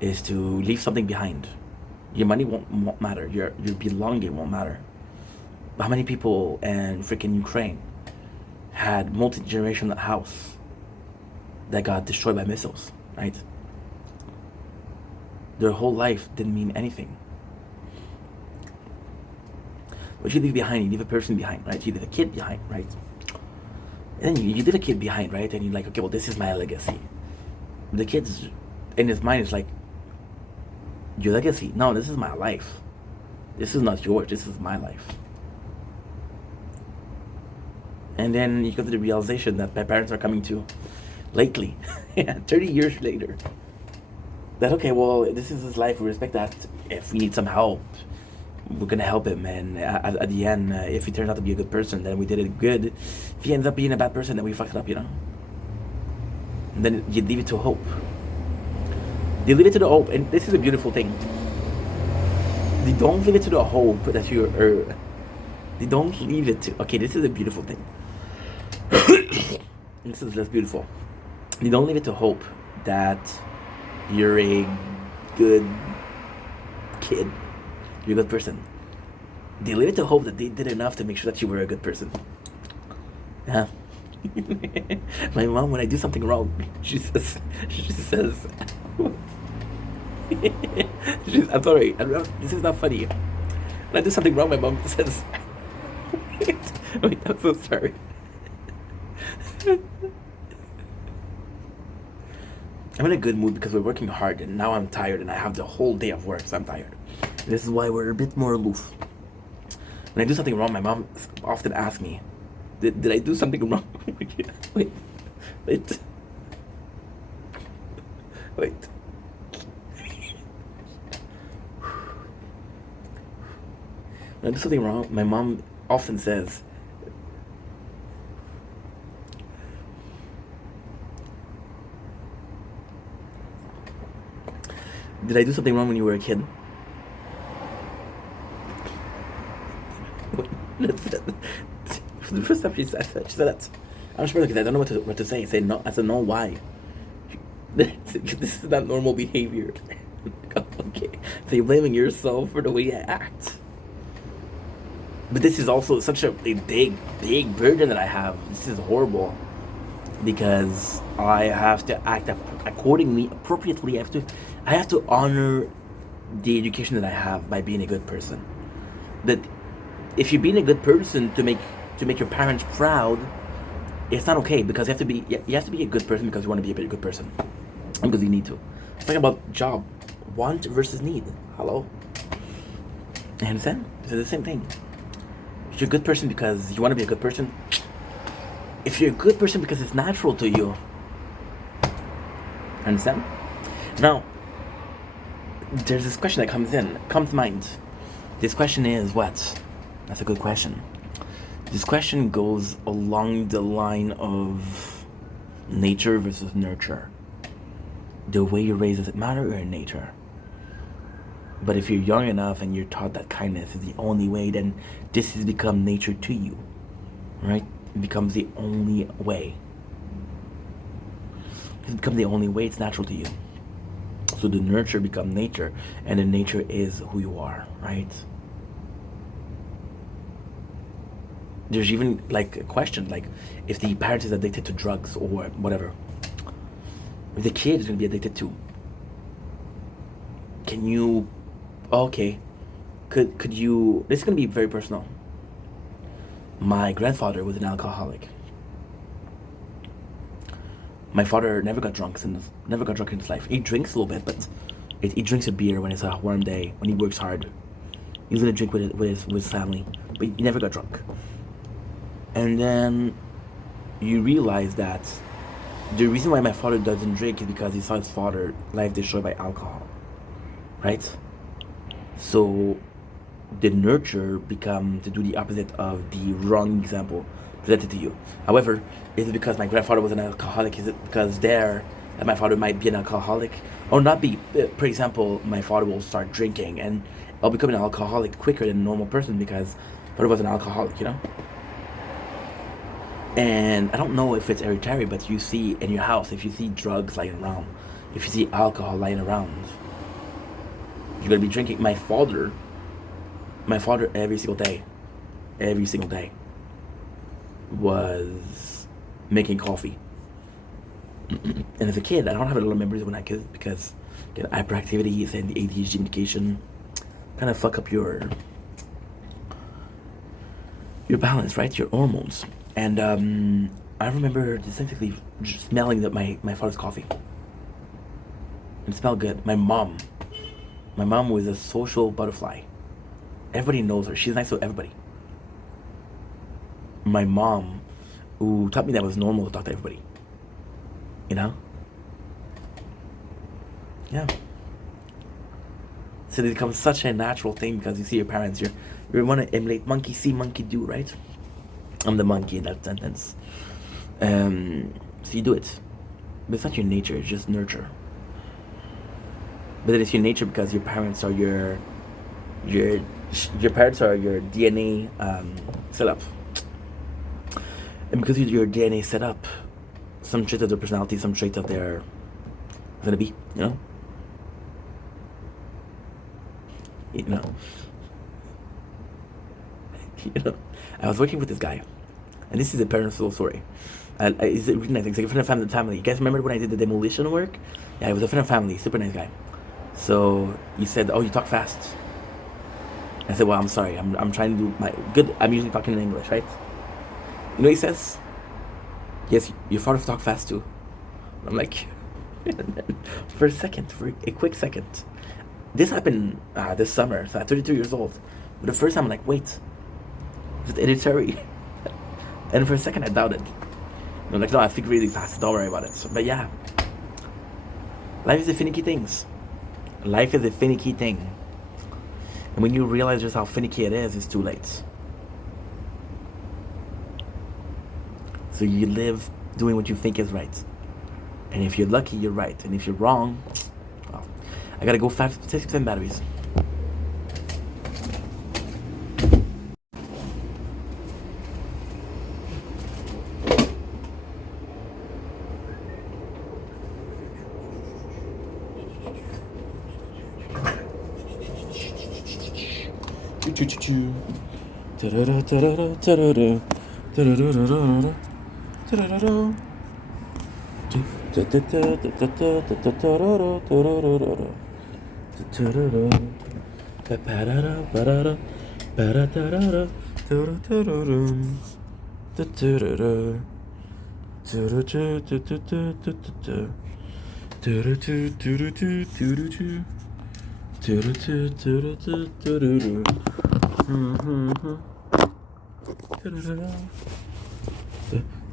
is to leave something behind. Your money won't matter. Your belonging won't matter. How many people in freaking Ukraine had multi-generational house that got destroyed by missiles, right? Their whole life didn't mean anything. What you leave behind, you leave a person behind, right? You leave a kid behind, right? And then you leave a kid behind, right? And you're like, okay, well, this is my legacy. The kid's, in his mind, is like, your legacy? No, this is my life. This is not yours, this is my life. And then you come to the realization that my parents are coming to lately, 30 years later. That, okay, well, this is his life, we respect that. If we need some help, we're gonna help him. And at the end, if he turns out to be a good person, then we did it good. If he ends up being a bad person, then we fucked it up, you know? And then you leave it to hope. You leave it to the hope, and this is a beautiful thing. You don't leave it to the hope that you're... You don't leave it to... Okay, this is a beautiful thing. This is less beautiful. You don't leave it to hope that you're a good kid. You're a good person. They leave it to hope that they did enough to make sure that you were a good person. Yeah. My mom, when I do something wrong, she says, I'm sorry, this is not funny. When I do something wrong, my mom says, wait, I'm so sorry. I'm in a good mood because we're working hard, and now I'm tired, and I have the whole day of work, so I'm tired. This is why we're a bit more aloof. When I do something wrong, my mom often asks me, did I do something wrong? Wait. When I do something wrong, my mom often says, did I do something wrong when you were a kid? For the first time she said that. I'm sure because I don't know what to say. I said no. I said no. Why? This is not normal behavior. Okay, so you're blaming yourself for the way you act. But this is also such a big burden that I have. This is horrible because I have to act accordingly, appropriately. I have to honor the education that I have by being a good person. That if you're being a good person to make your parents proud, it's not okay because you have to be a good person because you want to be a good person, and because you need to. It's talking about job, want versus need. Hello, you understand? It's the same thing. If you're a good person because you want to be a good person, if you're a good person because it's natural to you. Understand? Now, there's this question that comes to mind. This question is what? That's a good question. This question goes along the line of nature versus nurture. The way you're raised, does it matter, or nature? But if you're young enough and you're taught that kindness is the only way, then this has become nature to you, right? It becomes the only way. It's become the only way, it's natural to you. So the nurture becomes nature, and the nature is who you are, right? There's even like a question, like if the parent is addicted to drugs or whatever, if the kid is going to be addicted to, can you, okay, could you, this is going to be very personal. My grandfather was an alcoholic. My father never got drunk in his life. He drinks a little bit, but he drinks a beer when it's a warm day, when he works hard. He's gonna drink with his family, but he never got drunk. And then you realize that the reason why my father doesn't drink is because he saw his father's life destroyed by alcohol, right? So the nurture become to do the opposite of the wrong example presented to you. However, is it because my grandfather was an alcoholic? Is it because that my father might be an alcoholic or not be? For example, my father will start drinking and I'll become an alcoholic quicker than a normal person because my father was an alcoholic, you know? And I don't know if it's hereditary, but you see in your house, if you see drugs lying around, if you see alcohol lying around, you're gonna be drinking. My father every single day was making coffee. And as a kid, I don't have a lot of memories when I kid because again, hyperactivity and the ADHD medication kind of fuck up your balance, right? Your hormones. And I remember distinctly smelling my father's coffee. It smelled good. My mom was a social butterfly. Everybody knows her. She's nice to everybody. My mom, who taught me that it was normal to talk to everybody. You know? Yeah. So it becomes such a natural thing because you see your parents. You want to emulate monkey see, monkey do, right? I'm the monkey in that sentence. So you do it. But it's not your nature, it's just nurture. But then it's your nature because your parents are your parents are your DNA setup. And because your DNA set up, some trait of their personality, some trait of their gonna be, you know? You know, I was working with this guy, and this is a personal story. It's really nice. It's like a friend of family. You guys remember when I did the demolition work? Yeah, it was a friend of family, super nice guy. So he said, "Oh, you talk fast." I said, "Well, I'm sorry. I'm trying to do my good. I'm usually talking in English, right?" You know what he says? "Yes, your father talk fast too." I'm like, for a quick second. This happened this summer, so I'm 32 years old. But the first time I'm like, wait, is it hereditary? And for a second I doubted. I'm like, no, I speak really fast, don't worry about it. So, but yeah, life is a finicky things. Life is a finicky thing. And when you realize just how finicky it is, it's too late. So you live doing what you think is right. And if you're lucky, you're right. And if you're wrong, well, I gotta go 6% batteries.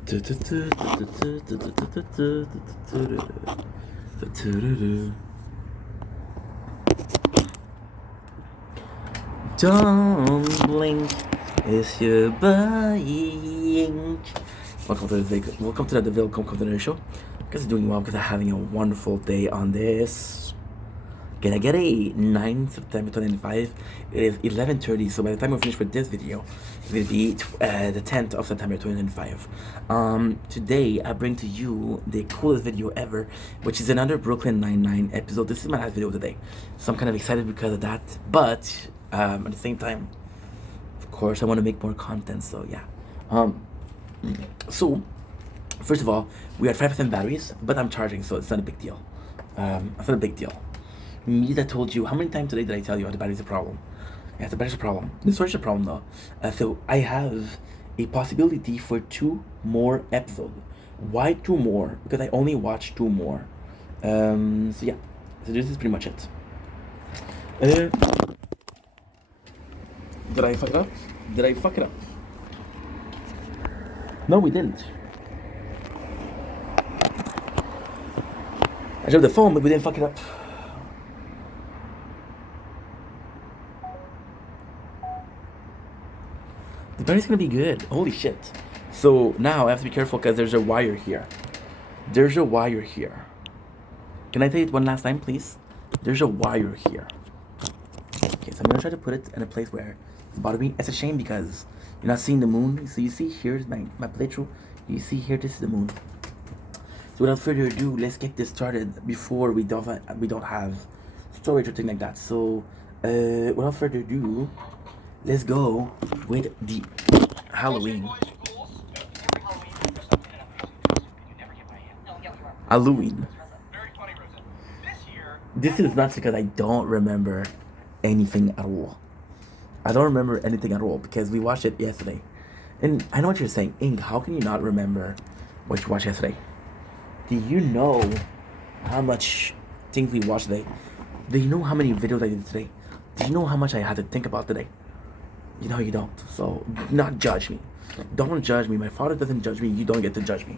Don't blink, it's your buying. Welcome to the DeVille Content Show. Guys are doing well because I'm having a wonderful day on this. Can I get a 9 September 2025? It is 11:30, so by the time we finish with this video, it will be the 10th of September 2025. Today I bring to you the coolest video ever, which is another Brooklyn Nine-Nine episode. This is my last video of the day, so I'm kind of excited because of that. But at the same time, of course, I want to make more content. So yeah. So first of all, we are at 5% batteries, but I'm charging, so it's not a big deal. It's not a big deal. Me that told you, how many times today did I tell you the battery's a problem? Yeah, the battery's a problem. The storage is a problem though. So I have a possibility for 2 more episodes. Why 2 more? Because I only watched 2 more. So yeah, so this is pretty much it. Did I fuck it up? Did I fuck it up? No, we didn't. I dropped the phone, but we didn't fuck it up. The battery's gonna be good. Holy shit. So now I have to be careful because there's a wire here. There's a wire here. Can I say it one last time, please? There's a wire here. Okay, so I'm gonna try to put it in a place where it's bothering me. It's a shame because you're not seeing the moon. So you see here's my playthrough. You see here, this is the moon. So without further ado, let's get this started before we don't have storage or thing like that. So without further ado, let's go with the Halloween. Halloween. This is not because I don't remember anything at all. I don't remember anything at all because we watched it yesterday. And I know what you're saying. Ink, how can you not remember what you watched yesterday? Do you know how much things we watched today? Do you know how many videos I did today? Do you know how much I had to think about today? You know you don't. So not judge me. Don't judge me. My father doesn't judge me. You don't get to judge me.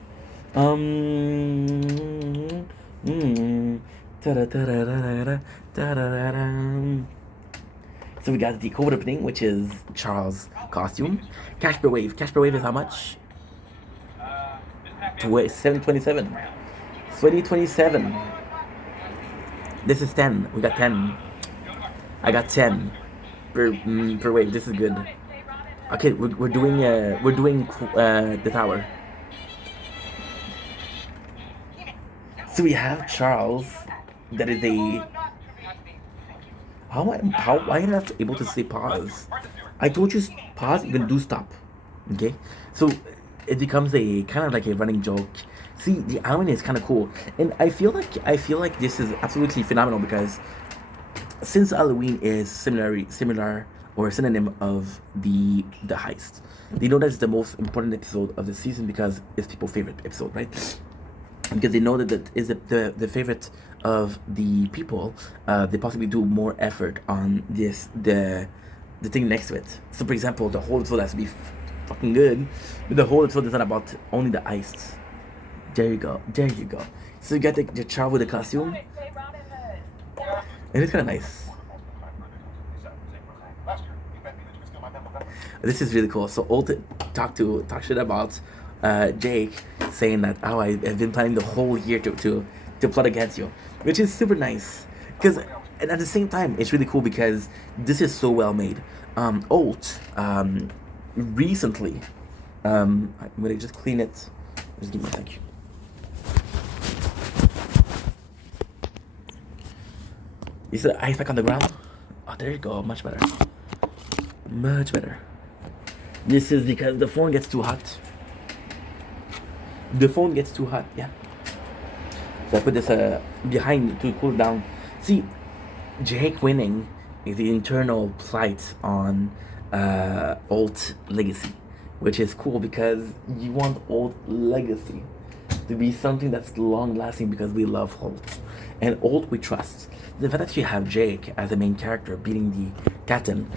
So we got the code opening, which is Charles' costume. Cash per wave. Cash per wave is how much? 727. 2027. This is 10. We got 10. I got 10 per wave. This is good. Okay, we're doing the tower. So we have Charles. That is a. How am I not able to say pause? I told you pause. You're gonna do stop. Okay. So it becomes a kind of like a running joke. See, the Halloween is kind of cool, and I feel like this is absolutely phenomenal because since Halloween is similar or a synonym of the heist, they know that's the most important episode of the season because it's people's favorite episode, right? Because they know that that is the favorite of the people. They possibly do more effort on this the thing next to it. So for example, the whole episode has to be fucking good, but the whole episode is not about only the heists. There you go. So you got the child with the costume, and it's kind of nice. This is really cool. So Old talk shit about Jake, saying that I've been planning the whole year to plot against you, which is super nice. And at the same time, it's really cool because this is so well made. Old recently, I'm gonna just clean it. Just give me a sec. You see the ice pack on the ground? Oh, there you go. Much better. Much better. This is because the phone gets too hot. The phone gets too hot, yeah. So I put this behind to cool down. See, Jake winning is the internal plight on Old Legacy, which is cool because you want Old Legacy to be something that's long lasting because we love Holt. And Old we trust. The fact that you have Jake as the main character beating the captain,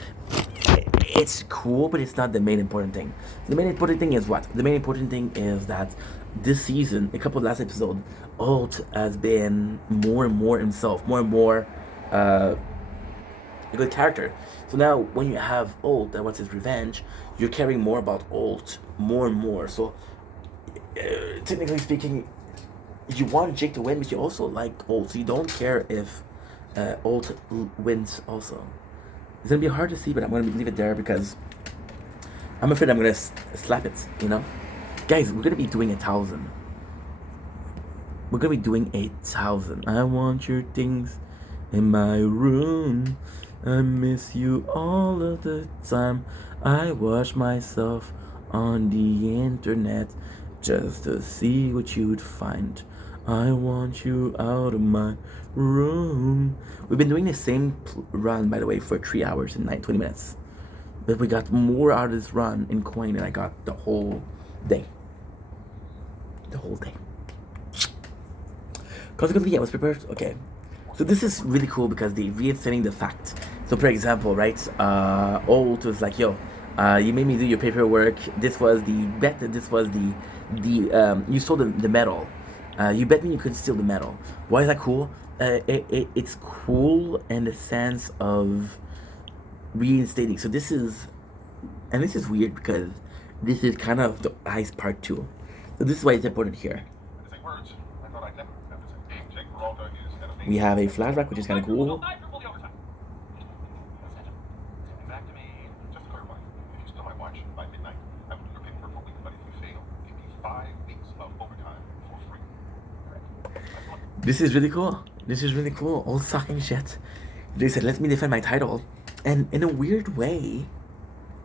it's cool, but it's not the main important thing. The main important thing is what? The main important thing is that this season, a couple of last episodes, Ult has been more and more himself, more and more a good character. So now when you have Ult that wants his revenge, you're caring more about Ult more and more. So technically speaking, you want Jake to win, but you also like Ult. So you don't care if Ult wins also. It's gonna be hard to see, but I'm gonna leave it there because I'm afraid I'm gonna slap it, you know? Guys, we're gonna be doing 1,000. We're gonna be doing 8,000. I want your things in my room. I miss you all of the time. I watch myself on the internet just to see what you'd find. I want you out of my room. We've been doing the same run, by the way, for 3 hours and 20 minutes. But we got more out of this run in coin than I got the whole day. The whole day. Consequently, I was prepared. Okay. So this is really cool because they're reinstating the fact. So for example, right, Ult was like, yo, you made me do your paperwork. This was the bet. This was the you stole the medal. You bet me you could steal the medal. Why is that cool? It's cool in the sense of reinstating. So this is weird because this is kind of the Ice Part 2. So this is why it's important here. We have a flashback, which is kind of cool. This is really cool. This is really cool. All sucking shit. They said, let me defend my title. And in a weird way,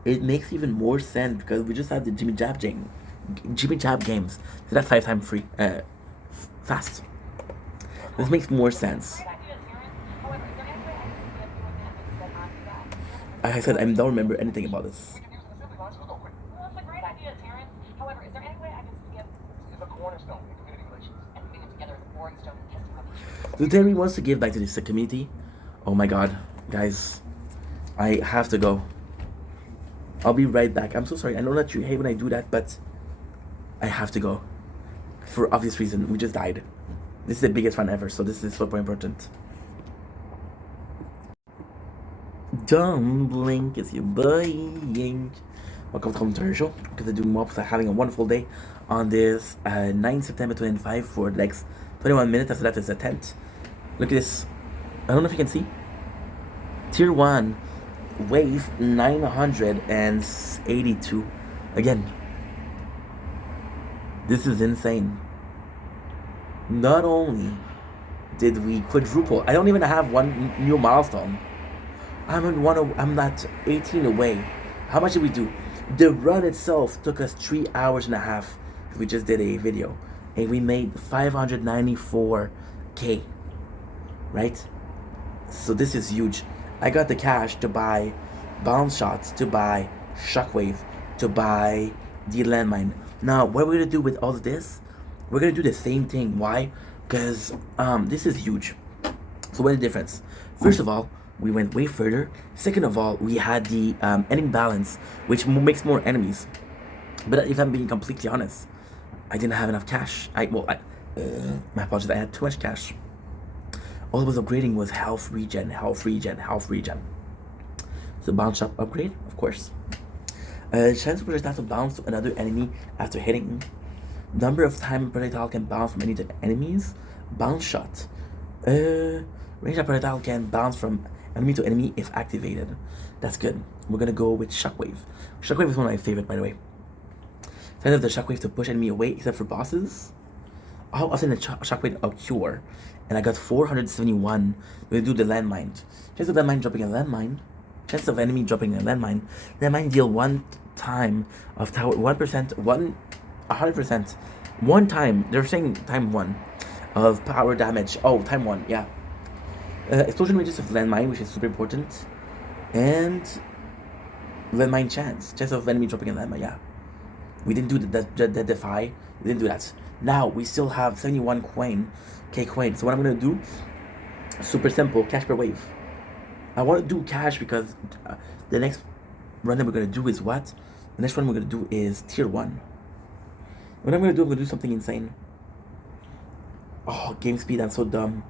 it makes even more sense because we just had the Jimmy Jab games. So that's 5 times free. Fast. This makes more sense. Like I said, I don't remember anything about this. So Terry wants to give back to this community. Oh my god, guys, I have to go. I'll be right back. I'm so sorry. I know that you hate when I do that, but I have to go. For obvious reason, we just died. This is the biggest fun ever, so this is super important. Don't blink, it's your boy Yink. Welcome to Commentary Show. Because they're doing mobs, having a wonderful day on this 9 September 25 for the next 21 minutes. After that is a tent. Look at this. I don't know if you can see. Tier 1, wave 982. Again, this is insane. Not only did we quadruple, I don't even have one new milestone. I'm not 18 away. How much did we do? The run itself took us 3 hours and a half. We just did a video, and we made 594K. Right? So this is huge. I got the cash to buy bounce shots, to buy shockwave, to buy the landmine. Now, what we're gonna do with all of this? We're gonna do the same thing. Why? Because this is huge. So what's the difference? First of all, we went way further. Second of all, we had the enemy balance, which makes more enemies. But if I'm being completely honest, I didn't have enough cash. My apologies. I had too much cash. All I was upgrading was health regen. So bounce shot upgrade, of course. Chance for projectile to bounce to another enemy after hitting. Number of time projectile can bounce from enemies. Bounce shot. Range of projectile can bounce from enemy to enemy if activated. That's good. We're gonna go with shockwave. Shockwave is one of my favorite, by the way. Instead of the shockwave to push enemy away, except for bosses. How often the shockwave occur? And I got 471. We'll do the landmine. Chance of landmine dropping a landmine. Chance of enemy dropping a landmine. Landmine deal 1 time of tower 1%, 100%. 1 time. They're saying time 1 of power damage. Oh, time 1. Yeah. Explosion ranges of landmine, which is super important, and landmine chance of enemy dropping a landmine. Yeah, we didn't do the defy. We didn't do that. Now we still have 71 coin, coin. So what I'm gonna do? Super simple, cash per wave. I want to do cash because the next run that we're gonna do is what? The next run we're gonna do is tier 1. What I'm gonna do something insane. Oh, game speed, I'm so dumb.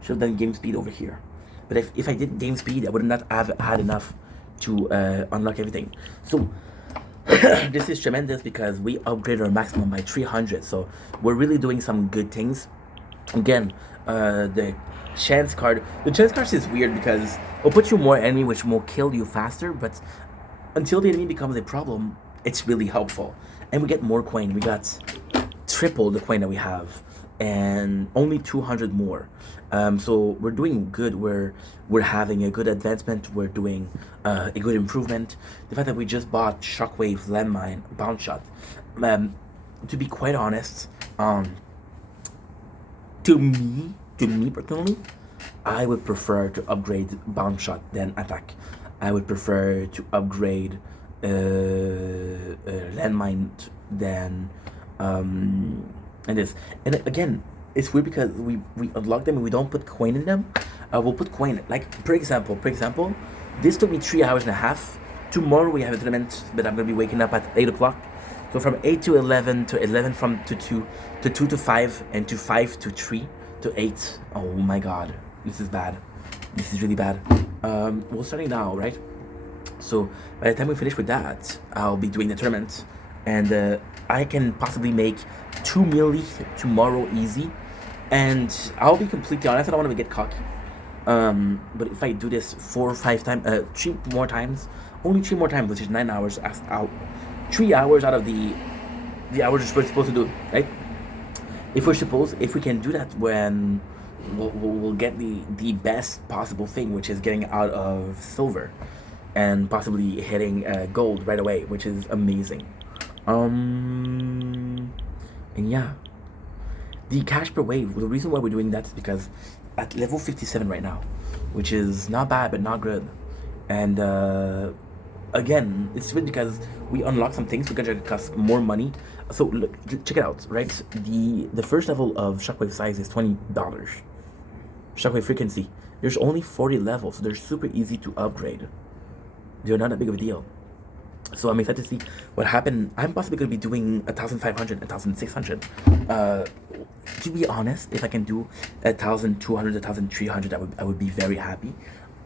Should have done game speed over here. But if I did game speed, I would not have had enough to unlock everything. So this is tremendous because we upgraded our maximum by 300. So we're really doing some good things. Again, the chance card. The chance card is weird because it'll put you more enemy, which will kill you faster. But until the enemy becomes a problem, it's really helpful. And we get more coin. We got triple the coin that we have, and only 200 more. So we're doing good. We're having a good advancement. We're doing a good improvement. The fact that we just bought Shockwave, Landmine, Bounce Shot. To be quite honest, to me personally, I would prefer to upgrade Bounce Shot than Attack. I would prefer to upgrade Landmine than and this. And again, it's weird because we unlock them and we don't put coin in them. We'll put coin, like for example, this took me 3 hours and a half. Tomorrow we have a tournament, but I'm gonna be waking up at 8 o'clock. So from 8 to 11 to 11 to 2 to 2 to 5 and to 5 to 3 to 8. Oh my god, this is bad. This is really bad. We're starting now, right? So by the time we finish with that, I'll be doing the tournament, and I can possibly make 2 milli tomorrow easy. And I'll be completely honest, I don't want to get cocky. But if I do this 4 or 5 times, 3 more times, only 3 more times, which is 9 hours, 3 hours out of the hours we're supposed to do, right? If we can do that, when we'll get the best possible thing, which is getting out of silver and possibly hitting gold right away, which is amazing. And yeah, the cash per wave, the reason why we're doing that is because at level 57 right now, which is not bad but not good. And again, it's good because we unlock some things, we're gonna cost more money. So look, check it out, right? The first level of Shockwave size is $20. Shockwave frequency, there's only 40 levels, so they're super easy to upgrade. They're not that big of a deal. So I'm excited to see what happened. I'm possibly going to be doing 1,500, 1,600. To be honest, if I can do 1,200, 1,300, I would be very happy.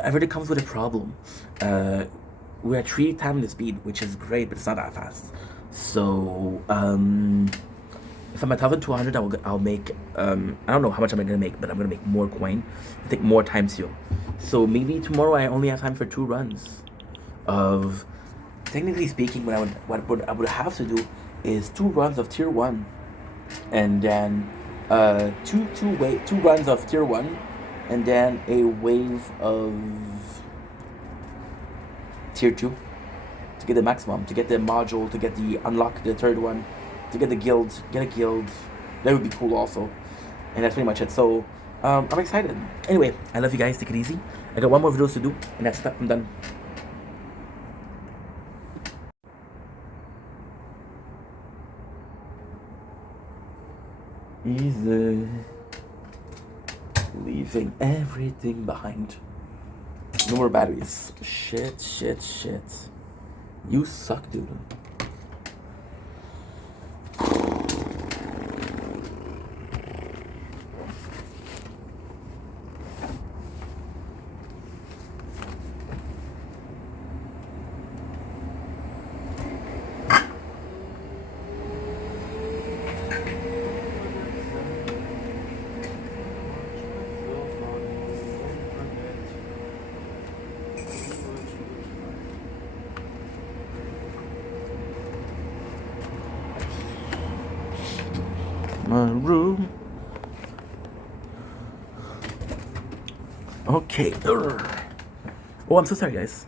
However, it comes with a problem. We're at 3 times the speed, which is great, but it's not that fast. So if I'm at 1,200, I'll make I don't know how much I'm gonna make, but I'm gonna make more coin, take more time seal. So maybe tomorrow I only have time for 2 runs of. Technically speaking, what I would have to do is 2 runs of tier 1, and then 2 runs of tier 1, and then a wave of tier 2 to get the maximum, to get the module, to get the unlock the 3rd one, to get the guild, get a guild. That would be cool also. And that's pretty much it. So I'm excited. Anyway, I love you guys. Take it easy. I got 1 more video to do, and that's it. I'm done. Easy. Leaving everything behind. No more batteries. Shit. You suck, dude. My room. Okay. Oh, I'm so sorry, guys.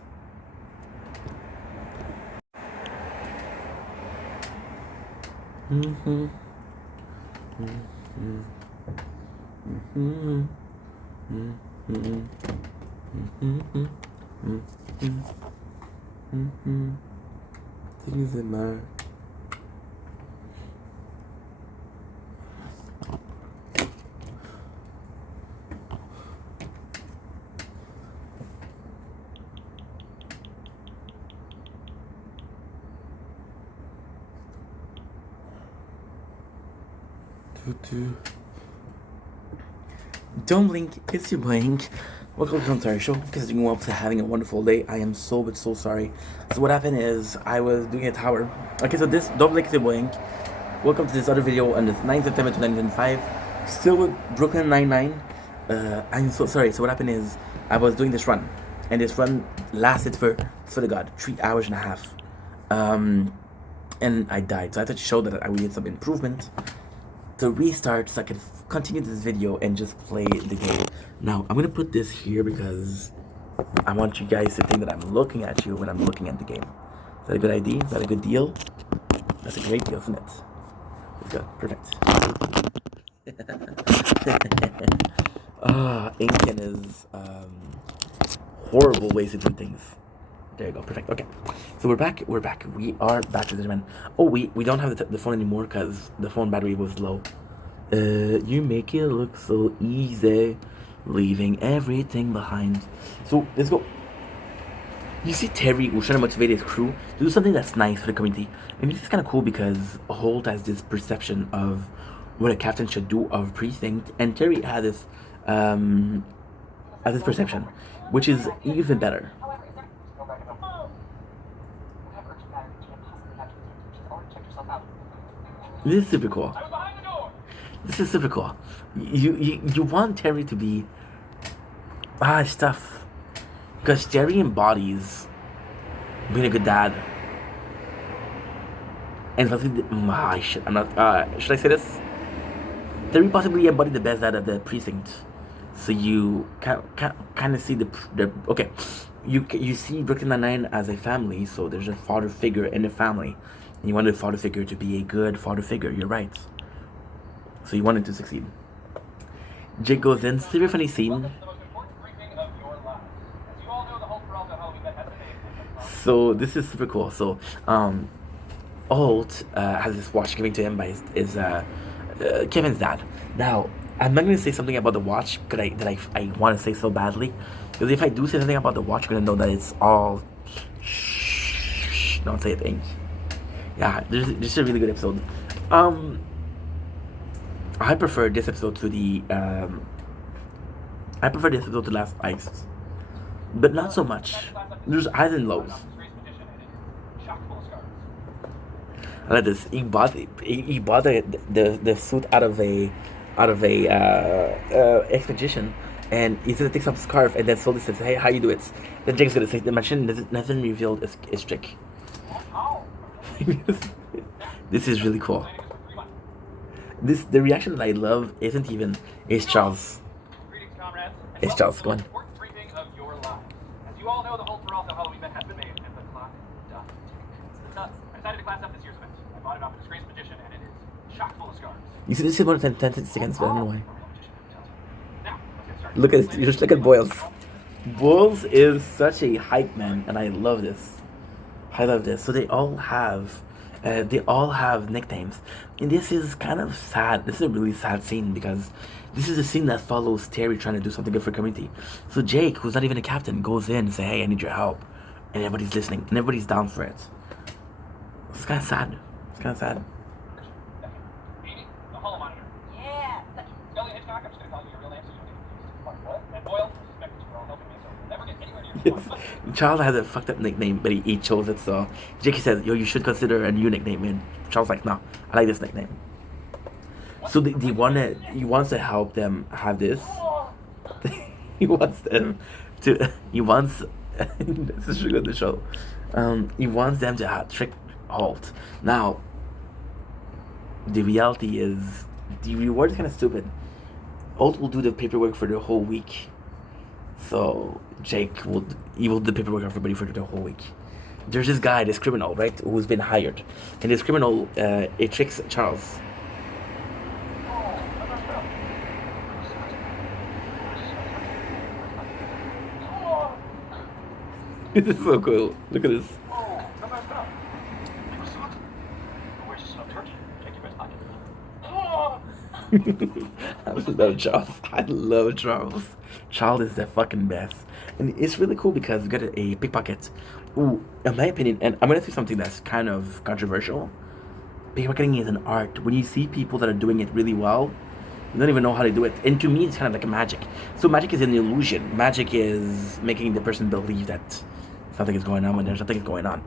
Things that matter. Don't blink, it's your blink. Welcome to the Ontario Show. Because you up to having a wonderful day. I am so sorry. So what happened is I was doing a tower. Okay, so this don't blink, it's your blink. Welcome to this other video on the 9th September 2005. Still with Brooklyn Nine-Nine. I'm so sorry. So what happened is I was doing this run, and this run lasted for the God 3 hours and a half. And I died. So I thought to show that I needed some improvement to restart so I could continue this video and just play the game. Now I'm gonna put this here because I want you guys to think that I'm looking at you when I'm looking at the game. Is that a good idea? Is that a good deal? That's a great deal, isn't it? Let's go. Perfect. Ink and his horrible ways to do things. There you go. Perfect. Okay. So we're back. We are back, ladies and gentlemen. Oh, we don't have the phone anymore because the phone battery was low. You make it look so easy, leaving everything behind. So let's go. You see, Terry was trying to motivate his crew to do something that's nice for the community, and this is kind of cool because Holt has this perception of what a captain should do of precinct, and Terry had this perception, which is even better. This is super cool. This is super cool. You want Terry to be stuff, because Terry embodies being a good dad. And shit, I'm not. Should I say this? Terry possibly embodied the best dad of the precinct. So you kind of see the okay. You see Brooklyn Nine-Nine as a family. So there's a father figure in the family. And you want the father figure to be a good father figure. You're right. So you want it to succeed. Jake goes in. Super funny scene. So this is super cool. So Holt has this watch given to him by his Kevin's dad. Now I'm not going to say something about the watch that I want to say so badly, because if I do say something about the watch, you're going to know that it's all don't say a thing. Yeah, this is a really good episode. I prefer this episode to the Last Ice, but not so much. There's highs and lows. I like this. He bought the suit out of a expedition, and he's gonna take some scarf, and then Sully says, "Hey, how you do it?" Then Jake's gonna say, "The machine nothing revealed is trick." This is really cool. The reaction that I love is Charles. It's Charles. Go on. As you all know, the Holt Peralta Halloween event has been made, and the clock done. It's nuts. I decided to class up this year's event. I bought it off a disgraced magician, and it is chock full of scars. You see this is more than 10 seconds, but I don't know why. Look at this. You just look at Boils. Boils is such a hype man, and I love this. I love this. So they all have nicknames, and this is kind of sad. This is a really sad scene because this is a scene that follows Terry trying to do something good for the community. So Jake, who's not even a captain, goes in and says, "Hey, I need your help," and everybody's listening, and everybody's down for it. It's kind of sad. It's kind of sad. Amy, the hall monitor. Yeah. Scully Hitchcock, I'm just gonna call you your real name so you don't get confused. And Boyle, suspect that you're all helping me, so never get anywhere near your Yes. Charles has a fucked up nickname, but he chose it. So Jake says, "Yo, you should consider a new nickname." And Charles like, "No, I like this nickname." So he wants to help them have this. He wants them to. He wants. This is really good to show. He wants them to trick Holt. Now, the reality is, the reward is kind of stupid. Holt will do the paperwork for the whole week. So Jake will do the paperwork for everybody for the whole week. There's this guy, this criminal, right, who's been hired, and this criminal it tricks Charles. This is so cool. Look at this. I love Charles. I love Charles. Charles is the fucking best. And it's really cool because we got a pickpocket. Ooh, in my opinion, and I'm gonna say something that's kind of controversial. pickpocketing is an art. When you see people that are doing it really well, you don't even know how to do it. And to me, it's kind of like a magic. So magic is an illusion. Magic is making the person believe that something is going on when there's nothing going on.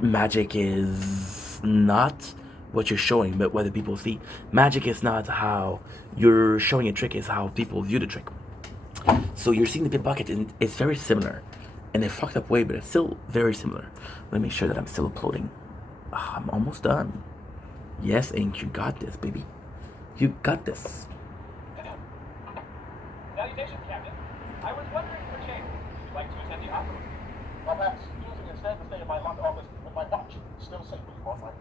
Magic is not what you're showing, but what the people see. Magic is not how you're showing a trick, it's how people view the trick. So you're seeing the pickpocket, and it's very similar. In a fucked up way, but it's still very similar. Let me make sure that I'm still uploading. Oh, I'm almost done. Yes, Ink, you got this, baby. You got this. Salutations, Captain. I was wondering for change. Would you like to attend the opera? Perhaps choosing instead to stay in my locked office with my watch still safely on my face.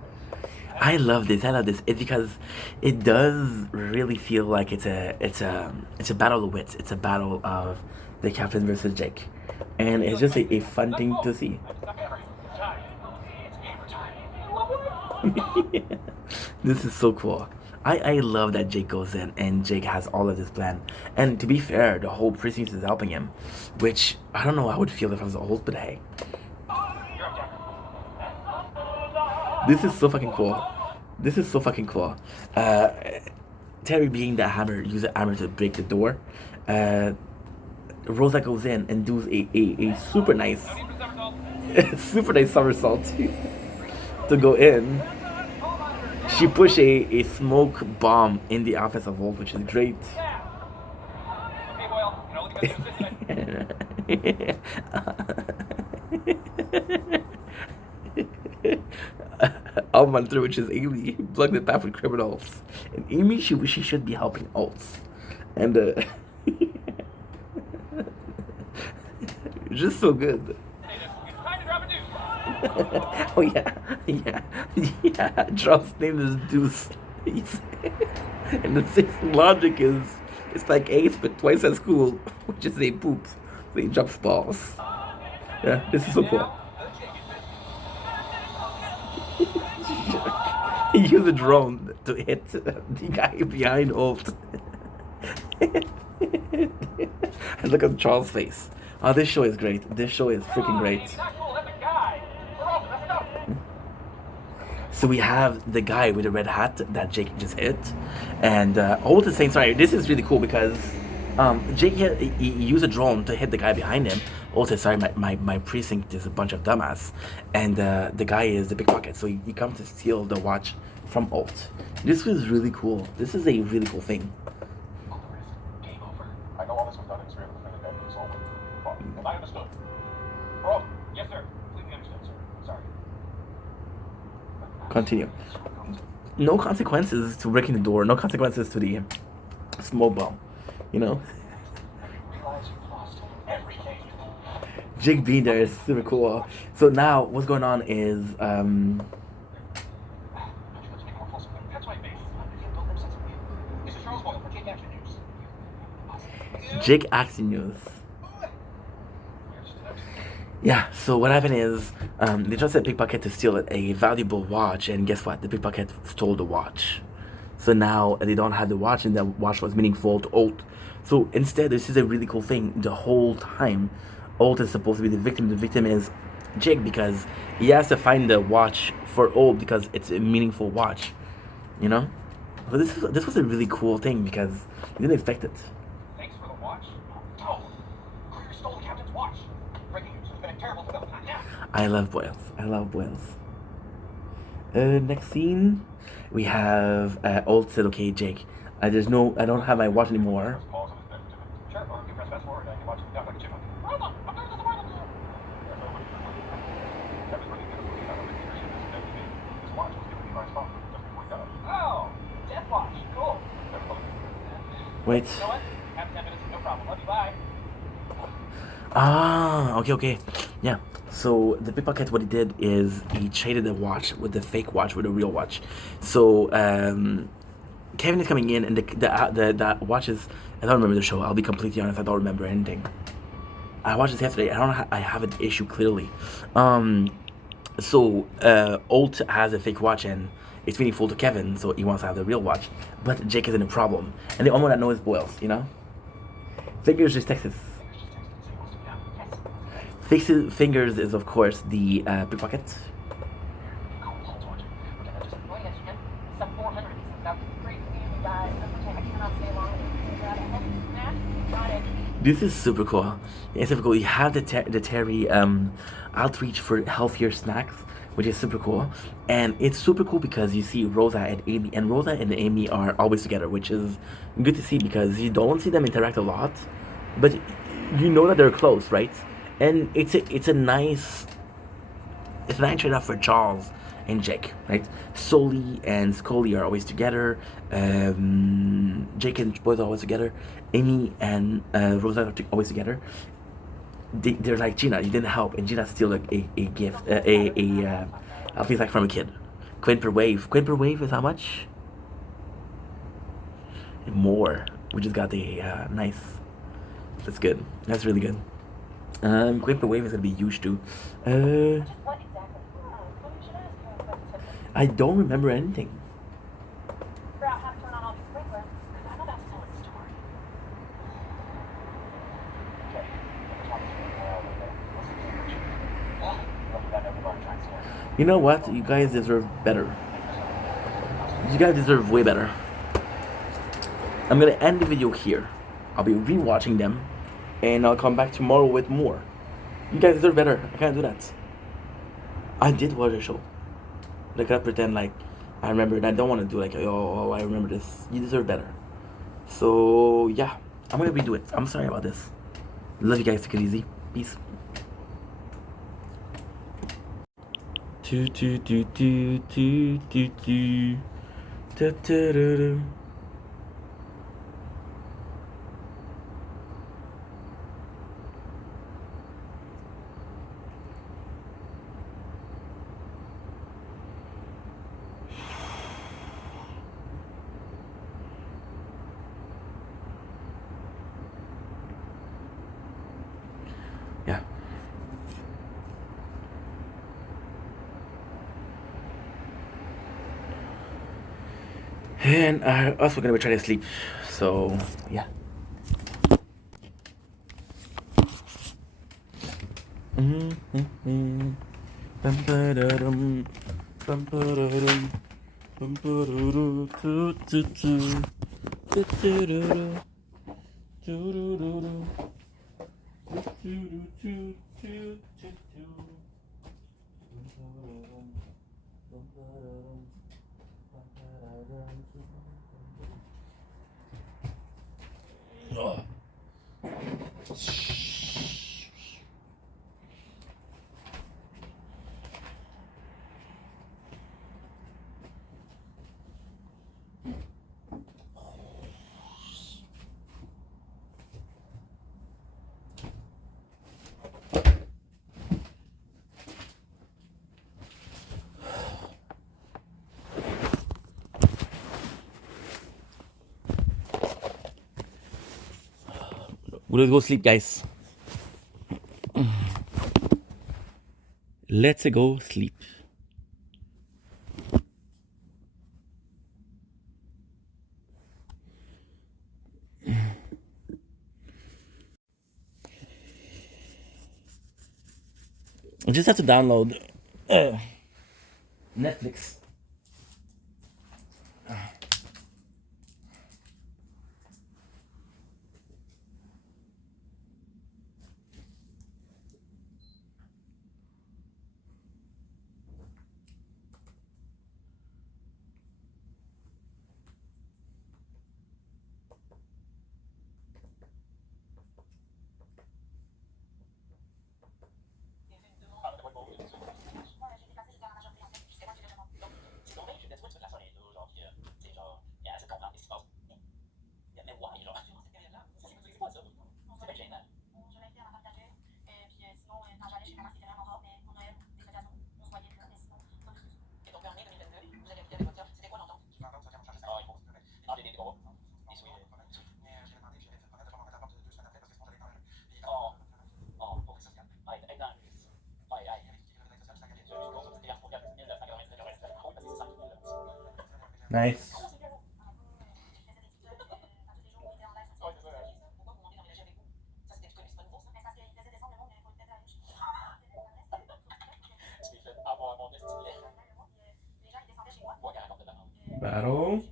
I love this. I love this. It's because it does really feel like it's a battle of wits. It's a battle of the Captain versus Jake, and it's just a fun thing to see. This is so cool. I love that Jake goes in and Jake has all of this plan. And to be fair, the whole precinct is helping him, which I don't know how I would feel if I was a host, but hey. This is so fucking cool. This is so fucking cool. Terry being the hammer, use the hammer to break the door. Rosa goes in and does a super nice somersault to go in. She pushed a smoke bomb in the office of Wolf, which is great. Alman through, which is Amy, plugged the path with criminals. And Amy, she should be helping Alts. And just so good. Oh yeah. Charles' name is Deuce. And the sixth logic is it's like Ace but twice as cool, which is a poop. So he jumps balls. Yeah, this is so cool. He used a drone to hit the guy behind Ult. And look at Charles' face. Oh, this show is great. This show is freaking great. So we have the guy with the red hat that Jake just hit, and Ult is saying, sorry, this is really cool because Jake he used a drone to hit the guy behind him. Ult said, sorry, my precinct is a bunch of dumbass, and the guy is the pickpocket, so he comes to steal the watch from Ult. This was really cool. This is a really cool thing. I know all this was done in Israel to defend the dead and soul. But I understood. Bro, yes sir. Completely understood, sir. I'm sorry. Continue. No consequences to breaking the door. No consequences to the smoke bomb. You know? Jake being there is super cool. So now what's going on is Jake Action News. Yeah, so what happened is they just said pickpocket to steal a valuable watch, and guess what? The pickpocket stole the watch. So now they don't have the watch, and the watch was meaningful to Ult. So instead, this is a really cool thing. The whole time, Ult is supposed to be the victim. The victim is Jake because he has to find the watch for Ult because it's a meaningful watch. You know? But this was a really cool thing because he didn't expect it. Thanks for the watch. Oh, you stole the captain's watch. Breaking news has been a terrible development. Now. I love Boyles. I love Boyles. Next scene, we have Ult said, "Okay, Jake, I don't have my watch anymore." Sure, or you press fast forward and you watch it like a chipmunk. Oh, death watch. Cool. Wait. You know what? Have 10 minutes, no problem. Love you, bye. Ah, okay. Yeah. So the pickpocket, what he did is he traded the watch with the fake watch with a real watch. So Kevin is coming in, and the watch is. I don't remember the show. I'll be completely honest. I don't remember anything. I watched this yesterday. I have an issue clearly. So Ult has a fake watch, and it's meaningful to Kevin, so he wants to have the real watch. But Jake is in a problem, and the only one that knows is Boyles. You know. Fingers just Texas. Fingers is of course the pickpocket. That was great seeing you guys. I cannot stay long. Got it. This is super cool. Yeah, it's super cool. You have the Terry outreach for healthier snacks, which is super cool. And it's super cool because you see Rosa and Amy, and Rosa and Amy are always together, which is good to see because you don't see them interact a lot, but you know that they're close, right? And it's a nice trade-off for Charles and Jake, right? Sully and Scully are always together. Jake and boys are always together. Amy and Rosa are always together. They're like, Gina, you didn't help, and Gina's still like a gift, a feels like from a kid. Quinn per wave. Quinn per wave is how much? More. We just got the nice. That's good. That's really good. Quinn per wave is gonna be huge too. I don't remember anything. Figure out how to turn on all these sprinklers, because I know that's still a story. You know what? You guys deserve better. You guys deserve way better. I'm gonna end the video here. I'll be rewatching them, and I'll come back tomorrow with more. You guys deserve better. I can't do that. I did watch a show. I cannot pretend like I remember it. I don't want to do like, oh, I remember this. You deserve better. So yeah, I'm gonna redo it. I'm sorry about this. Love you guys. Take it easy. Peace. Yeah. And I also gonna be trying to sleep. So yeah. Oh. We're gonna go sleep, guys. Let's go sleep. I just have to download Netflix. Nice. Battle.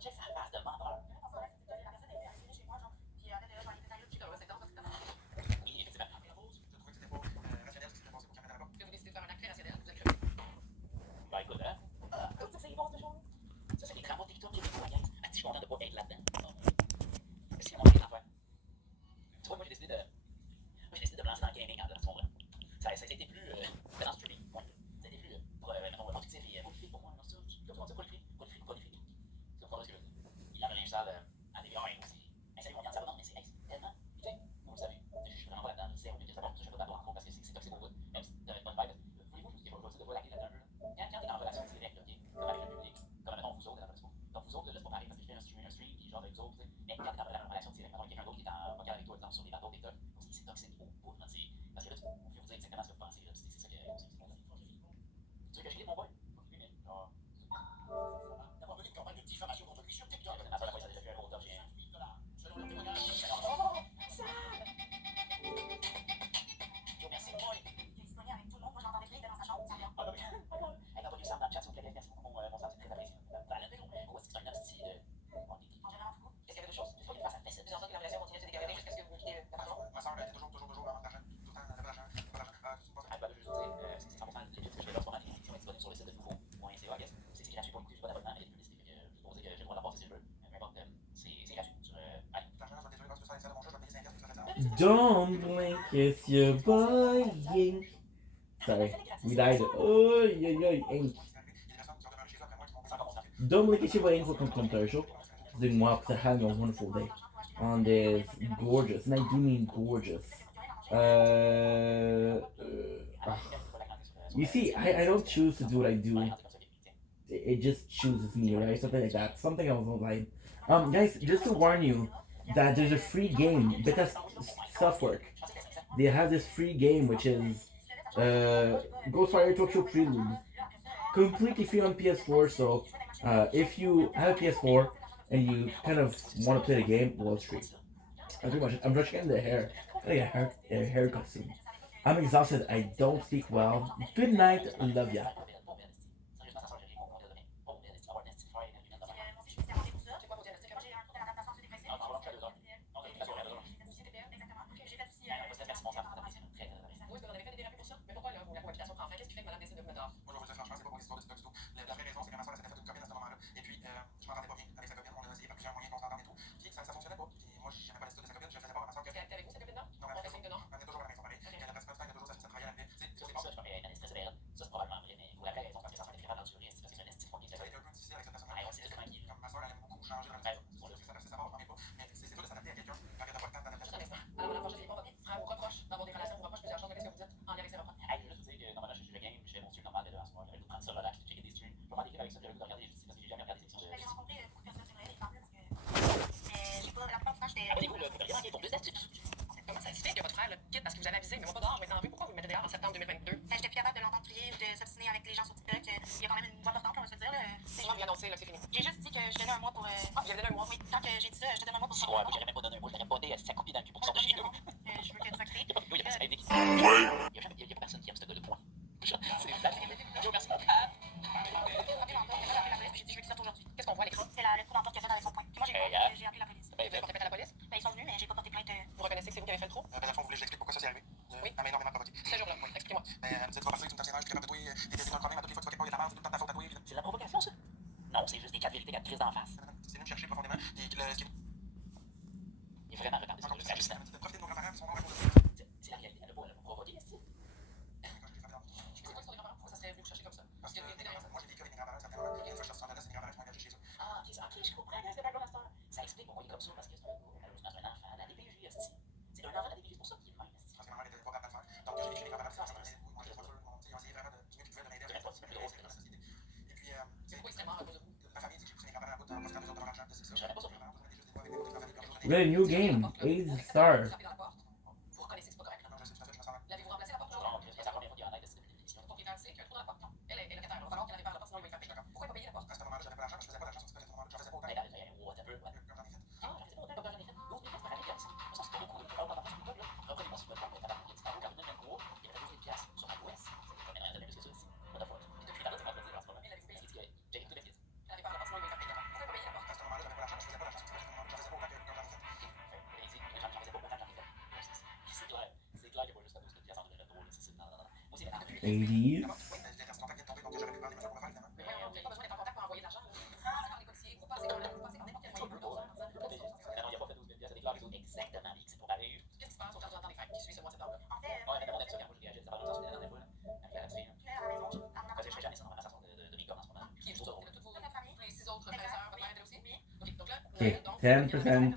check sa face de menteur. Oui, effectivement. Ben écoute, hein? C'est bon, ce show. Ça, c'est les travaux TikTok que j'ai fait, guys. Je suis content de pas être là-dedans. C'est mon affaire. Tu vois, moi, j'ai décidé de me lancer dans le gaming à ce moment-là. Ça a été plus dans le streaming. Ça a été plus productif et prolifique pour moi. Comme ça, prolifique. C'est pas ce que je veux dire. Il a une salle à des gars aussi. Salut mon gars, ça va non, mais c'est tellement. Tu sais, vous le savez, je suis vraiment pas là-dedans. Zéro minute, ça va, je fais pas d'abord encore parce que c'est toxique au bout. Même si t'avais pas de vibe. Voulez-vous juste dire de pas laquer là-dedans un peu? Quand t'es en relation directe, ok? Comme avec le public, comme mettons vous autres, donc vous autres, là, c'est pas pareil parce que je fais un stream, puis genre avec vous autres, mais quand t'es en relation directe, mettons quelqu'un d'autre qui est en vocal avec toi, exemple, sur les bateaux TikTok, c'est toxique au bout. Parce que là, on fait vous dire exactement ce que vous pensez. C'est ça que tu veux que je lis mon boy? D'avoir mené une campagne de diffamation contre lui sur TikTok. Ma soeur, la voix, ça a déjà fait un gros top, selon leur témoignage. Merci, boy. Il se avec tout le monde. Moi, j'entendais rire dans sa chambre. Ça vient. Elle a pas ça dans le chat, s'il vous plaît. Merci beaucoup, mon sang, c'est très apprécié. C'est un hostie de. Est-ce qu'il y avait d'autres choses? Il faut qu'il fasse sa fesse. J'ai entendu que la relation continue de se dégrader jusqu'à ce que vous quittez la maison. Ma soeur, elle est toujours en argent. Tout le temps, elle a pas d'argent. Je veux dire, c'est 100% legit ce que je fais là en ce moment. Les émissions sont disponibles sur le site de nouveau.ca. C'est gratuit pour écouter, j'ai pas d'abonnement, mais il y a des publicités. Je peux dire que j'ai le droit d'avoir si je veux. Peu importe, c'est gratuit. Don't blink, it's your boy Yink. Sorry, we died. Oi, Ink. Don't blink, it's your boy Ink. Welcome to Commercial. Doing more to having a wonderful day on this gorgeous, and I do mean gorgeous. You see, I don't choose to do what I do. It just chooses me, right? Something like that. Something else online. Guys, just to warn you that there's a free game because Softwork. They have this free game which is Ghostwire Tokyo Prelude, completely free on PS4. So if you have a PS4 and you kind of want to play the game, well, it's free. I'm rushing in the hair. I got a haircut soon. I'm exhausted. I don't speak well. Good night. Love ya. Comment ça se fait que votre frère le quitte parce que vous avez avisé, mais moi pas dehors, je vais être en vue. Pourquoi vous me mettez dehors en septembre 2022? J'étais plus capable de l'entendre crier ou de s'obstiner avec les gens sur TikTok. Il y a quand même une voix portante, on va se le dire. C'est moi qui ai annoncé que c'est fini. J'ai juste dit que je donnais un mois pour. Ah, vous avez donné un mois? Oui, quand j'ai dit ça, je te donne un mois pour. Ouais, moi, j'aurais même pas donné un mot, je l'aurais bodé à sa copie dans le cul pour sortir chez nous. Je veux que tu sois créé. Il y a pas personne qui aime ce gars de point. C'est flat. Yo, merci. Qu'est-ce qu'on voit à l'écran? C'est le trou d'entorse qu'il a fait avec son poing. Moi, j'ai appelé la police. Vous avez porté plainte à la police? Ils sont venus, mais j'ai pas porté plainte. Vous reconnaissez que c'est vous qui avez fait le trou? Dans le fond, vous voulez que j'explique pourquoi ça s'est arrivé? Oui. Ça m'a énormément provoqué. Ce jour-là, oui. Expliquez-moi. Tu sais, tu vas passer, tu me t'as tu es capable de toi, t'es un problème à toutes les fois que tu fais quelque part, il y a de la merde, c'est tout le temps ta faute à toi. C'est de la provocation, ça? Non, c'est juste des cas de vérité, 4 crises d'en face. C'est venu me chercher profondément. Il est vraiment retardé, c'est juste hallucinant. Profiter de nos grands-parents, sont nombreux pour c'est la réalité, elle a pas provoqué, ici. C'est quoi l'histoire des grands-parents? Pourquoi ça serait venu vous chercher comme ça? Parce que moi, j'ai vécu avec mes grands-parents, ça fait longtemps. Une fois, je suis sorti en Canada, c'est mes grands-parents qui m'ont engagé chez eux. Ah, ok, je comprends, c'est pas bon, ça explique pourquoi il est comme ça, parce que c'est un enfant de la DPJ, c'est un enfant de la DPJ, c'est pour ça qu'il est même. Parce que ma mère était pas capable de le faire. Donc, j'ai vécu mes grands-parents, moi, je l'ai pas sûr. Ils ont essayé vraiment de du mieux qu'ils pouvaient de m'aider à faire ça. Et puis, c'est pourquoi il serait mort à cause de vous? Ma famille dit que j'ai pris mes grands-parents à bout de parce qu'à nous autres, de l'argent, c'est ça. Je savais pas ça. We got a new game, 8 star. Vous reconnaissez que c'est pas correct, là? Non, je sais tout à fait, je me sens mal. L'avez-vous remplacé la porte? Non, c'est la première fois qu'il en aide de cette émission. Le propriétaire sait qu'il y a un trou dans la porte. Elle est locataire, il va falloir qu'elle réparre la porte, sinon il va être frappé. Pourquoi il va payer la porte? À ce moment-là, j'avais pas d'argent, je faisais pas d'argent sur ce moment-là. J'en faisais pas autant. What un peu, ouais. J'en ai fait. Ah, j'en sais pas autant, j'en ai fait. L'autre, c'est pas la réponse. Ça, c'est pas beaucoup. Alors, on va passer tout là. Reprenez-moi sur votre porte, il y a des travaux, quand même gros, il y a 12 000 sur la ouest. C'est rien de plus que ça ici. What the fuck? Puis depuis là, c'est pas dire en ce moment. J'ai écouté le fils. Elle répare la porte, sinon il va être frappé. Pourquoi il va payer la porte? À ce moment-là, Ladies. Okay, 10%.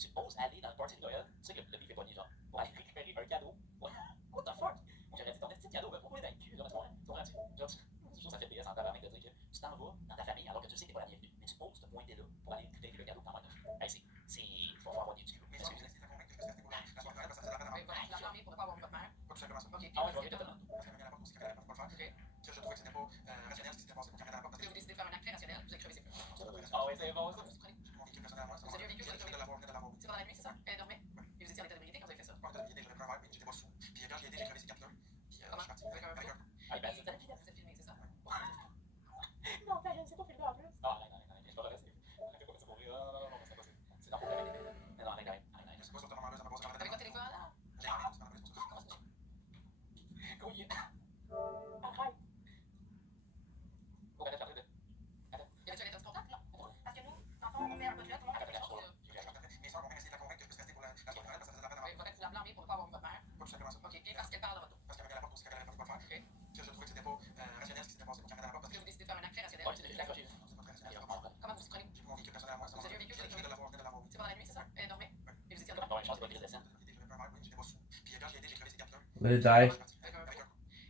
Tu oses aller dans le party de Noël, tu sais que le bif est pogné, genre, pour aller récupérer un cadeau. What the fuck? Moi, j'aurais dit ton petit cadeau, ben, pourquoi dans le cul, là, comprends-tu? Genre, ça fait PS en tabarnak de dire que tu t'en vas dans ta famille alors que tu sais que t'es pas la bienvenue. Mais tu oses te pointer là pour aller récupérer le cadeau par moi. Hey, faut avoir du culot. Mais excusez. Je l'ai blâmé pour ne pas avoir vu votre mère. Ok, ah ouais, je vais te demander. Que je trouvais que c'était pas rationnel ce qui s'était passé pour qu'il y avait la porte. Parce que vous décidez de faire un acte très rationnel, vous avez crevé ses pneus. Ah ouais, c'est bon ça. Mon véhicule personnel à moi, vous avez un véhicule, vous venez de l'avoir. C'est pendant la nuit, c'est ça? Elle dormait? Et vous étiez en état d'ébriété quand vous avez fait ça? Pas en état d'ébriété, j'avais pris un verre, mais j'étais pas sous. Puis quand j'y ai aidé, j'ai crevé ces quatre-là. Puis je suis parti avec un verre. Ah, ben c'est ça. Vous êtes filmé, c'est ça? Non, c'est pas filmé en plus. Ah, non, je vais rester. Arrêtez pas de se mourir. Non, c'est pas possible. C'est dans mon problème. Mais non, arrête. Je sais pas sur ce moment-là, ça m'a passé par la tête. Avec votre téléphone, là? J'ai enlevé tout, c'est dans la police, pour ça. Comment il est? Arrête. Faut arrêter de faire de. Attends. Y avait-tu un état de contact, là? Parce que nous, dans le fond, on fait un podcast, tout le monde fait quelque chose. Mes soeurs m'ont même essayé de la convaincre que je puisse rester pour la soirée parce que ça faisait la peine. Oui, peut-être que tu l'as blâmé pour ne pas avoir vu votre mère. Pas tout simplement ça. Ok, puis parce qu'elle parle dans votre dos. Parce qu'elle m'a mis à la porte aussi, qu'elle avait pas pu le faire. Ok. Que je trouvais que c'était pas rationnel ce qui s'était passé pour qu'elle mette à la porte. Parce que vous décidez de faire un acte très rationnel. Ouais, c'est de l'accrocher. C'est pas très rationnel. Comment vous y prenez? J'ai mon véhicule personnel à moi. Vous avez un véhicule, je venais de l'avoir. C'est pendant la nuit, c'est ça? Elle dormait? Et vous étiez en dormant? Non, je pense que c'est pas une crise de scène. J'avais pris un verre, oui, j'étais pas sous. Puis quand j'ai aidé, j'ai crevé ces quatre-là. Let it die.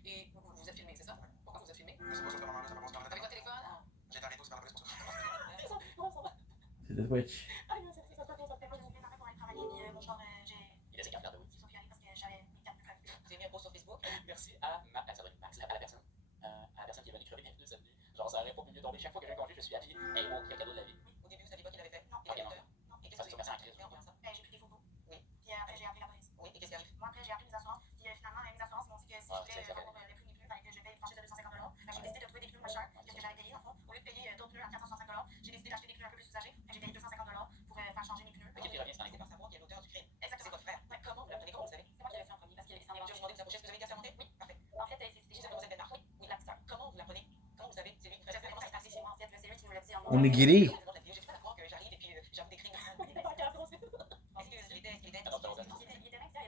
Et vous êtes filmé, c'est ça? Pourquoi vous êtes filmé? Je sais pas sur ce moment-là, ça m'a passé par la tête. Avec votre téléphone? J'ai été arrêté aussi par la police pour ça. C'est the Twitch. Il a ses cartes, oui. J'ai mis un post sur Facebook. Merci à Max, à la personne. À la personne qui est venue crever mes pneus cette nuit. Genre, ça aurait pas pu mieux tomber. Chaque fois que j'ai un congé, je suis habillé. Hey, mon quel cadeau de la vie. Au début, vous saviez pas qu'il l'avait fait? Non. Ok, non. Et qu'est-ce que c'est en crise? J'ai pris des photos. Oui. Puis après, j'ai appelé la police. Oui, et qu'est-ce qui arrive? Moi, après, j'ai appelé mes assurances. Puis finalement, mes assurances m'ont dit que si je voulais avoir les pneus, il fallait que je paye une franchise de 250 $. J'ai décidé de trouver des pneus moins chers que ce que j'avais payé, en fond. Au lieu de payer d'autres pneus à 465 $, j'ai décidé d'acheter des pneus un peu plus usagés. J'ai payé 250 $ pour faire changer mes pneus. Ok, puis revient, c'est par savoir qui est l'auteur du crime. Exactement. C'est votre frère. Ouais, comment vous l'apprenez, comment vous savez? C'est moi qui l'ai fait en premier parce qu'il s'en est vendu. Je vous demandais de vous approcher. Est-ce que vous avez été assermenté? Oui, parfait. En fait, c'est juste que oui, oui, la petite. Comment vous l'apprenez? Comment vous savez? C'est lui qui fait ça. Comment ça s'est passé chez moi, en fait? C'est lui qui nous l'a dit en On est guéri. J'ai du mal à croire que j'arrive et puis j'avoue des crimes. Il était bien, il a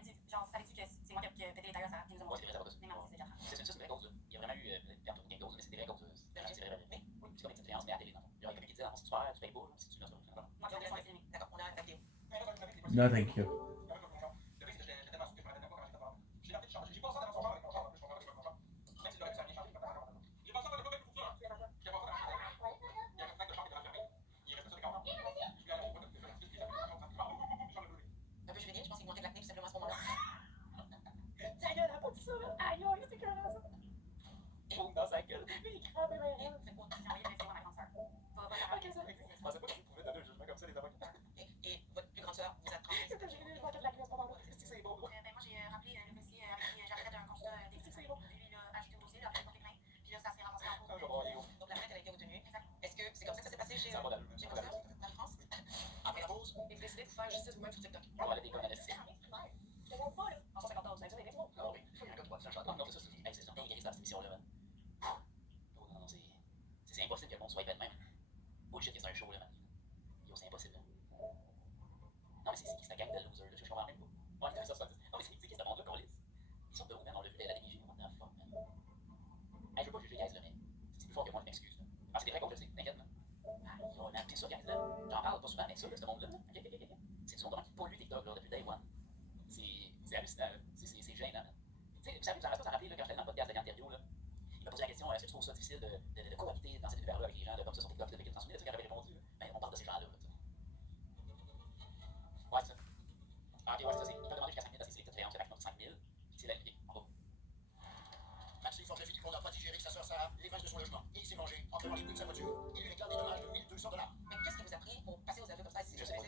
dit, genre, savais-tu que c'est moi qui ai pété les tailleurs, ça nous a montré. Mais non, c'est déjà. C'est une vraie cause. Il y a vraiment eu des causes, mais c'est des vraies causes. C'est vrai. Mais c'est comme une petite créance, mais à la télé, non. Il y aurait quelqu'un qui disait, non, si tu perds, tu payes pas, si tu l'as sur. Moi, je vais filmer. D'accord, on a la vidéo. No, thank you. Un peu juvénile, je pense qu'il manquait de l'acné tout simplement à ce moment-là. Ta gueule, elle a pas dit ça, là. Aïe, c'est que ça. Il dans sa gueule. Il crame, mais rien. C'est quoi? J'ai envoyé le vidéo à ma grande sœur. Ok, ça. Je pensais pas que vous pouvez donner un jugement comme ça, les avocats. Et votre plus grande sœur vous a transmis. C'était juvénile, il manquait de l'acné à ce moment-là. C'est bon. Moi, j'ai rappelé le policier avec qui j'avais fait un constat des crimes. Puis lui, il a ajouté au dossier, il a pris les mains. Puis là, ça s'est ramassé en cours. Donc la plainte, elle a été retenue. Exact. Est-ce que c'est comme ça que ça s'est passé chez votre sœur, Marie-France? Après la pause, et vous décidez de vous faire justice vous-même sur TikTok. On va aller déconner. Je ne pas, là. En 150 $, vous avez dit, mais ah oui, il y a un gars qui va te faire non, c'est ça, c'est une dinguerie, cette émission-là. Oh non, c'est impossible que le monde soit épais de même. Bullshit, c'est un show, là, man. Yo, c'est impossible. Non, mais c'est la gang de losers, là, je comprends même pas. Ouais, ça. Non, mais c'est qui ce monde-là qu'on lisse? Ils sont de où, man? On l'a vu la DMJ, what the fuck, man. Hey, je veux pas juger, guys, là, mais c'est plus fort que moi, je m'excuse. Ah, c'est des vrais causes, je sais, t'inquiète, man. Yo, man, pis ça, guys, là. J'en parle pas souvent avec ça, là, ce monde-là. C'est du monde qui pollue TikTok, là, depuis day one. C'est hallucinant, c'est gênant. Tu sais, vous savez, vous en rappelez, là, quand j'étais dans le podcast de l'interview, là, il m'a posé la question, est-ce que tu trouves ça difficile de cohabiter dans cet univers-là avec les gens de comme ça sur TikTok, de t'en souviens de ce qu'il avait répondu? Ben, on parle de ces gens-là, ouais, c'est ça. Ah, ok, ouais, c'est ça, il peut demander jusqu'à 5 000 dans ses sélections de créances, fait que 5 000, c'est la limite, en bas. princes de son logement. Il s'est vengé en créant les pneus de sa voiture. Il lui réclame des dommages de $1 200. Mais qu'est-ce qui vous a pris pour passer aux aveux comme ça? Je sais pas.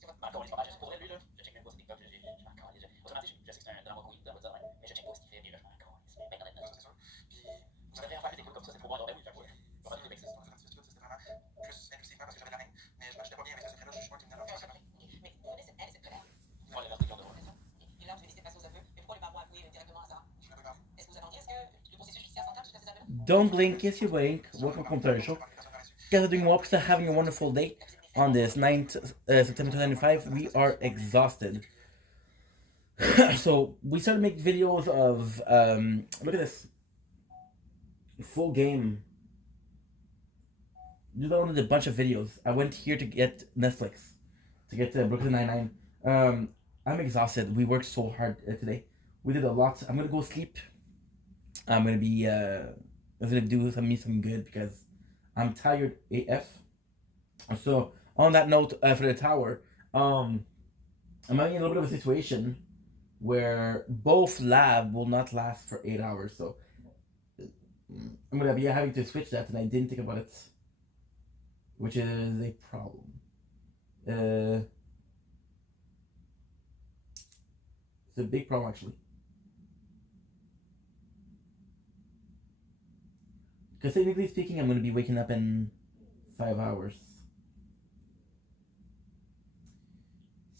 C'est votre marque, on est pas mal. Pour vrai, lui, là, je check même pas ses TikTok. Je sais pas encore. Autrement dit, je sais que c'est un drama queen, on va dire, mais je check pas ce qu'il fait, puis là, je m'en encore. C'est bien honnête, c'est sûr. Puis, vous avez faire des clips comme ça, c'est trop bon. Ben oui, fait quoi? On va faire des clips avec ça. C'était vraiment plus impulsivement parce que j'avais la haine. Mais je m'achetais pas bien avec ce secret-là, je suis pas un criminel. Mais vous voulez cette haine, cette colère? Moi, la vérité, on devrait. Et là, vous avez décidé de passer aux aveux. Mais pourquoi les parents avouer directement à ça? Est-ce que vous attendiez? Est-ce que le processus judiciaire s'entame jusqu'à ces aveux? Don't blink, kiss your blink. Welcome to the show. Guys are doing well because they're having a wonderful day. On this 9th September 2005, we are exhausted. So we started making videos of look at this full game. You downloaded a bunch of videos. I went here to get Netflix, to get Brooklyn Nine-Nine. I'm exhausted. We worked so hard today. We did a lot. I'm gonna go sleep. I'm gonna be do something good because I'm tired AF. So on that note, for the tower, I'm having a little bit of a situation where both lab will not last for 8 hours. So I'm gonna be having to switch that, and I didn't think about it, which is a problem. It's a big problem actually. Because technically speaking, I'm gonna be waking up in 5 hours.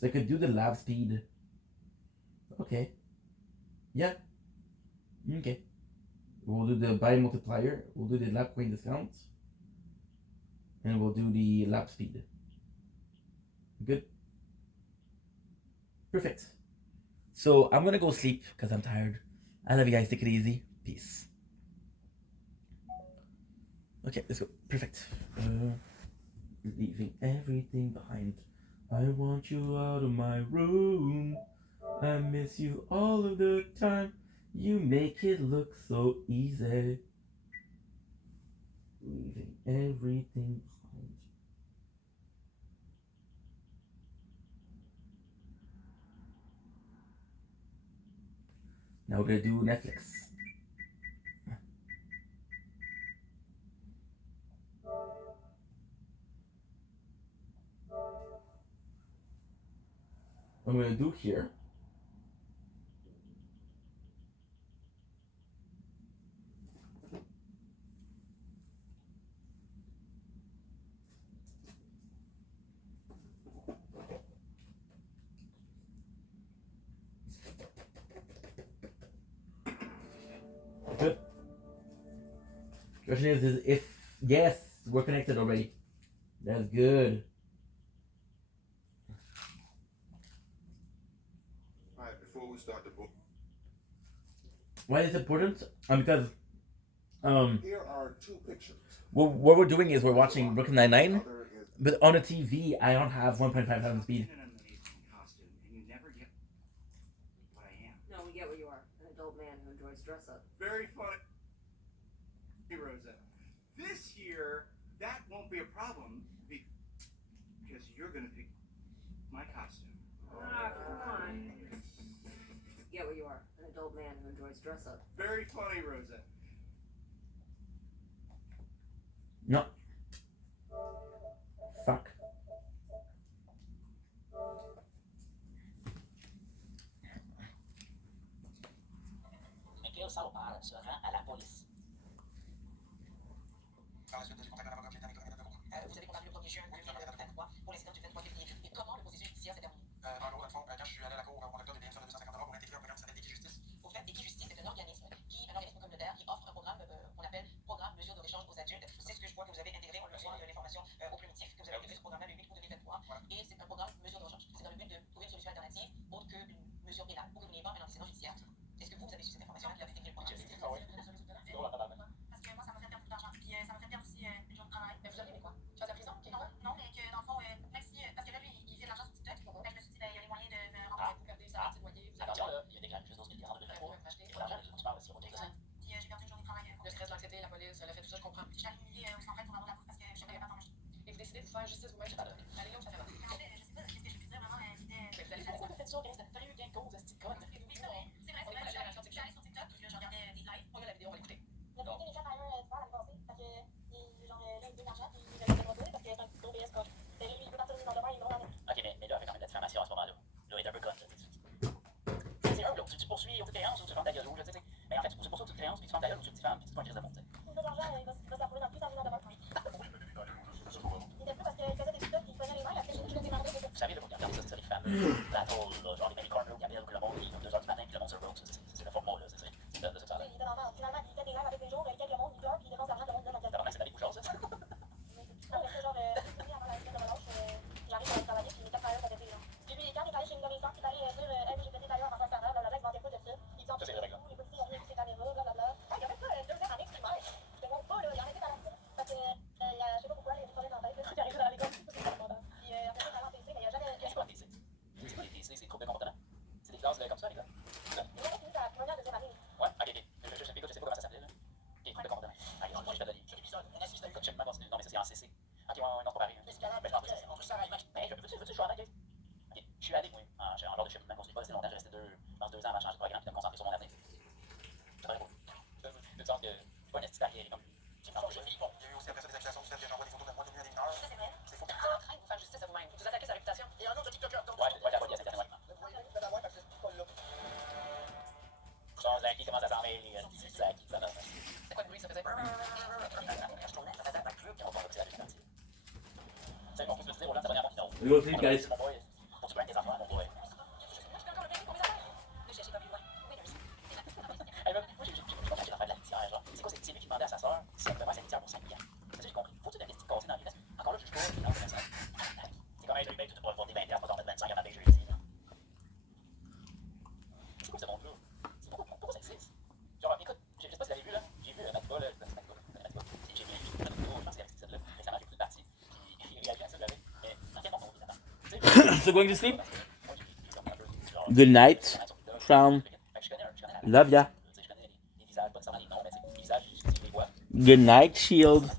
So I could do the lab speed. Okay. Yeah. Okay. We'll do the buy multiplier. We'll do the lab coin discount. And we'll do the lab speed. Good. Perfect. So I'm gonna go sleep because I'm tired. I love you guys. Take it easy. Peace. Okay, let's go. Perfect. Leaving everything behind. I want you out of my room. I miss you all of the time. You make it look so easy. Leaving everything behind. Now we're gonna do Netflix. What I'm gonna do here . Good. Question is if yes, we're connected already. That's good. Alright, before we start the book. Why is it important? Because Here are two pictures. what we're doing is we're watching Brooklyn Nine-Nine, but on a TV I don't have 1.5 times speed. No, we get what you are. An adult man who enjoys dress up. Very funny. Hey, Rosa. This year, that won't be a problem because you're going to pick my costume. Ah, come on. Get what you are. An adult man who enjoys dress up. Very funny, Rosa. No. Fuck. Mais quel salopard se rend à la police? Par la suite, j'ai contacté un avocat qui était avec Vous avez contacté le 1er juin 2023 pour l'incident du 23 février. Et comment le processus judiciaire s'est terminé? En gros, dans le fond, quand je suis allé à la cour, on a obtenu des sommes de 250 € pour intégrer un programme qui s'appelle Equijustice. Au fait, Equijustice est un organisme communautaire qui offre un programme qu'on appelle Programme Mesures de rechange aux adultes. C'est ce que je vois que vous avez intégré. On reçoit l'information au primitif que vous avez intégré ce programme-là le 8 août 2023. Et c'est un programme Mesures de rechange. C'est dans le but de trouver une solution alternative autre qu'une mesure pénale pour que vous n'ayez pas un antécédent judiciaire. Est-ce que vous avez su cette information? Vous l'avez intégré le programme? Parce que moi, ça m'a fait perdre beaucoup d'argent. Puis ça m'a fait perdre aussi une journée de travail. Mais vous avez aimé quoi? Tu vas à la prison? Non, mais que dans le fond, même si. Parce que là, lui, il fait de l'argent sur TikTok. Fait que je me suis dit, il y a les moyens de me rembourser. Vous perdez ça, c'est loyer. Attention, là, il y a des grèves juste 12 000 $ en 2023. Et pour l'argent, tu parles si on t'exerce. Puis j'ai perdu une journée de travail. Le stress, l'anxiété, la police, le fait tout ça, je comprends. Je suis allée humiliée au centre pour avoir la bourse parce que je savais pas comment. Et vous décidez de vous faire justice vous-même? Allez, là où ça fait mal. En fait, je sais pas, qu'est-ce que je peux dire vraiment, l'idée. Pourquoi vous faites ça, Grace? T'as eu gain de cause, c'est conne. Oui, c'est vrai, je suis allée sur TikTok, puis là, je regardais des lives. On regarde la vidéo, on va l'écouter. Il y a des gens quand même, tu vois, ailleurs où tu es femme, puis tu prends un crise de monde, tu sais. Il veut de l'argent, il va se la rouler dans le cul, ça vient de demain. Il était plus parce qu'il faisait des TikTok, il prenait les mains, après je le démarrais. Vous savez, là, regarde ça, c'est ça, les femmes. Battle, là, genre les Mary Corner, Gabriel, que le monde, il est 2h du matin, puis le monde se roast, c'est le format, là, c'est ça que ça a l'air. Il était dans le finalement, il fait des lives avec les jours, il gagne le monde, il pleure, puis il dépense l'argent, le monde donne en pièce. Tabarnak, c'est David Bouchard, ça. Après ça, genre, une nuit avant la semaine de relâche, j'arrive à travailler, puis les 4 heures, ça fait genre. Puis lui, quand il est allé chez une de mes sœurs, il est allé dire, hey, j'ai pété d'ailleurs avant de faire blablabla, il vendait pas de ça. Il dit, en plus, les petits, ils ont mis ses caméras, blablabla. Ah, il a fait ça 2 heures en ex primaire. Je te montre pas, là, il en était dans la parce que, je sais pas pourquoi, il y a des problèmes en tête, là. Il arrive dans l'école, puis après ça, il a lancé, mais il a jamais. C'est quoi les TC? C'est quoi les TC? C'est les troubles de comportement? C'est des classes comme ça, les gars? Il avait fini sa première, deuxième année. Ouais, ok, ok. Je sais pas comment ça s'appelait, là. Ok, troubles de comportement. Ok, je vais te donner. On assiste à une coaching, non, mais ça, c'est en CC. Ok, ouais, non, c'est pas pareil. Mais je pense que c'est tout ça, mais veux-tu que je sois honnête? Ok, je suis allé, oui, en lors de cheminement, je suis pas resté longtemps, j'ai resté 2 ans avant de changer de programme et de me concentrer sur mon avenir. C'est très beau. De sens que c'est pas une petite carrière, comme. J'ai pas je vis. Bon, il y a eu aussi après ça des accusations du fait que j'envoie des photos de moi devenues à des mineurs. Ça, c'est vrai. C'est faux. Vous êtes en train de vous faire justice à vous-même. Vous attaquez sa réputation. Et un autre TikToker. Ouais, je dois l'avoyer à cette année. Vous faites avoir parce que c'est pas là. Genre, Zaki commence à s'en mêler. Zaki, ça va. C'est quoi le bruit, ça faisait? Je tournais, ça faisait un club qui reprend c'est la réputation. Tu sais, mon fils me disait, Roland, t'abonnes à mon vidéo. Go sleep, guys. Mon boy, faut que tu prennes tes affaires, mon boy. Hey, moi, j'ai pas caché l'affaire de la litière, genre. C'est quoi, c'est lui qui demandait à sa soeur si elle pouvait faire sa litière pour 5 millions. Ça, j'ai compris. Faut-tu investir cassé dans la vie? Encore là, je juge pas, non, c'est ça. C'est comme un truc, tu pourras voter 20 piastres, pas t'en mettre 25 à payer jeudi. C'est quoi ce monde-là? Pourquoi ça existe? Genre, écoute, je sais pas si vous avez vu, là. J'ai vu Matt Ball, j'ai vu Matt Ball, je pense qu'il y avait cette là récemment, j'ai écouté le parti. Puis il réagit à ça, j'avais. Mais dans quel monde on vit là-dedans? So going to sleep? Good night, Crown. Love ya. Good night, Shield.